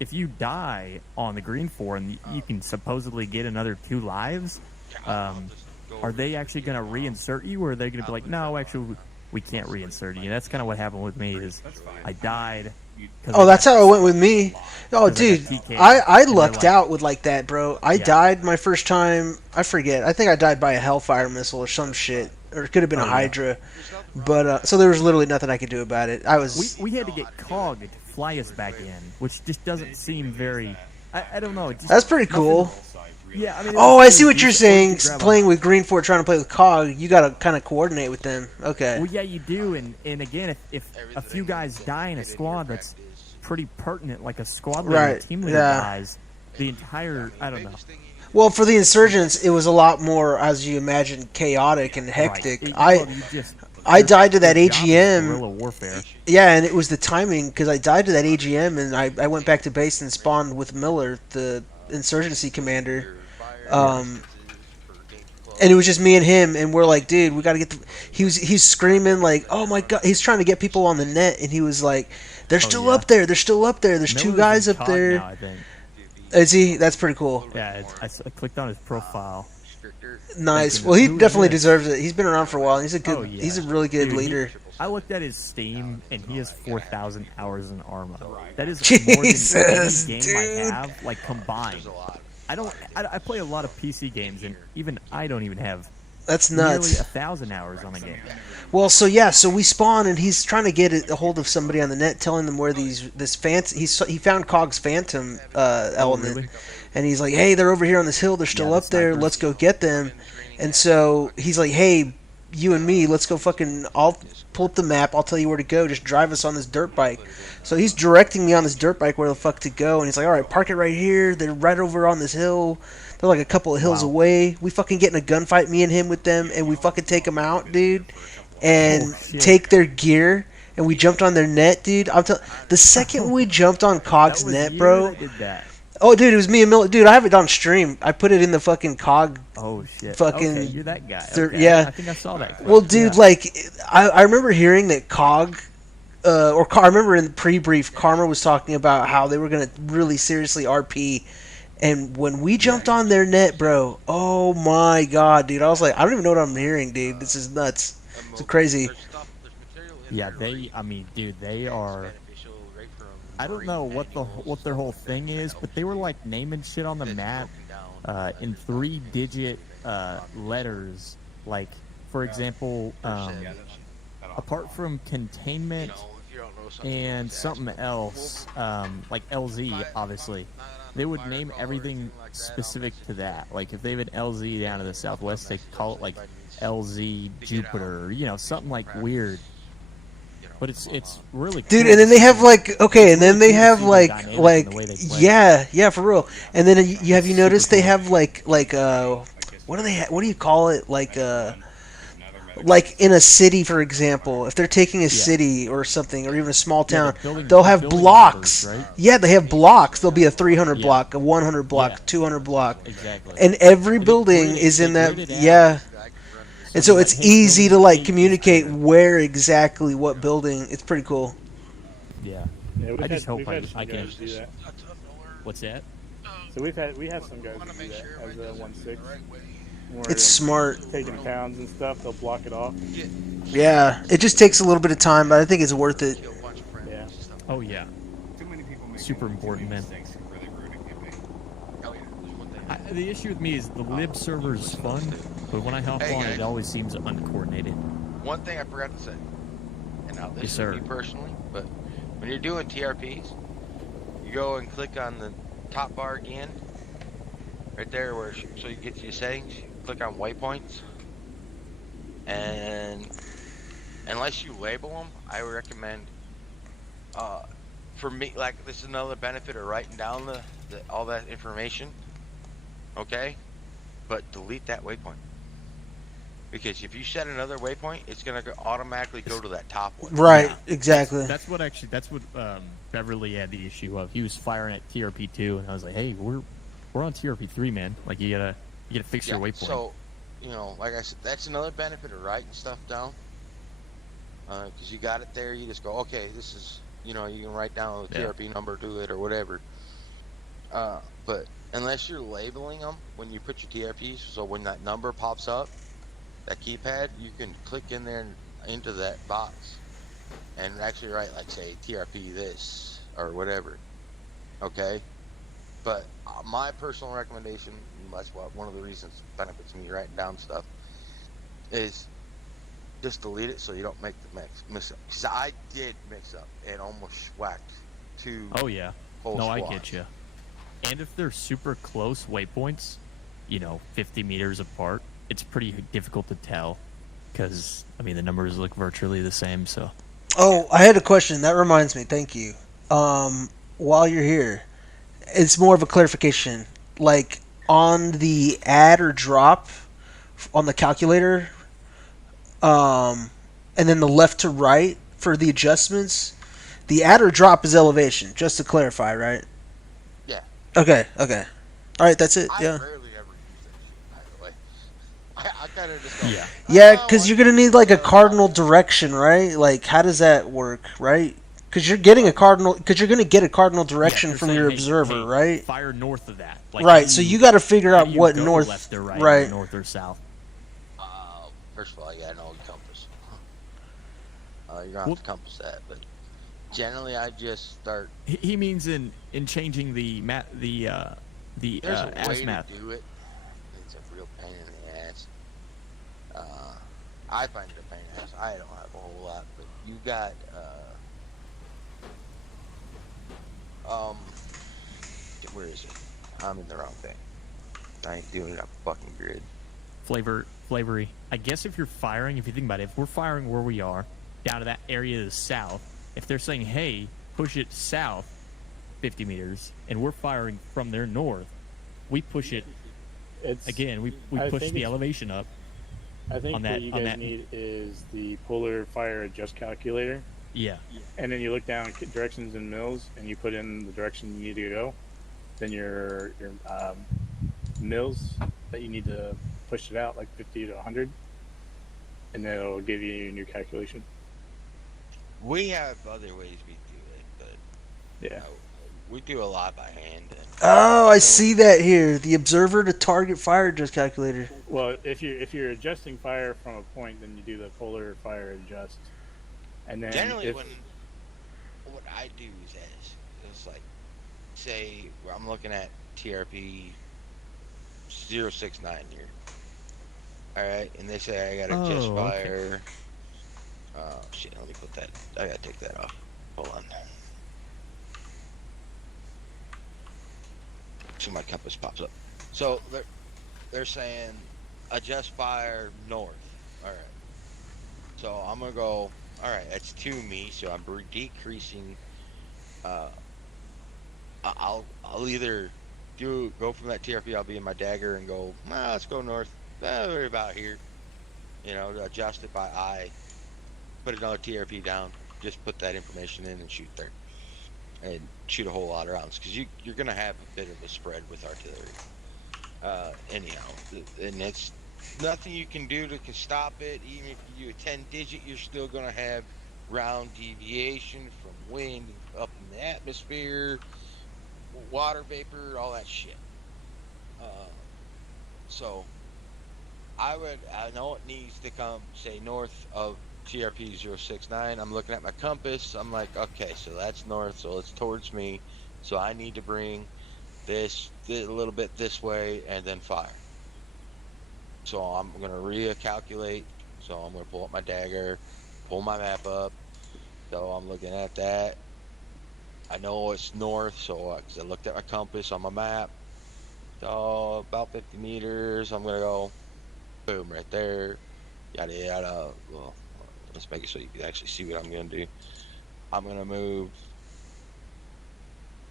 if you die on the green 4 and you can supposedly get another 2 lives, are they actually going to reinsert you, or are they going to be like, no, actually, we can't reinsert you? That's kind of what happened with me. Is I died. Oh, that's how it went with me. Oh, dude, I lucked out with like that, bro. I died my first time. I forget. I think I died by a Hellfire missile or some shit, or it could have been a Hydra. But so there was literally nothing I could do about it. We had to get COG to fly us back in, which just doesn't seem very. I don't know. That's pretty cool. Yeah. I mean, I see what you're saying. Playing with Green 4, trying to play with COG, you got to kind of coordinate with them. Okay. Well, yeah, you do. And again, if a few guys die in a squad, that's pretty pertinent. Like a squad leader, team leader dies, the entire. I don't know. Well, for the insurgents, it was a lot more, as you imagine, chaotic and hectic. Right. I died to that AGM. Guerrilla warfare. Yeah, and it was the timing, because I died to that AGM, and I went back to base and spawned with Miller, the insurgency commander. And it was just me and him, and we're like, dude, we got to get the... He's screaming, like, oh my God. He's trying to get people on the net, and he was like, they're still up there. They're still up there. There's Miller's 2 guys up there. Now, I think. Is he? That's pretty cool. Yeah, I clicked on his profile. Nice. Well, he definitely deserves it. He's been around for a while. He's a good. He's a really good leader. I looked at his Steam, and he has 4,000 hours in Arma. That is Jesus, more than any game dude. I have, like combined. I play a lot of PC games, and even I don't even have. That's nuts. Nearly 1,000 hours on a game. Well, so we spawn, and he's trying to get a hold of somebody on the net, telling them where he found COG's Phantom element, really? And he's like, hey, they're over here on this hill. They're still up there. Let's go get them. And so he's like, hey, you and me, let's go fucking. I'll pull up the map. I'll tell you where to go. Just drive us on this dirt bike. So he's directing me on this dirt bike where the fuck to go, and he's like, all right, park it right here. They're right over on this hill. They're like a couple of hills away. We fucking get in a gunfight, me and him with them, and we fucking take them out, dude, and take their gear. And we jumped on their net, dude. The second we jumped on COG's net, bro. Oh, dude, it was me and Miller. Dude, I have it on stream. I put it in the fucking COG. Oh shit. Fucking. Okay, you're that guy. Yeah. I think I saw that. Well, dude, like, I remember hearing that COG. I remember in the pre-brief, Karma was talking about how they were gonna really seriously RP. And when we jumped on their net, bro, oh my God, dude. I was like, I don't even know what I'm hearing, dude. This is nuts. It's crazy. Yeah, they are... I don't know what their whole thing is, but they were like naming shit on the map in 3-digit letters. Like, for example, apart from containment and something else, like LZ, obviously, they would name everything specific to that. Like, if they have an LZ down to the southwest, they call it like LZ Jupiter, or, something like weird. But it's really cool. Dude, and then they have yeah, for real. And then have you noticed they have like what do you call it, like like in a city, for example, if they're taking a city or something, or even a small town, they'll have blocks. Numbers, right? Yeah, they have blocks. There'll be a 300 Yeah. block, a 100 block, Yeah. 200 block, Exactly. and every And they building grid it- is they in that. grid it out. Yeah. And so like, it's hey, easy to building like eight is communicate clear. where exactly what building. It's pretty cool. Yeah. Yeah, I just hope we've I had some can. guys do that. What's that? So we have some guys that do that as a 1/6. It's smart. Taking towns and stuff, they'll block it off. Yeah, it just takes a little bit of time, but I think it's worth it. Yeah. Oh yeah. Too many people make Super important, man. mistakes and really ruin a campaign. The issue with me is the lib server is fun, but when I hop Hey, on, guys. it always seems uncoordinated. One thing I forgot to say, and now this Yes, is sir. me personally, but when you're doing TRPs, you go and click on the top bar again, right there where so you get to your settings. Click on waypoints, and unless you label them, I would recommend. For me, like this is another benefit of writing down the all that information. Okay, but delete that waypoint. Because if you set another waypoint, it's gonna automatically go to that top one. Right, exactly. That's what Beverly had the issue of. He was firing at TRP2, and I was like, "Hey, we're on TRP3, man. Like you gotta fix your waypoint." So, like I said, that's another benefit of writing stuff down. Because you got it there, you just go, okay, this is, you can write down the TRP number to it or whatever. But unless you're labeling them when you put your TRPs, so when that number pops up, that keypad, you can click in there and into that box and actually write, like, say, TRP this or whatever. Okay? But my personal recommendation, and that's one of the reasons benefits me writing down stuff, is just delete it so you don't make the mix up. Because I did mix up and almost whacked two. Oh yeah. whole No, I squads. get you. And if they're super close waypoints, 50 meters apart, it's pretty difficult to tell because the numbers look virtually the same. So. Oh, I had a question. That reminds me. Thank you. While you're here, it's more of a clarification. Like on the add or drop on the calculator, and then the left to right for the adjustments, the add or drop is elevation. Just to clarify, right? Yeah. Okay. All right, that's it. I Yeah. rarely ever use that shit, by the way. I kind of just go, Yeah, because you're gonna need like a cardinal direction, right? Like, how does that work, right? Because you're getting a cardinal. Because you're gonna get a cardinal direction You're from saying, your hey, observer, right? Fire north of that. Right. So you got to figure how out do you what go north, left or right, right? or north or south. First of all, you gotta know the compass. You're gonna have to compass that, but generally I just start. He means in changing the There's a way azimuth. to do it. It's a real pain in the ass. I find it a pain in the ass. I don't have a whole lot, but you got where is it? I'm in the wrong thing. I ain't doing a fucking grid. Flavory. I guess if you think about it, if we're firing where we are, down to that area to the south, if they're saying, hey, push it south 50 meters, and we're firing from their north, we push it, we push the elevation up. I think on what that, you on guys that. need is the polar fire adjust calculator. Yeah. And then you look down directions and mills, and you put in the direction you need to go. Then your mills that you need to push it out like 50 to 100, and then it'll give you a new calculation. We have other ways we do it, but yeah, we do a lot by hand. Oh, I see that here. The observer to target fire adjust calculator. Well, if you're adjusting fire from a point, then you do the polar fire adjust, and then generally what I do is it's like, say I'm looking at TRP 069 here. All right, and they say I got to adjust fire. Shit, let me put that. I gotta take that off. Hold on. So my compass pops up. So they're saying adjust fire north. All right. So I'm gonna go. All right, that's to me. So I'm decreasing. I'll either go from that TRP. I'll be in my dagger and go. Let's go north. We're about here. You know, adjust it by eye. Put another TRP down. Just put that information in and shoot there, and shoot a whole lot of rounds because you're gonna have a bit of a spread with artillery. Anyhow, and it's nothing you can do to stop it. Even if you do a 10-digit, you're still gonna have round deviation from wind up in the atmosphere, water vapor, all that shit. So I know it needs to come, say, north of TRP 069. I'm looking at my compass. I'm like, okay, so that's north, so it's towards me. So I need to bring this a little bit this way and then fire. So I'm going to recalculate. So I'm going to pull up my dagger, pull my map up. So I'm looking at that. I know it's north, so because I looked at my compass on my map. So about 50 meters, I'm going to go, boom, right there. Yada, yada. Well, let's make it so you can actually see what I'm going to do. I'm going to move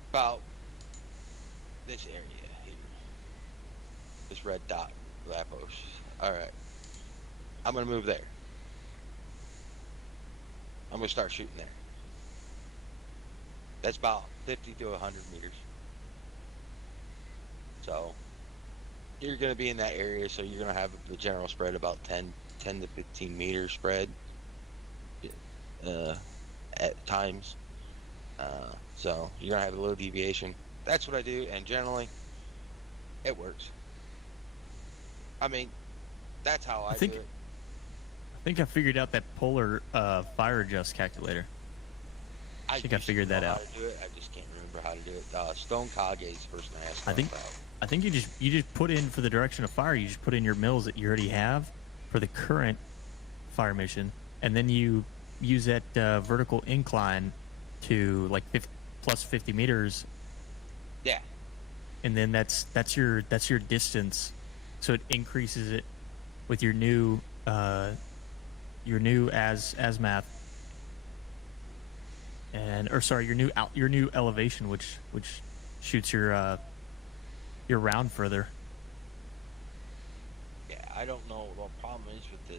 about this area here. This red dot, Lapos. All right. I'm going to move there. I'm going to start shooting there. That's about 50 to 100 meters. So you're going to be in that area, so you're going to have the general spread about 10 to 15 meter spread at times. So you're going to have a little deviation. That's what I do, and generally it works. I mean, that's how I do it. I think I figured out that polar fire adjust calculator. I think I figured that out. How to do it. I just can't remember how to do it. Stone Kage is the person I asked about. I think you just put in for the direction of fire. You just put in your mills that you already have for the current fire mission, and then you use that vertical incline to like plus 50 meters. Yeah. And then that's your distance, so it increases it with your new ASMath, and your new elevation, which shoots your round further. Yeah, I don't know. The problem is with the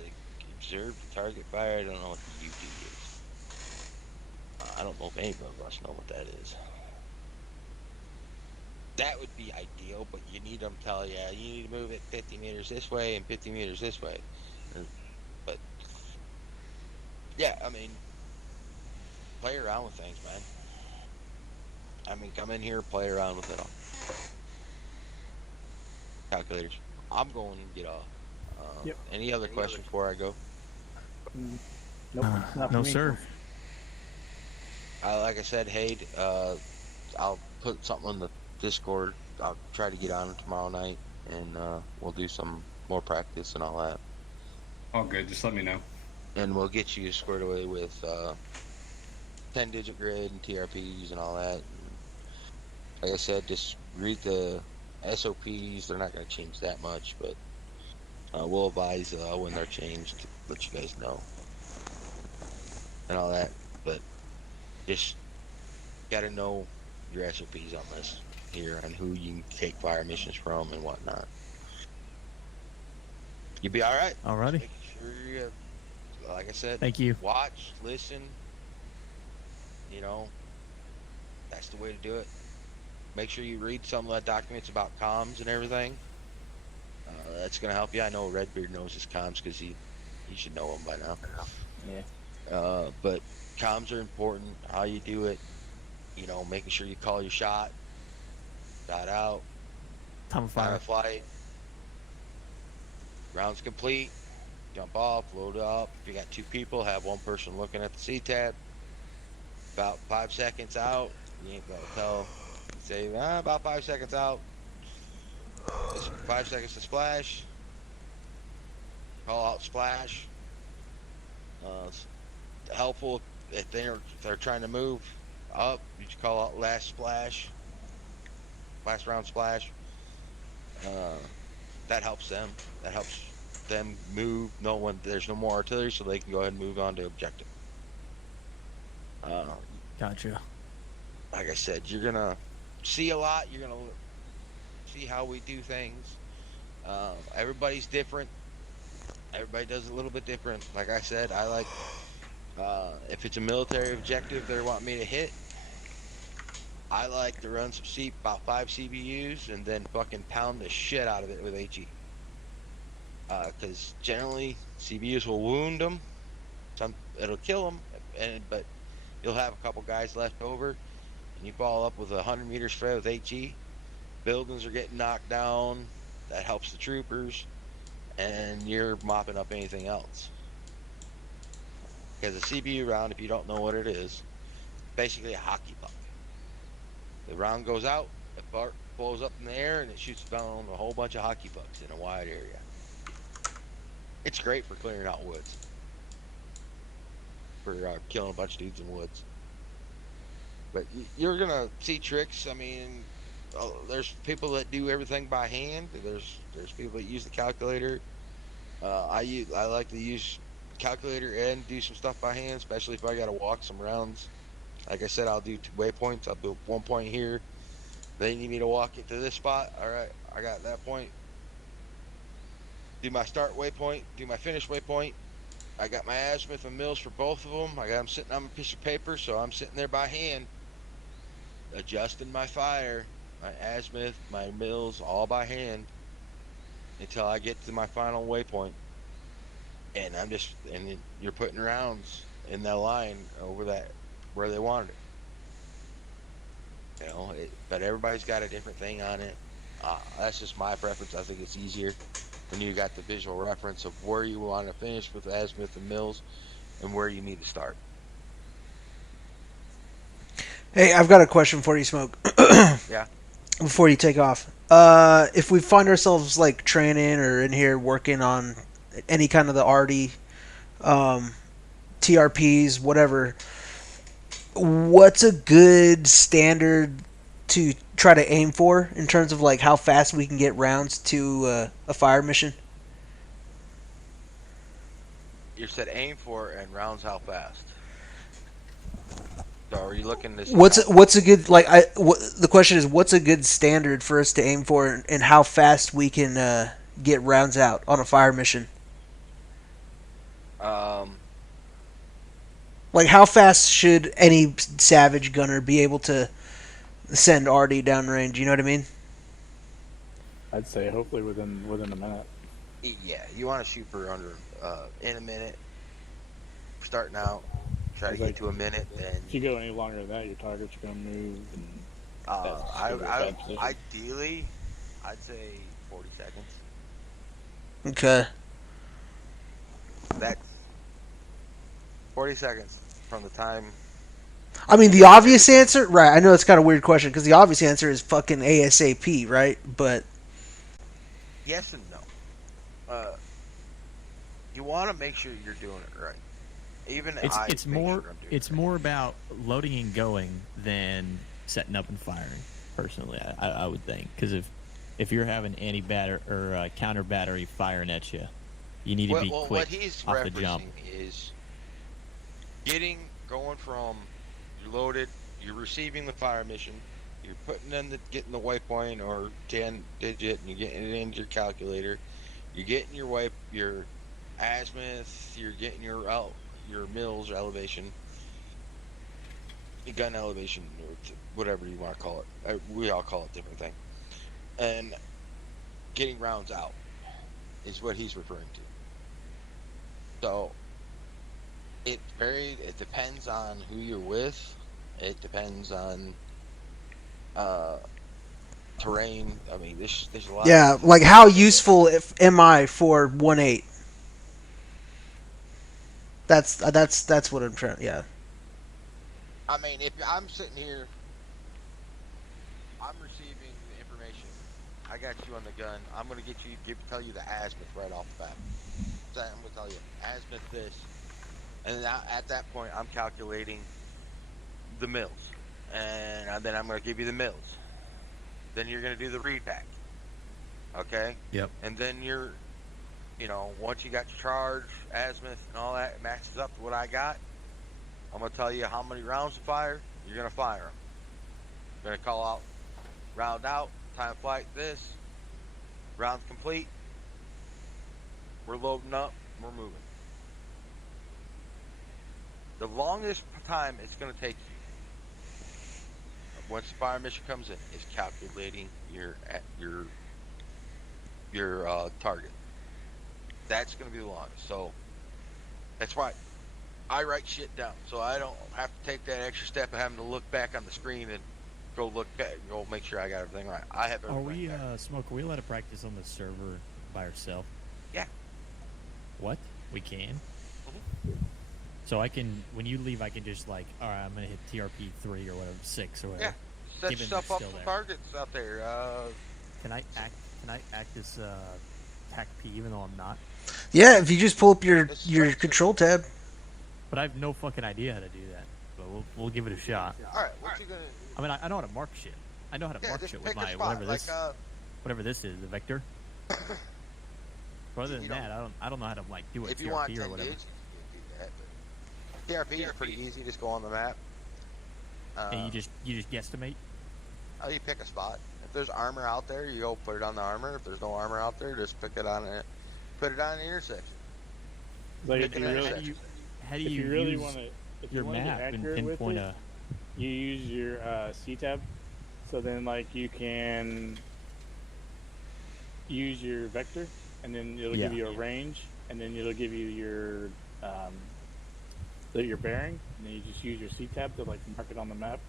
observed target fire. I don't know what the UD is. I don't know if any of us know what that is. That would be ideal, but you need them to tell you you need to move it 50 meters this way and 50 meters this way. But yeah, I mean, play around with things, man. I mean, come in here, play around with it all. Calculators. I'm going to get off. Yep. Any other questions before I go? Nope. Not No, for me. sir. Like I said, Hayde, I'll put something on the Discord. I'll try to get on tomorrow night, and we'll do some more practice and all that. All good. Just let me know. And we'll get you squared away with 10-digit grid and TRPs and all that. And like I said, just read the SOPs. They're not going to change that much, but we'll advise when they're changed, let you guys know and all that. But just got to know your SOPs on this here and who you can take fire missions from and whatnot. You'll be all right. Alrighty. Make sure you, like I said, Thank you. Watch, listen. You know, that's the way to do it. Make sure you read some of the documents about comms and everything. That's gonna help you. I know Redbeard knows his comms because he should know them by now. Yeah. But comms are important. How you do it. You know, making sure you call your shot. Shot out. Time of Time fire. of flight. Rounds complete. Jump off. Load up. If you got 2 people, have 1 person looking at the C-tab. About 5 seconds out. You ain't gonna tell. Say about 5 seconds out. 5 seconds to splash. Call out splash. It's helpful if they're trying to move up. You just call out last splash. Last round splash. That helps them. That helps them move. There's no more artillery, so they can go ahead and move on to objective. Gotcha. Like I said, you're gonna see a lot. You're gonna see how we do things. Everybody's different. Everybody does it a little bit different. Like I said, I like if it's a military objective they want me to hit, I like to run about 5 CBUs and then fucking pound the shit out of it with HE. Because generally CBUs will wound them. It'll kill them, but you'll have a couple guys left over, and you follow up with a 100-meter spread with HE. Buildings are getting knocked down. That helps the troopers, and you're mopping up anything else. Because a CBU round, if you don't know what it is, basically a hockey puck. The round goes out, it blows up in the air, and it shoots down a whole bunch of hockey pucks in a wide area. It's great for clearing out woods. For killing a bunch of dudes in woods. But you're gonna see tricks. I mean, there's people that do everything by hand. There's people that use the calculator. I like to use calculator and do some stuff by hand, especially if I gotta walk some rounds. Like I said, I'll do 2 waypoints. I'll do 1 point here. They need me to walk it to this spot. All right, I got that point. Do my start waypoint. Do my finish waypoint. I got my azimuth and mills for both of them. I got them sitting on a piece of paper, so I'm sitting there by hand, adjusting my fire, my azimuth, my mills, all by hand, until I get to my final waypoint. And you're putting rounds in that line over that where they wanted it. You know, but everybody's got a different thing on it. That's just my preference. I think it's easier when you got the visual reference of where you want to finish with azimuth and mills and where you need to start. Hey, I've got a question for you, Smoke. Yeah. Before you take off. If we find ourselves like training or in here working on any kind of the RD, TRPs, whatever, what's a good standard to try to aim for in terms of like how fast we can get rounds to a fire mission? You said aim for and rounds how fast. So are you looking to see what's a good like the question is what's a good standard for us to aim for and how fast we can get rounds out on a fire mission? Like how fast should any savage gunner be able to send RD downrange? You know what I mean? I'd say hopefully within a minute. Yeah, you want to shoot for under in a minute. Starting out, try to get to a minute. And if you go any longer than that, your target's are going to move. And ideally, I'd say 40 seconds. Okay. That's 40 seconds from the time. I mean, the obvious answer, right? I know it's kind of a weird question because the obvious answer is fucking ASAP, right? But yes and no. You want to make sure you're doing it right. It's more about loading and going than setting up and firing. Personally, I would think, because if you're having anti-battery or counter battery firing at you, you need to be quick what he's off the jump. Is going from you're loaded, you're receiving the fire mission, you're getting the waypoint or 10 digit, and you're getting it into your calculator, you're getting your azimuth, you're getting your mills or elevation, your gun elevation, or whatever you want to call it. We all call it different thing. And getting rounds out is what he's referring to. So it depends on who you're with. It depends on terrain. I mean, there's a lot. Yeah, like how useful am I for 1.8? That's what I'm trying. Yeah. I mean, if I'm sitting here, I'm receiving the information. I got you on the gun. I'm gonna tell you the azimuth right off the bat. So I'm gonna tell you azimuth this, and at that point, I'm calculating the mills, and then I'm gonna give you the mills. Then you're gonna do the read back. Okay. Yep. And then once you got your charge, azimuth, and all that, it matches up to what I got. I'm going to tell you how many rounds to fire. You're going to fire them. You're going to call out, round out, time of flight this, round complete. We're loading up. we're moving. The longest time it's going to take you once the fire mission comes in is calculating your target. That's going to be the longest. So that's why I write shit down, so I don't have to take that extra step of having to look back on the screen and go make sure I got everything right. I have everything. Smoke? Are we allowed to practice on the server by ourselves? Yeah. What? We can. Mm-hmm. So I can, when you leave, I can just like, all right, I'm gonna hit TRP 3 or whatever, 6 or whatever. Yeah. Set yourself up for targets out there. Can I act as TAC P even though I'm not? Yeah, if you just pull up your control tab. But I have no fucking idea how to do that. But we'll give it a shot. All right, what you gonna? I mean, I know how to mark shit. I know how to mark shit with my whatever this is, the vector. But other than that, I don't know how to like do a TRP or whatever. TRP is pretty easy. Just go on the map. And you just guesstimate. Oh, you pick a spot. If there's armor out there, you go put it on the armor. If there's no armor out there, just pick it on it. Put it on an intersection. Like if you really want to, if you want to get accurate with it, you use your C tab. So then, like, you can use your vector, and then it'll give you a range, and then it'll give you your bearing, and then you just use your C tab to like mark it on the map,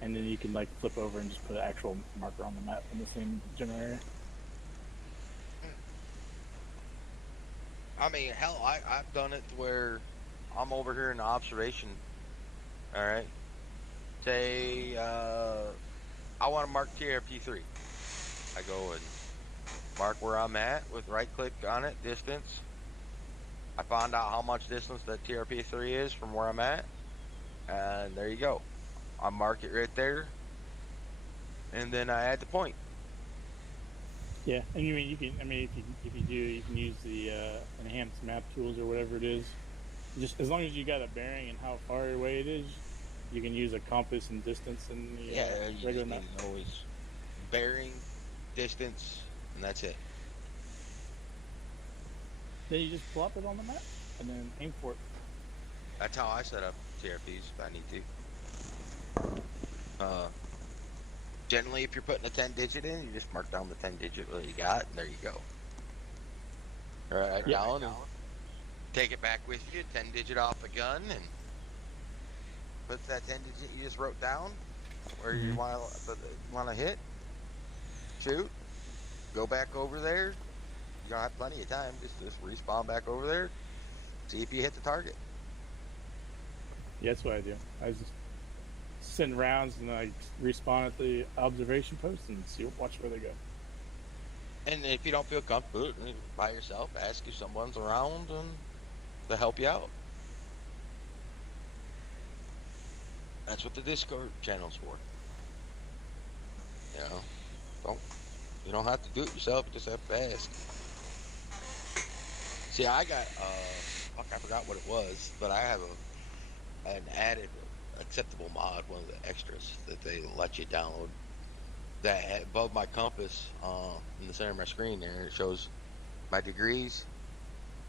and then you can like flip over and just put an actual marker on the map in the same general area. I mean, hell, I've done it where I'm over here in the observation. All right. Say I want to mark TRP3. I go and mark where I'm at with right click on it, distance. I found out how much distance that TRP3 is from where I'm at, and there you go. I mark it right there, and then I add the point. Yeah, and you can. I mean, if you do, you can use the enhanced map tools or whatever it is. Just as long as you got a bearing and how far away it is, you can use a compass and distance and the regular map. Always bearing, distance, and that's it. Then you just plop it on the map and then aim for it. That's how I set up TRPs if I need to. Generally, if you're putting a 10-digit in, you just mark down the 10-digit that you got, and there you go. All right, down, and take it back with you, 10-digit off the gun, and put that 10-digit you just wrote down where you want to hit, shoot, go back over there. You're gonna have plenty of time. Just respawn back over there, see if you hit the target. Yeah, that's what I do. I just send rounds and I respawn at the observation post and watch where they go. And if you don't feel comfortable by yourself, ask if someone's around and to help you out. That's what the Discord channel's for. You know, you don't have to do it yourself. You just have to ask. See, I got I forgot what it was, but I have an added acceptable mod, one of the extras that they let you download. That above my compass, in the center of my screen there, it shows my degrees,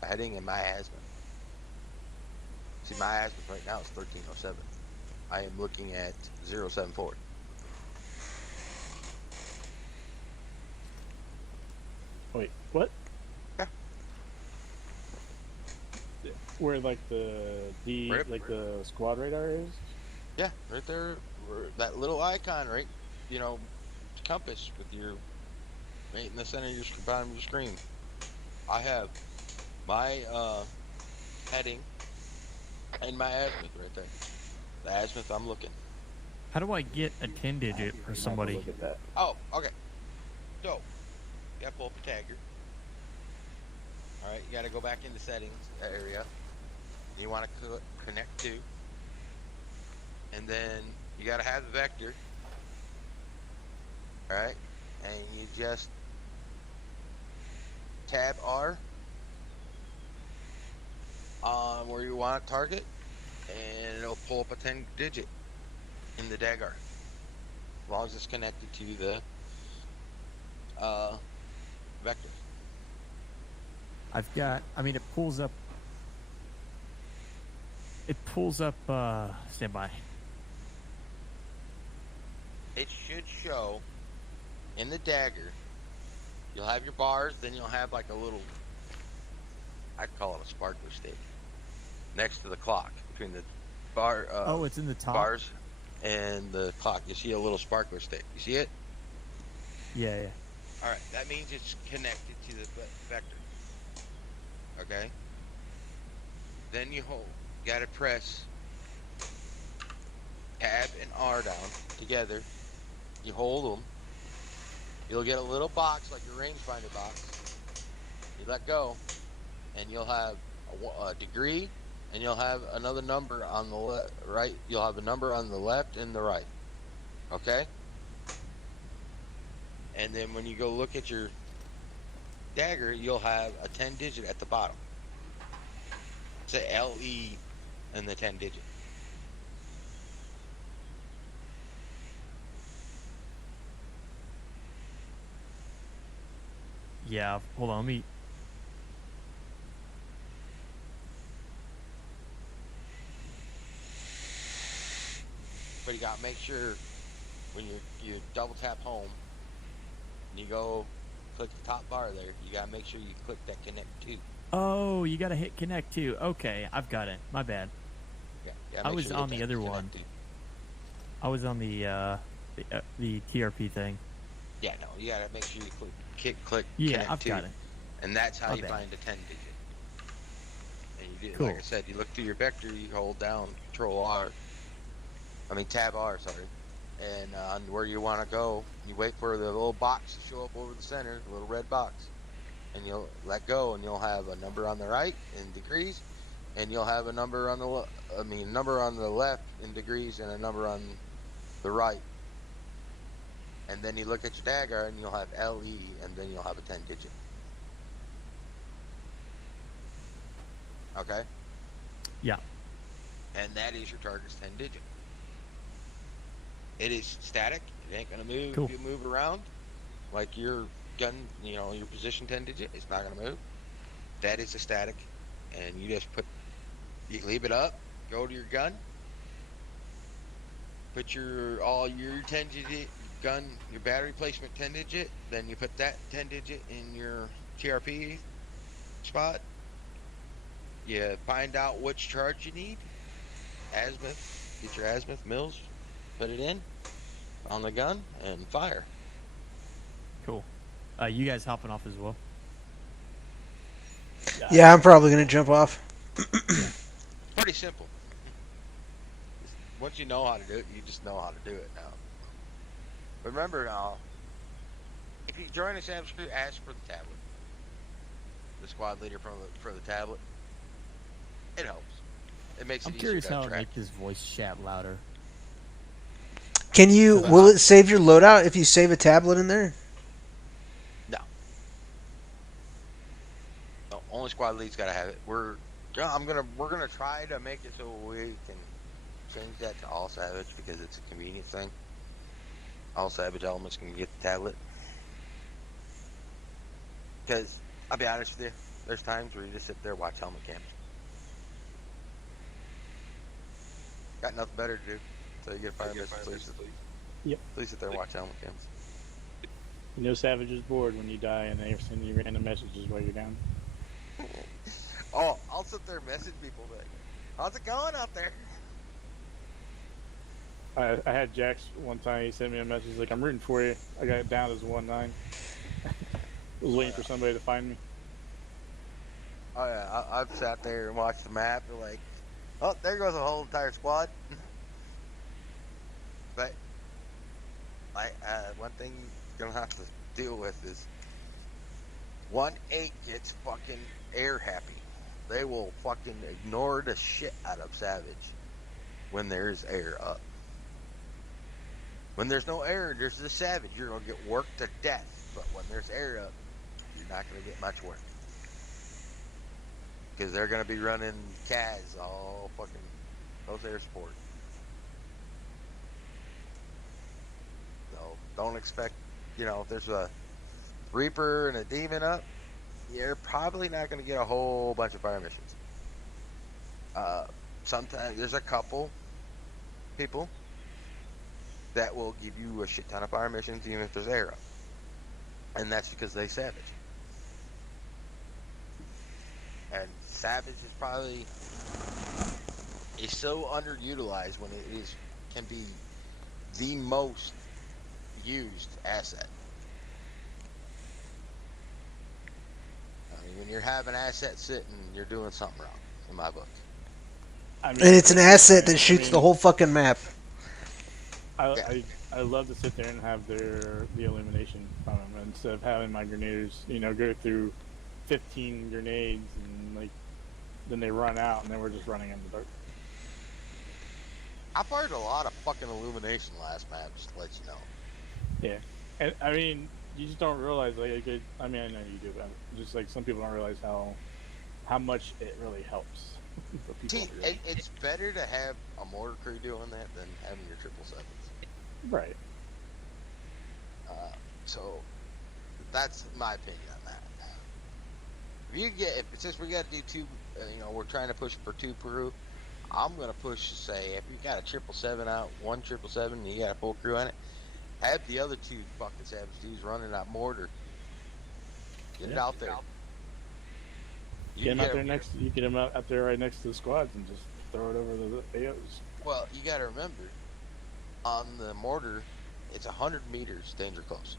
my heading, and my azimuth. See, my azimuth right now is 1307. I am looking at 074. Wait, what? Yeah. Where like the the squad radar is? Yeah, right there, that little icon, right? You know, compass with your right in the center of your bottom of your screen. I have my heading and my azimuth right there. The azimuth I'm looking. How do I get a 10-digit for somebody? Oh, okay. So, you gotta pull up your tagger. Alright, you gotta go back into settings area. You wanna connect to. And then you gotta have the vector. Alright, and you just tab R on where you want to target, and it'll pull up a 10-digit in the dagger, as long as it's connected to the vector. I've got, I mean, it pulls up. It pulls up. Stand by. It should show in the dagger. You'll have your bars, then you'll have like a little, I'd call it a sparkler stick, next to the clock between the bar. Oh, it's in the top. Bars and the clock. You see a little sparkler stick. You see it? Yeah, yeah. All right. That means it's connected to the vector. Okay. Then you got to press Tab and R down together. You hold them. You'll get a little box like your rangefinder box. You let go, and you'll have a degree, and you'll have another number on the right. You'll have a number on the left and the right. Okay? And then when you go look at your dagger, you'll have a 10-digit at the bottom. Say LE and the 10-digit. Yeah, hold on, let me... But you gotta make sure when you double tap home and you go click the top bar there, you gotta make sure you click that connect to. Oh, you gotta hit connect too. Okay, I've got it. My bad. Yeah, I was on the other one. I was on the TRP thing. Yeah, no, you gotta make sure you click Yeah, connect I've to. got it. And that's how My you bad. find a 10-digit. And you do, Cool. like I said, you look through your vector, you hold down Control R. I mean Tab R, sorry. And on where you want to go, you wait for the little box to show up over the center, the little red box. And you'll let go, and you'll have a number on the right in degrees, and you'll have a number on the number on the left in degrees, and a number on the right. And then you look at your dagger, and you'll have LE, and then you'll have a 10-digit. Okay? Yeah. And that is your target's 10-digit. It is static. It ain't gonna move. Cool. If you move around, like your gun, your position 10-digit, it's not gonna move. That is a static, and you just you leave it up, go to your gun, put all your 10-digit gun, your battery placement 10-digit, then you put that 10-digit in your TRP spot. You find out which charge you need, azimuth, get your azimuth mills, put it in on the gun, and fire. Cool. You guys hopping off as well? Yeah, I'm probably gonna jump off. Pretty simple. Once you know how to do it, you just know how to do it now. But remember now, if you join the Sam's crew, ask for the tablet. The squad leader for the tablet. It helps. It makes it I'm easier curious to how to track. make this voice chat louder. Can you? Will it save your loadout if you save a tablet in there? No. No, only squad lead's gotta have it. We're gonna try to make it so we can change that to all Savage because it's a convenient thing. All Savage elements can get the tablet. Because I'll be honest with you, there's times where you just sit there and watch helmet cams. Got nothing better to do, so you get a fire message. Yep. Please sit there and watch helmet cams. You know Savage is bored when you die and they send you random messages while you're down. Oh, I'll sit there and message people like, how's it going out there? I had Jax one time, he sent me a message like, I'm rooting for you. I got it down as 1-9. was waiting for somebody to find me. Oh yeah, I've sat there and watched the map and like, oh, there goes a whole entire squad. But one thing you're gonna have to deal with is 1-8 gets fucking air happy. They will fucking ignore the shit out of Savage when there's air up. When there's no air, there's the Savage. You're gonna get worked to death. But when there's air up, you're not gonna get much work. Because they're gonna be running CAS all fucking those air support. So don't expect, if there's a Reaper and a Demon up, you're probably not going to get a whole bunch of fire missions. Sometimes there's a couple people that will give you a shit ton of fire missions, even if there's arrow, and that's because they savage. And savage is probably so underutilized when it can be the most used asset. I mean, when you have an asset sitting, you're doing something wrong, in my book. I mean, And it's an asset that shoots the whole fucking map. I love to sit there and have the illumination from them instead of having my grenadiers, go through 15 grenades and then they run out and then we're just running in the dark. I fired a lot of fucking illumination last map, just to let you know. Yeah, and I mean, you just don't realize I know you do, but just some people don't realize how much it really helps. See, it's better to have a mortar crew doing that than having your 777s. Right. So that's my opinion on that. Since we got to do two, we're trying to push for 2 per. I'm gonna push to say if you got a 777 out, 1 777, and you got a full crew on it, have the other 2 fucking savage dudes running that mortar. Get it out there. Get them out there You get them out there right next to the squads and just throw it over the AOs. Well, you got to remember, on the mortar, it's 100 meters danger close.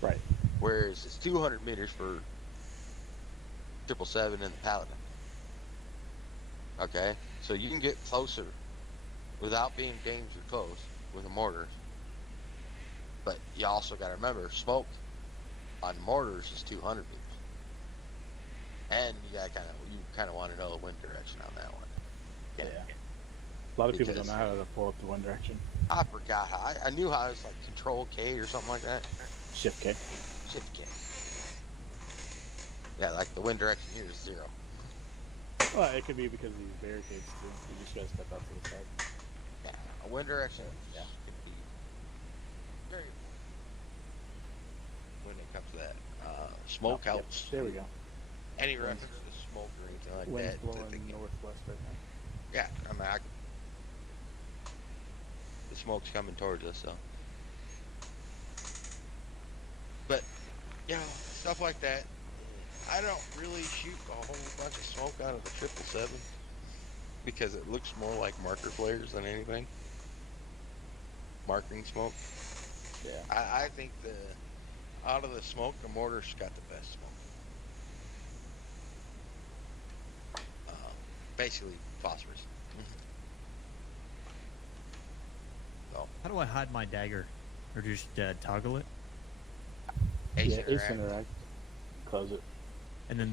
Right. Whereas it's 200 meters for 777 and the Paladin. Okay, so you can get closer without being danger close with a mortar. But you also got to remember, smoke on mortars is 200 meters. And you kind of want to know the wind direction on that one. Yeah. A lot of people don't know how to pull up the wind direction. I forgot how. I knew how it's Control K or something like that. Shift K. Shift K. Yeah, the wind direction here is 0. Well, it could be because of these barricades too. You just gotta step out to the side. Yeah, a wind direction. Yeah, could be very important when it comes to that. Smoke helps. There we go. Any reference to smoke or anything like Wind's that. blowing northwest right now. Yeah, I mean, the smoke's coming towards us, so. But, stuff like that. I don't really shoot a whole bunch of smoke out of the 777 because it looks more like marker flares than anything. Marking smoke. Yeah. I think out of the smoke, the mortar's got the best smoke. Basically, phosphorus. So. How do I hide my dagger? Or just toggle it? Ace interact. Close it. And then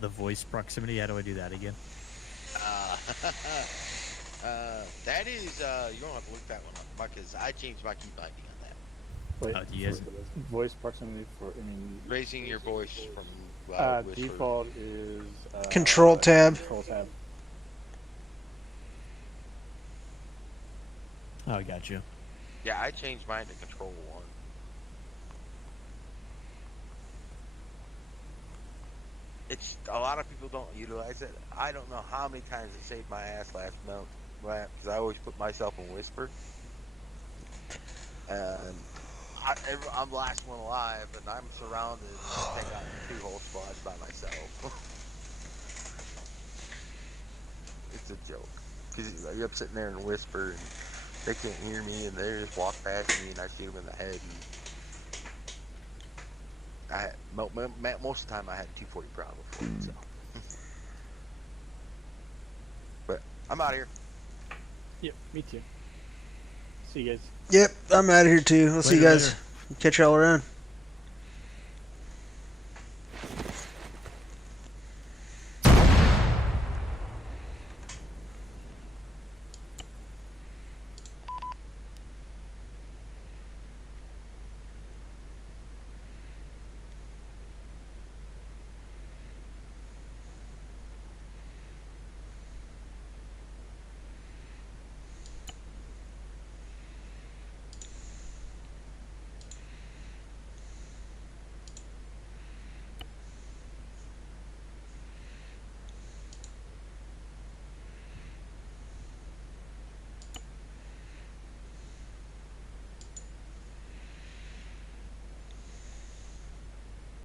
the voice proximity, how do I do that again? That is, you don't have to look that one up because I changed my key binding on that. Wait, do you guys... voice proximity raising your voice from default is Control tab. Control tab. Oh, I got you. Yeah, I changed mine to Control 1. It's a lot of people don't utilize it. I don't know how many times it saved my ass last mount because I always put myself in whisper. And I'm the last one alive, and I'm surrounded and I take out 2 whole squads by myself. It's a joke because you're up sitting there and whisper, and they can't hear me, and they just walk past me, and I shoot them in the head. And most of the time I had 240 Bravo for it, so. But I'm out of here. Yep, me too. See you guys. Yep, I'm out of here too. I'll see you guys. Catch y'all around.